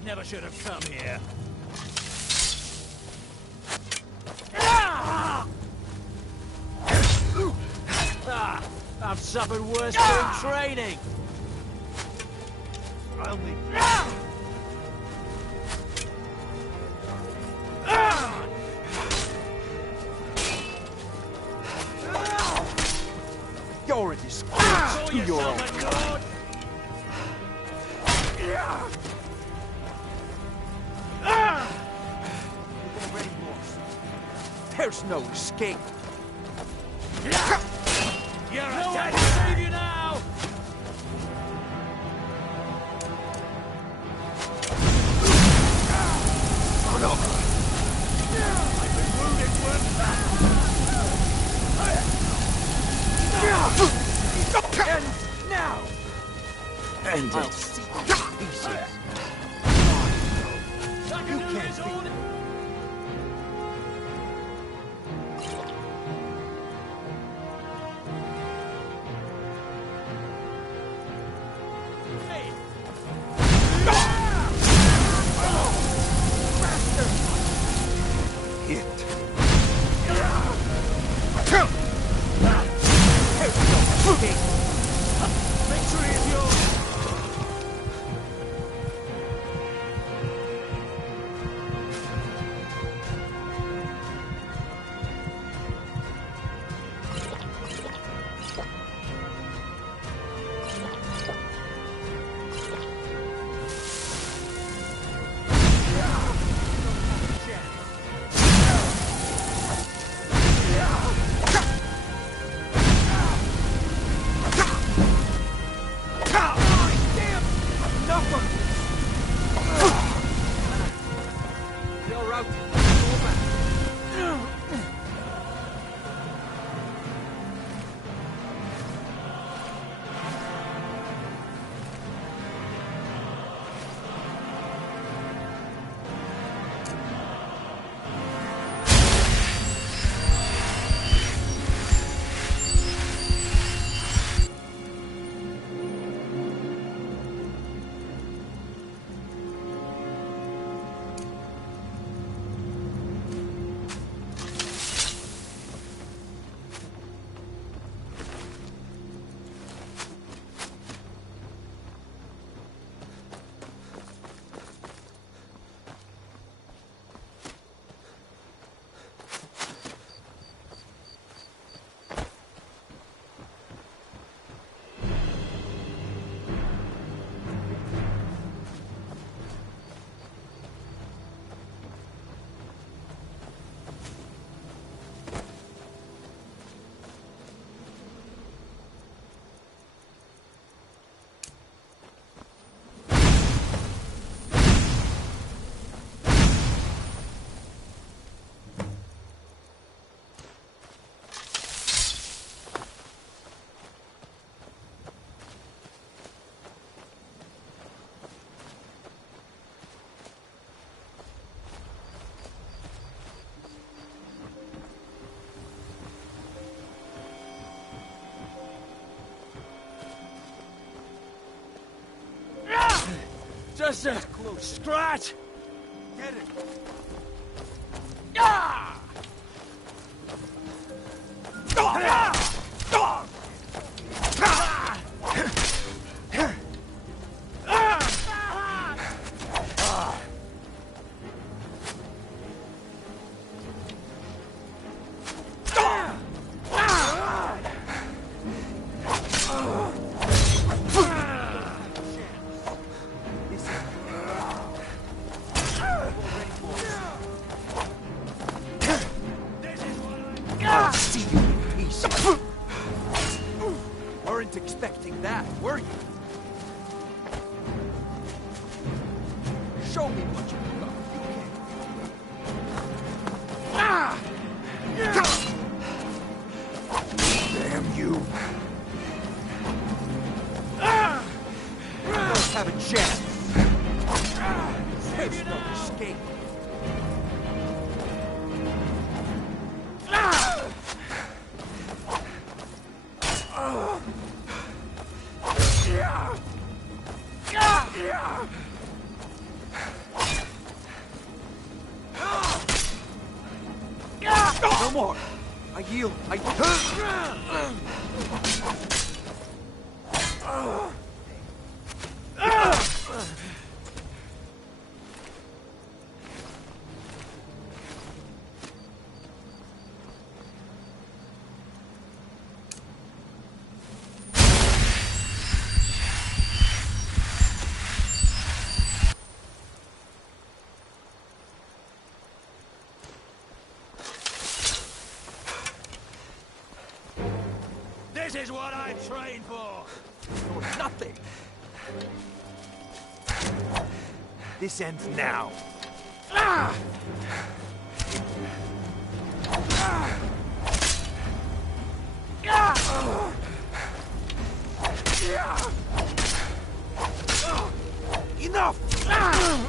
Never should have come here. I've suffered worse during training. I'll be... You're a disgrace to your own kind. You've already lost. There's no escape. You're a dead to save you now! Oh no! I've been wounded And now! End I'll it. see you in pieces. You can't beat Victory is yours! Just a scratch! Get it! Ah! Weren't expecting that, were you? Show me what you've got. You can. Damn you. Don't have a chance. There's no escape. No more! I yield! This is what I trained for! For nothing! This ends now. Ah! Ah! Ah! Enough! Ah!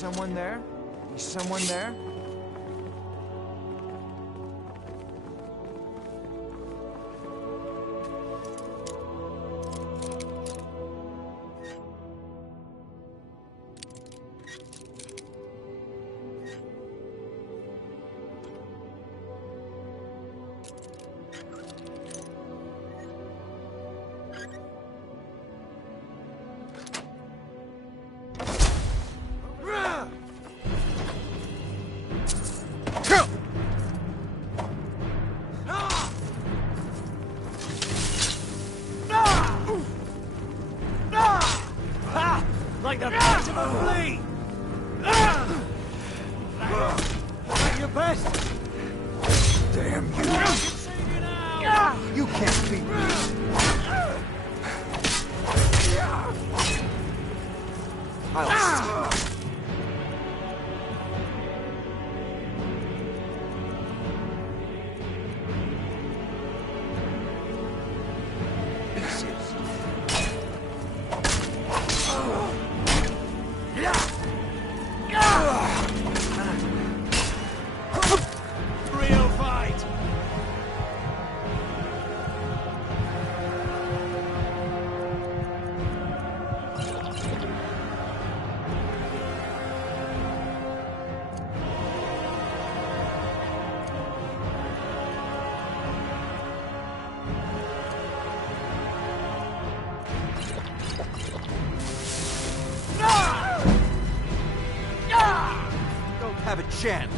someone there? Is someone there? Like the flash of a flea! At your best! Damn you! You can't beat me! I'll see. Real fight! Don't have a chance.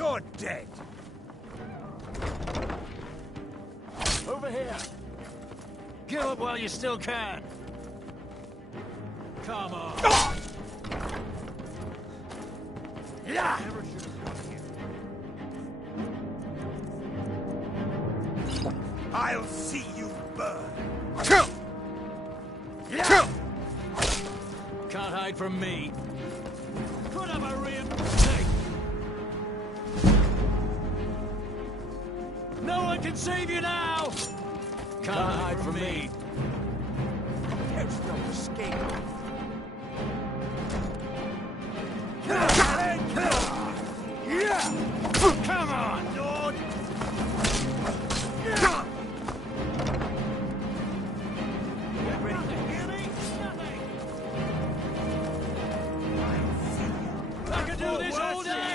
You're dead. Over here. Kill it while you still can. Come on. Yeah. I'll see you burn. Can't hide from me. Put up a rear. Hey. No one can save you now. Can't hide from me. There's no escape. Come on, Lord. Get ready to hear me? Nothing. I can do this all day.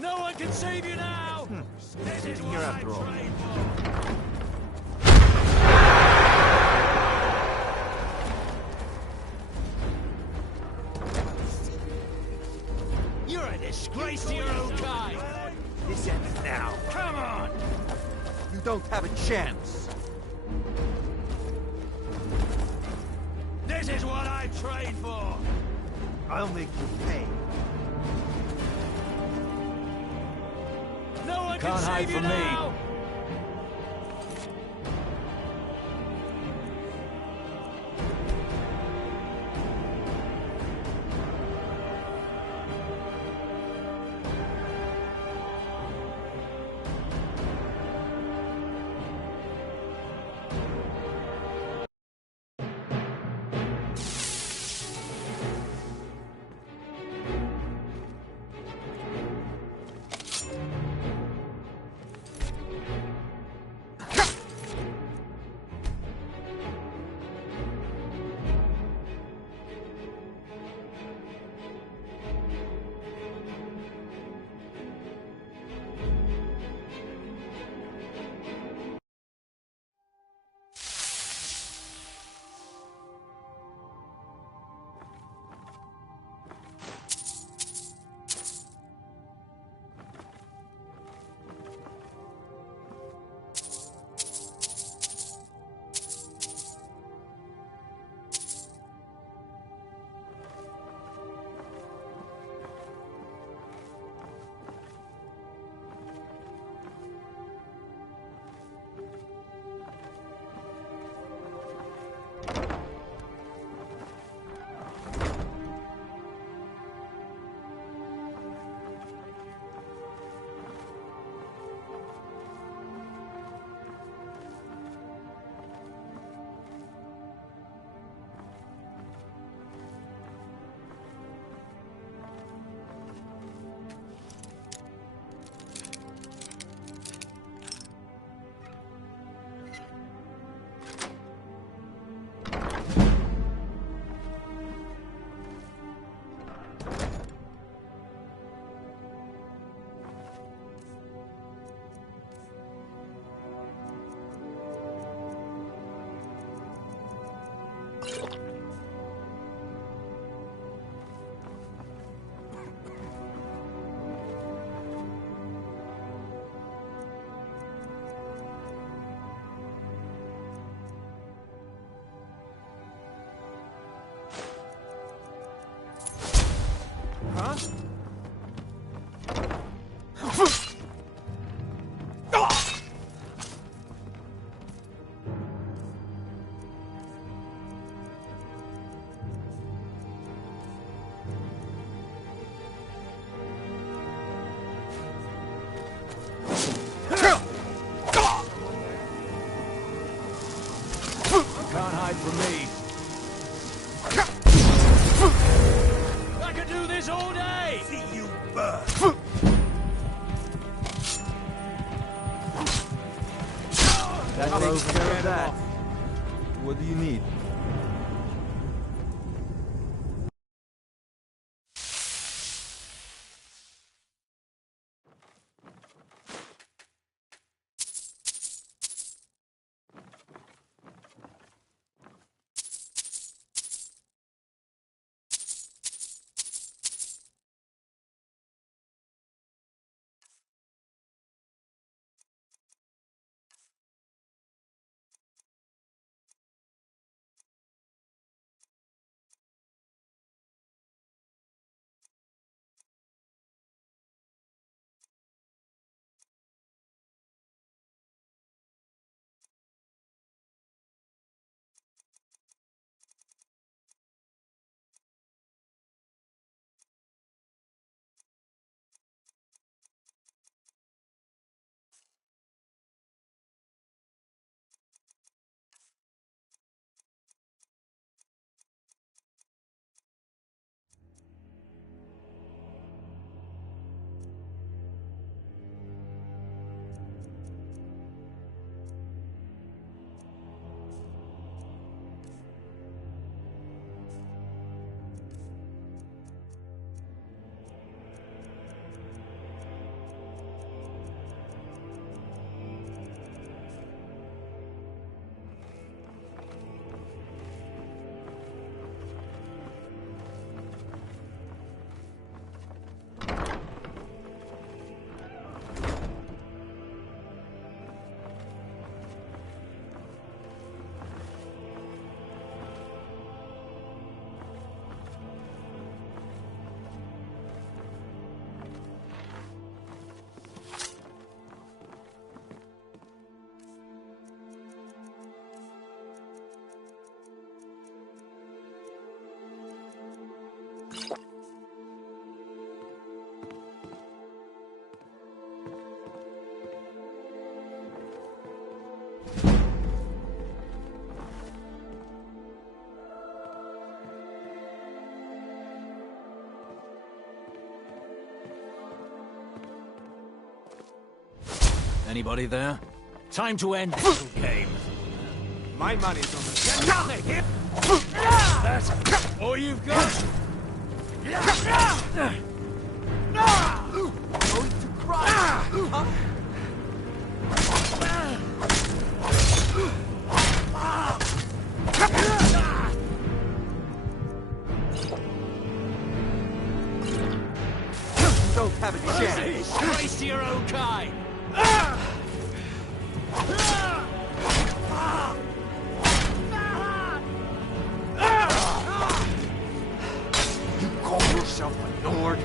No one can save you now! This is what I trained for! You're a disgrace to your own kind! This ends now. Come on! You don't have a chance. This is what I trained for! I'll make you pay. No one Can't can hide save you from me. now! Huh? takes care of that. What do you need? Anybody there? Time to end this game. My money's on the... Nothing here! That's all you've got? Going to cry! Huh? Don't have a chance! Race to your own kind! You call yourself a Nord?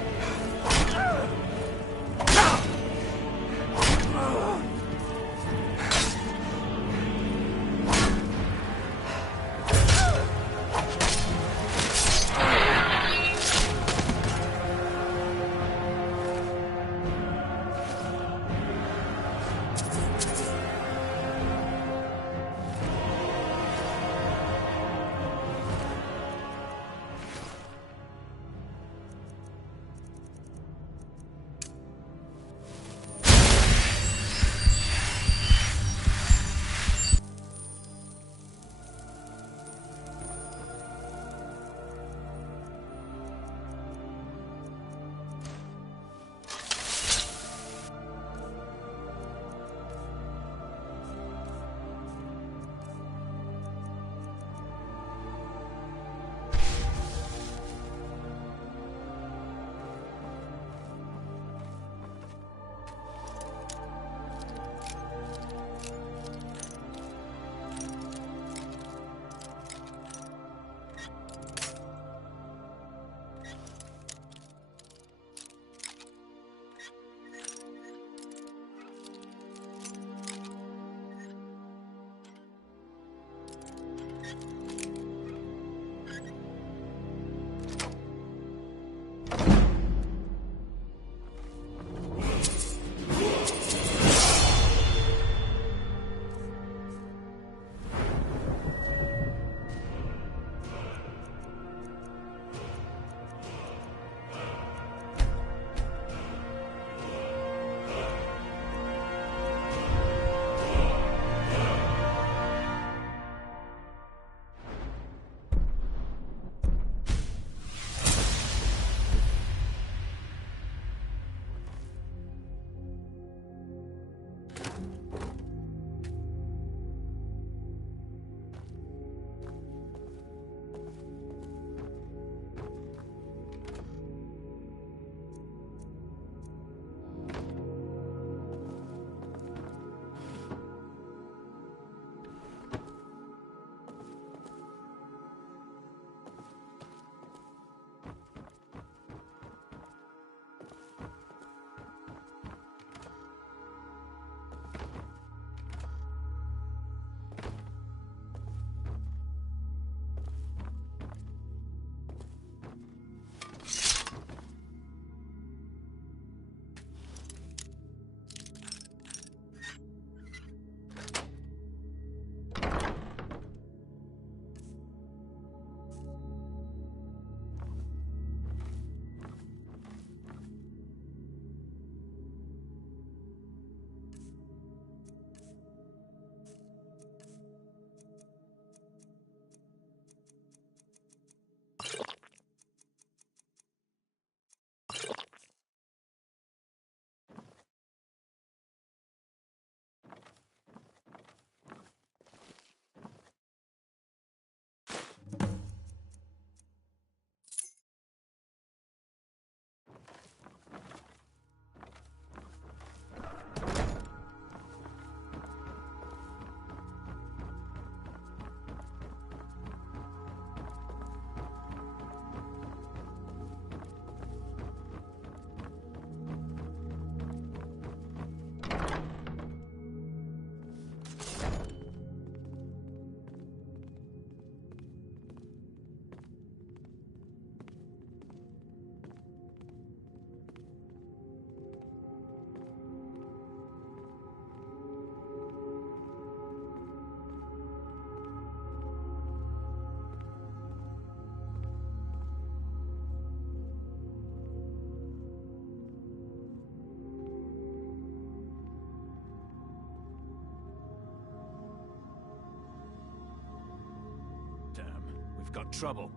We've got trouble.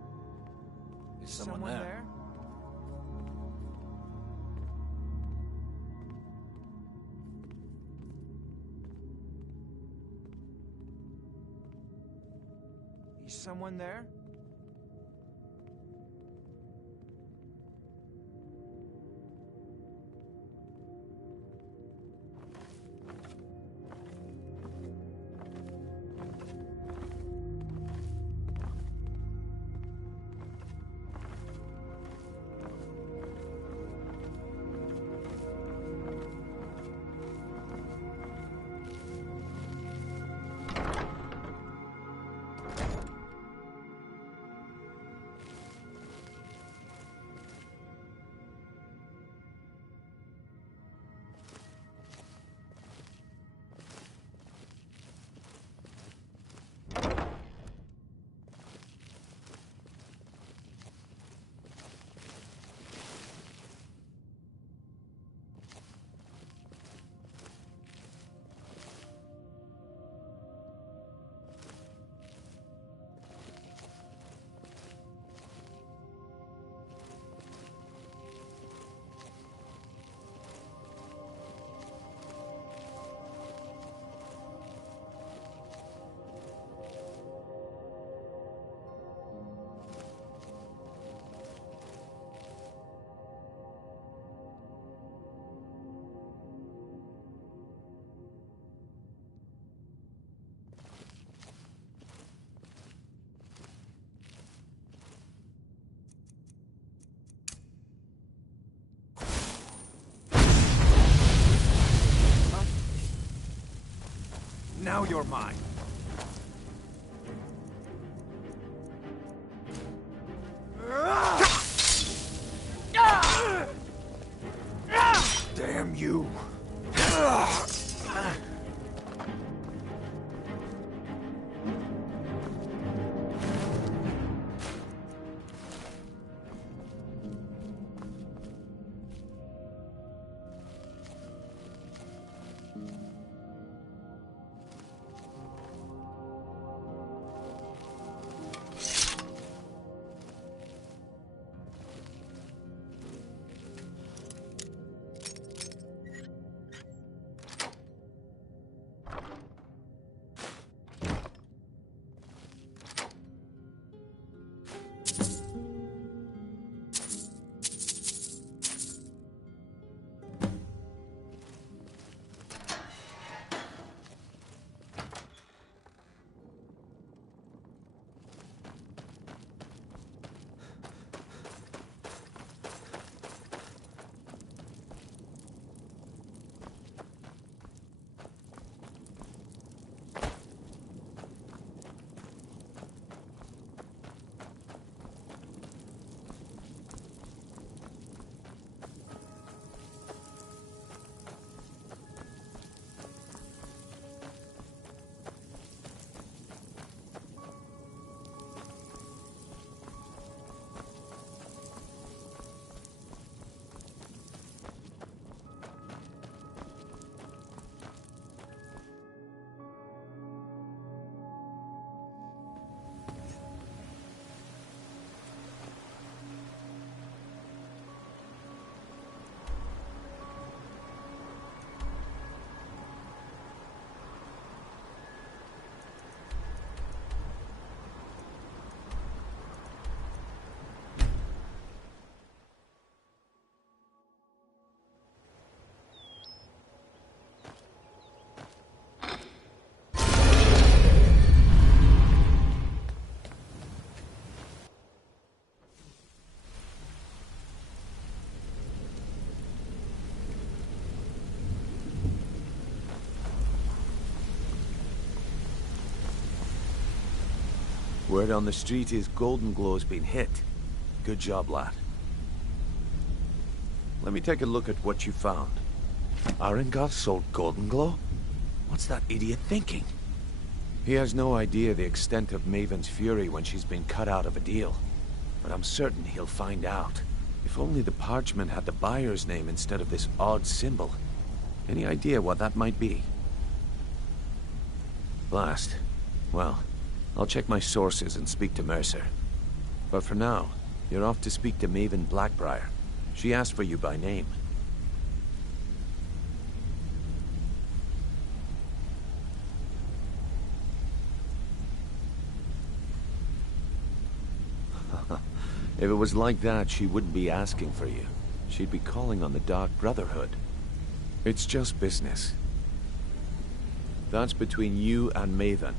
Is someone there? Is someone there? Now you're mine. Damn you! Word on the street is Golden Glow's been hit. Good job, lad. Let me take a look at what you found. Arengar sold Golden Glow? What's that idiot thinking? He has no idea the extent of Maven's fury when she's been cut out of a deal. But I'm certain he'll find out. If only the parchment had the buyer's name instead of this odd symbol. Any idea what that might be? Blast. Well, I'll check my sources and speak to Mercer. But for now, you're off to speak to Maven Blackbriar. She asked for you by name. If it was like that, she wouldn't be asking for you. She'd be calling on the Dark Brotherhood. It's just business. That's between you and Maven,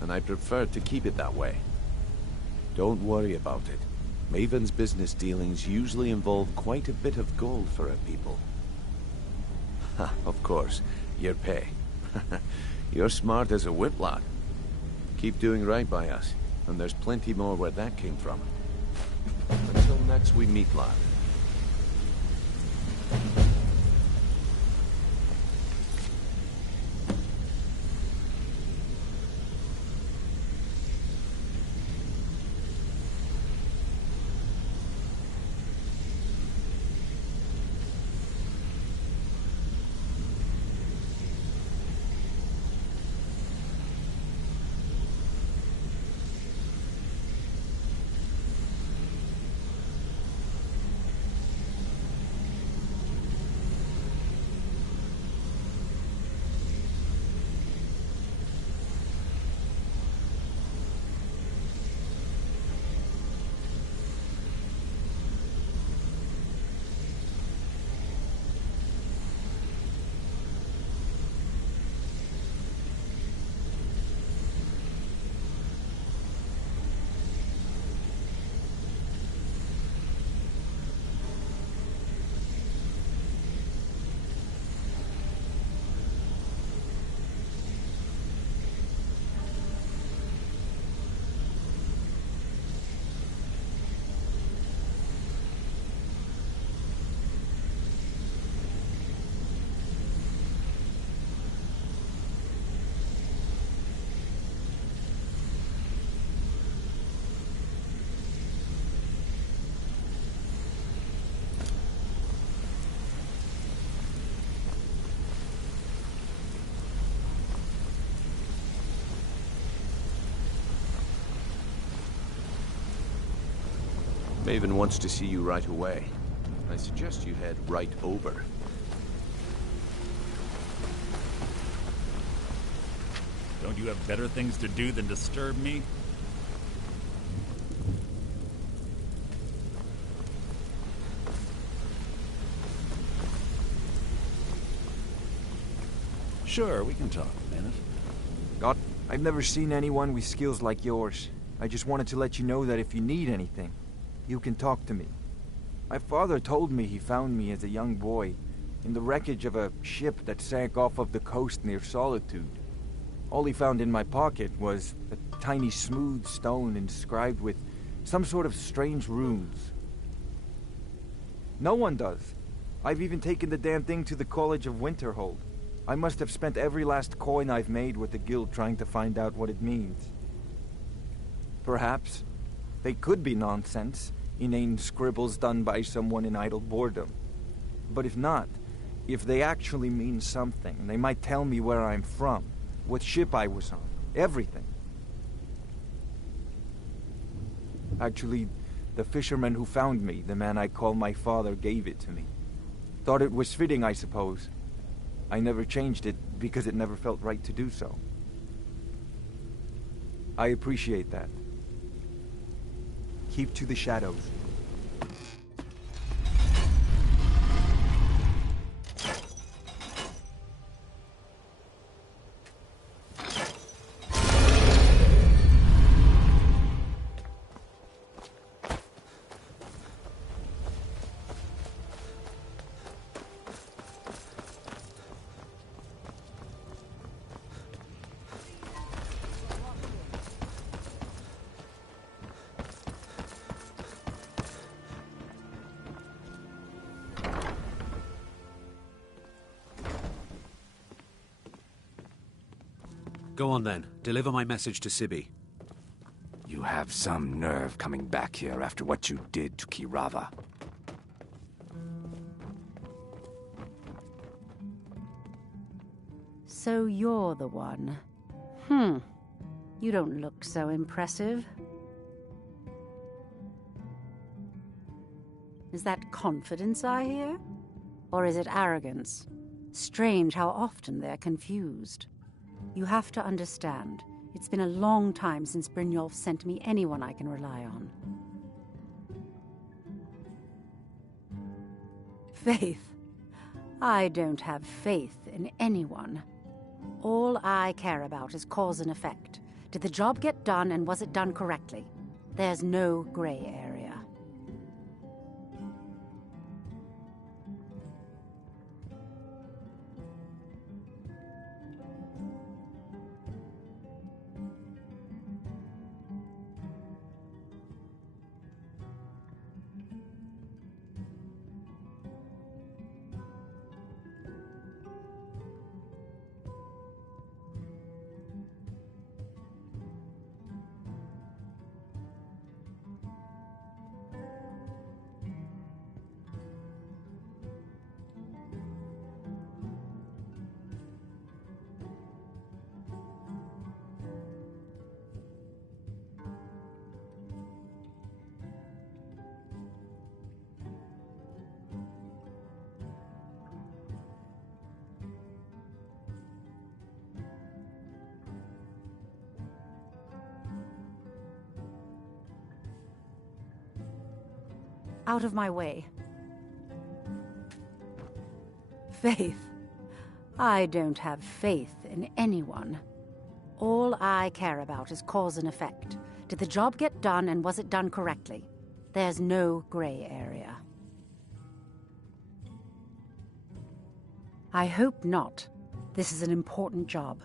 and I prefer to keep it that way. Don't worry about it. Maven's business dealings usually involve quite a bit of gold for her people. Ha, of course, your pay. You're smart as a whip, lad. Keep doing right by us, and there's plenty more where that came from. Until next we meet, lad. Maven wants to see you right away. I suggest you head right over. Don't you have better things to do than disturb me? Sure, we can talk a minute. God, I've never seen anyone with skills like yours. I just wanted to let you know that if you need anything, you can talk to me. My father told me he found me as a young boy in the wreckage of a ship that sank off of the coast near Solitude. All he found in my pocket was a tiny smooth stone inscribed with some sort of strange runes. No one does. I've even taken the damn thing to the College of Winterhold. I must have spent every last coin I've made with the guild trying to find out what it means. Perhaps they could be nonsense, inane scribbles done by someone in idle boredom. But if not, if they actually mean something, they might tell me where I'm from, what ship I was on, everything. Actually, the fisherman who found me, the man I call my father, gave it to me. Thought it was fitting, I suppose. I never changed it because it never felt right to do so. I appreciate that. Keep to the shadows. Go on then. Deliver my message to Sibi. You have some nerve coming back here after what you did to Kirava. So you're the one. You don't look so impressive. Is that confidence I hear? Or is it arrogance? Strange how often they're confused. You have to understand, it's been a long time since Brynjolf sent me anyone I can rely on. Faith? I don't have faith in anyone. All I care about is cause and effect. Did the job get done, and was it done correctly? There's no gray area. Out of my way. Faith? I don't have faith in anyone. All I care about is cause and effect. Did the job get done, and was it done correctly? There's no gray area. I hope not. This is an important job.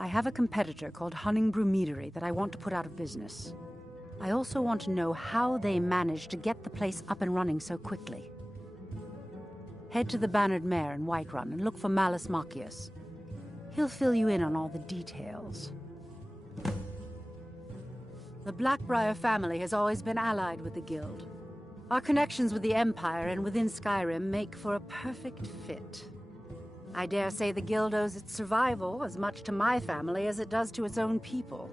I have a competitor called Hunningbrew Meadery that I want to put out of business. I also want to know how they managed to get the place up and running so quickly. Head to the Bannered Mare in Whiterun and look for Malus Machius. He'll fill you in on all the details. The Blackbriar family has always been allied with the Guild. Our connections with the Empire and within Skyrim make for a perfect fit. I dare say the Guild owes its survival as much to my family as it does to its own people.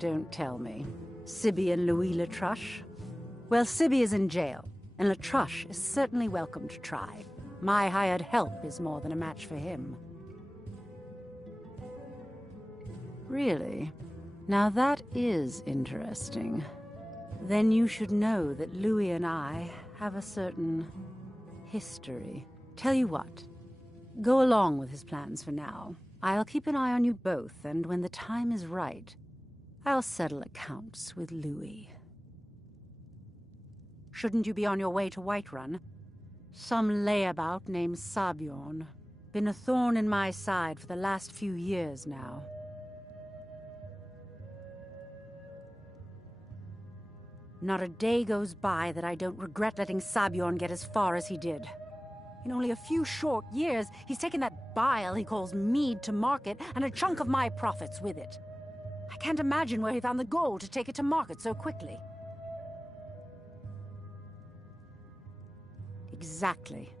Don't tell me. Sibby and Louis Latruche? Well, Sibby is in jail, and Latruche is certainly welcome to try. My hired help is more than a match for him. Really? Now that is interesting. Then you should know that Louis and I have a certain history. Tell you what, go along with his plans for now. I'll keep an eye on you both, and when the time is right, I'll settle accounts with Louis. Shouldn't you be on your way to Whiterun? Some layabout named Sabjorn. Been a thorn in my side for the last few years now. Not a day goes by that I don't regret letting Sabjorn get as far as he did. In only a few short years, he's taken that bile he calls mead to market, and a chunk of my profits with it. I can't imagine where he found the gold to take it to market so quickly. Exactly.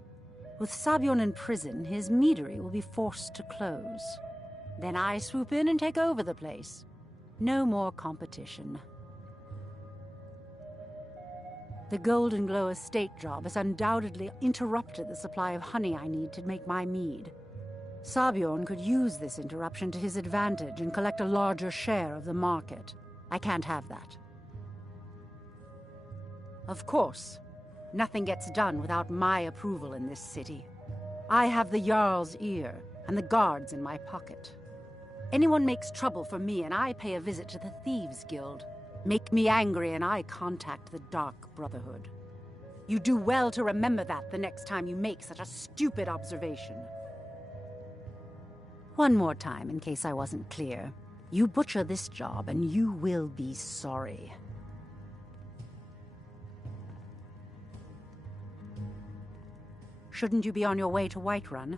With Sabjorn in prison, his meadery will be forced to close. Then I swoop in and take over the place. No more competition. The Golden Glow estate job has undoubtedly interrupted the supply of honey I need to make my mead. Sabjorn could use this interruption to his advantage and collect a larger share of the market. I can't have that. Of course, nothing gets done without my approval in this city. I have the Jarl's ear and the guards in my pocket. Anyone makes trouble for me and I pay a visit to the Thieves' Guild. Make me angry and I contact the Dark Brotherhood. You do well to remember that the next time you make such a stupid observation. One more time, in case I wasn't clear. You butcher this job, and you will be sorry. Shouldn't you be on your way to Whiterun?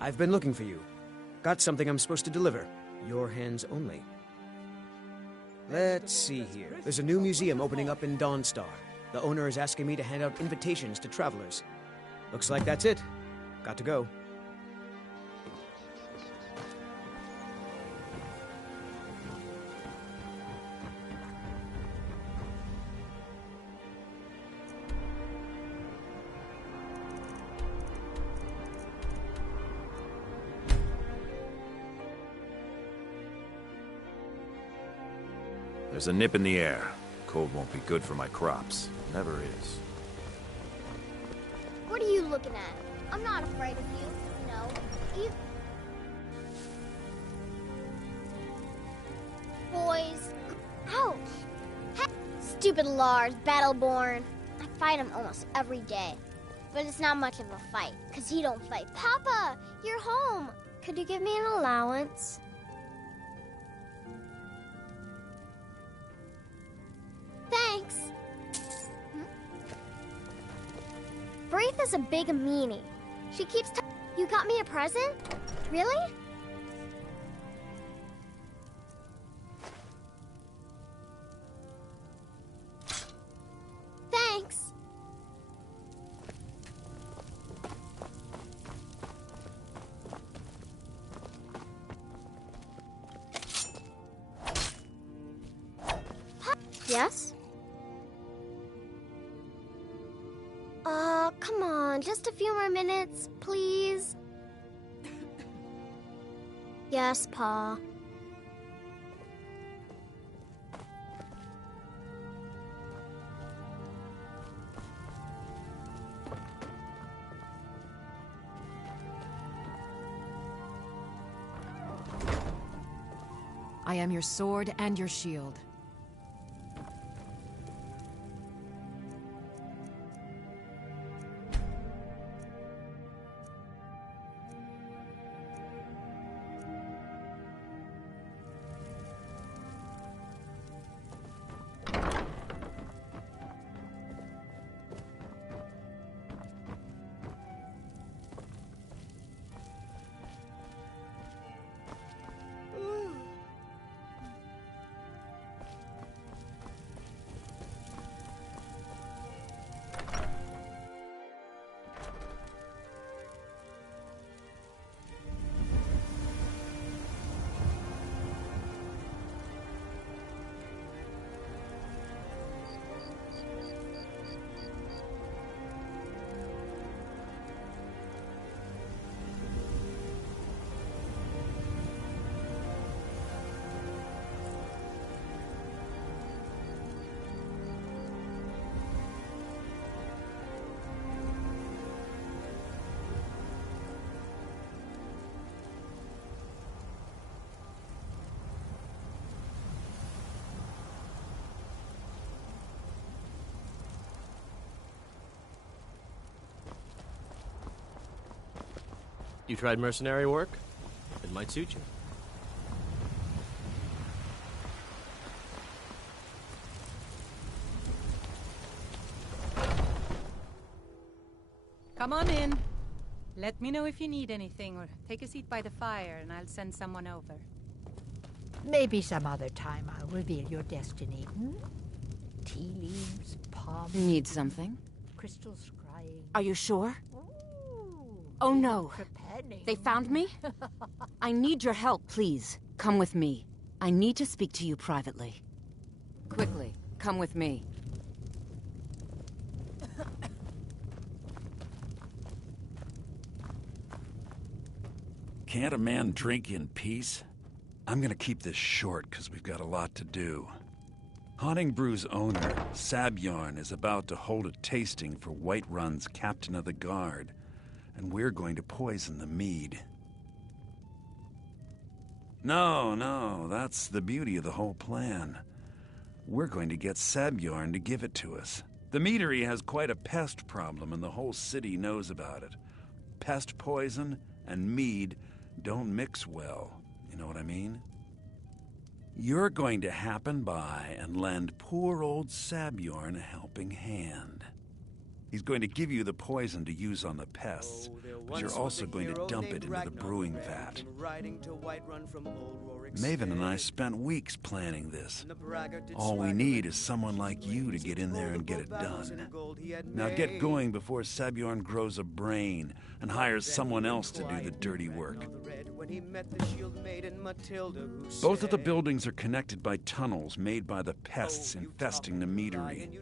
I've been looking for you. Got something I'm supposed to deliver. Your hands only. Let's see here. There's a new museum opening up in Dawnstar. The owner is asking me to hand out invitations to travelers. Looks like that's it. Got to go. There's a nip in the air. Cold won't be good for my crops. Never is. What are you looking at? I'm not afraid of you, no. Boys. Ouch! Heck, stupid Lars, Battleborn. I fight him almost every day. But it's not much of a fight, because he don't fight. Papa, you're home. Could you give me an allowance? Thanks. Braith is a big meanie. She keeps You got me a present? Really? Thanks. Yes? Come on, just a few more minutes, please. Yes, Pa. I am your sword and your shield. You tried mercenary work? It might suit you. Come on in. Let me know if you need anything, or take a seat by the fire and I'll send someone over. Maybe some other time I'll reveal your destiny. Tea leaves, palm. Need something? Crystals crying. Are you sure? Oh no. They found me? I need your help, please. Come with me. I need to speak to you privately. Quickly, come with me. Can't a man drink in peace? I'm gonna keep this short, because we've got a lot to do. Haunting Brew's owner, Sabjorn, is about to hold a tasting for Whiterun's Captain of the Guard, and we're going to poison the mead. No, that's the beauty of the whole plan. We're going to get Sabjorn to give it to us. The meadery has quite a pest problem, and the whole city knows about it. Pest poison and mead don't mix well, you know what I mean? You're going to happen by and lend poor old Sabjorn a helping hand. He's going to give you the poison to use on the pests, but you're also going to dump it into the brewing vat. Maven and I spent weeks planning this. All we need is someone like you to get in there and get it done. Now get going before Sabjorn grows a brain and hires someone else to do the dirty work. Both of the buildings are connected by tunnels made by the pests infesting the meadery.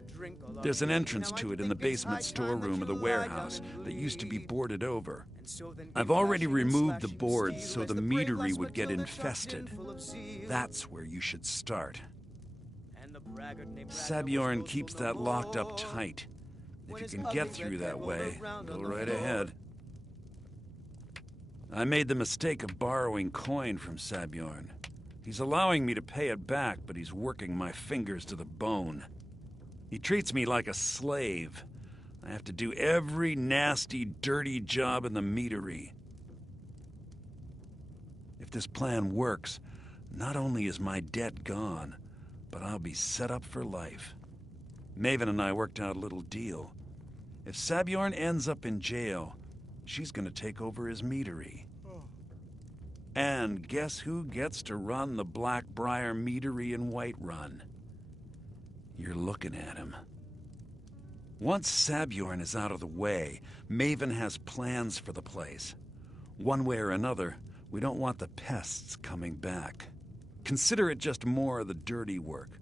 There's an entrance to it in the basement storeroom of the warehouse that used to be boarded over. I've already removed the boards so the meadery would get infested. That's where you should start. Sabjorn keeps that locked up tight. If you can get through that way, go right ahead. I made the mistake of borrowing coin from Sabjorn. He's allowing me to pay it back, but he's working my fingers to the bone. He treats me like a slave. I have to do every nasty, dirty job in the meadery. If this plan works, not only is my debt gone, but I'll be set up for life. Maven and I worked out a little deal. If Sabjorn ends up in jail, she's gonna take over his meadery. And guess who gets to run the Blackbriar meadery in Whiterun? You're looking at him. Once Sabjorn is out of the way, Maven has plans for the place. One way or another, we don't want the pests coming back. Consider it just more of the dirty work.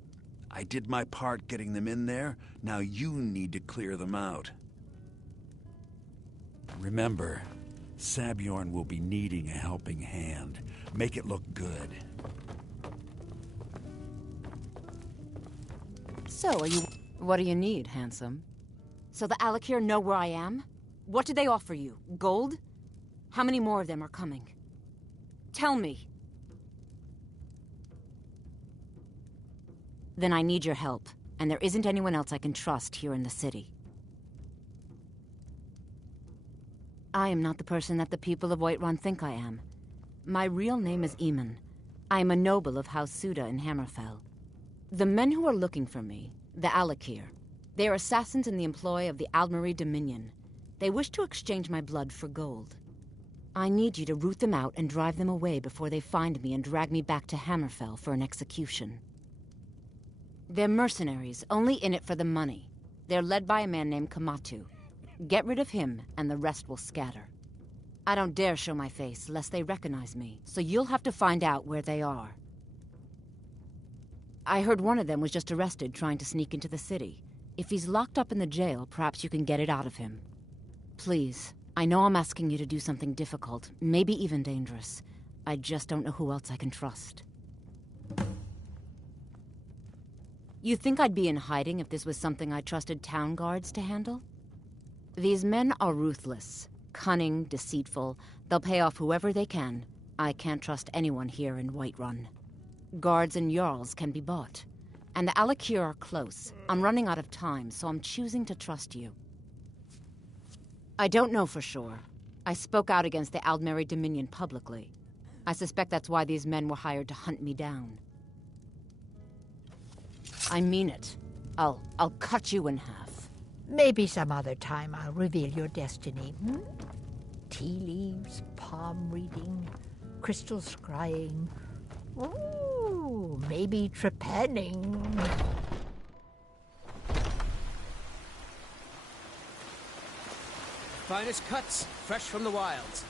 I did my part getting them in there, now you need to clear them out. Remember, Sabjorn will be needing a helping hand. Make it look good. So, what do you need, handsome? So the Alakir know where I am? What did they offer you? Gold? How many more of them are coming? Tell me. Then I need your help, and there isn't anyone else I can trust here in the city. I am not the person that the people of Whiterun think I am. My real name is Eamon. I am a noble of House Suda in Hammerfell. The men who are looking for me, the Alakir, they are assassins in the employ of the Aldmeri Dominion. They wish to exchange my blood for gold. I need you to root them out and drive them away before they find me and drag me back to Hammerfell for an execution. They're mercenaries, only in it for the money. They're led by a man named Kamatu. Get rid of him, and the rest will scatter. I don't dare show my face, lest they recognize me, so you'll have to find out where they are. I heard one of them was just arrested trying to sneak into the city. If he's locked up in the jail, perhaps you can get it out of him. Please, I know I'm asking you to do something difficult, maybe even dangerous. I just don't know who else I can trust. You think I'd be in hiding if this was something I trusted town guards to handle? These men are ruthless, cunning, deceitful. They'll pay off whoever they can. I can't trust anyone here in Whiterun. Guards and Jarls can be bought. And the Alakir are close. I'm running out of time, so I'm choosing to trust you. I don't know for sure. I spoke out against the Aldmeri Dominion publicly. I suspect that's why these men were hired to hunt me down. I mean it. I'll cut you in half. Maybe some other time I'll reveal your destiny. Tea leaves, palm reading, crystal scrying. Ooh, maybe trepanning. Finest cuts, fresh from the wilds.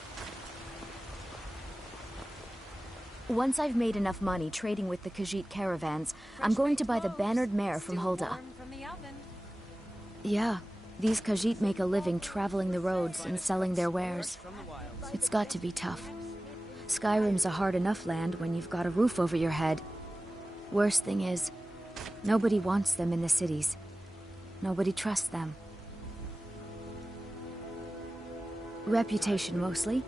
Once I've made enough money trading with the Khajiit caravans, I'm going to buy the bannered mare from Hulda. Yeah, these Khajiit make a living traveling the roads and selling their wares. It's got to be tough. Skyrim's a hard enough land when you've got a roof over your head. Worst thing is, nobody wants them in the cities. Nobody trusts them. Reputation mostly.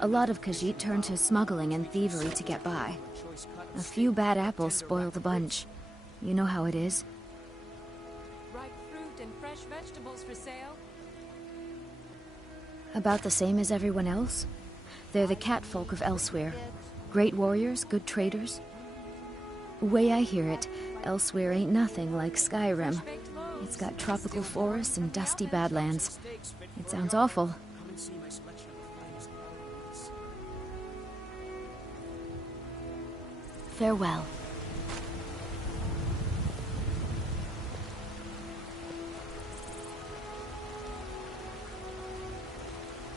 A lot of Khajiit turn to smuggling and thievery to get by. A few bad apples spoil the bunch. You know how it is. Ripe fruit and fresh vegetables for sale. About the same as everyone else. They're the catfolk of Elsewhere. Great warriors, good traders. Way I hear it, Elsewhere ain't nothing like Skyrim. It's got tropical forests and dusty badlands. It sounds awful. Farewell.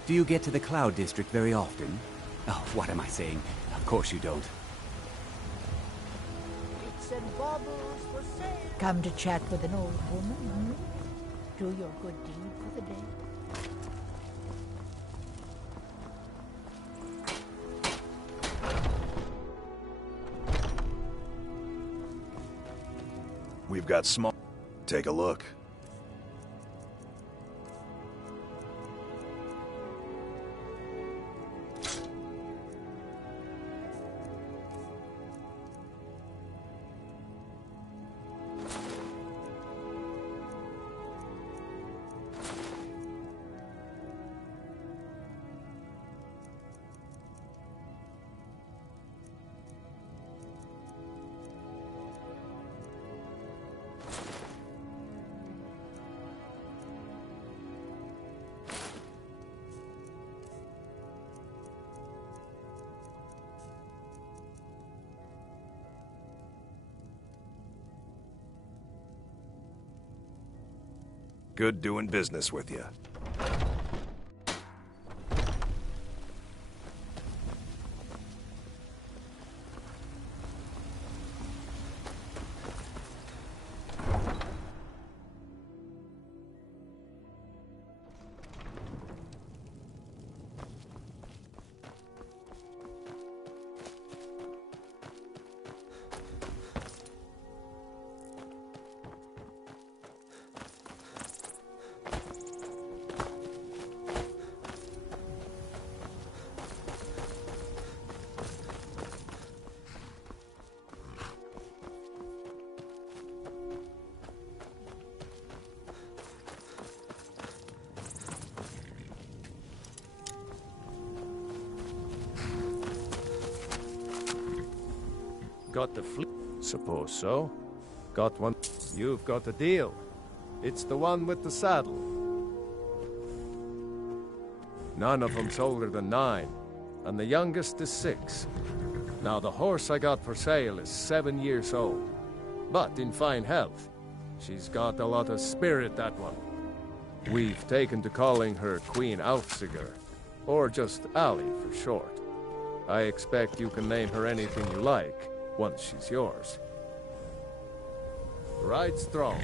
Do you get to the Cloud District very often? Oh, what am I saying? Of course you don't. Come to chat with an old woman, hmm? Do your good deed for the day. We've got small... Take a look. Good doing business with you. Got the fleet? Suppose so. Got one. You've got a deal. It's the one with the saddle. None of them's older than 9, and the youngest is 6. Now the horse I got for sale is 7 years old, but in fine health. She's got a lot of spirit, that one. We've taken to calling her Queen Alfsiger, or just Ali for short. I expect you can name her anything you like, once she's yours. Ride strong.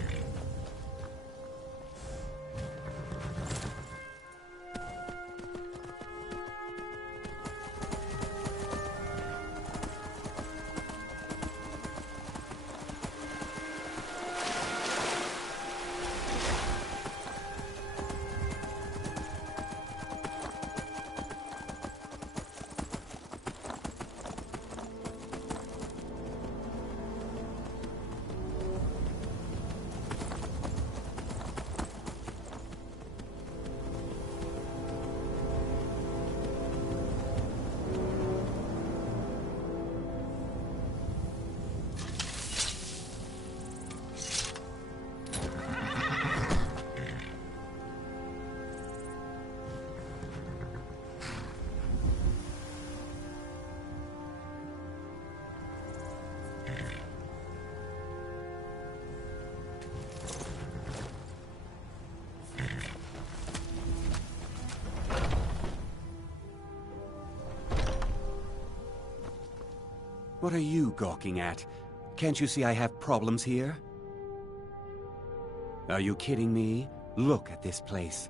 What are you gawking at? Can't you see I have problems here? Are you kidding me? Look at this place.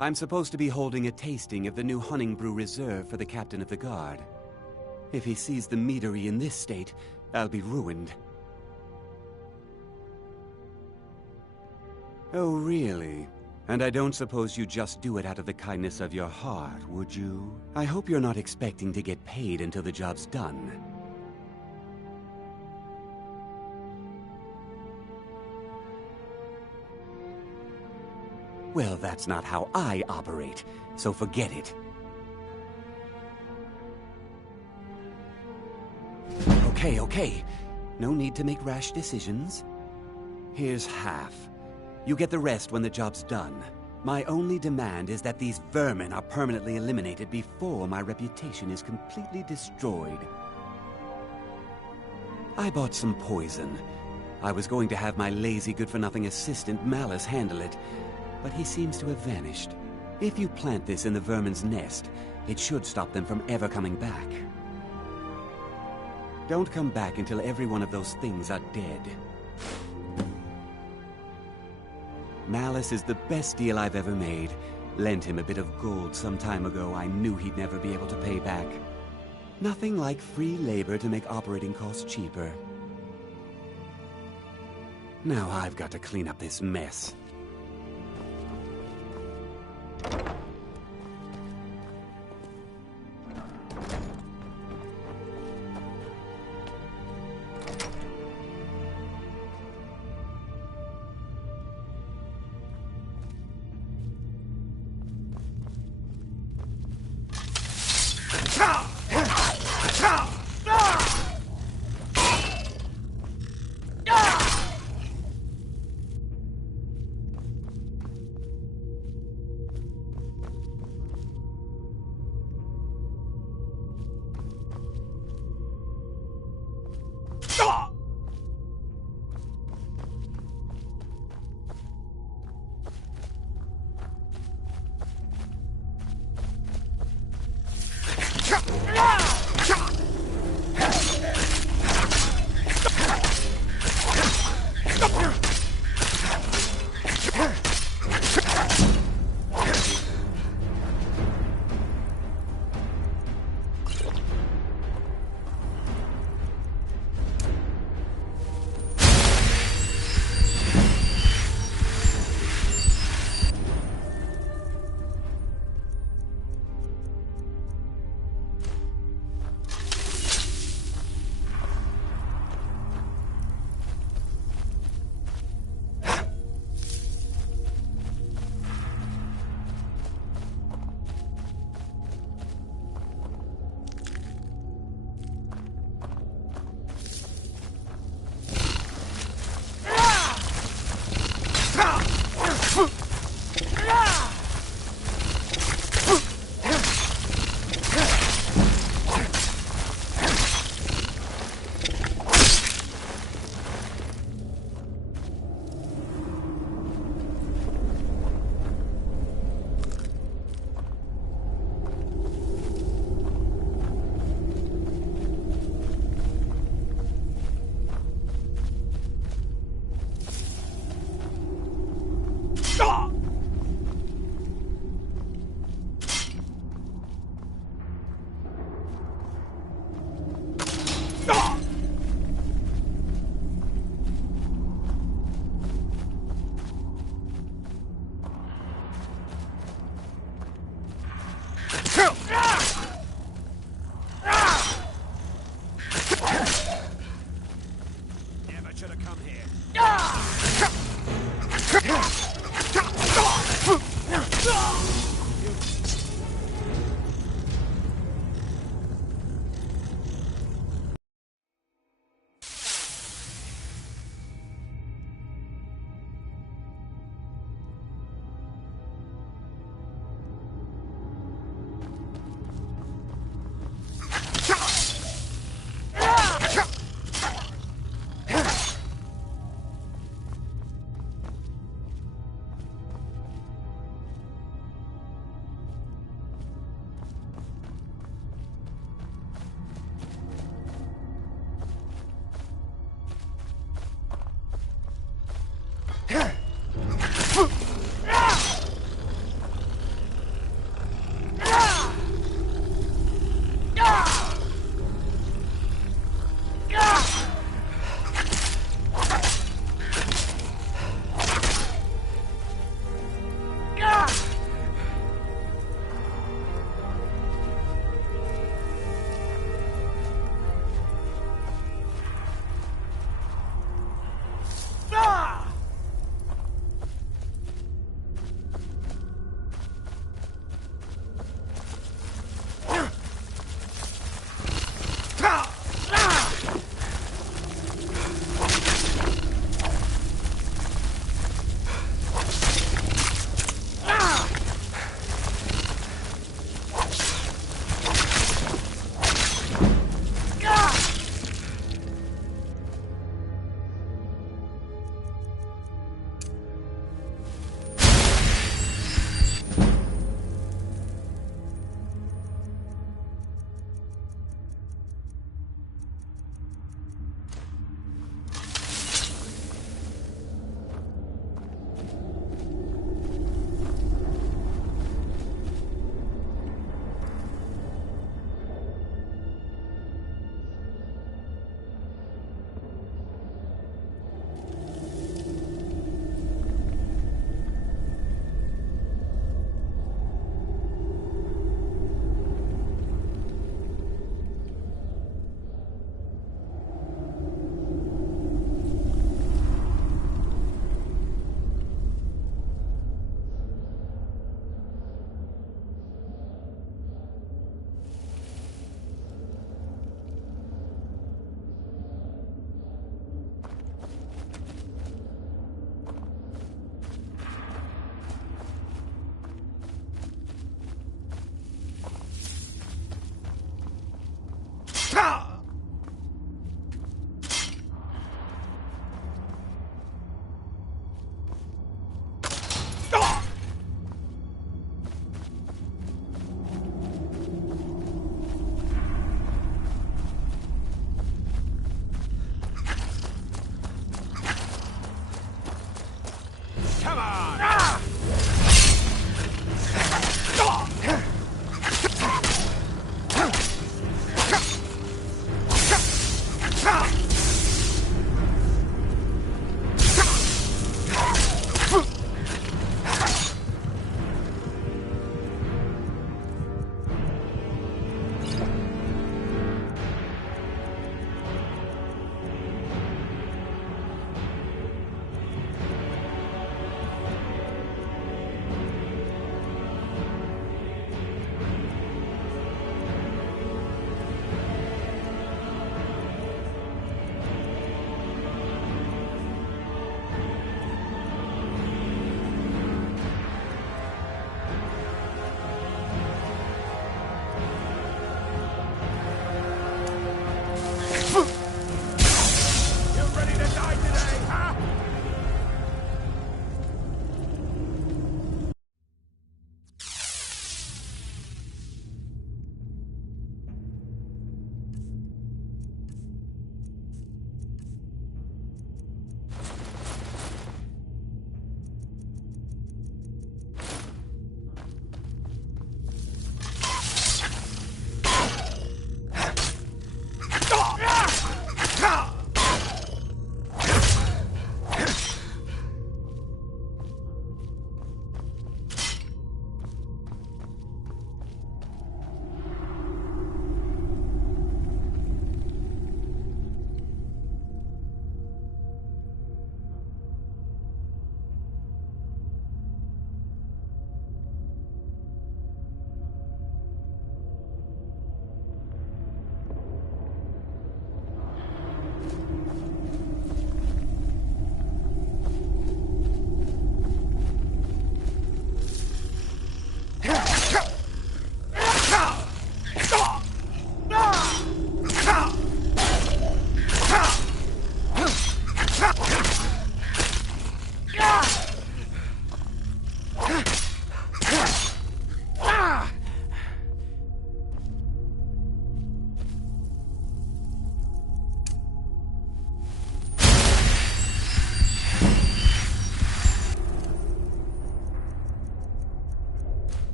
I'm supposed to be holding a tasting of the new Hunting Brew Reserve for the Captain of the Guard. If he sees the meadery in this state, I'll be ruined. Oh, really? And I don't suppose you just do it out of the kindness of your heart, would you? I hope you're not expecting to get paid until the job's done. Well, that's not how I operate, so forget it. Okay. No need to make rash decisions. Here's half. You get the rest when the job's done. My only demand is that these vermin are permanently eliminated before my reputation is completely destroyed. I bought some poison. I was going to have my lazy, good-for-nothing assistant Malice handle it, but he seems to have vanished. If you plant this in the vermin's nest, it should stop them from ever coming back. Don't come back until every one of those things are dead. Malice is the best deal I've ever made. Lent him a bit of gold some time ago I knew he'd never be able to pay back. Nothing like free labor to make operating costs cheaper. Now I've got to clean up this mess.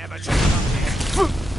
never should have come here.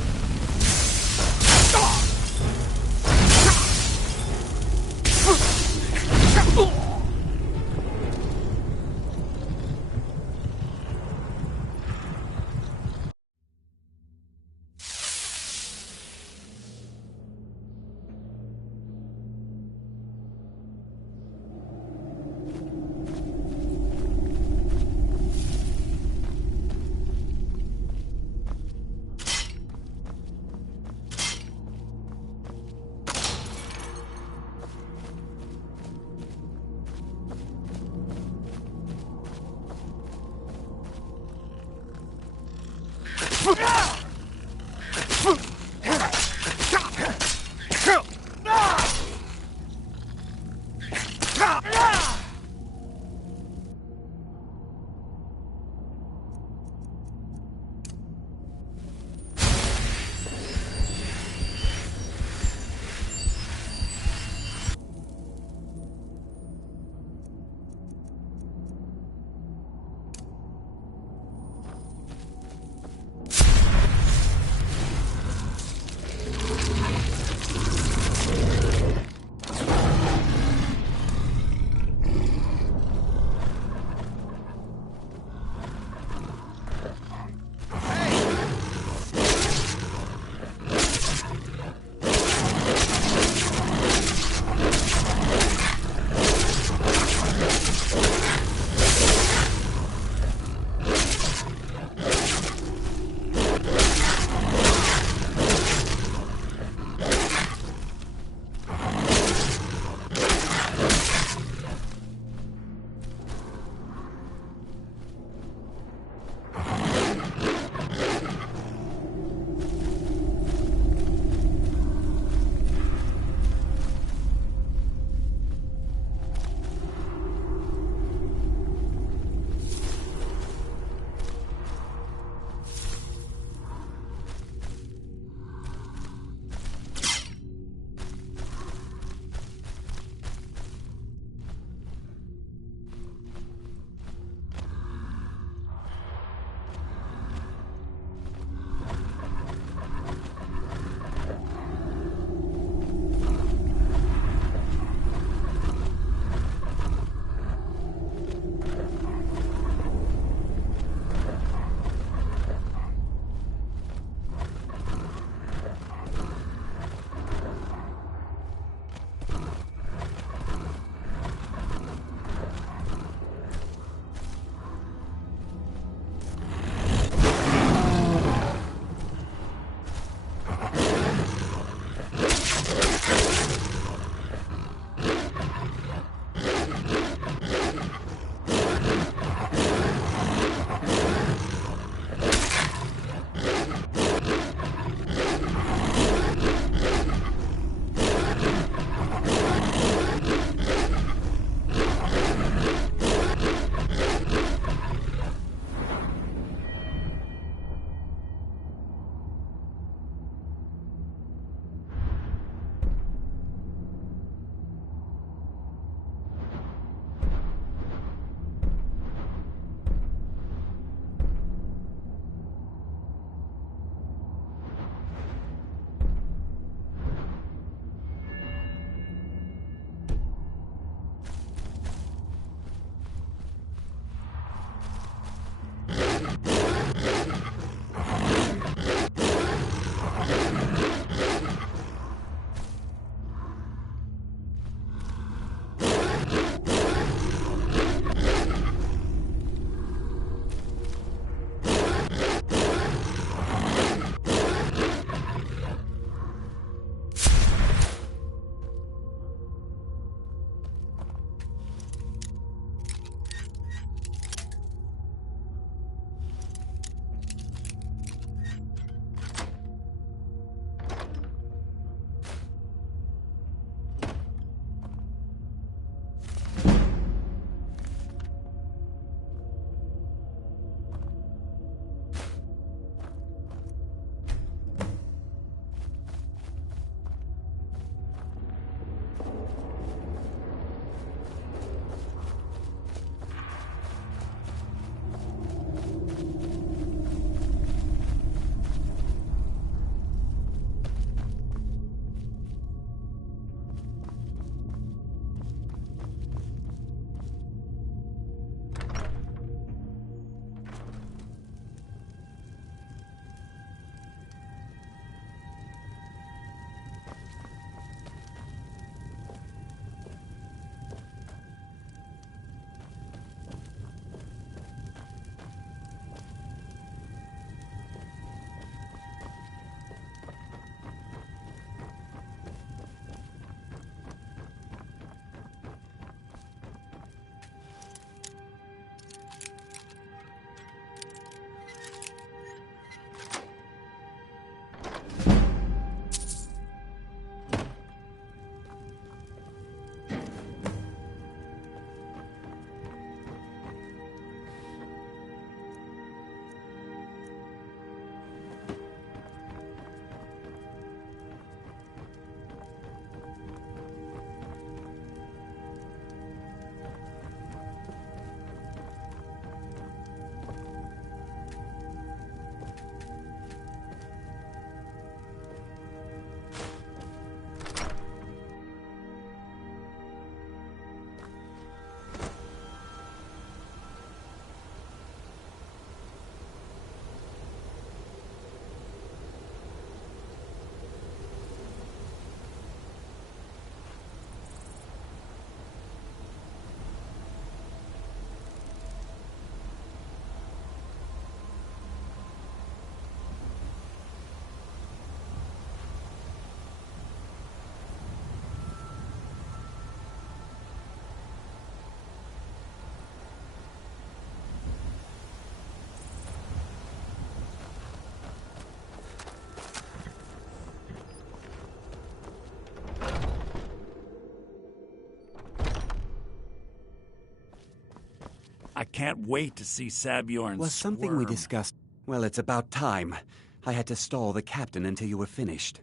I can't wait to see Sabjorn Was something we squirm. discussed? Well, it's about time. I had to stall the captain until you were finished.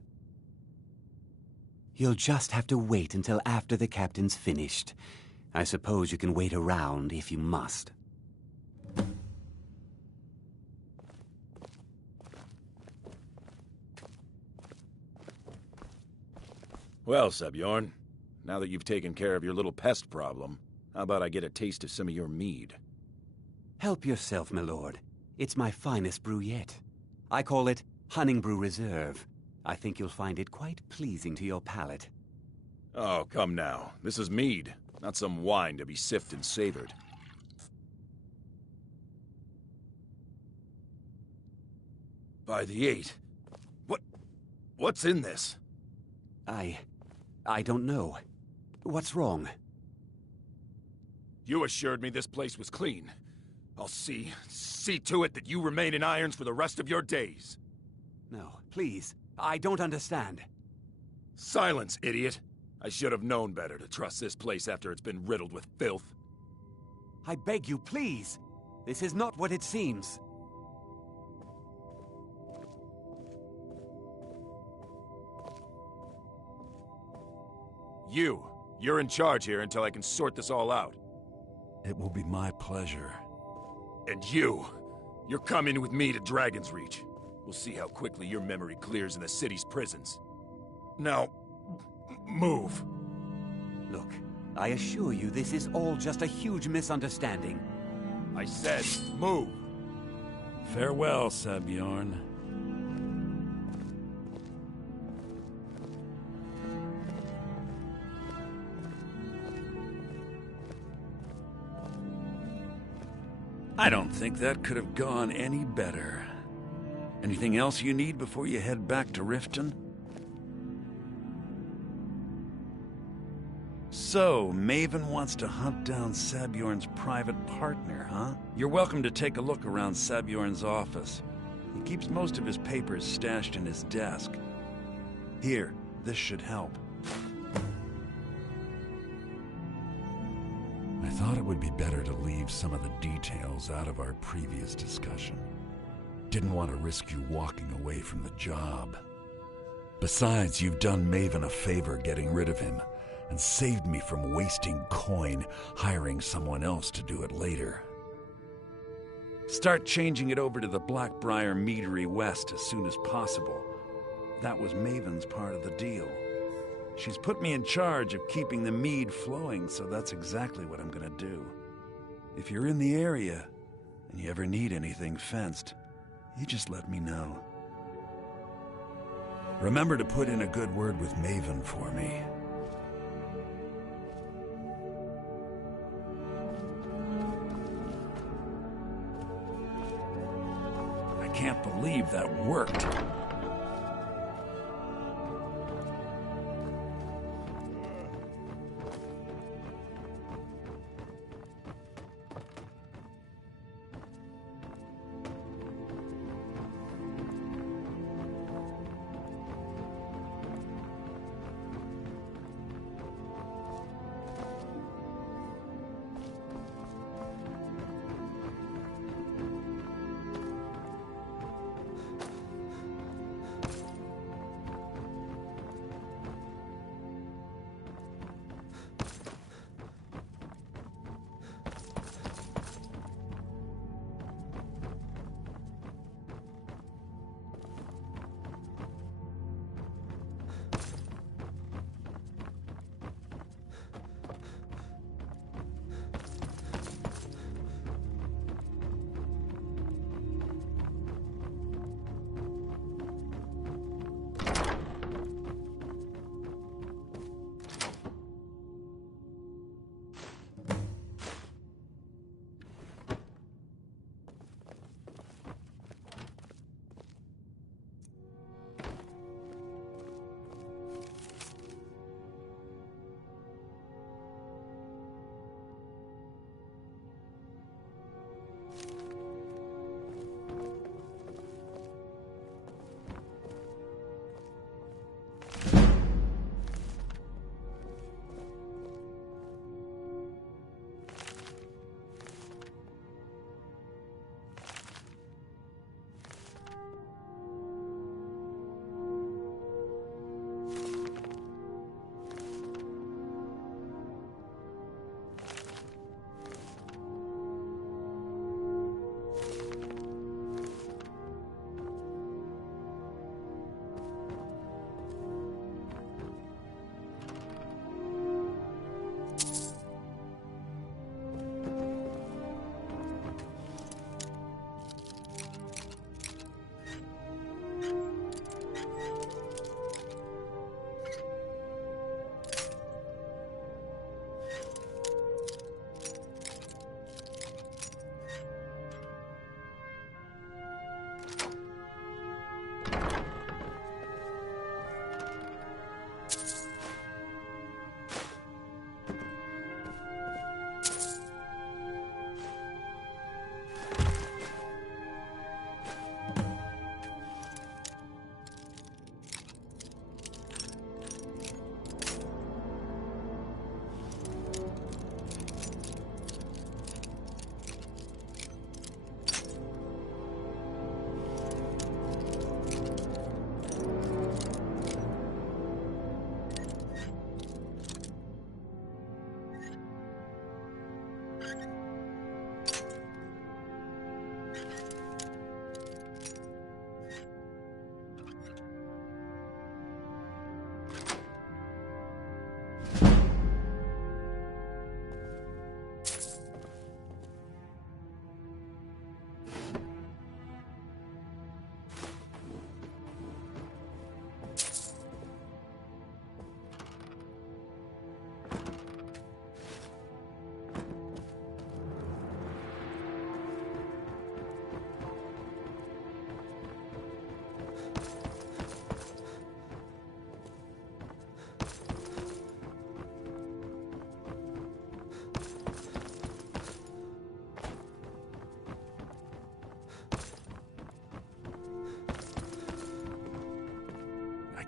You'll just have to wait until after the captain's finished. I suppose you can wait around if you must. Well, Sabjorn, now that you've taken care of your little pest problem, how about I get a taste of some of your mead? Help yourself, my lord. It's my finest brew yet. I call it Hunning Brew Reserve. I think you'll find it quite pleasing to your palate. Oh, come now. This is mead, not some wine to be sipped and savored. By the 8. What's in this? I don't know. What's wrong? You assured me this place was clean. I'll see to it that you remain in irons for the rest of your days. No, please. I don't understand. Silence, idiot. I should have known better to trust this place after it's been riddled with filth. I beg you, please. This is not what it seems. You're in charge here until I can sort this all out. It will be my pleasure. And you're coming with me to Dragon's Reach. We'll see how quickly your memory clears in the city's prisons. Now, move. Look, I assure you this is all just a huge misunderstanding. I said, move. Farewell, Sabjorn. I don't think that could have gone any better. Anything else you need before you head back to Riften? So, Maven wants to hunt down Sabjorn's private partner, huh? You're welcome to take a look around Sabjorn's office. He keeps most of his papers stashed in his desk. Here, this should help. I thought it would be better to leave some of the details out of our previous discussion. Didn't want to risk you walking away from the job. Besides, you've done Maven a favor getting rid of him, and saved me from wasting coin hiring someone else to do it later. Start changing it over to the Blackbriar Meadery West as soon as possible. That was Maven's part of the deal. She's put me in charge of keeping the mead flowing, so that's exactly what I'm gonna do. If you're in the area, and you ever need anything fenced, you just let me know. Remember to put in a good word with Maven for me. I can't believe that worked.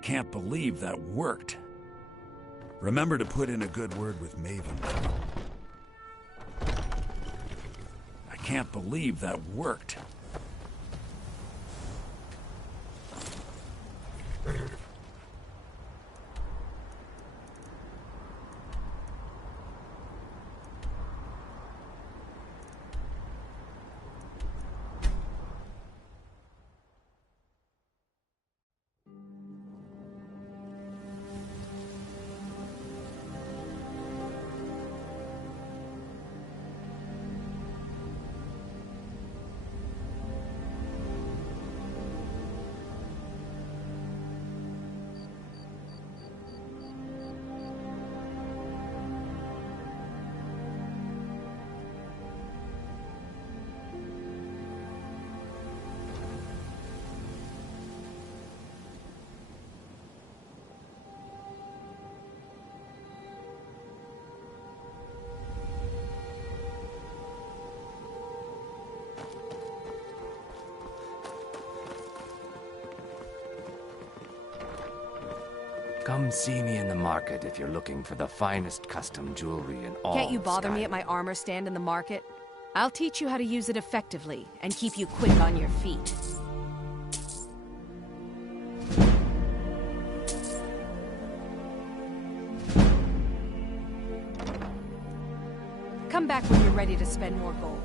can't believe that worked. Remember to put in a good word with Maven. I can't believe that worked. Come see me in the market if you're looking for the finest custom jewelry in all Can't you bother me Skyrim. at my armor stand in the market? I'll teach you how to use it effectively and keep you quick on your feet. Come back when you're ready to spend more gold.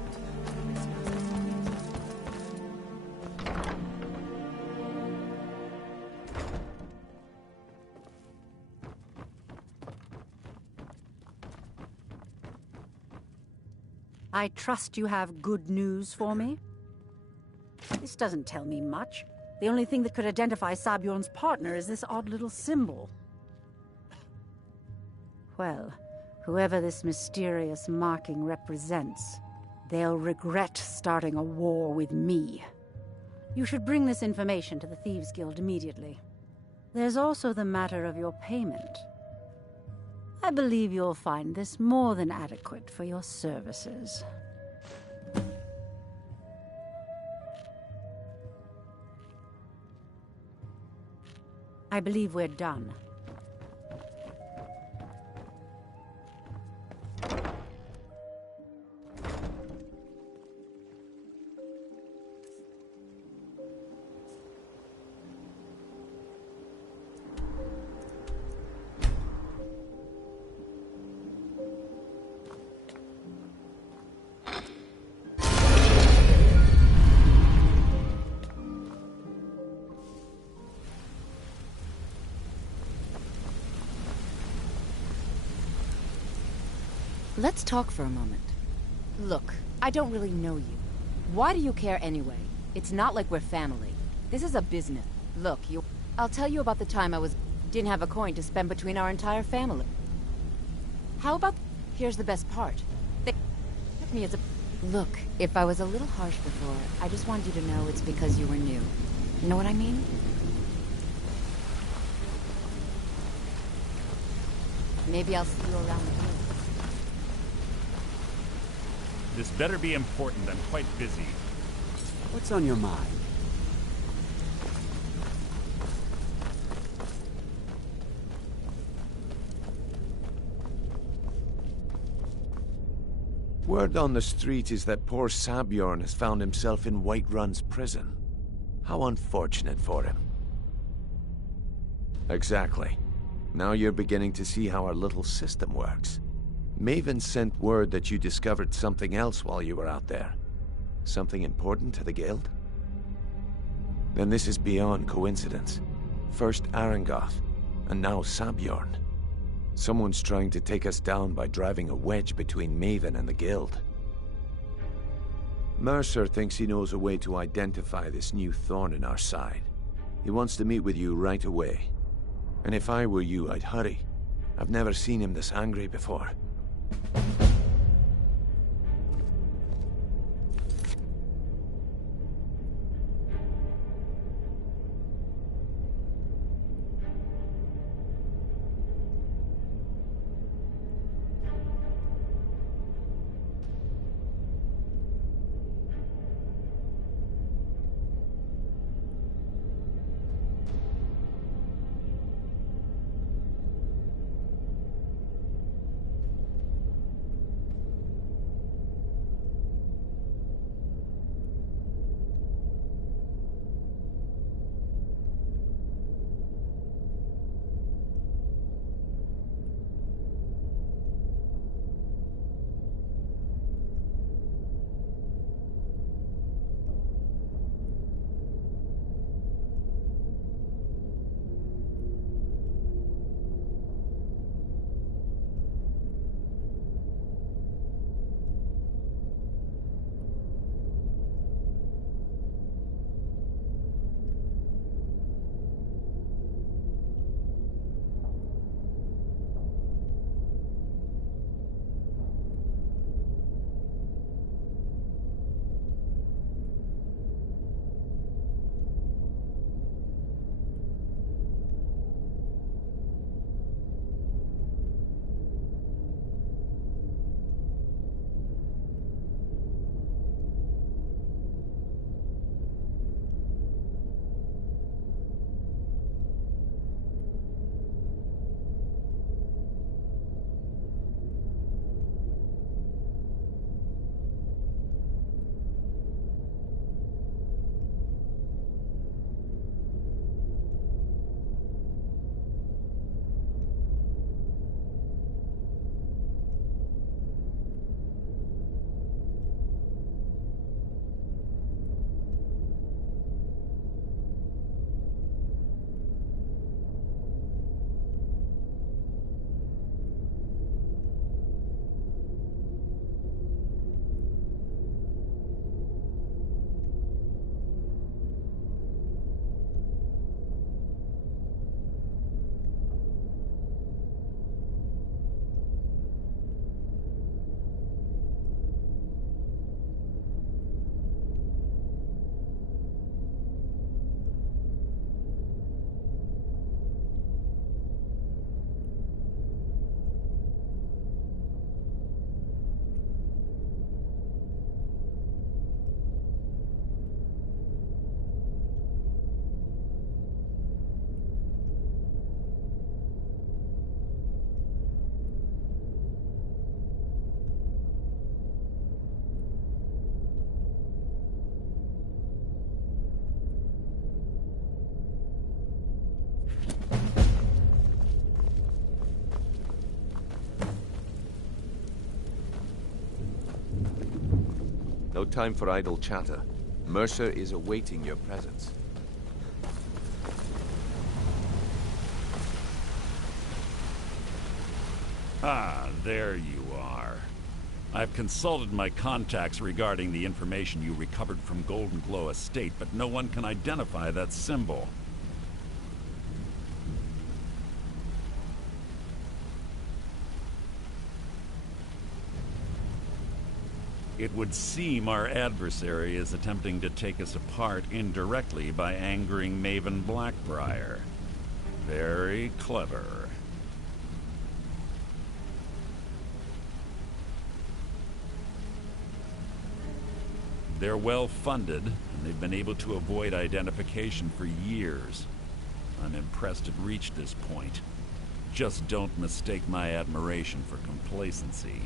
I trust you have good news for me? This doesn't tell me much. The only thing that could identify Sabjorn's partner is this odd little symbol. Well, whoever this mysterious marking represents, they'll regret starting a war with me. You should bring this information to the Thieves' Guild immediately. There's also the matter of your payment. I believe you'll find this more than adequate for your services. I believe we're done. Let's talk for a moment. Look, I don't really know you. Why do you care anyway? It's not like we're family. This is a business. Look, I'll tell you about the time didn't have a coin to spend between our entire family. How about... Here's the best part. They took me as a... Look, if I was a little harsh before, I just wanted you to know it's because you were new. You know what I mean? Maybe I'll see you around the room. This better be important. I'm quite busy. What's on your mind? Word on the street is that poor Sabjorn has found himself in Whiterun's prison. How unfortunate for him. Exactly. Now you're beginning to see how our little system works. Maven sent word that you discovered something else while you were out there. Something important to the guild? Then this is beyond coincidence. First Arangoth, and now Sabjorn. Someone's trying to take us down by driving a wedge between Maven and the guild. Mercer thinks he knows a way to identify this new thorn in our side. He wants to meet with you right away. And if I were you, I'd hurry. I've never seen him this angry before. No time for idle chatter. Mercer is awaiting your presence. Ah, there you are. I've consulted my contacts regarding the information you recovered from Golden Glow Estate, but no one can identify that symbol. It would seem our adversary is attempting to take us apart indirectly by angering Maven Blackbriar. Very clever. They're well funded, and they've been able to avoid identification for years. I'm impressed it reached this point. Just don't mistake my admiration for complacency.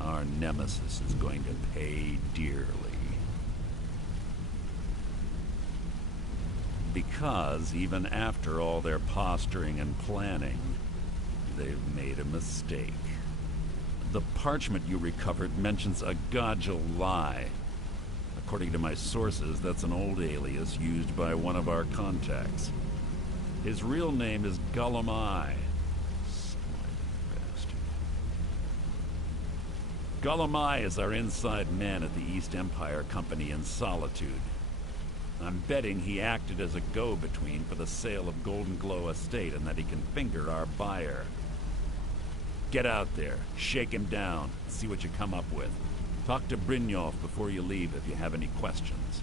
Our nemesis is going to pay dearly. Because even after all their posturing and planning, they've made a mistake. The parchment you recovered mentions a Godja lie. According to my sources, that's an old alias used by one of our contacts. His real name is Gullumai. Gullumai is our inside man at the East Empire Company in Solitude. I'm betting he acted as a go-between for the sale of Golden Glow Estate and that he can finger our buyer. Get out there, shake him down, see what you come up with. Talk to Brynjolf before you leave if you have any questions.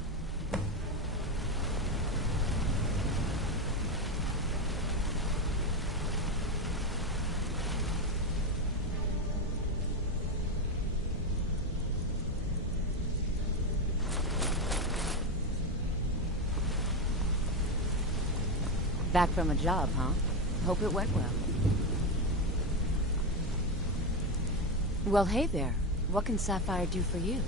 Back from a job, huh? Hope it went well. Well, hey there. What can Sapphire do for you?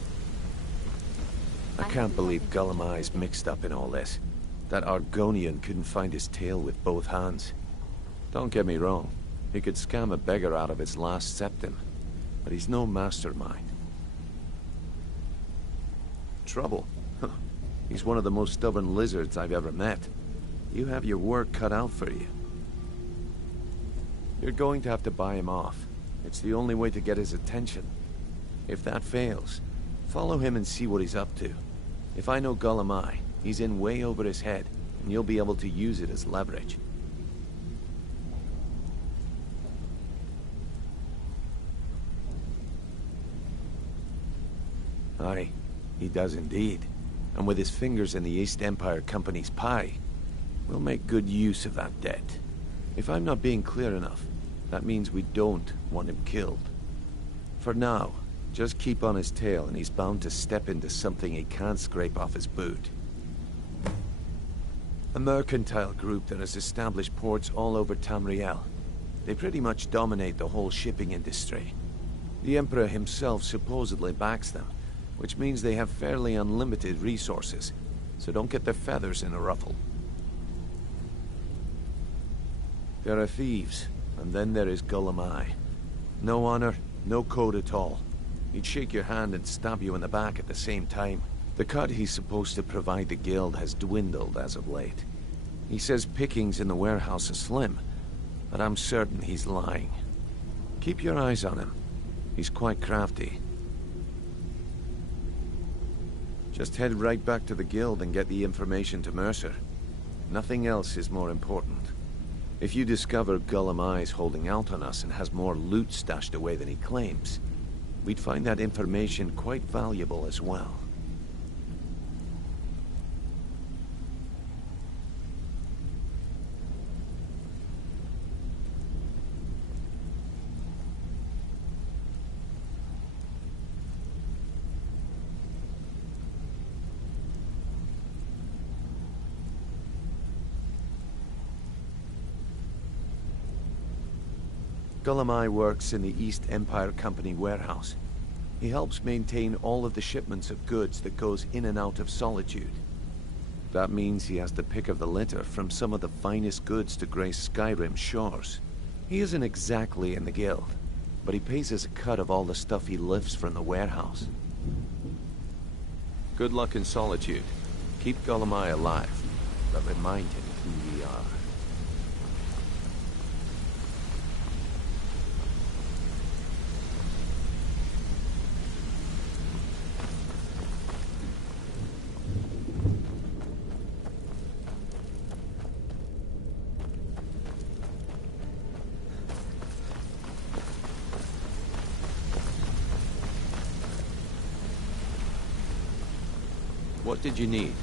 I can't believe Gullumai's mixed up in all this. That Argonian couldn't find his tail with both hands. Don't get me wrong. He could scam a beggar out of his last septim. But he's no mastermind. Trouble? He's one of the most stubborn lizards I've ever met. You have your work cut out for you. You're going to have to buy him off. It's the only way to get his attention. If that fails, follow him and see what he's up to. If I know Gullumai, he's in way over his head, and you'll be able to use it as leverage. Aye, he does indeed. And with his fingers in the East Empire Company's pie, we'll make good use of that debt. If I'm not being clear enough, that means we don't want him killed. For now, just keep on his tail and he's bound to step into something he can't scrape off his boot. A mercantile group that has established ports all over Tamriel. They pretty much dominate the whole shipping industry. The Emperor himself supposedly backs them, which means they have fairly unlimited resources, so don't get their feathers in a ruffle. There are thieves, and then there is Gullumai. No honor, no code at all. He'd shake your hand and stab you in the back at the same time. The cut he's supposed to provide the guild has dwindled as of late. He says pickings in the warehouse are slim, but I'm certain he's lying. Keep your eyes on him. He's quite crafty. Just head right back to the guild and get the information to Mercer. Nothing else is more important. If you discover Gullumai's holding out on us and has more loot stashed away than he claims, we'd find that information quite valuable as well. Gullumai works in the East Empire Company warehouse. He helps maintain all of the shipments of goods that goes in and out of Solitude. That means he has the pick of the litter from some of the finest goods to grace Skyrim's shores. He isn't exactly in the guild, but he pays us a cut of all the stuff he lifts from the warehouse. Good luck in solitude. Keep Golemai alive, but remind him who we are. What did you need?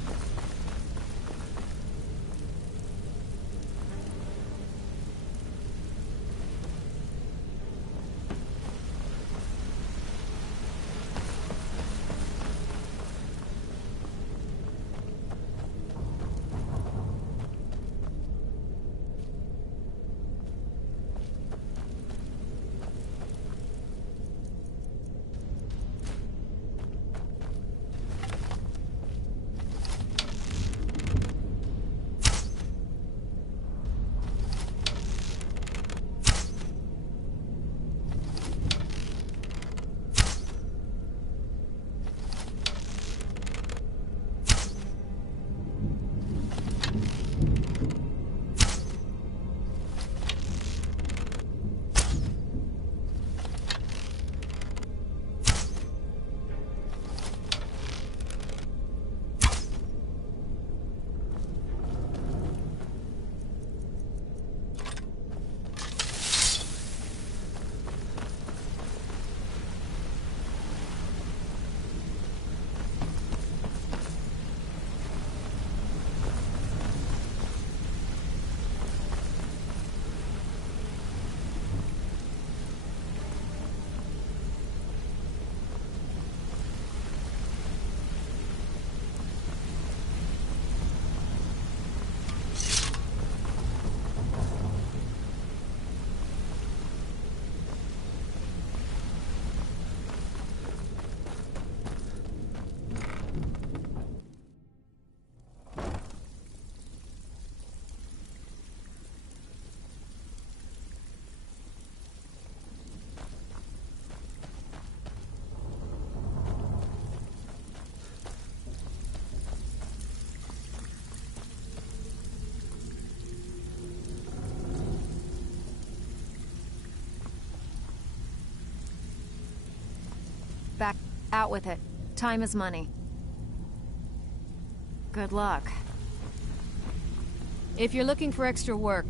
Back out with it. Time is money. Good luck. If you're looking for extra work,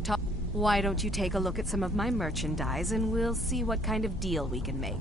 why don't you take a look at some of my merchandise and we'll see what kind of deal we can make.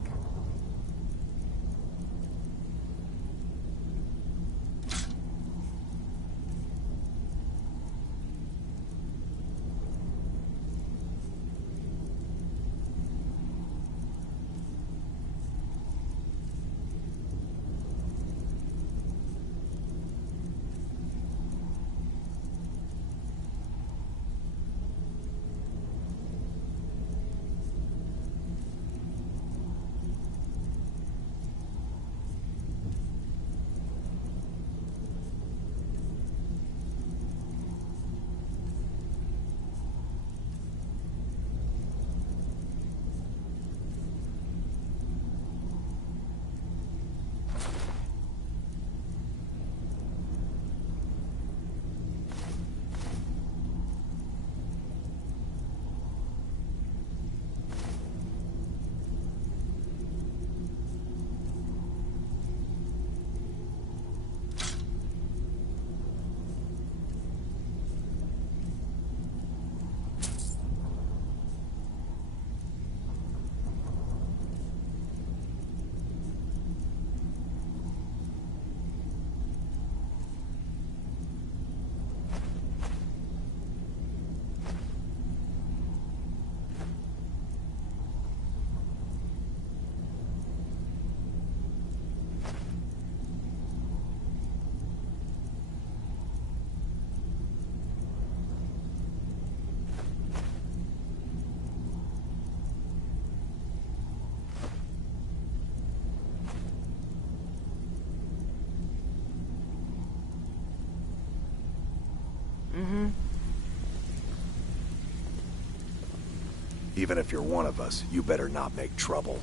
Even if you're one of us, you better not make trouble.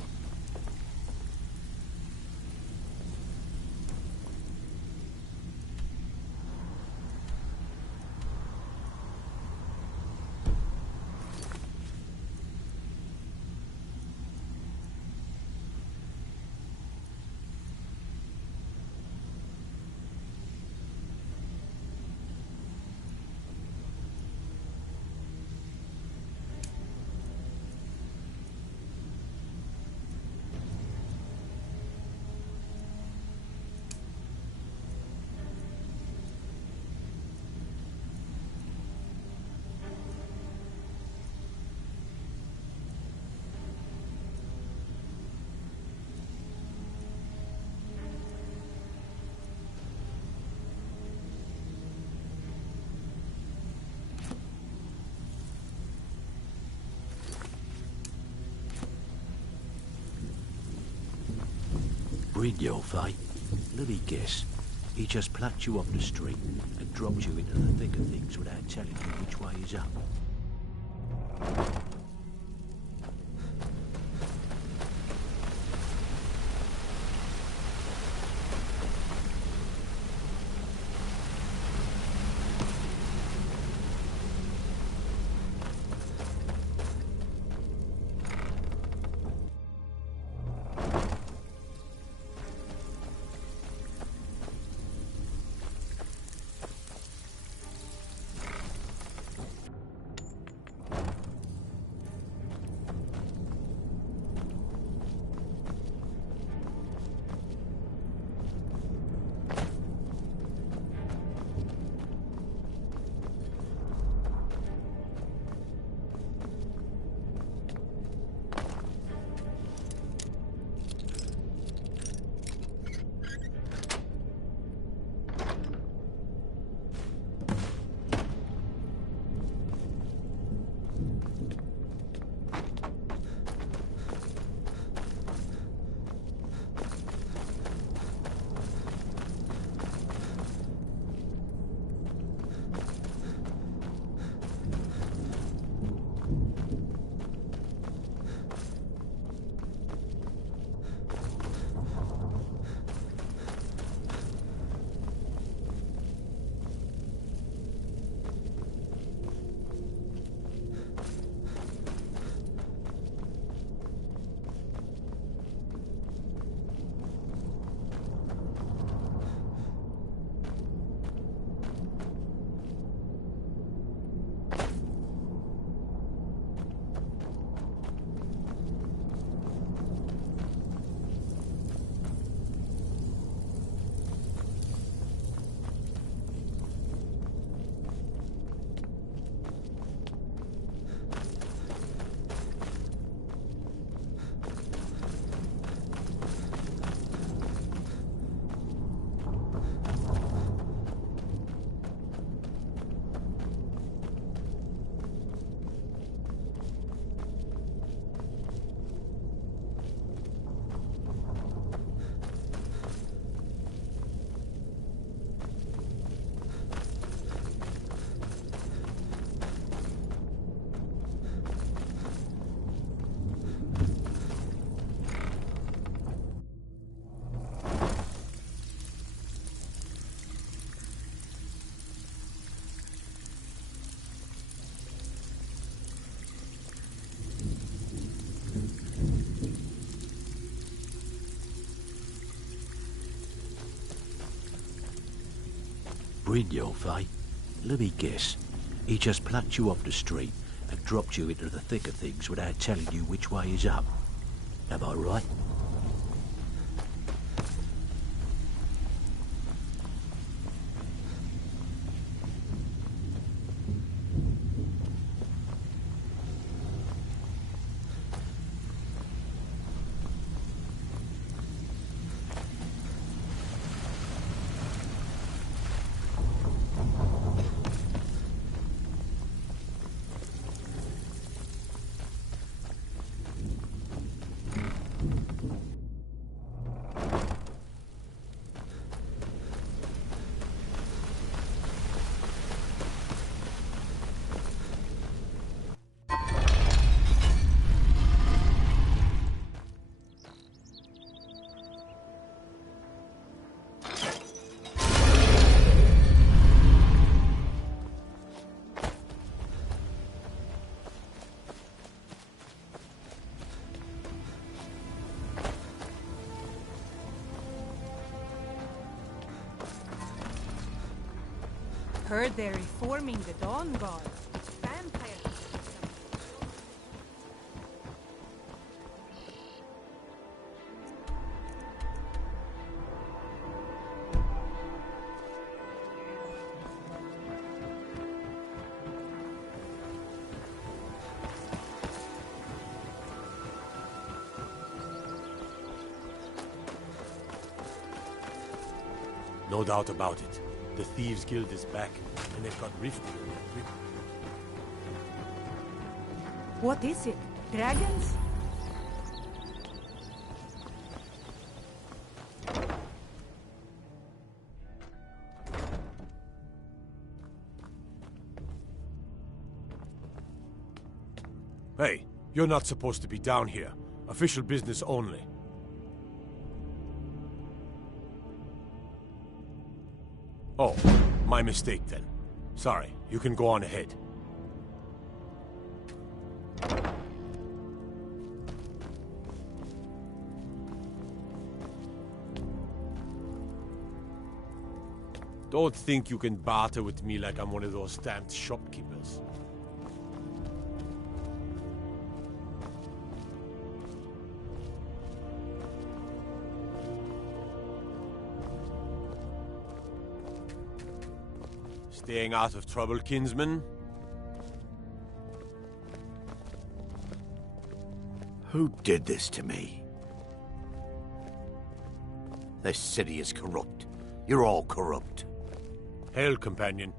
Breed your fight. Let me guess. He just plucked you off the street and dropped you into the thick of things without telling you which way is up. Breed your fight. Let me guess. He just plucked you off the street and dropped you into the thick of things without telling you which way is up. Am I right? Heard they're reforming the Dawn Guard. Vampire. No doubt about it. The Thieves Guild is back, and they've got rifting in their grip. What is it? Dragons? Hey, you're not supposed to be down here. Official business only. Oh, my mistake then. Sorry, you can go on ahead. Don't think you can barter with me like I'm one of those stamped shopkeepers. Staying out of trouble, kinsman? Who did this to me? This city is corrupt. You're all corrupt. Hail, companion.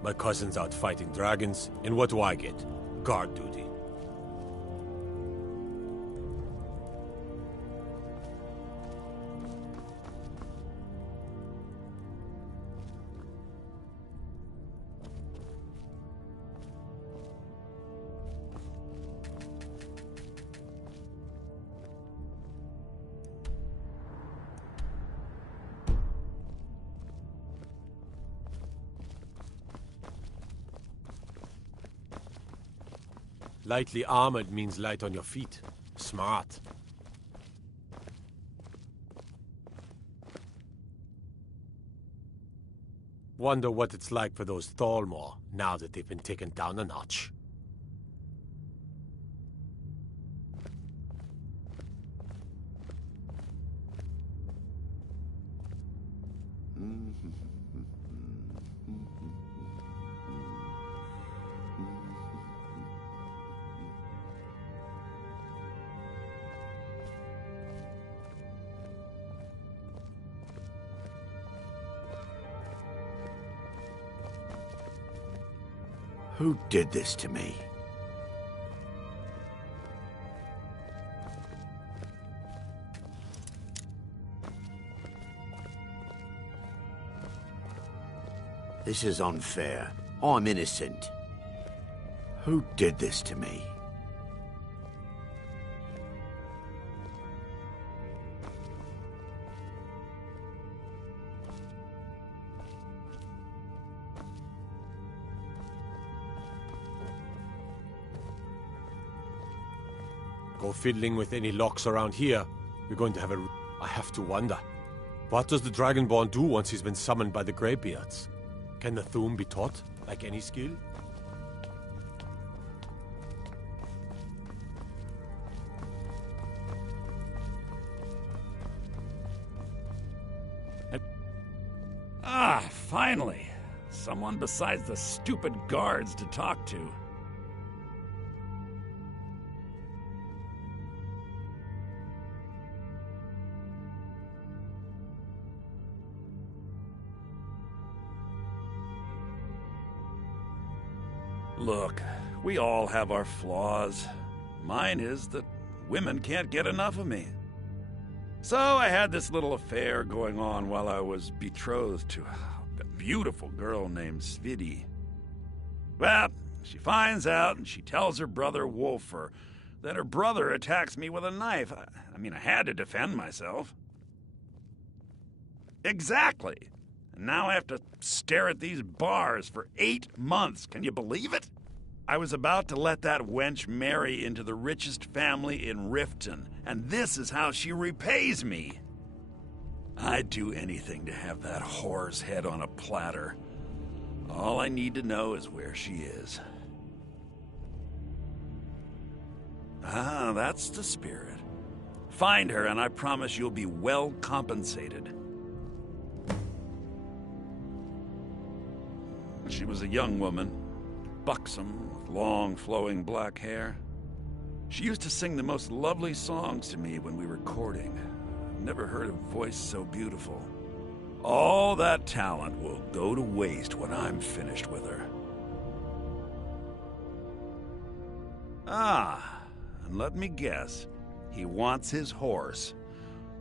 My cousin's out fighting dragons, and what do I get? Guard duty. Lightly armored means light on your feet. Smart. Wonder what it's like for those Thalmor, now that they've been taken down a notch. Who did this to me? This is unfair. I'm innocent. Who did this to me? Go fiddling with any locks around here. We're going to have a... I have to wonder. What does the Dragonborn do once he's been summoned by the Greybeards? Can the Thu'um be taught, like any skill? Ah, finally! Someone besides the stupid guards to talk to. Look, we all have our flaws. Mine is that women can't get enough of me. So I had this little affair going on while I was betrothed to a beautiful girl named Svidi. Well, she finds out and she tells her brother Wolfer that her brother attacks me with a knife. I mean, I had to defend myself. Exactly. And now I have to stare at these bars for 8 months. Can you believe it? I was about to let that wench marry into the richest family in Riften, and this is how she repays me. I'd do anything to have that whore's head on a platter. All I need to know is where she is. Ah, that's the spirit. Find her, and I promise you'll be well compensated. She was a young woman, buxom, with long, flowing black hair. She used to sing the most lovely songs to me when we were courting. I've never heard a voice so beautiful. All that talent will go to waste when I'm finished with her. Ah, and let me guess. He wants his horse.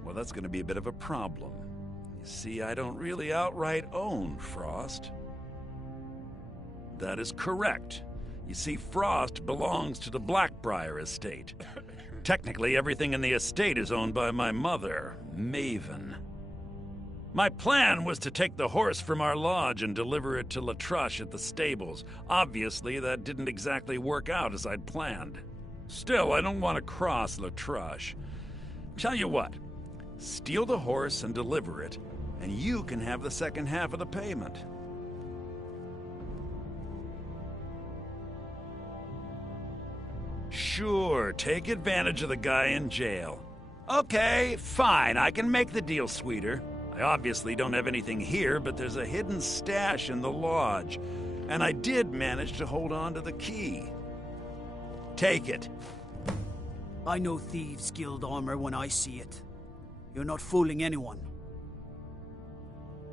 Well, that's going to be a bit of a problem. You see, I don't really outright own Frost. That is correct. You see, Frost belongs to the Blackbriar estate. Technically, everything in the estate is owned by my mother, Maven. My plan was to take the horse from our lodge and deliver it to Latrush at the stables. Obviously, that didn't exactly work out as I'd planned. Still, I don't want to cross Latrush. Tell you what, steal the horse and deliver it, and you can have the second half of the payment. Sure, take advantage of the guy in jail. Okay, fine, I can make the deal sweeter. I obviously don't have anything here, but there's a hidden stash in the lodge, and I did manage to hold on to the key. Take it. I know Thieves' Guild armor when I see it. You're not fooling anyone.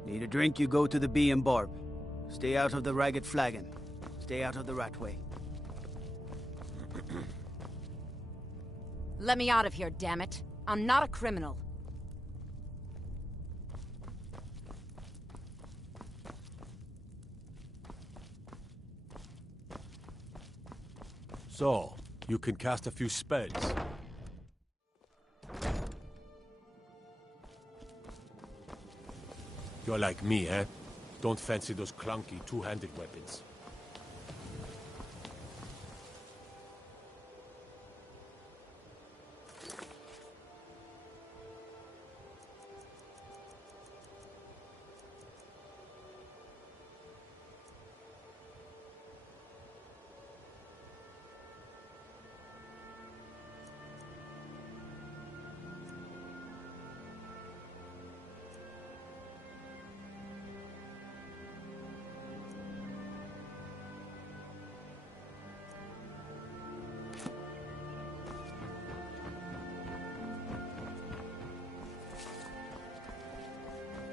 Need a drink, you go to the Bee and Barb. Stay out of the Ragged Flagon. Stay out of the Ratway. Let me out of here, damn it. I'm not a criminal. So, you can cast a few spells. You're like me, eh? Don't fancy those clunky two-handed weapons.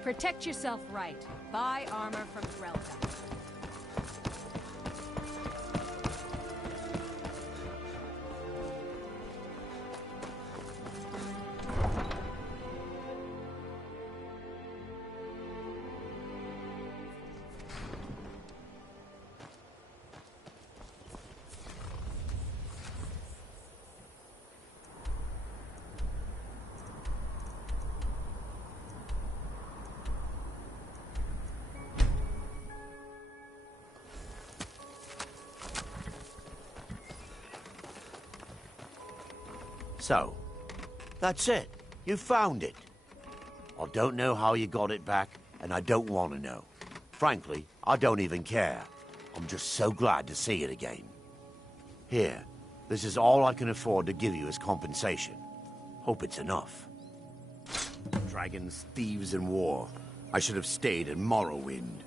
Protect yourself right. Buy armor from Threlka. So, that's it. You found it. I don't know how you got it back, and I don't want to know. Frankly, I don't even care. I'm just so glad to see it again. Here, this is all I can afford to give you as compensation. Hope it's enough. Dragons, thieves, and war. I should have stayed in Morrowind.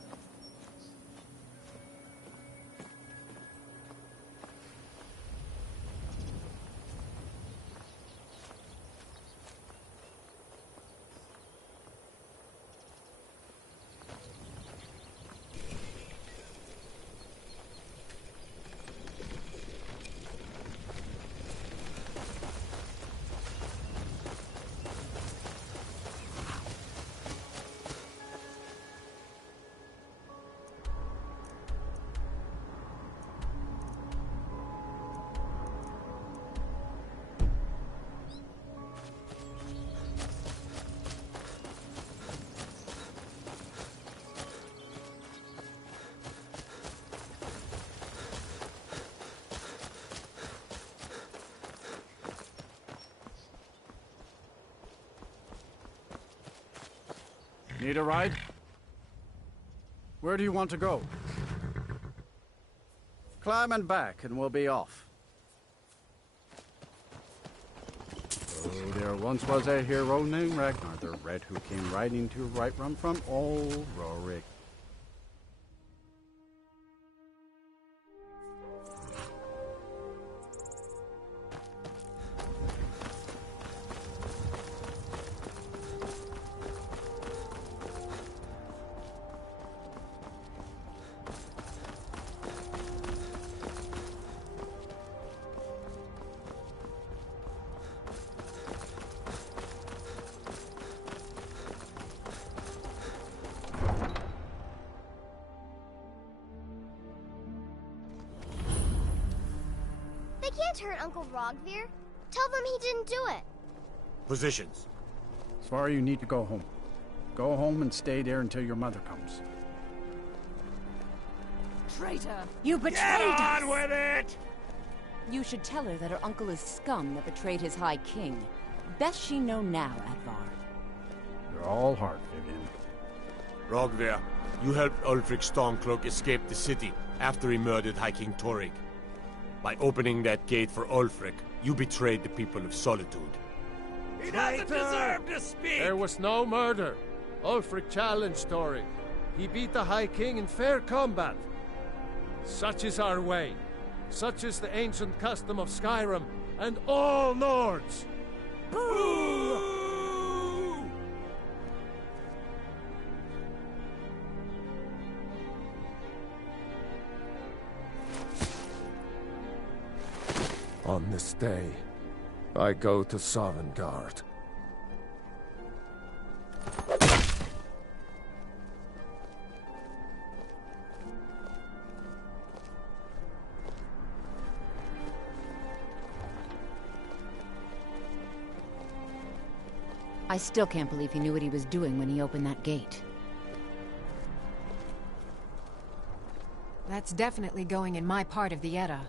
Need a ride? Where do you want to go? Climb and back, and we'll be off. Oh, there once was a hero named Ragnar the Red who came riding to Whiterun from old Rorik. can't hurt Uncle Rogvir. Tell them he didn't do it. Positions. Svar, you need to go home. Go home and stay there until your mother comes. Traitor! You betrayed Get us! on with it! You should tell her that her uncle is scum that betrayed his High King. Best she know now, Advar. You're all heart, Vivian. Rogver, you helped Ulfric Stormcloak escape the city after he murdered High King Torrig. By opening that gate for Ulfric, you betrayed the people of Solitude. He doesn't deserve to speak! There was no murder. Ulfric challenged Torrig. He beat the High King in fair combat. Such is our way. Such is the ancient custom of Skyrim and all Nords. Boo! On this day, I go to Sovngarde. I still can't believe he knew what he was doing when he opened that gate. That's definitely going in my part of the Edda.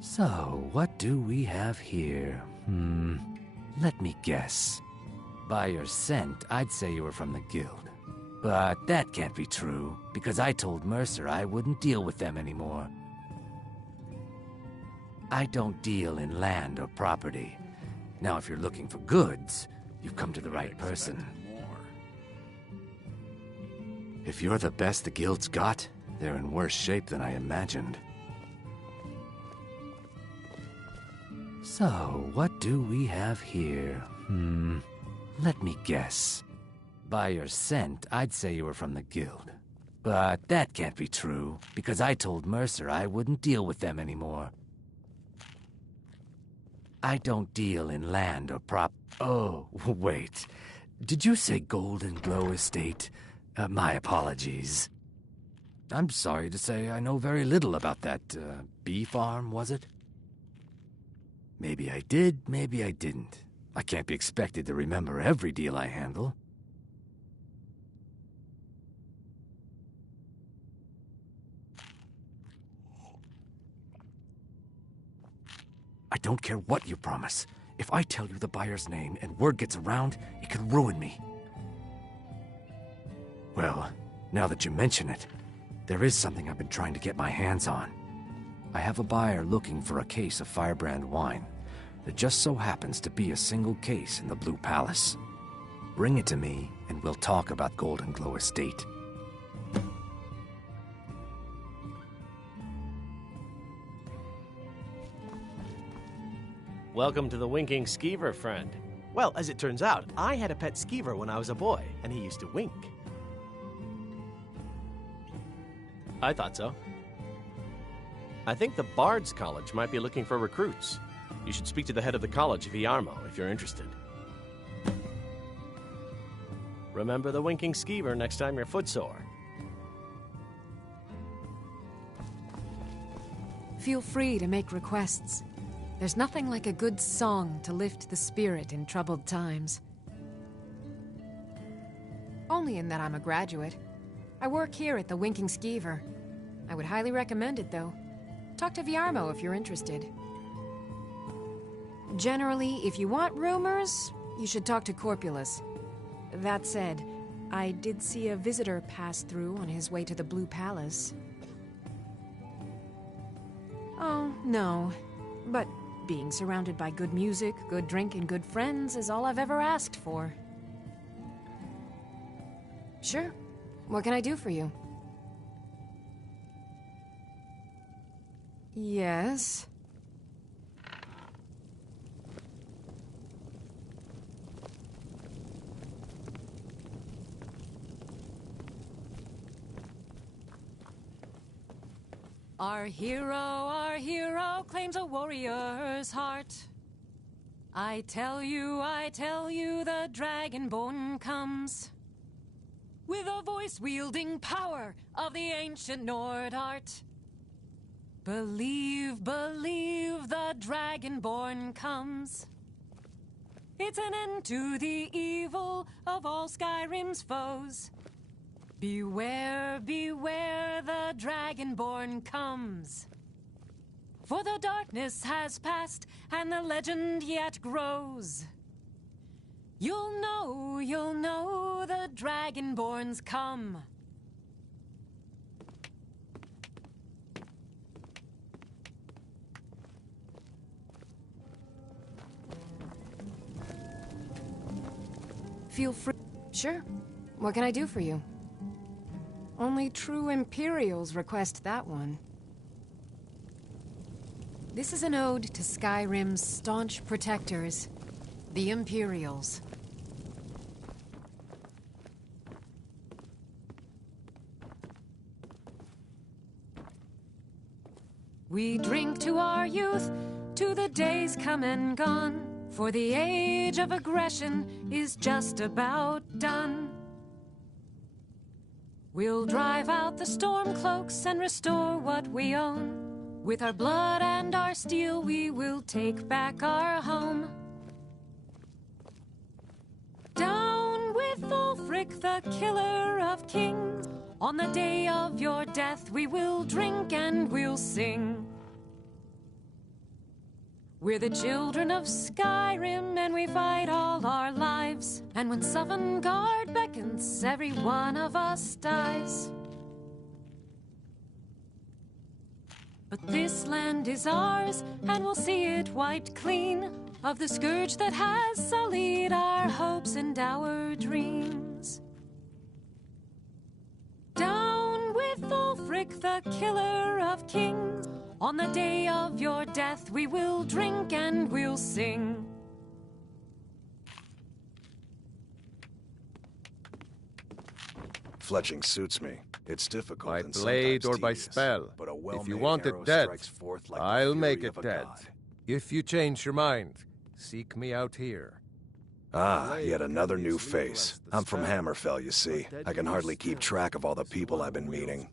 So, what do we have here? Let me guess. By your scent, I'd say you were from the Guild. But that can't be true, because I told Mercer I wouldn't deal with them anymore. I don't deal in land or property. Now, if you're looking for goods, you've come to the right person. If you're the best the Guild's got, they're in worse shape than I imagined. So, what do we have here? Let me guess. By your scent, I'd say you were from the Guild. But that can't be true, because I told Mercer I wouldn't deal with them anymore. I don't deal in land or prop... Oh, wait. Did you say Golden Glow Estate? My apologies. I'm sorry to say I know very little about that, bee farm, was it? Maybe I did, maybe I didn't. I can't be expected to remember every deal I handle. I don't care what you promise. If I tell you the buyer's name and word gets around, it could ruin me. Well, now that you mention it, there is something I've been trying to get my hands on. I have a buyer looking for a case of Firebrand wine. There just so happens to be a single case in the Blue Palace. Bring it to me, and we'll talk about Golden Glow Estate. Welcome to the Winking Skeever, friend. Well, as it turns out, I had a pet skeever when I was a boy, and he used to wink. I thought so. I think the Bard's College might be looking for recruits. You should speak to the head of the college, Viarmo, if you're interested. Remember the Winking Skeever next time you're footsore. Feel free to make requests. There's nothing like a good song to lift the spirit in troubled times. Only in that I'm a graduate. I work here at the Winking Skeever. I would highly recommend it, though. Talk to Viarmo if you're interested. Generally, if you want rumors, you should talk to Corpulus. That said, I did see a visitor pass through on his way to the Blue Palace. Oh, no. But being surrounded by good music, good drink, and good friends is all I've ever asked for. Sure. What can I do for you? Yes? Our hero claims a warrior's heart. I tell you, the Dragonborn comes with a voice-wielding power of the ancient Nord art. Believe, the Dragonborn comes. It's an end to the evil of all Skyrim's foes. Beware, the Dragonborn comes. For the darkness has passed, and the legend yet grows. You'll know the Dragonborns come. Feel free. Sure. What can I do for you? Only true Imperials request that one. This is an ode to Skyrim's staunch protectors, the Imperials. We drink to our youth, to the days come and gone, for the age of aggression is just about done. We'll drive out the storm cloaks and restore what we own. With our blood and our steel, we will take back our home. Down with Ulfric, the killer of kings. On the day of your death, we will drink and we'll sing. We're the children of Skyrim, and we fight all our lives. And when Sovngarde beckons, every one of us dies. But this land is ours, and we'll see it wiped clean of the scourge that has sullied our hopes and our dreams. Down with Ulfric, the killer of kings. On the day of your death, we will drink and we'll sing. Fletching suits me. It's difficult by and blade or by tedious, spell. but a If well-made you want arrow it dead, strikes forth like the I'll make fury it of a dead. god. If you change your mind, seek me out here. Ah, yet another new face. I'm from Hammerfell, you see. I can hardly keep track of all the people I've been meeting.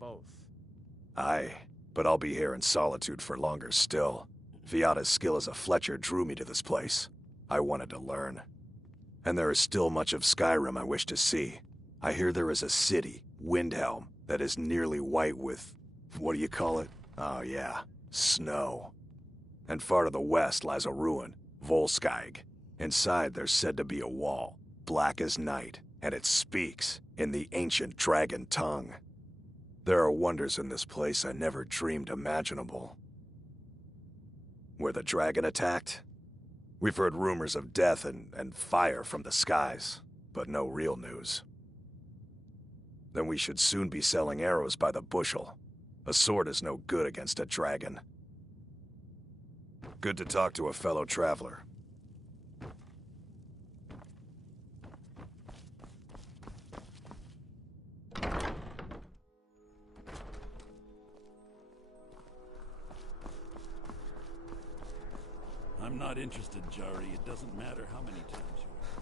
Aye, but I'll be here in solitude for longer still. Viata's skill as a Fletcher drew me to this place. I wanted to learn. And there is still much of Skyrim I wish to see. I hear there is a city, Windhelm, that is nearly white with... what do you call it? Oh yeah, snow. And far to the west lies a ruin, Volskag. Inside there's said to be a wall, black as night, and it speaks in the ancient dragon tongue. There are wonders in this place I never dreamed imaginable. Where the dragon attacked? We've heard rumors of death and fire from the skies, but no real news. Then we should soon be selling arrows by the bushel. A sword is no good against a dragon. Good to talk to a fellow traveler. I'm not interested, Jari. It doesn't matter how many times you ask.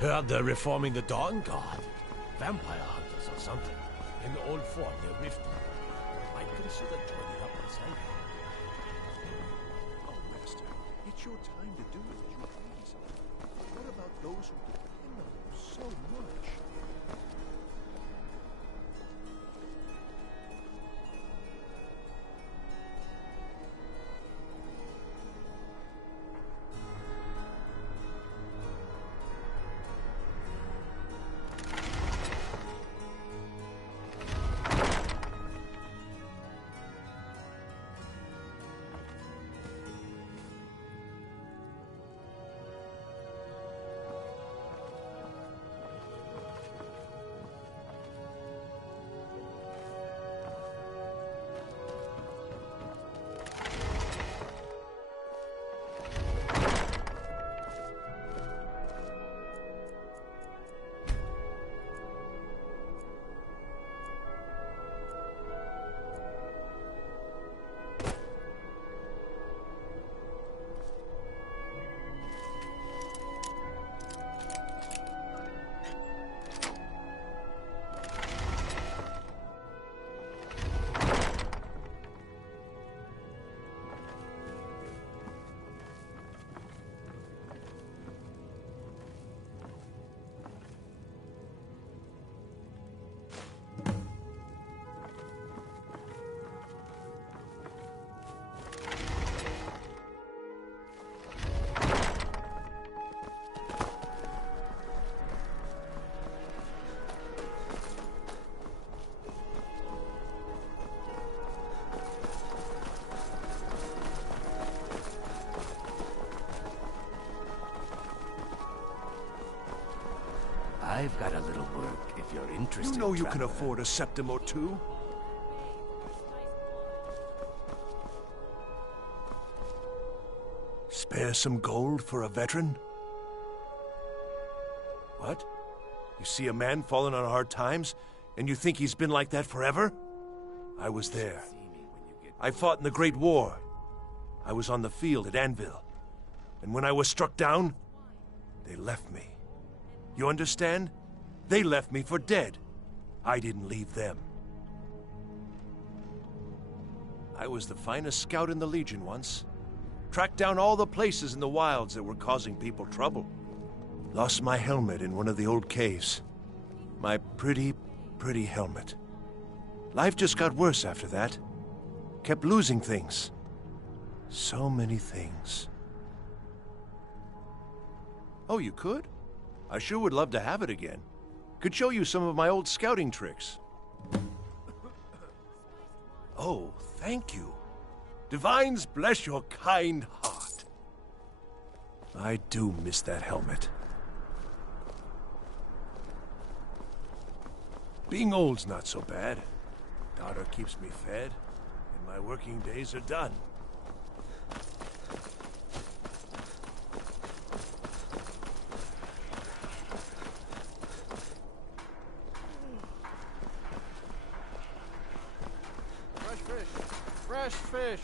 Heard they're reforming the Dawn Guard. Vampire hunters or something. In the old fort, the rift. I'd consider joining up myself. Oh, Master, it's your time to do as you please. But what about those who depend on you so much? I've got a little work if you're interested. You know you can traveler. afford a septim or two. Spare some gold for a veteran? What? You see a man falling on hard times, and you think he's been like that forever? I was there. I fought in the Great War. I was on the field at Anvil. And when I was struck down, they left me. You understand? They left me for dead. I didn't leave them. I was the finest scout in the Legion once. Tracked down all the places in the wilds that were causing people trouble. Lost my helmet in one of the old caves. My pretty, pretty helmet. Life just got worse after that. Kept losing things. So many things. Oh, you could? I sure would love to have it again. Could show you some of my old scouting tricks. Oh, thank you. Divines bless your kind heart. I do miss that helmet. Being old's not so bad. Daughter keeps me fed, and my working days are done. Fresh fish! Fresh fish!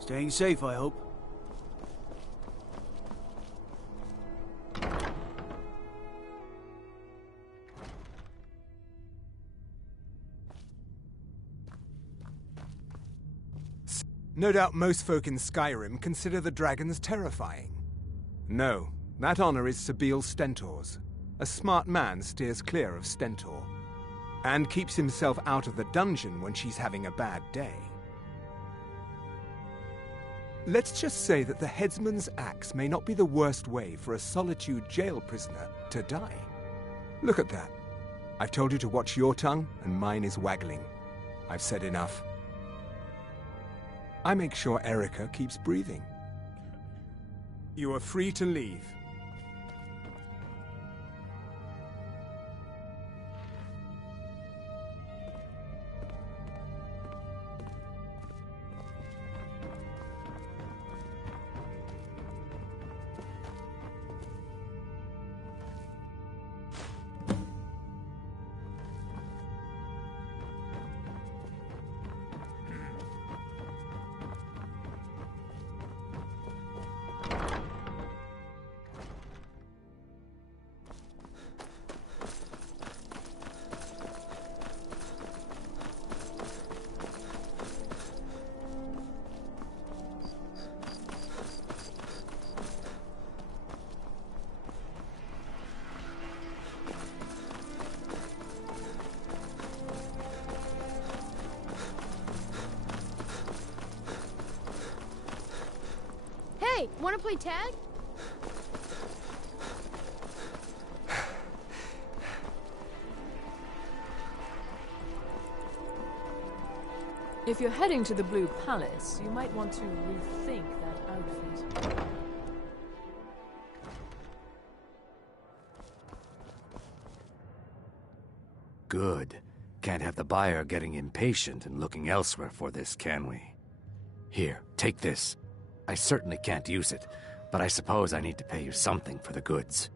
Staying safe, I hope. No doubt most folk in Skyrim consider the dragons terrifying. No, that honor is Sabil Stentor's. A smart man steers clear of Stentor, and keeps himself out of the dungeon when she's having a bad day. Let's just say that the headsman's axe may not be the worst way for a Solitude jail prisoner to die. Look at that. I've told you to watch your tongue, and mine is waggling. I've said enough. I make sure Erica keeps breathing. You are free to leave. Hey, wanna play tag? If you're heading to the Blue Palace, you might want to rethink that outfit. Good. Can't have the buyer getting impatient and looking elsewhere for this, can we? Here, take this. I certainly can't use it, but I suppose I need to pay you something for the goods.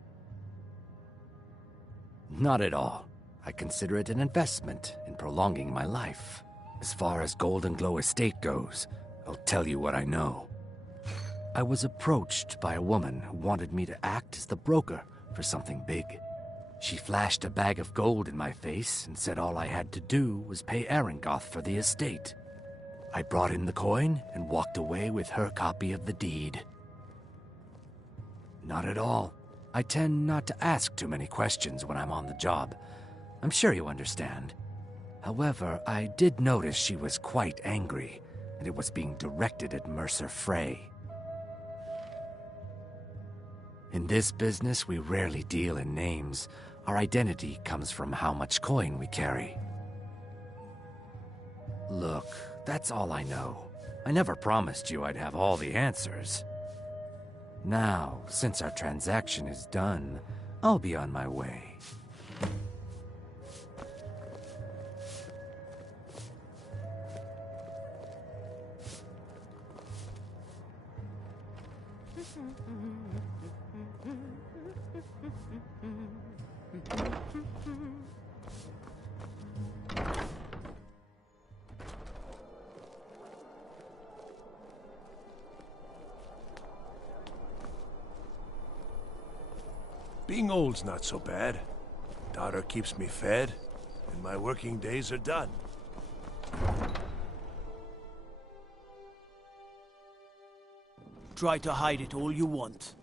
Not at all. I consider it an investment in prolonging my life. As far as Golden Glow Estate goes, I'll tell you what I know. I was approached by a woman who wanted me to act as the broker for something big. She flashed a bag of gold in my face and said all I had to do was pay Arangoth for the estate. I brought in the coin and walked away with her copy of the deed. Not at all. I tend not to ask too many questions when I'm on the job. I'm sure you understand. However, I did notice she was quite angry, and it was being directed at Mercer Frey. In this business, we rarely deal in names. Our identity comes from how much coin we carry. Look, that's all I know. I never promised you I'd have all the answers. Now, since our transaction is done, I'll be on my way. Being old's not so bad. Daughter keeps me fed, and my working days are done. Try to hide it all you want.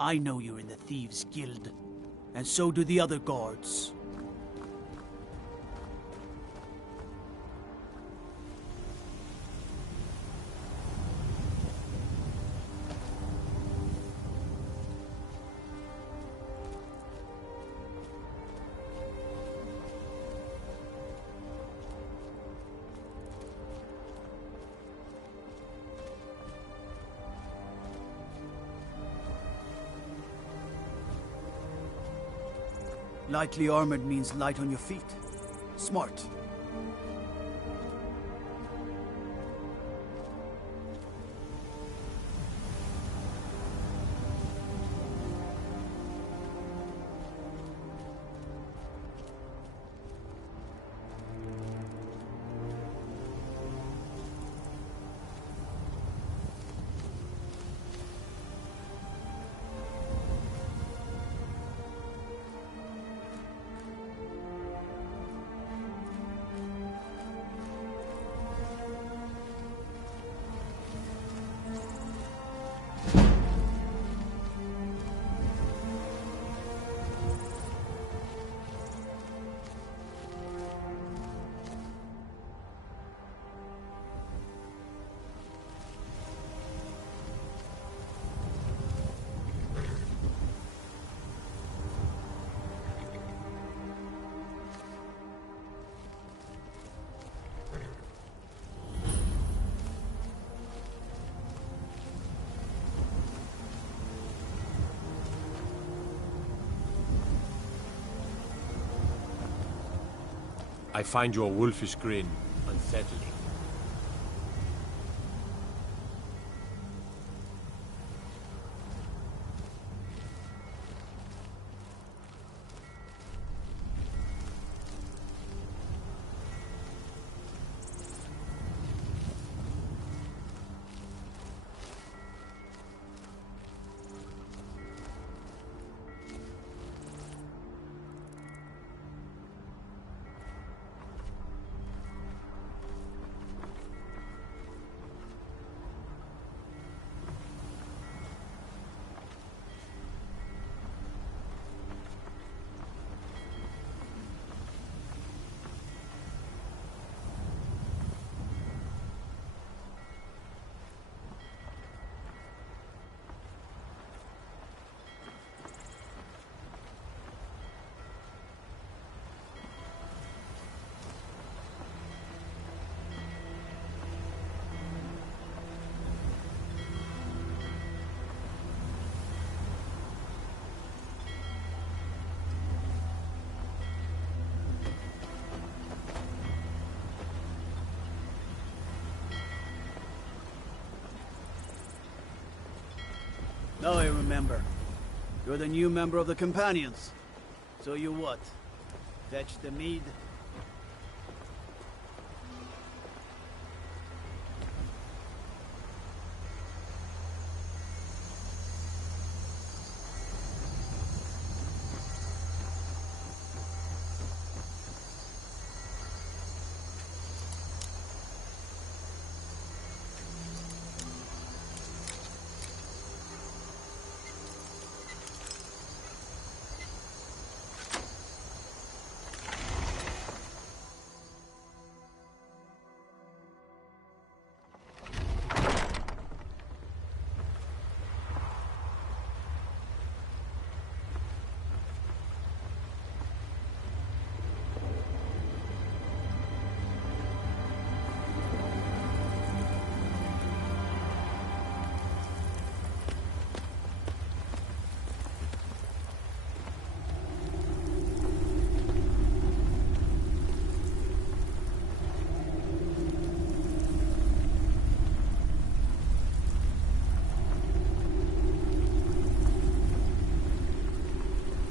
I know you're in the Thieves' Guild, and so do the other guards. Lightly armored means light on your feet. Smart. I find your wolfish grin unsettling. Now I remember. You're the new member of the Companions. So you what? Fetch the mead?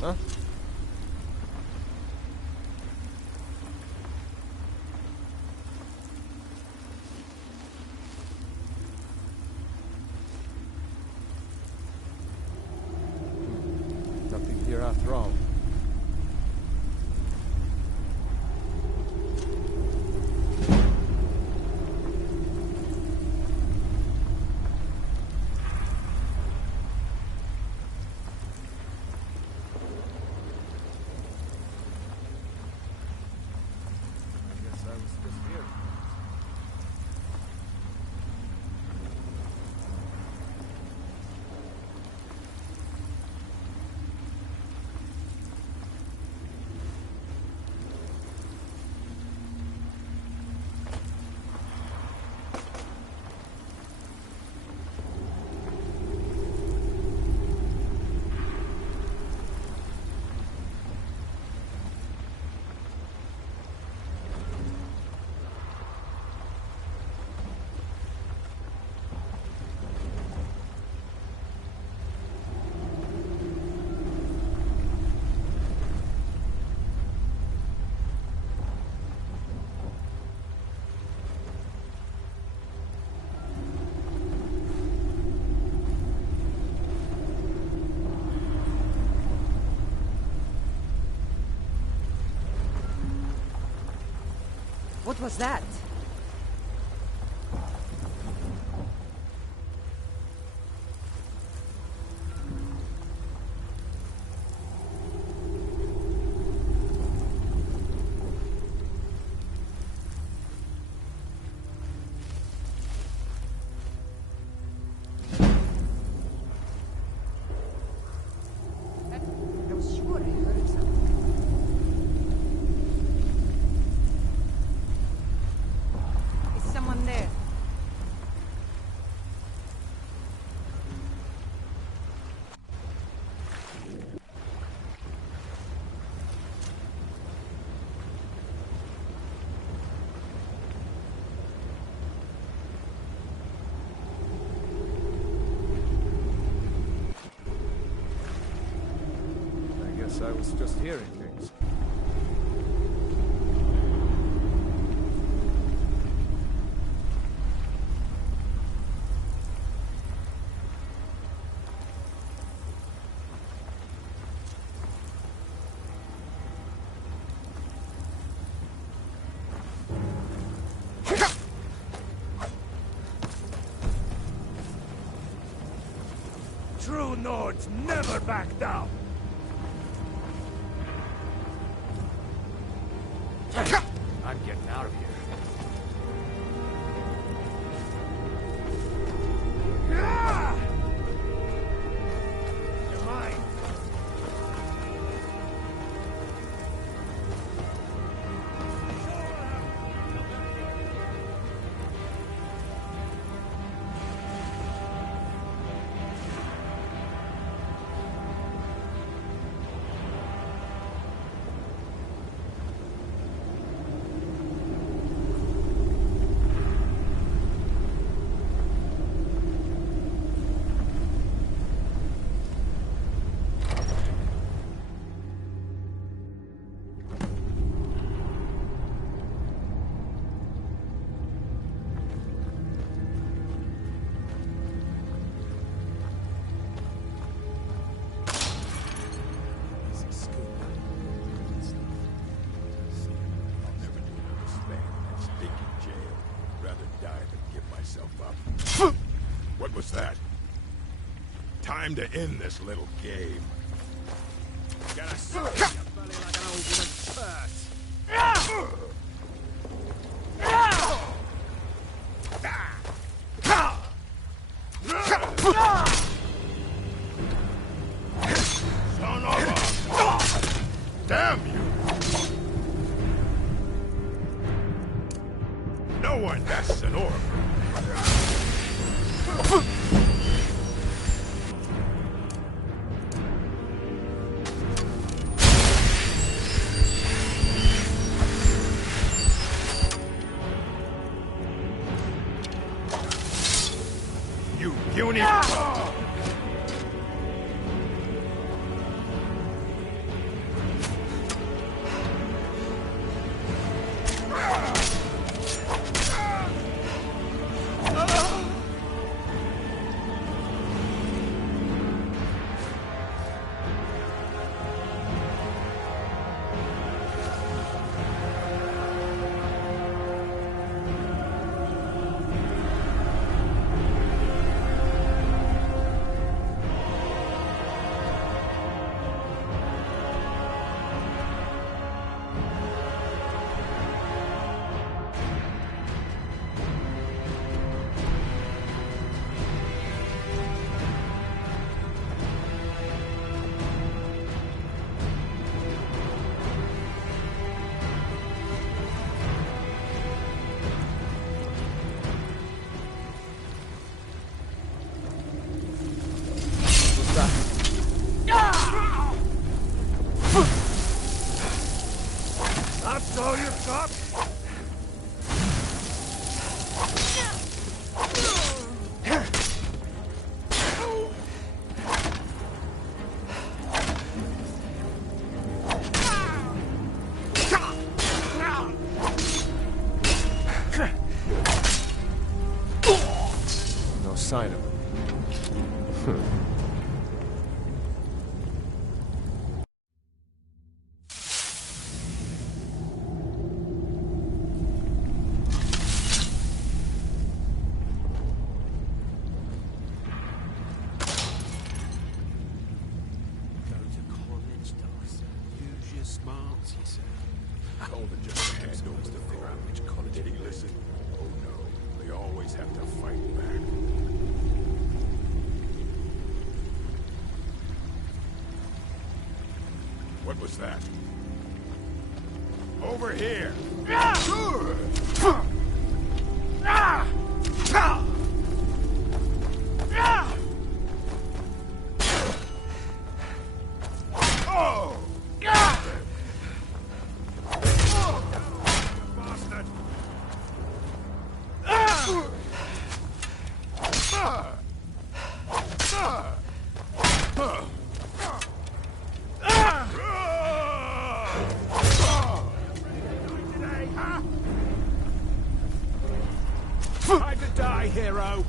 Huh? Nothing here after all. What was that? I was sure I heard something. Is someone there? I guess I was just hearing things. True Nords never back down! I'm getting out of here. You're mine! was that? Time to end this little game. Gotta suck your belly like an old woman's purse. Son of a... Damn you! No one that's an orc. You puny... That's all you got? No sign of him. Smarts, he said. Older just had knows to figure out which college did he listen. Oh no, they always have to fight back. What was that? Over here! Oh! Time to die, hero!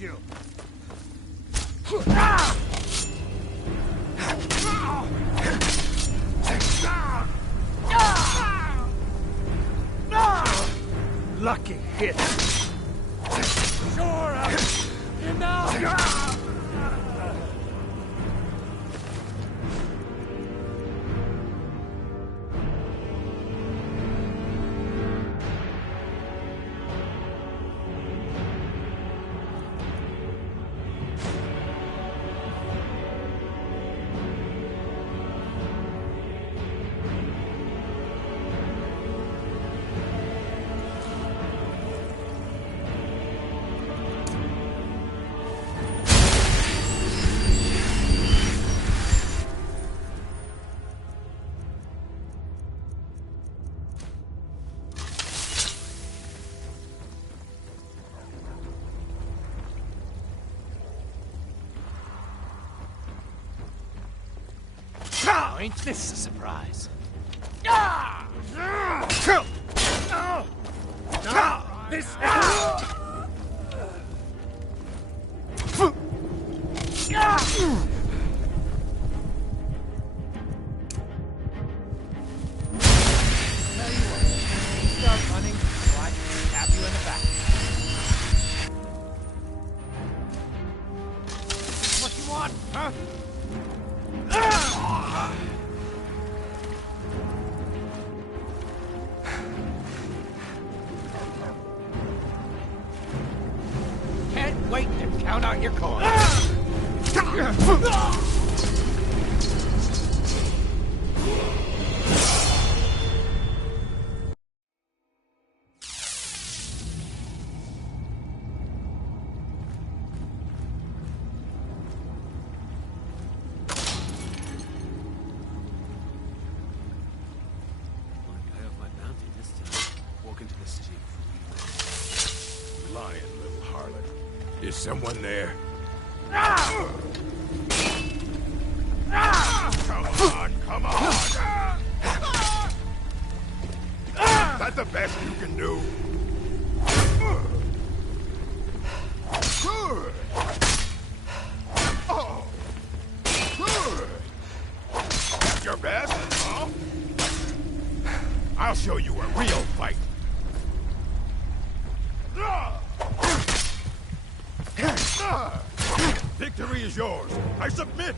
you! Lucky hit! Sure enough! Ain't this a surprise? This Start running, or I can stab you in the back. What you want, huh? Can't wait to count out your coins. Lying, little harlot. Is someone there? Come on! That's the best you can do. Good. Oh. Good. That's your best, huh? I'll show you a real fight. Victory is yours. I submit.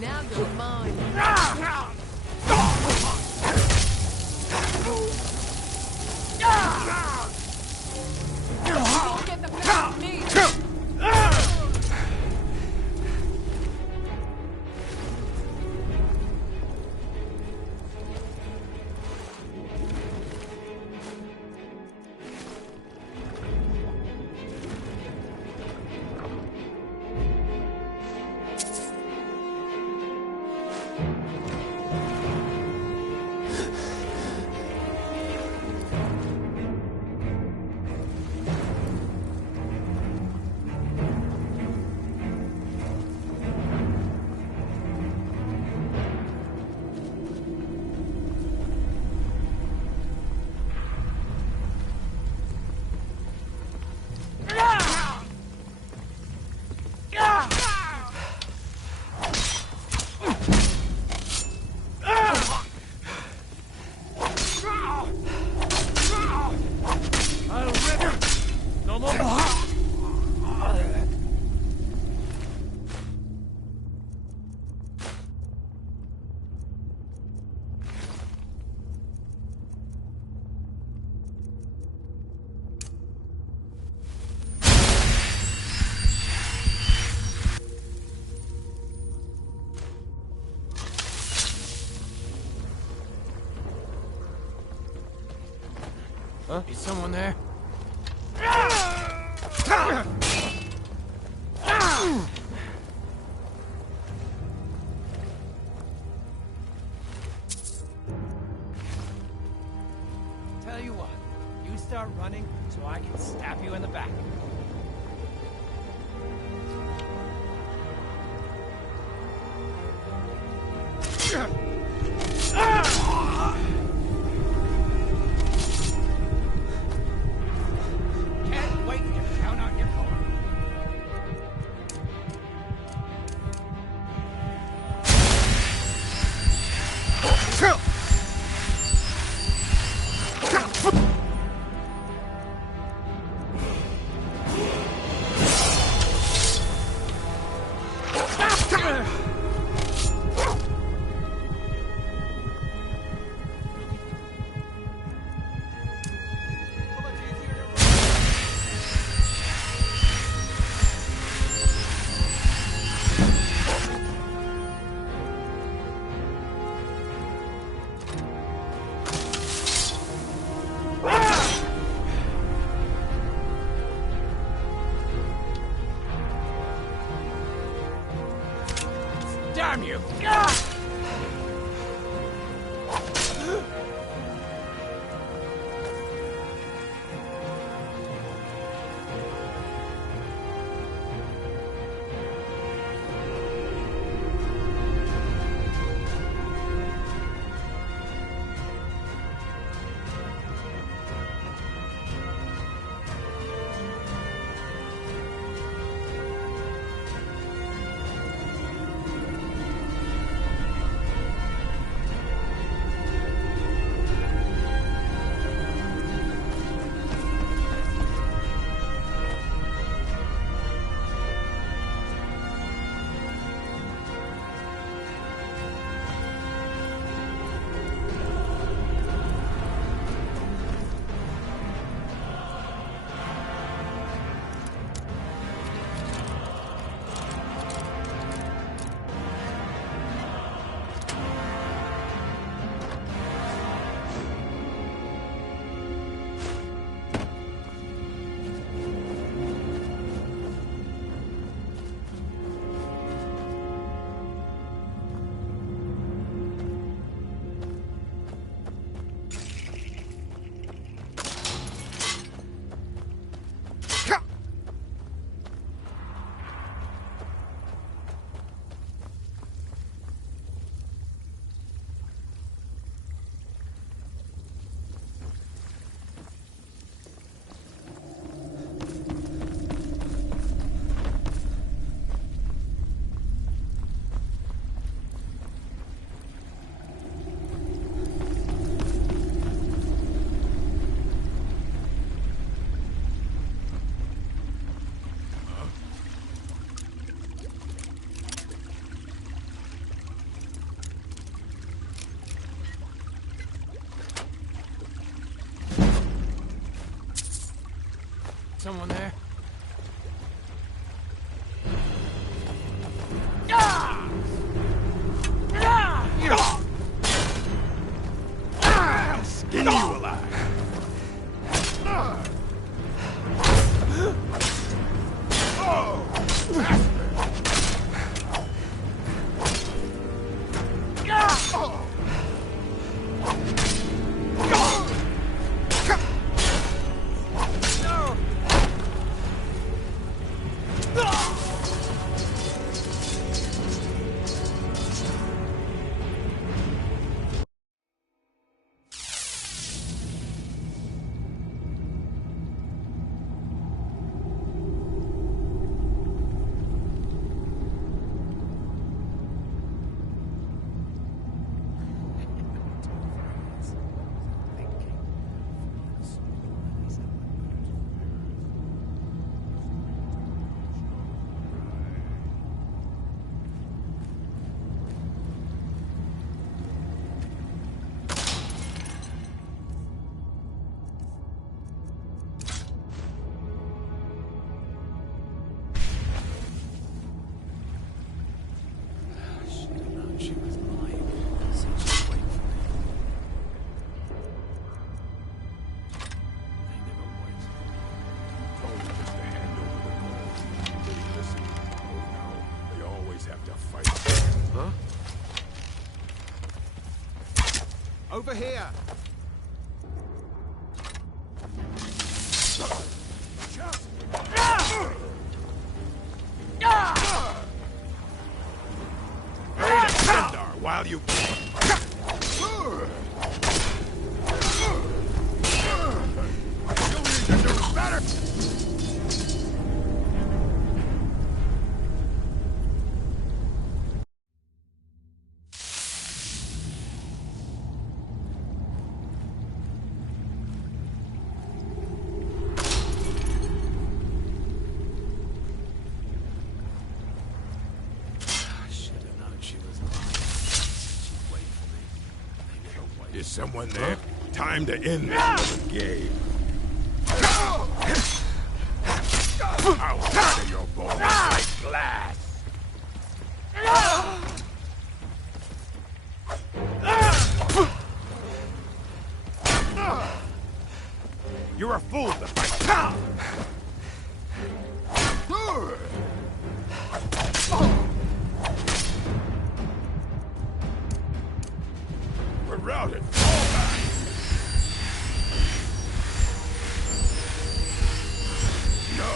Now you're mine. You won't get the best of me. Huh? Is someone there? Tell you what, you start running so I can stab you in the back. Can't wait to count out your coin. Damn you! Someone there? Skin you alive. Over here! While you... You need to do better! Is someone there? Time to end this game. I'll shatter your bones like glass. You're a fool to fight. We're routed. Fall back. No.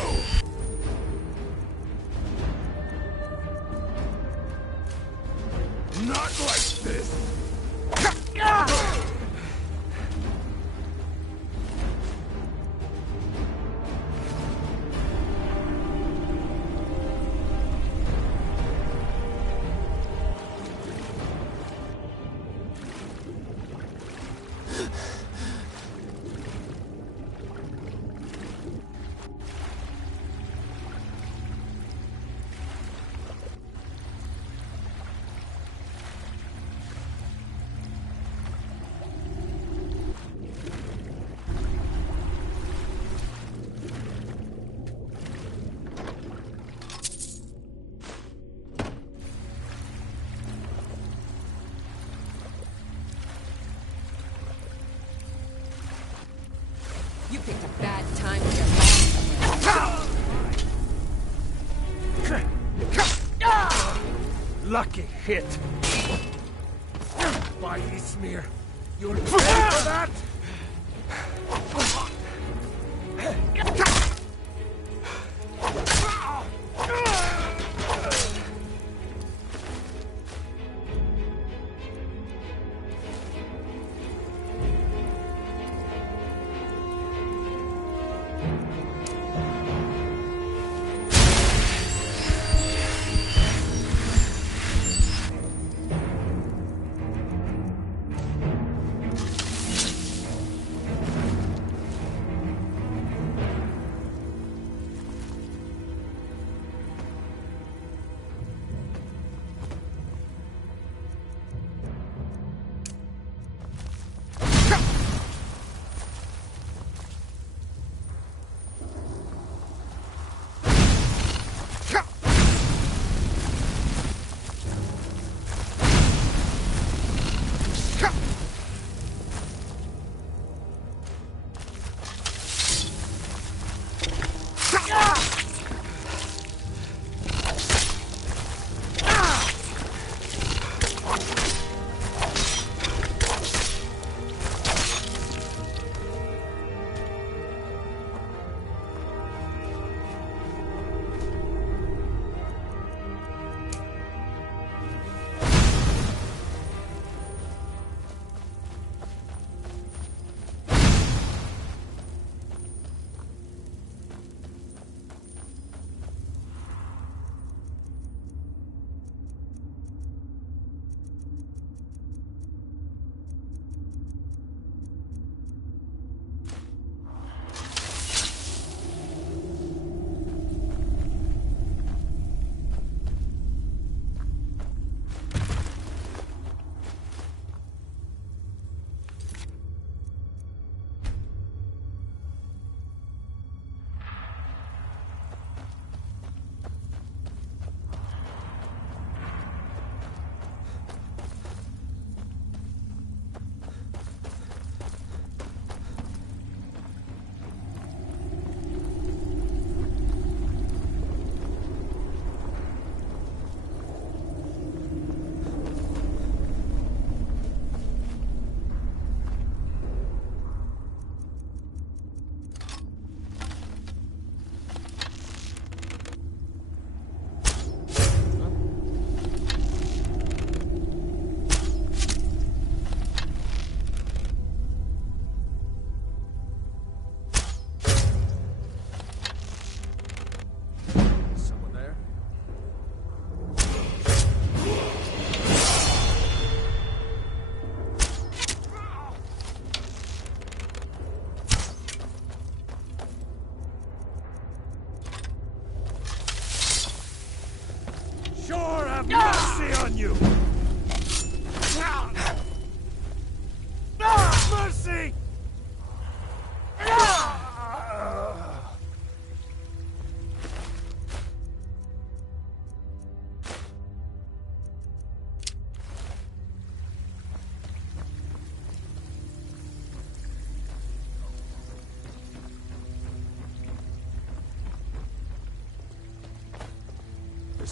Not like this. You picked a bad time to get lost. Lucky hit. By Ismir, you'll pay for that?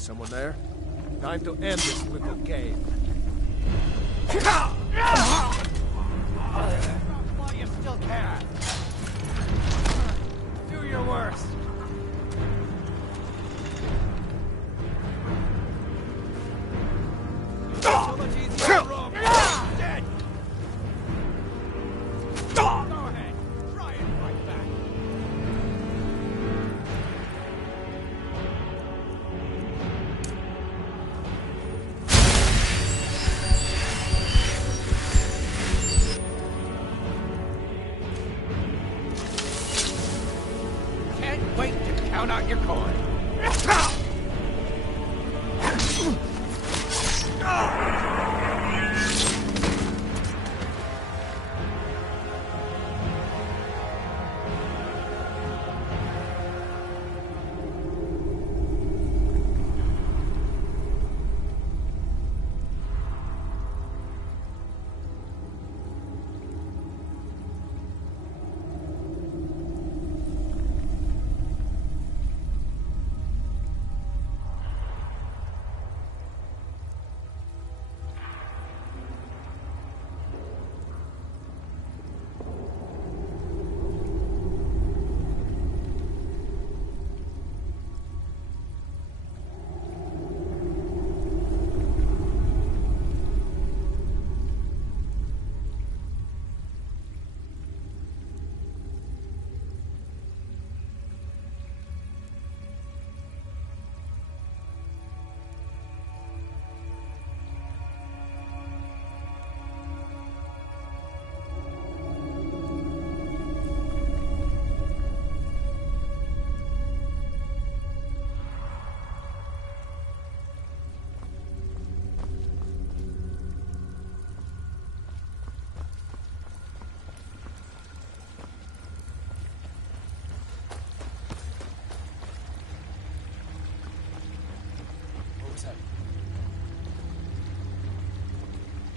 Someone there? Time to end this little game. Why you still care? Do your worst. So much easier to rob. Dead. Go ahead. Try and fight back. Can't wait to count out your coin.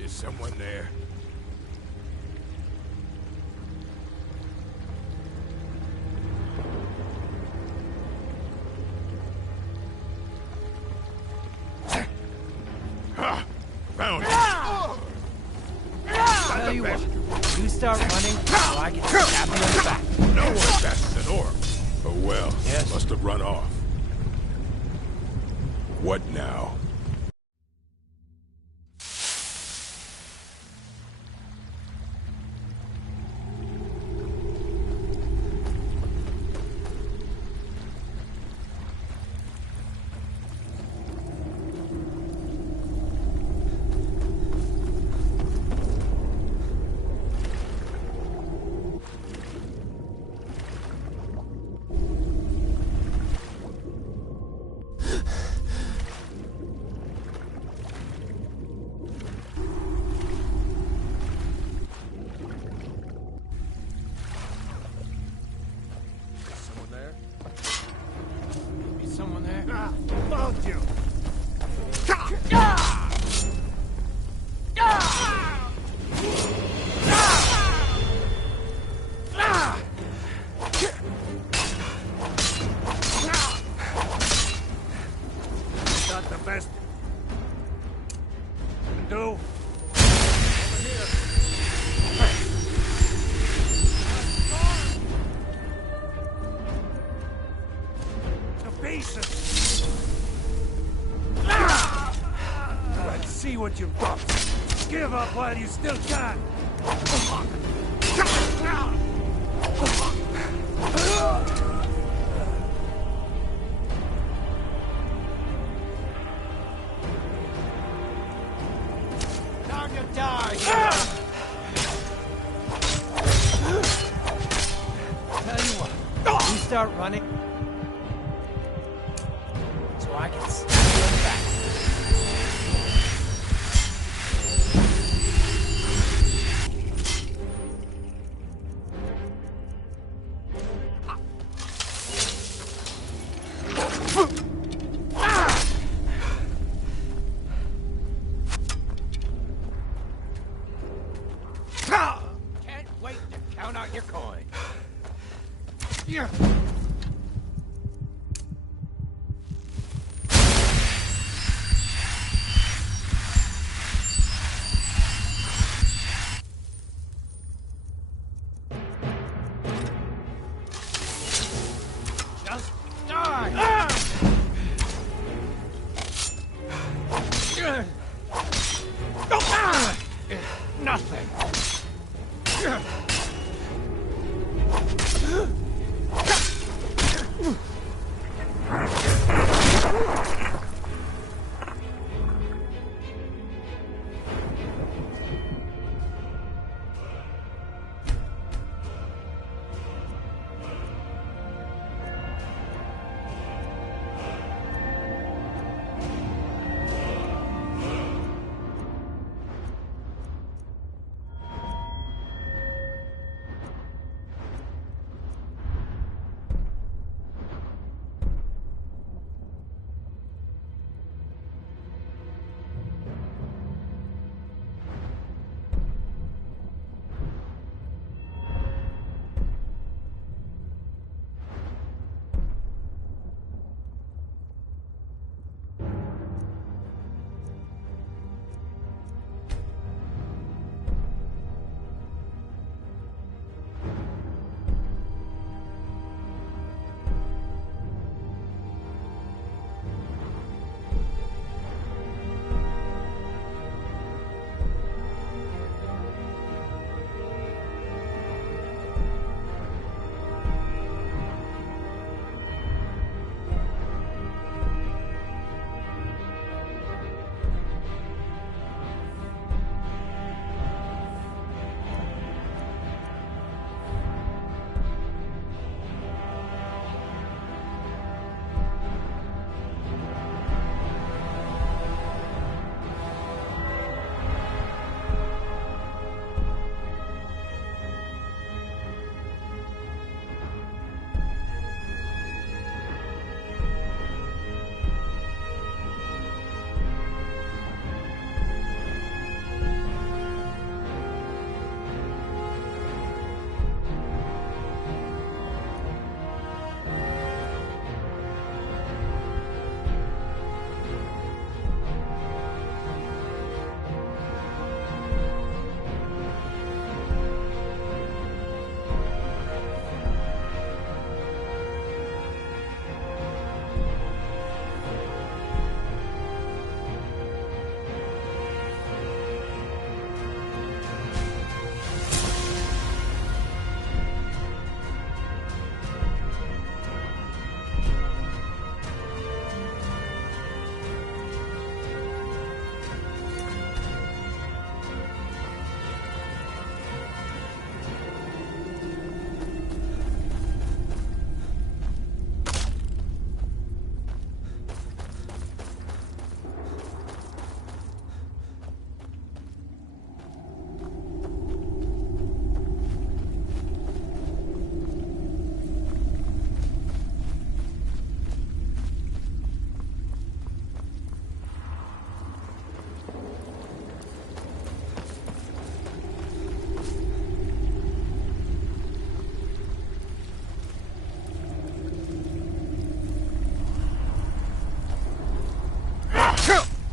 Is someone there? Found it! Tell you what, you start running, or I can stab you in the back. No one's faster than Orc. Oh well, yes. Must have run off. What now? Someone there? Found you! Not the best. Do. Let's see what you've got. Give up while you still can. Time to die. Tell you what, you start running, so I can stab you in the back. Can't wait to count out your coin. Yeah. Nothing.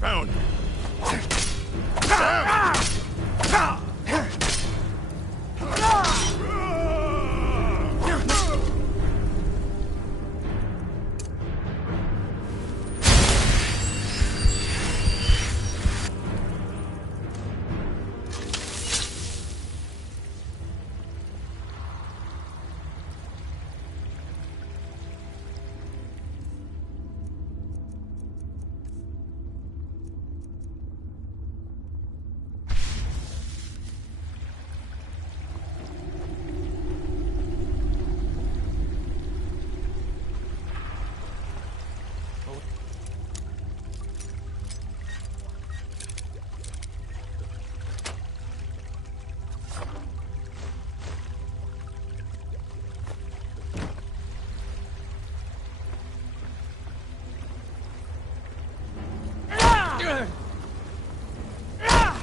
Found him.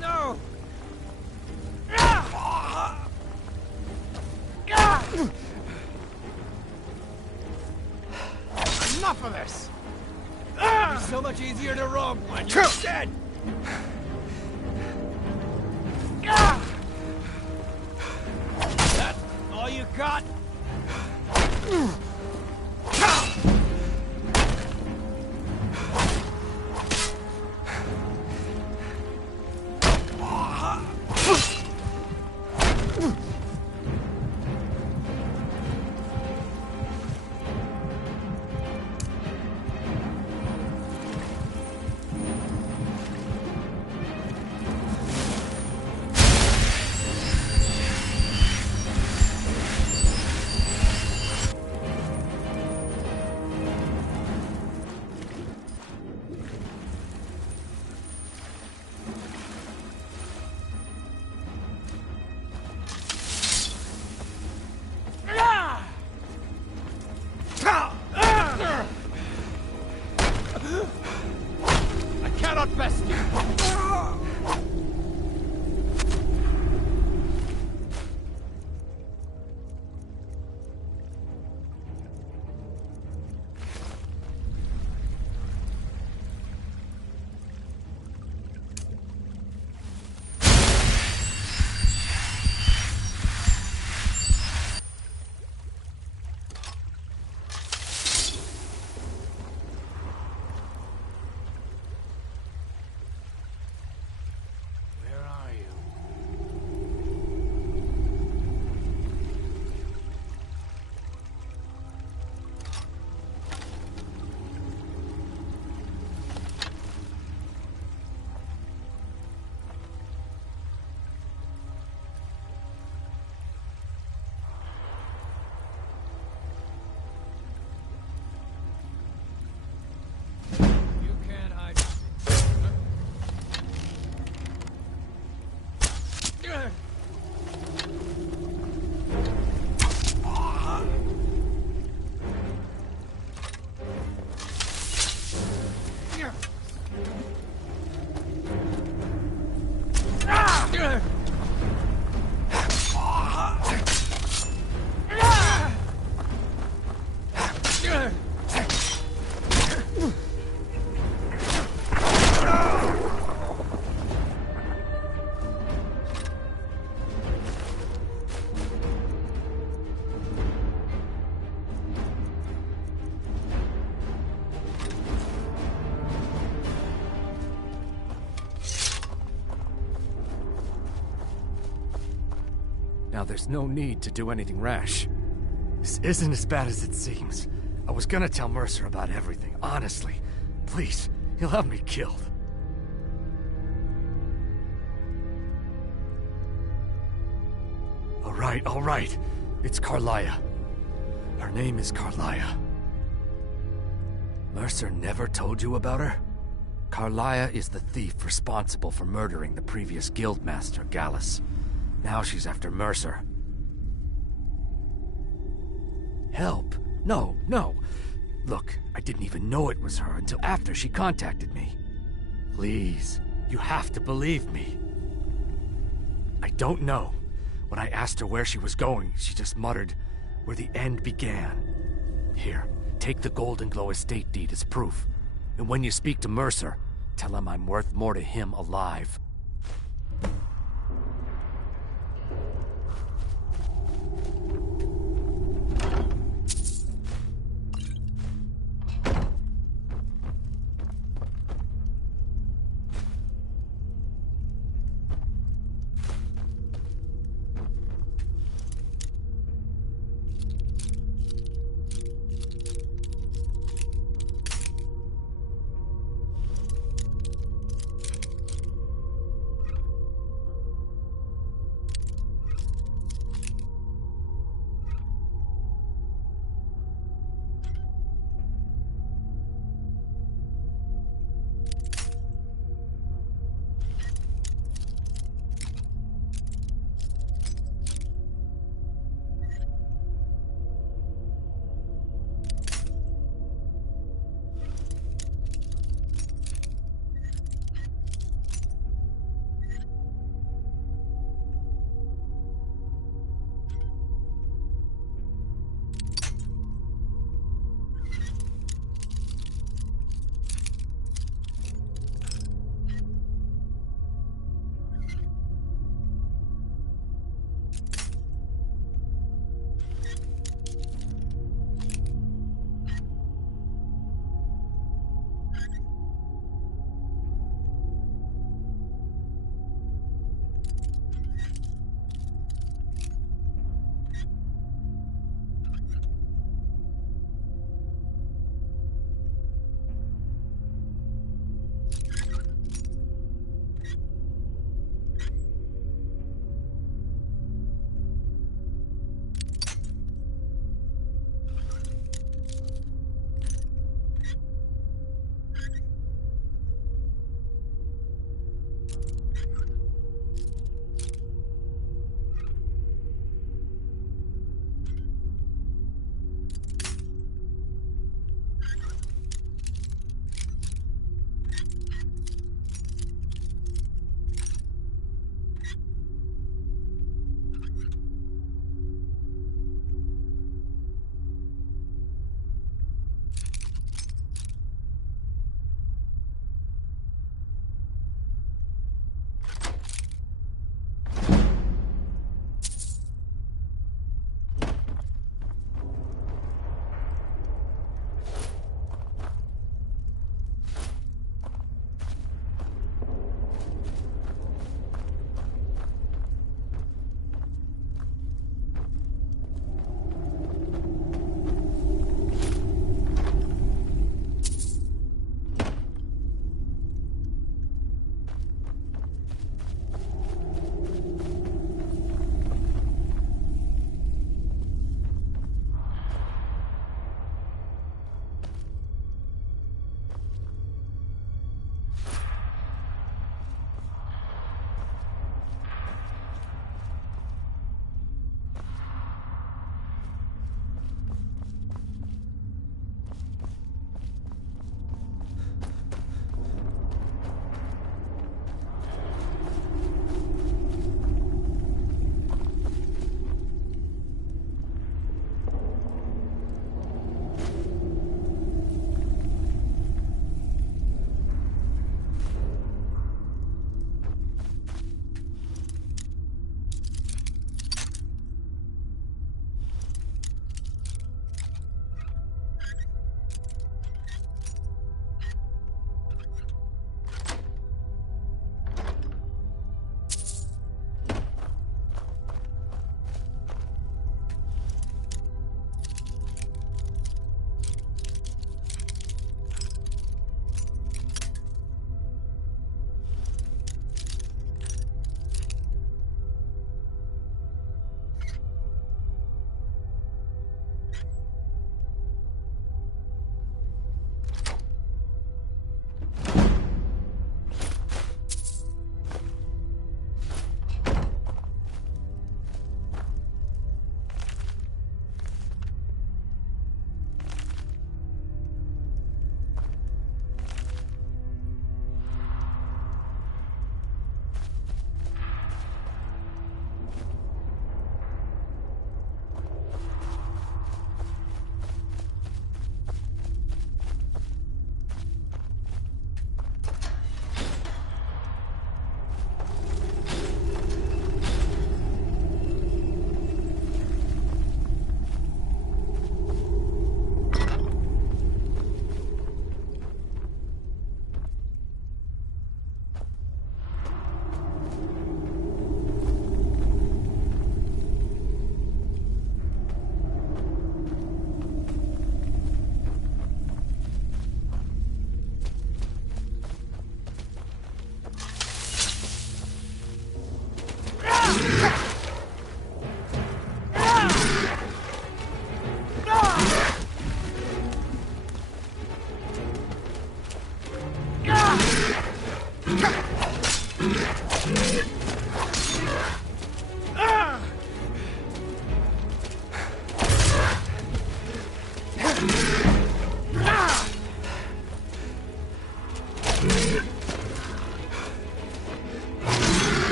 No! Enough of this! It'll be so much easier to rob when you're dead! That all you got? Now there's no need to do anything rash. This isn't as bad as it seems. I was gonna tell Mercer about everything, honestly. Please, he'll have me killed. All right. It's Carlia. Her name is Carlia. Mercer never told you about her? Carlia is the thief responsible for murdering the previous guildmaster, Gallus. Now she's after Mercer. Help? No. Look, I didn't even know it was her until after she contacted me. Please, you have to believe me. I don't know. When I asked her where she was going, she just muttered, "Where the end began." Here, take the Golden Glow estate deed as proof. And when you speak to Mercer, tell him I'm worth more to him alive.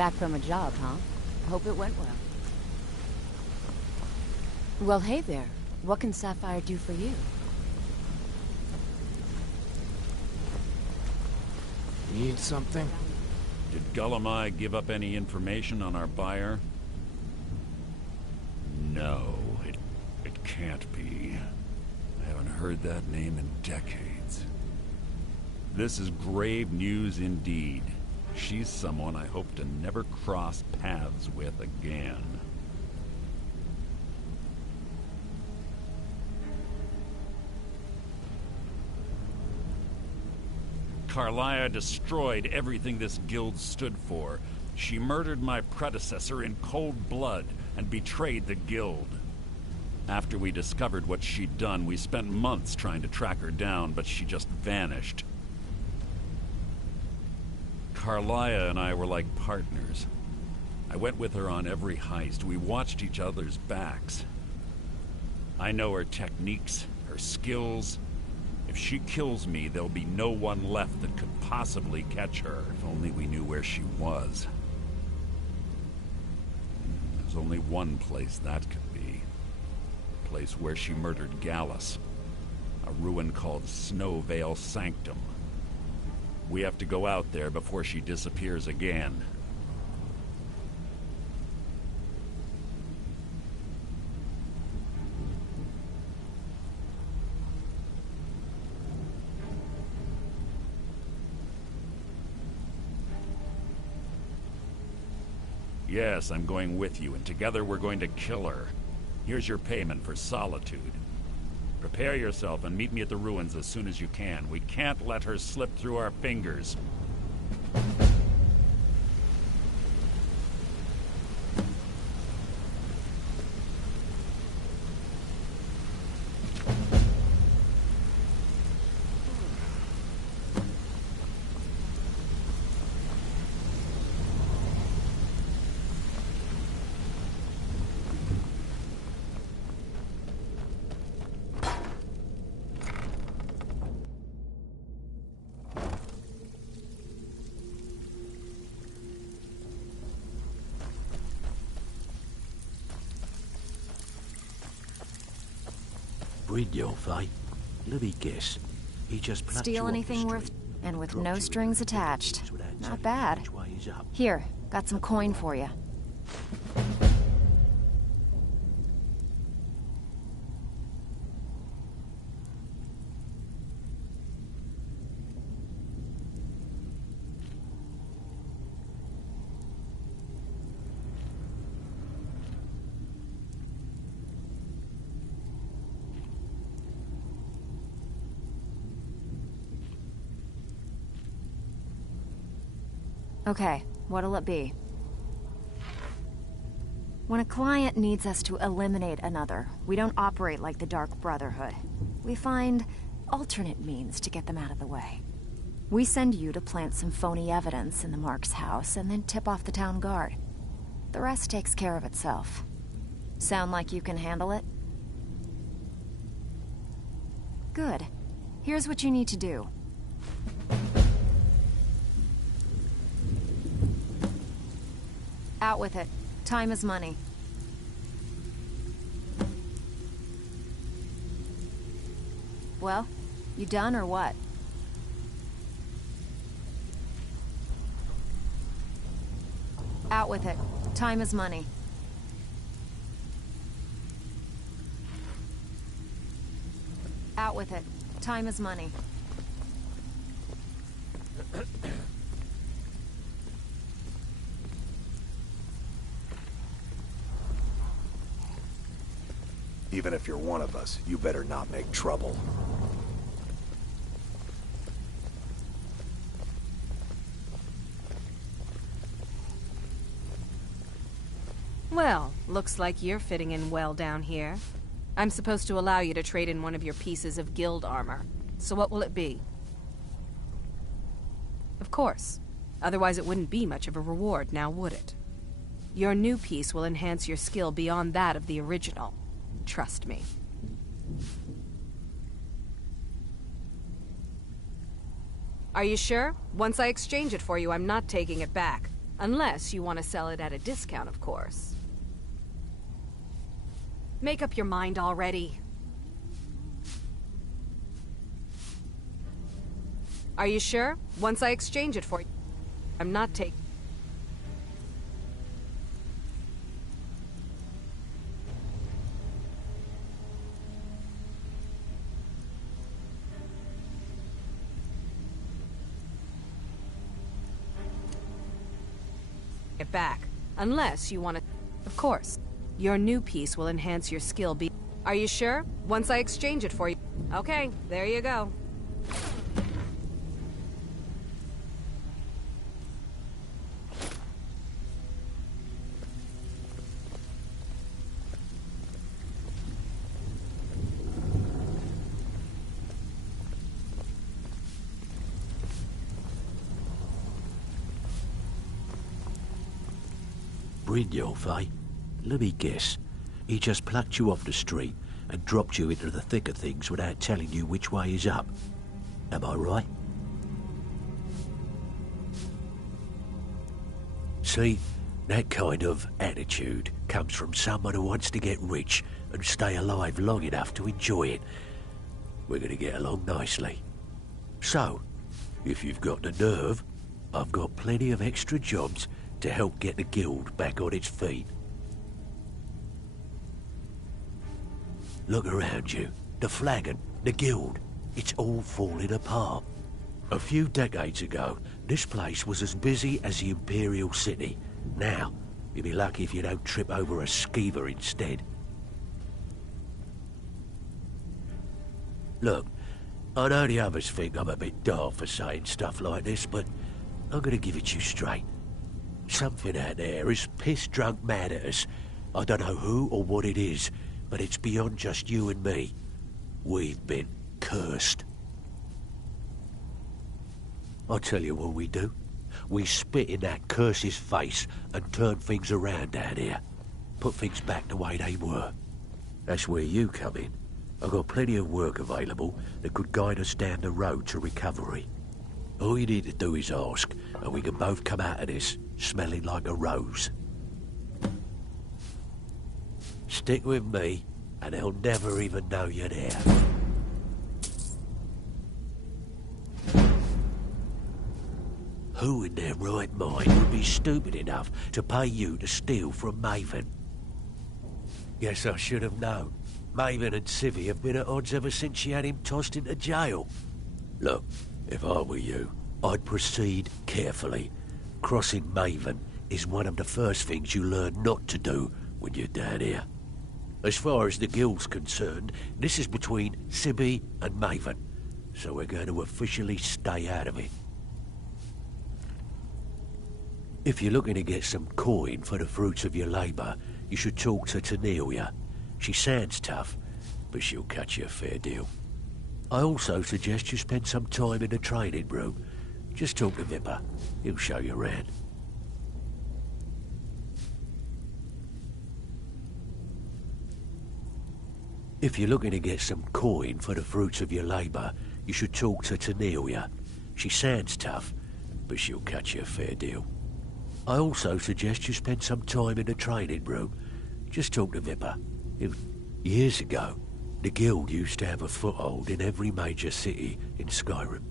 Back from a job, huh? Hope it went well. Well, hey there. What can Sapphire do for you? Need something? Did Gullamai give up any information on our buyer? No, it can't be. I haven't heard that name in decades. This is grave news indeed. She's someone I hope to never cross paths with again. Carlia destroyed everything this guild stood for. She murdered my predecessor in cold blood and betrayed the guild. After we discovered what she'd done, we spent months trying to track her down, but she just vanished. Carlia and I were like partners. I went with her on every heist. We watched each other's backs. I know her techniques, her skills. If she kills me, there'll be no one left that could possibly catch her. If only we knew where she was. There's only one place that could be. A place where she murdered Gallus. A ruin called Snowvale Sanctum. We have to go out there before she disappears again. Yes, I'm going with you, and together we're going to kill her. Here's your payment for solitude. Prepare yourself and meet me at the ruins as soon as you can. We can't let her slip through our fingers. Bridge fight. Let me guess. He just plucked you Steal off the anything street, worth... and with dropped no you strings in the attached. woods without Not telling bad. you which way is up. Here, got some coin for you. Okay, what'll it be? When a client needs us to eliminate another, we don't operate like the Dark Brotherhood. We find alternate means to get them out of the way. We send you to plant some phony evidence in the Mark's house and then tip off the town guard. The rest takes care of itself. Sound like you can handle it? Good. Here's what you need to do. Out with it. Time is money. Well, you done or what? Out with it. Time is money. Out with it. Time is money. Even if you're one of us, you better not make trouble. Well, looks like you're fitting in well down here. I'm supposed to allow you to trade in one of your pieces of guild armor. So what will it be? Of course. Otherwise it wouldn't be much of a reward, now would it? Your new piece will enhance your skill beyond that of the original. Trust me. Are you sure? Once I exchange it for you, I'm not taking it back. Unless you want to sell it at a discount, of course. Make up your mind already. Are you sure? Once I exchange it for you, I'm not taking... it back. Unless you want to... Of course. Your new piece will enhance your skill be... Are you sure? Once I exchange it for you... Okay, there you go. Brynjolf, eh? Let me guess. He just plucked you off the street and dropped you into the thick of things without telling you which way is up. Am I right? See, that kind of attitude comes from someone who wants to get rich and stay alive long enough to enjoy it. We're going to get along nicely. So, if you've got the nerve, I've got plenty of extra jobs to help get the guild back on its feet. Look around you. The flagon, the guild, it's all falling apart. A few decades ago, this place was as busy as the Imperial City. Now, you'll be lucky if you don't trip over a skeever instead. Look, I know the others think I'm a bit daft for saying stuff like this, but I'm gonna give it to you straight. Something out there is piss-drunk mad at us. I don't know who or what it is, but it's beyond just you and me. We've been cursed. I'll tell you what we do. We spit in that curse's face and turn things around down here. Put things back the way they were. That's where you come in. I've got plenty of work available that could guide us down the road to recovery. All you need to do is ask, and we can both come out of this smelling like a rose. Stick with me, and they'll never even know you're there. Who in their right mind would be stupid enough to pay you to steal from Maven? Guess I should have known. Maven and Civvy have been at odds ever since she had him tossed into jail. Look, if I were you, I'd proceed carefully. Crossing Maven is one of the first things you learn not to do when you're down here. As far as the guild's concerned, this is between Civvy and Maven, so we're going to officially stay out of it. If you're looking to get some coin for the fruits of your labour, you should talk to Tamriel. She sounds tough, but she'll cut you a fair deal. I also suggest you spend some time in the training room. Just talk to Vipper. He'll show you around. If you're looking to get some coin for the fruits of your labour, you should talk to Tamriel. She sounds tough, but she'll cut you a fair deal. I also suggest you spend some time in the training room. Just talk to Vipper. Years ago, the guild used to have a foothold in every major city in Skyrim.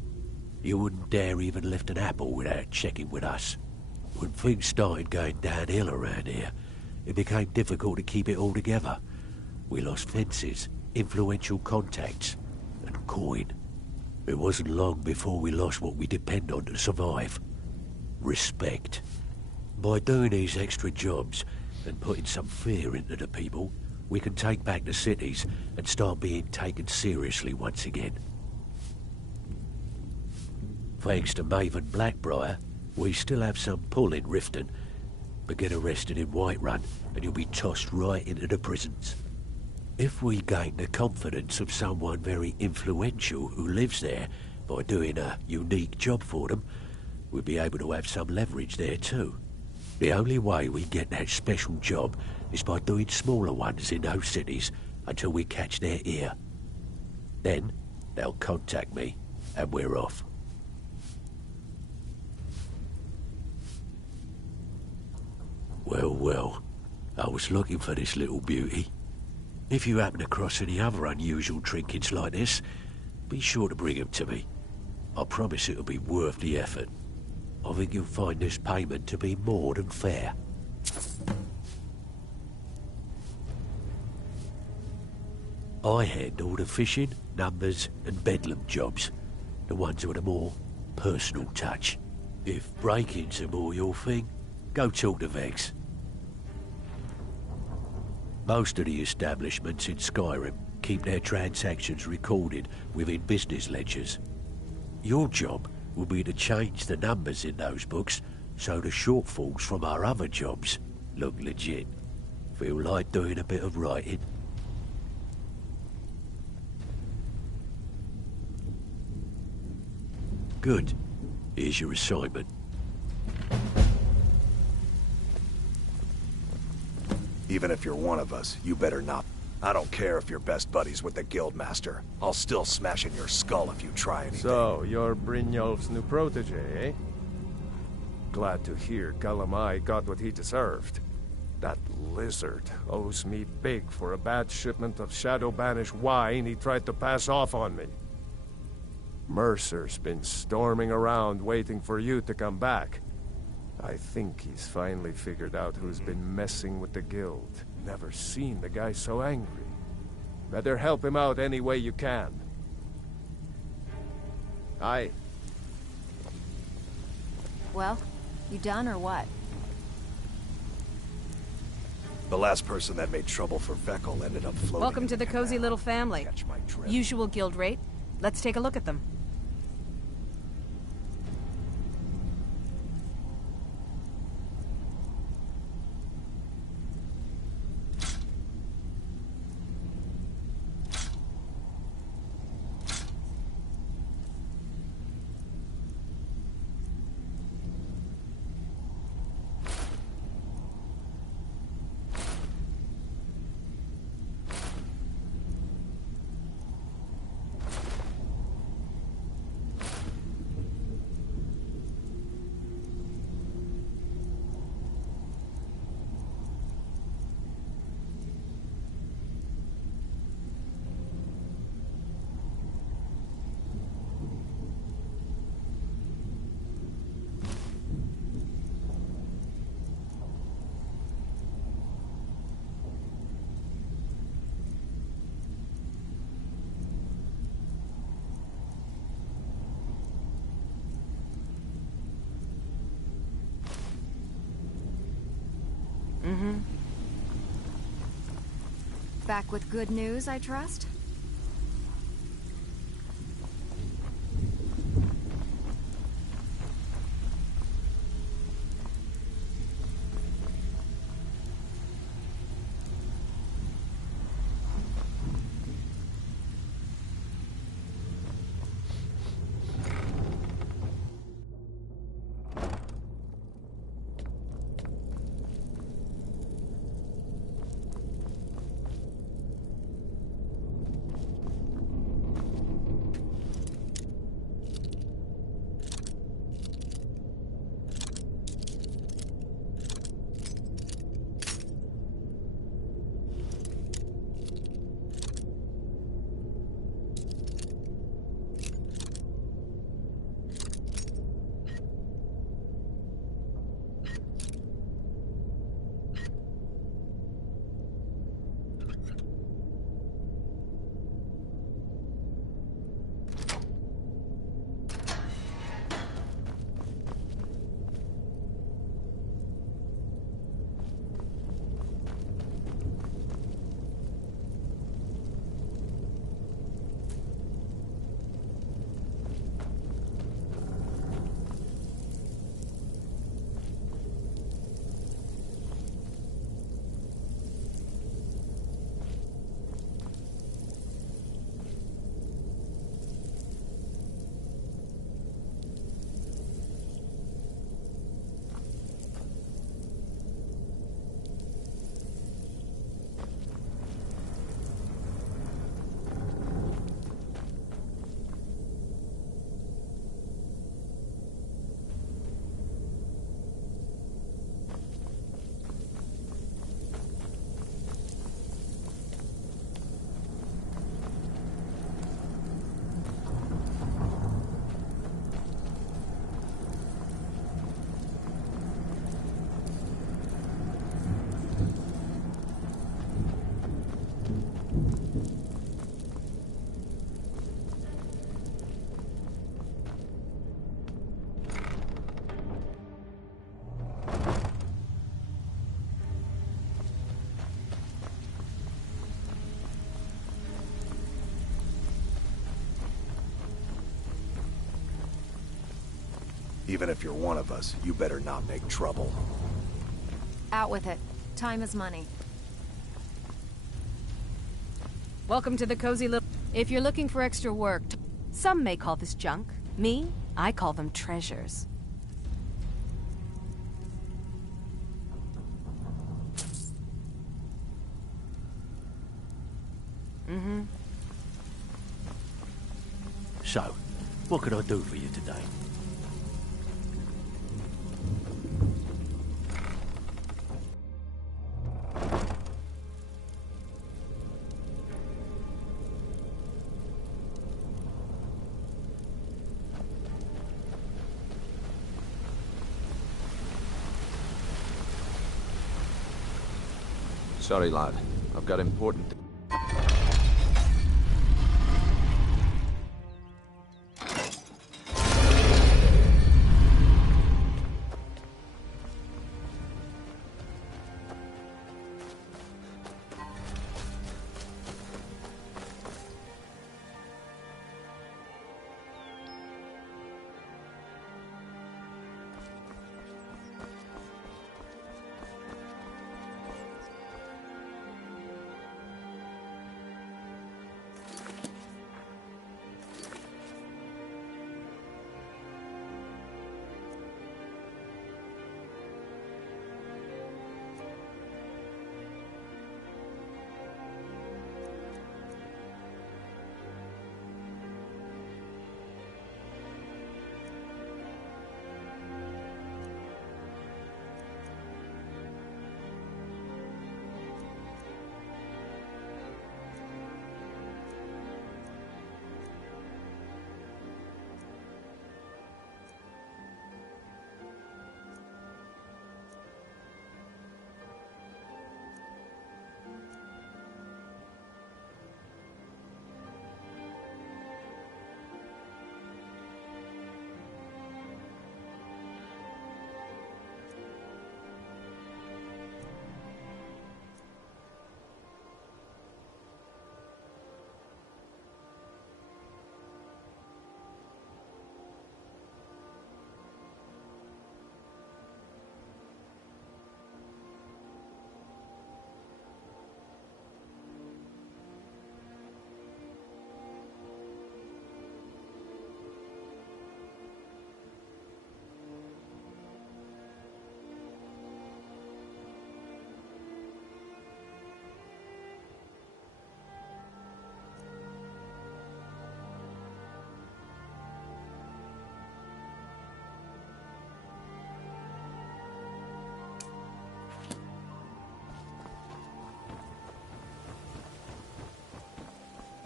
You wouldn't dare even lift an apple without checking with us. When things started going downhill around here, it became difficult to keep it all together. We lost fences, influential contacts, and coin. It wasn't long before we lost what we depend on to survive. Respect. By doing these extra jobs and putting some fear into the people, we can take back the cities and start being taken seriously once again. Thanks to Maven Blackbriar, we still have some pull in Riften, but get arrested in Whiterun and you'll be tossed right into the prisons. If we gain the confidence of someone very influential who lives there by doing a unique job for them, we'll be able to have some leverage there too. The only way we get that special job is by doing smaller ones in those cities until we catch their ear. Then, they'll contact me, and we're off. Well, well. I was looking for this little beauty. If you happen across any other unusual trinkets like this, be sure to bring them to me. I promise it'll be worth the effort. I think you'll find this payment to be more than fair. I handle the fishing, numbers, and bedlam jobs. The ones with a more personal touch. If break-ins are more your thing, go talk to Vex. Most of the establishments in Skyrim keep their transactions recorded within business ledgers. Your job will be to change the numbers in those books so the shortfalls from our other jobs look legit. Feel like doing a bit of writing? Good. Here's your assignment. Even if you're one of us, you better not. I don't care if you're best buddies with the Guildmaster. I'll still smash in your skull if you try anything. So, you're Brynjolf's new protege, eh? Glad to hear Galamai got what he deserved. That lizard owes me big for a bad shipment of Shadow-banished wine he tried to pass off on me. Mercer's been storming around waiting for you to come back. I think he's finally figured out who's been messing with the guild. Never seen the guy so angry. Better help him out any way you can. Aye. Well, you done or what? The last person that made trouble for Vekel ended up floating. Welcome to the cozy little family. Usual guild rate. Let's take a look at them. Back with good news, I trust? Even if you're one of us, you better not make trouble. Out with it. Time is money. Welcome to the cozy little... If you're looking for extra work, some may call this junk. Me, I call them treasures. Mm-hmm. So, what can I do for you today? Sorry, lad. I've got important...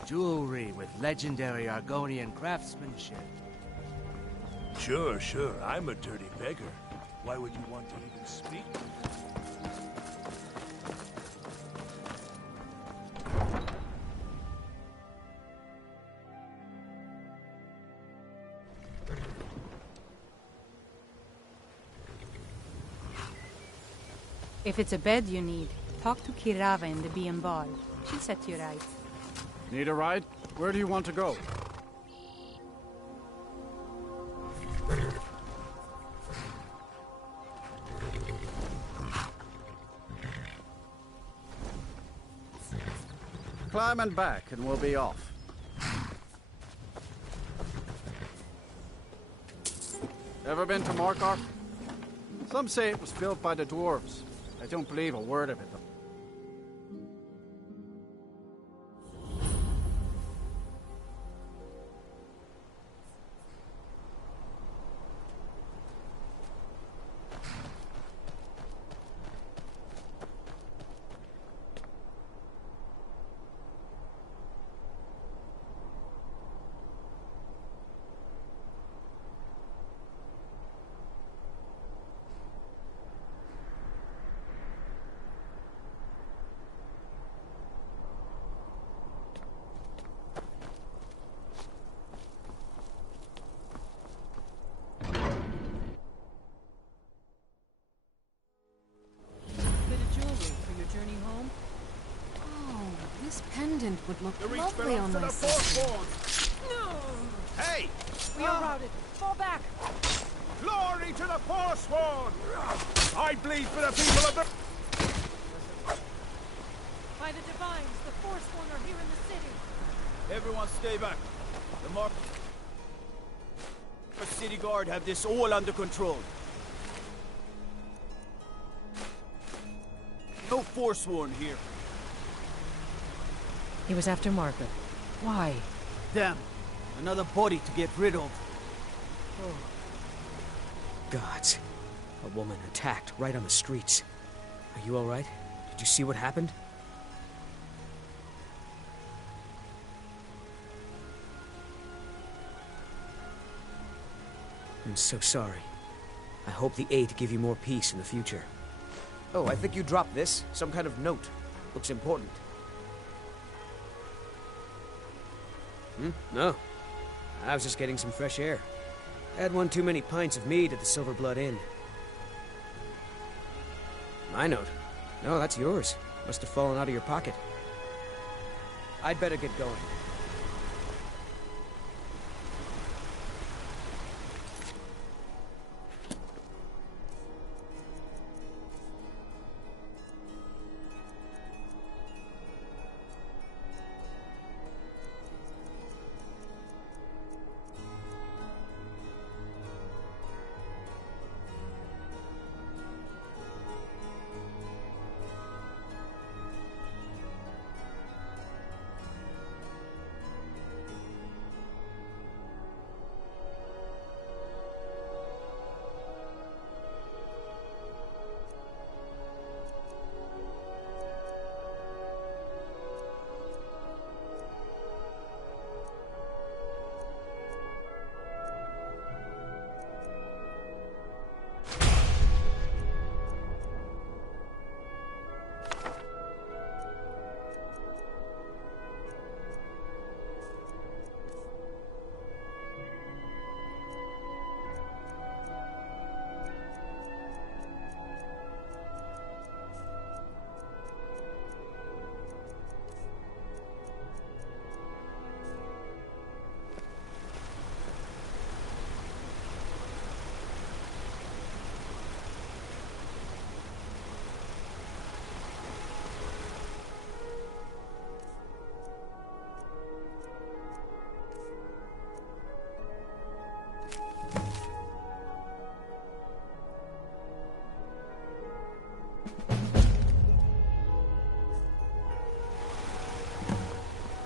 Jewelry with legendary Argonian craftsmanship. Sure. I'm a dirty beggar. Why would you want to even speak? If it's a bed you need, talk to Kirava in the B&B Bar. She'll set you right. Need a ride? Where do you want to go? Climb and back and we'll be off. Ever been to Markarth? Some say it was built by the dwarves. I don't believe a word of it though. Pendant would look lovely on my sister. Hey! We are routed. Fall back. Lord! Glory to the Forsworn! I bleed for the people of the... By the Divines, the Forsworn are here in the city. Everyone stay back. The city guard have this all under control. No Forsworn here. He was after Margaret. Why? Damn. Another body to get rid of. Oh. Gods. A woman attacked right on the streets. Are you alright? Did you see what happened? I'm so sorry. I hope the aid give you more peace in the future. Oh, I think you dropped this. Some kind of note. Looks important. No. I was just getting some fresh air. Had one too many pints of mead at the Silver Blood Inn. My note? No, that's yours. Must have fallen out of your pocket. I'd better get going.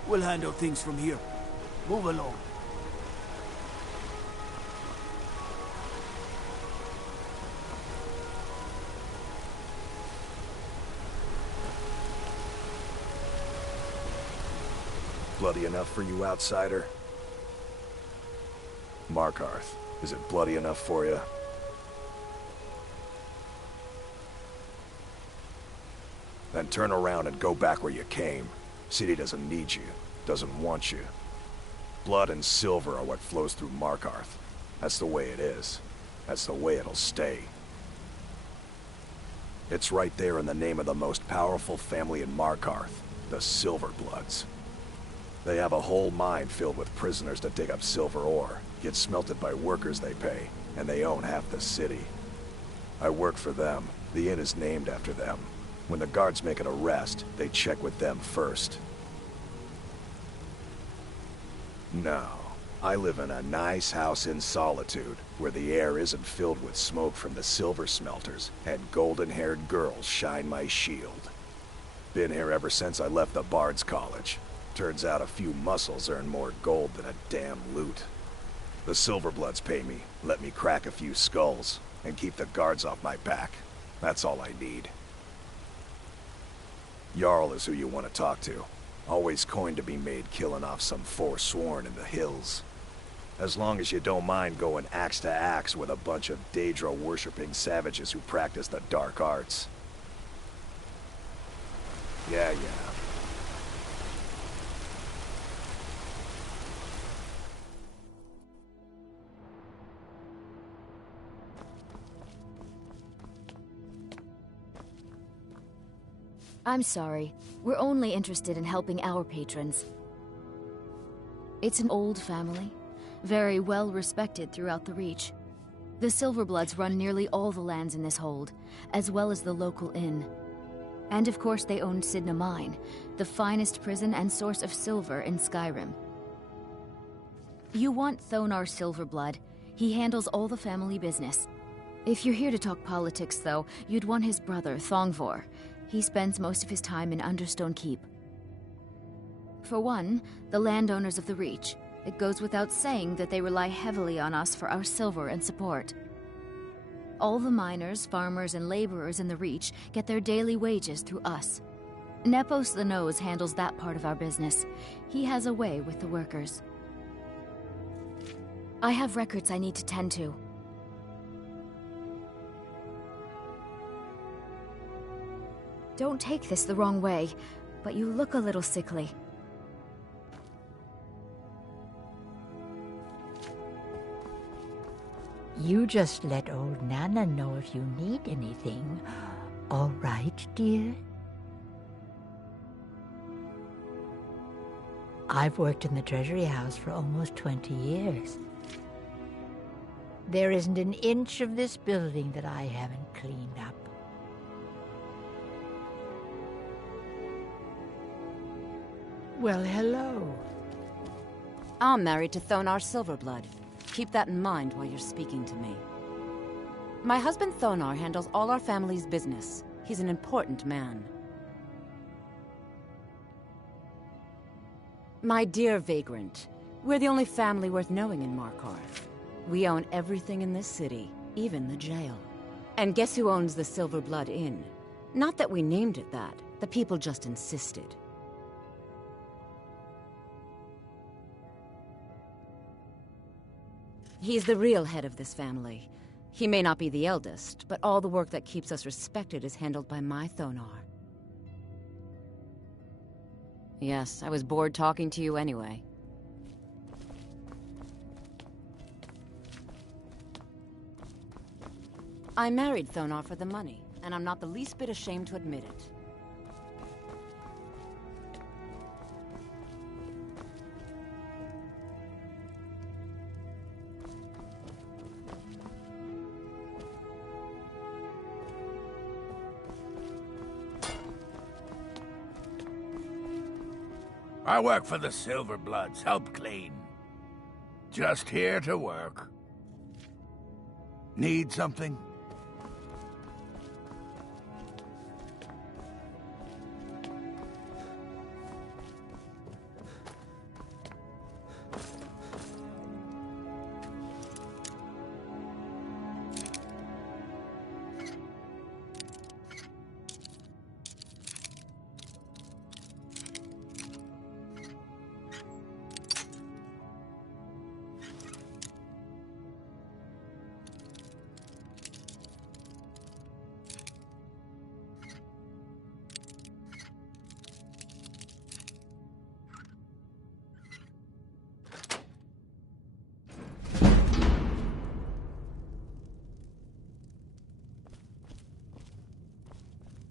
We'll handle things from here. Move along. Bloody enough for you, outsider? Markarth, is it bloody enough for you? Then turn around and go back where you came. City doesn't need you, doesn't want you. Blood and silver are what flows through Markarth. That's the way it is. That's the way it'll stay. It's right there in the name of the most powerful family in Markarth, the Silverbloods. They have a whole mine filled with prisoners to dig up silver ore, get smelted by workers they pay, and they own half the city. I work for them. The inn is named after them. When the guards make an arrest, they check with them first. No, I live in a nice house in solitude, where the air isn't filled with smoke from the silver smelters, and golden-haired girls shine my shield. Been here ever since I left the Bard's College. Turns out a few muscles earn more gold than a damn loot. The Silverbloods pay me, let me crack a few skulls, and keep the guards off my back. That's all I need. Jarl is who you want to talk to. Always coin to be made killing off some Forsworn in the hills. As long as you don't mind going axe to axe with a bunch of Daedra-worshipping savages who practice the dark arts. Yeah. I'm sorry. We're only interested in helping our patrons. It's an old family, very well respected throughout the Reach. The Silverbloods run nearly all the lands in this hold, as well as the local inn. And of course they owned Sidna Mine, the finest prison and source of silver in Skyrim. You want Thonar Silverblood. He handles all the family business. If you're here to talk politics, though, you'd want his brother, Thongvor. He spends most of his time in Understone Keep. For one, the landowners of the Reach. It goes without saying that they rely heavily on us for our silver and support. All the miners, farmers, and laborers in the Reach get their daily wages through us. Nepos the Nose handles that part of our business. He has a way with the workers. I have records I need to tend to. Don't take this the wrong way, but you look a little sickly. You just let old Nana know if you need anything. All right, dear? I've worked in the Treasury House for almost 20 years. There isn't an inch of this building that I haven't cleaned up. Well, hello. I'm married to Thonar Silverblood. Keep that in mind while you're speaking to me. My husband Thonar handles all our family's business. He's an important man. My dear Vagrant, we're the only family worth knowing in Markarth. We own everything in this city, even the jail. And guess who owns the Silverblood Inn? Not that we named it that. The people just insisted. He's the real head of this family. He may not be the eldest, but all the work that keeps us respected is handled by my Thonar. Yes, I was bored talking to you anyway. I married Thonar for the money, and I'm not the least bit ashamed to admit it. I work for the Silverbloods, help clean. Just here to work. Need something?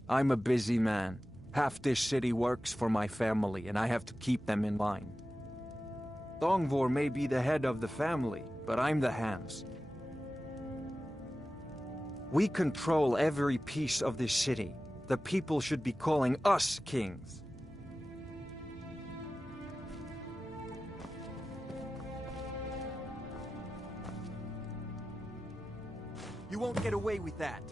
I'm a busy man. Half this city works for my family, and I have to keep them in line. Thongvor may be the head of the family, but I'm the hands. We control every piece of this city. The people should be calling us kings. You won't get away with that.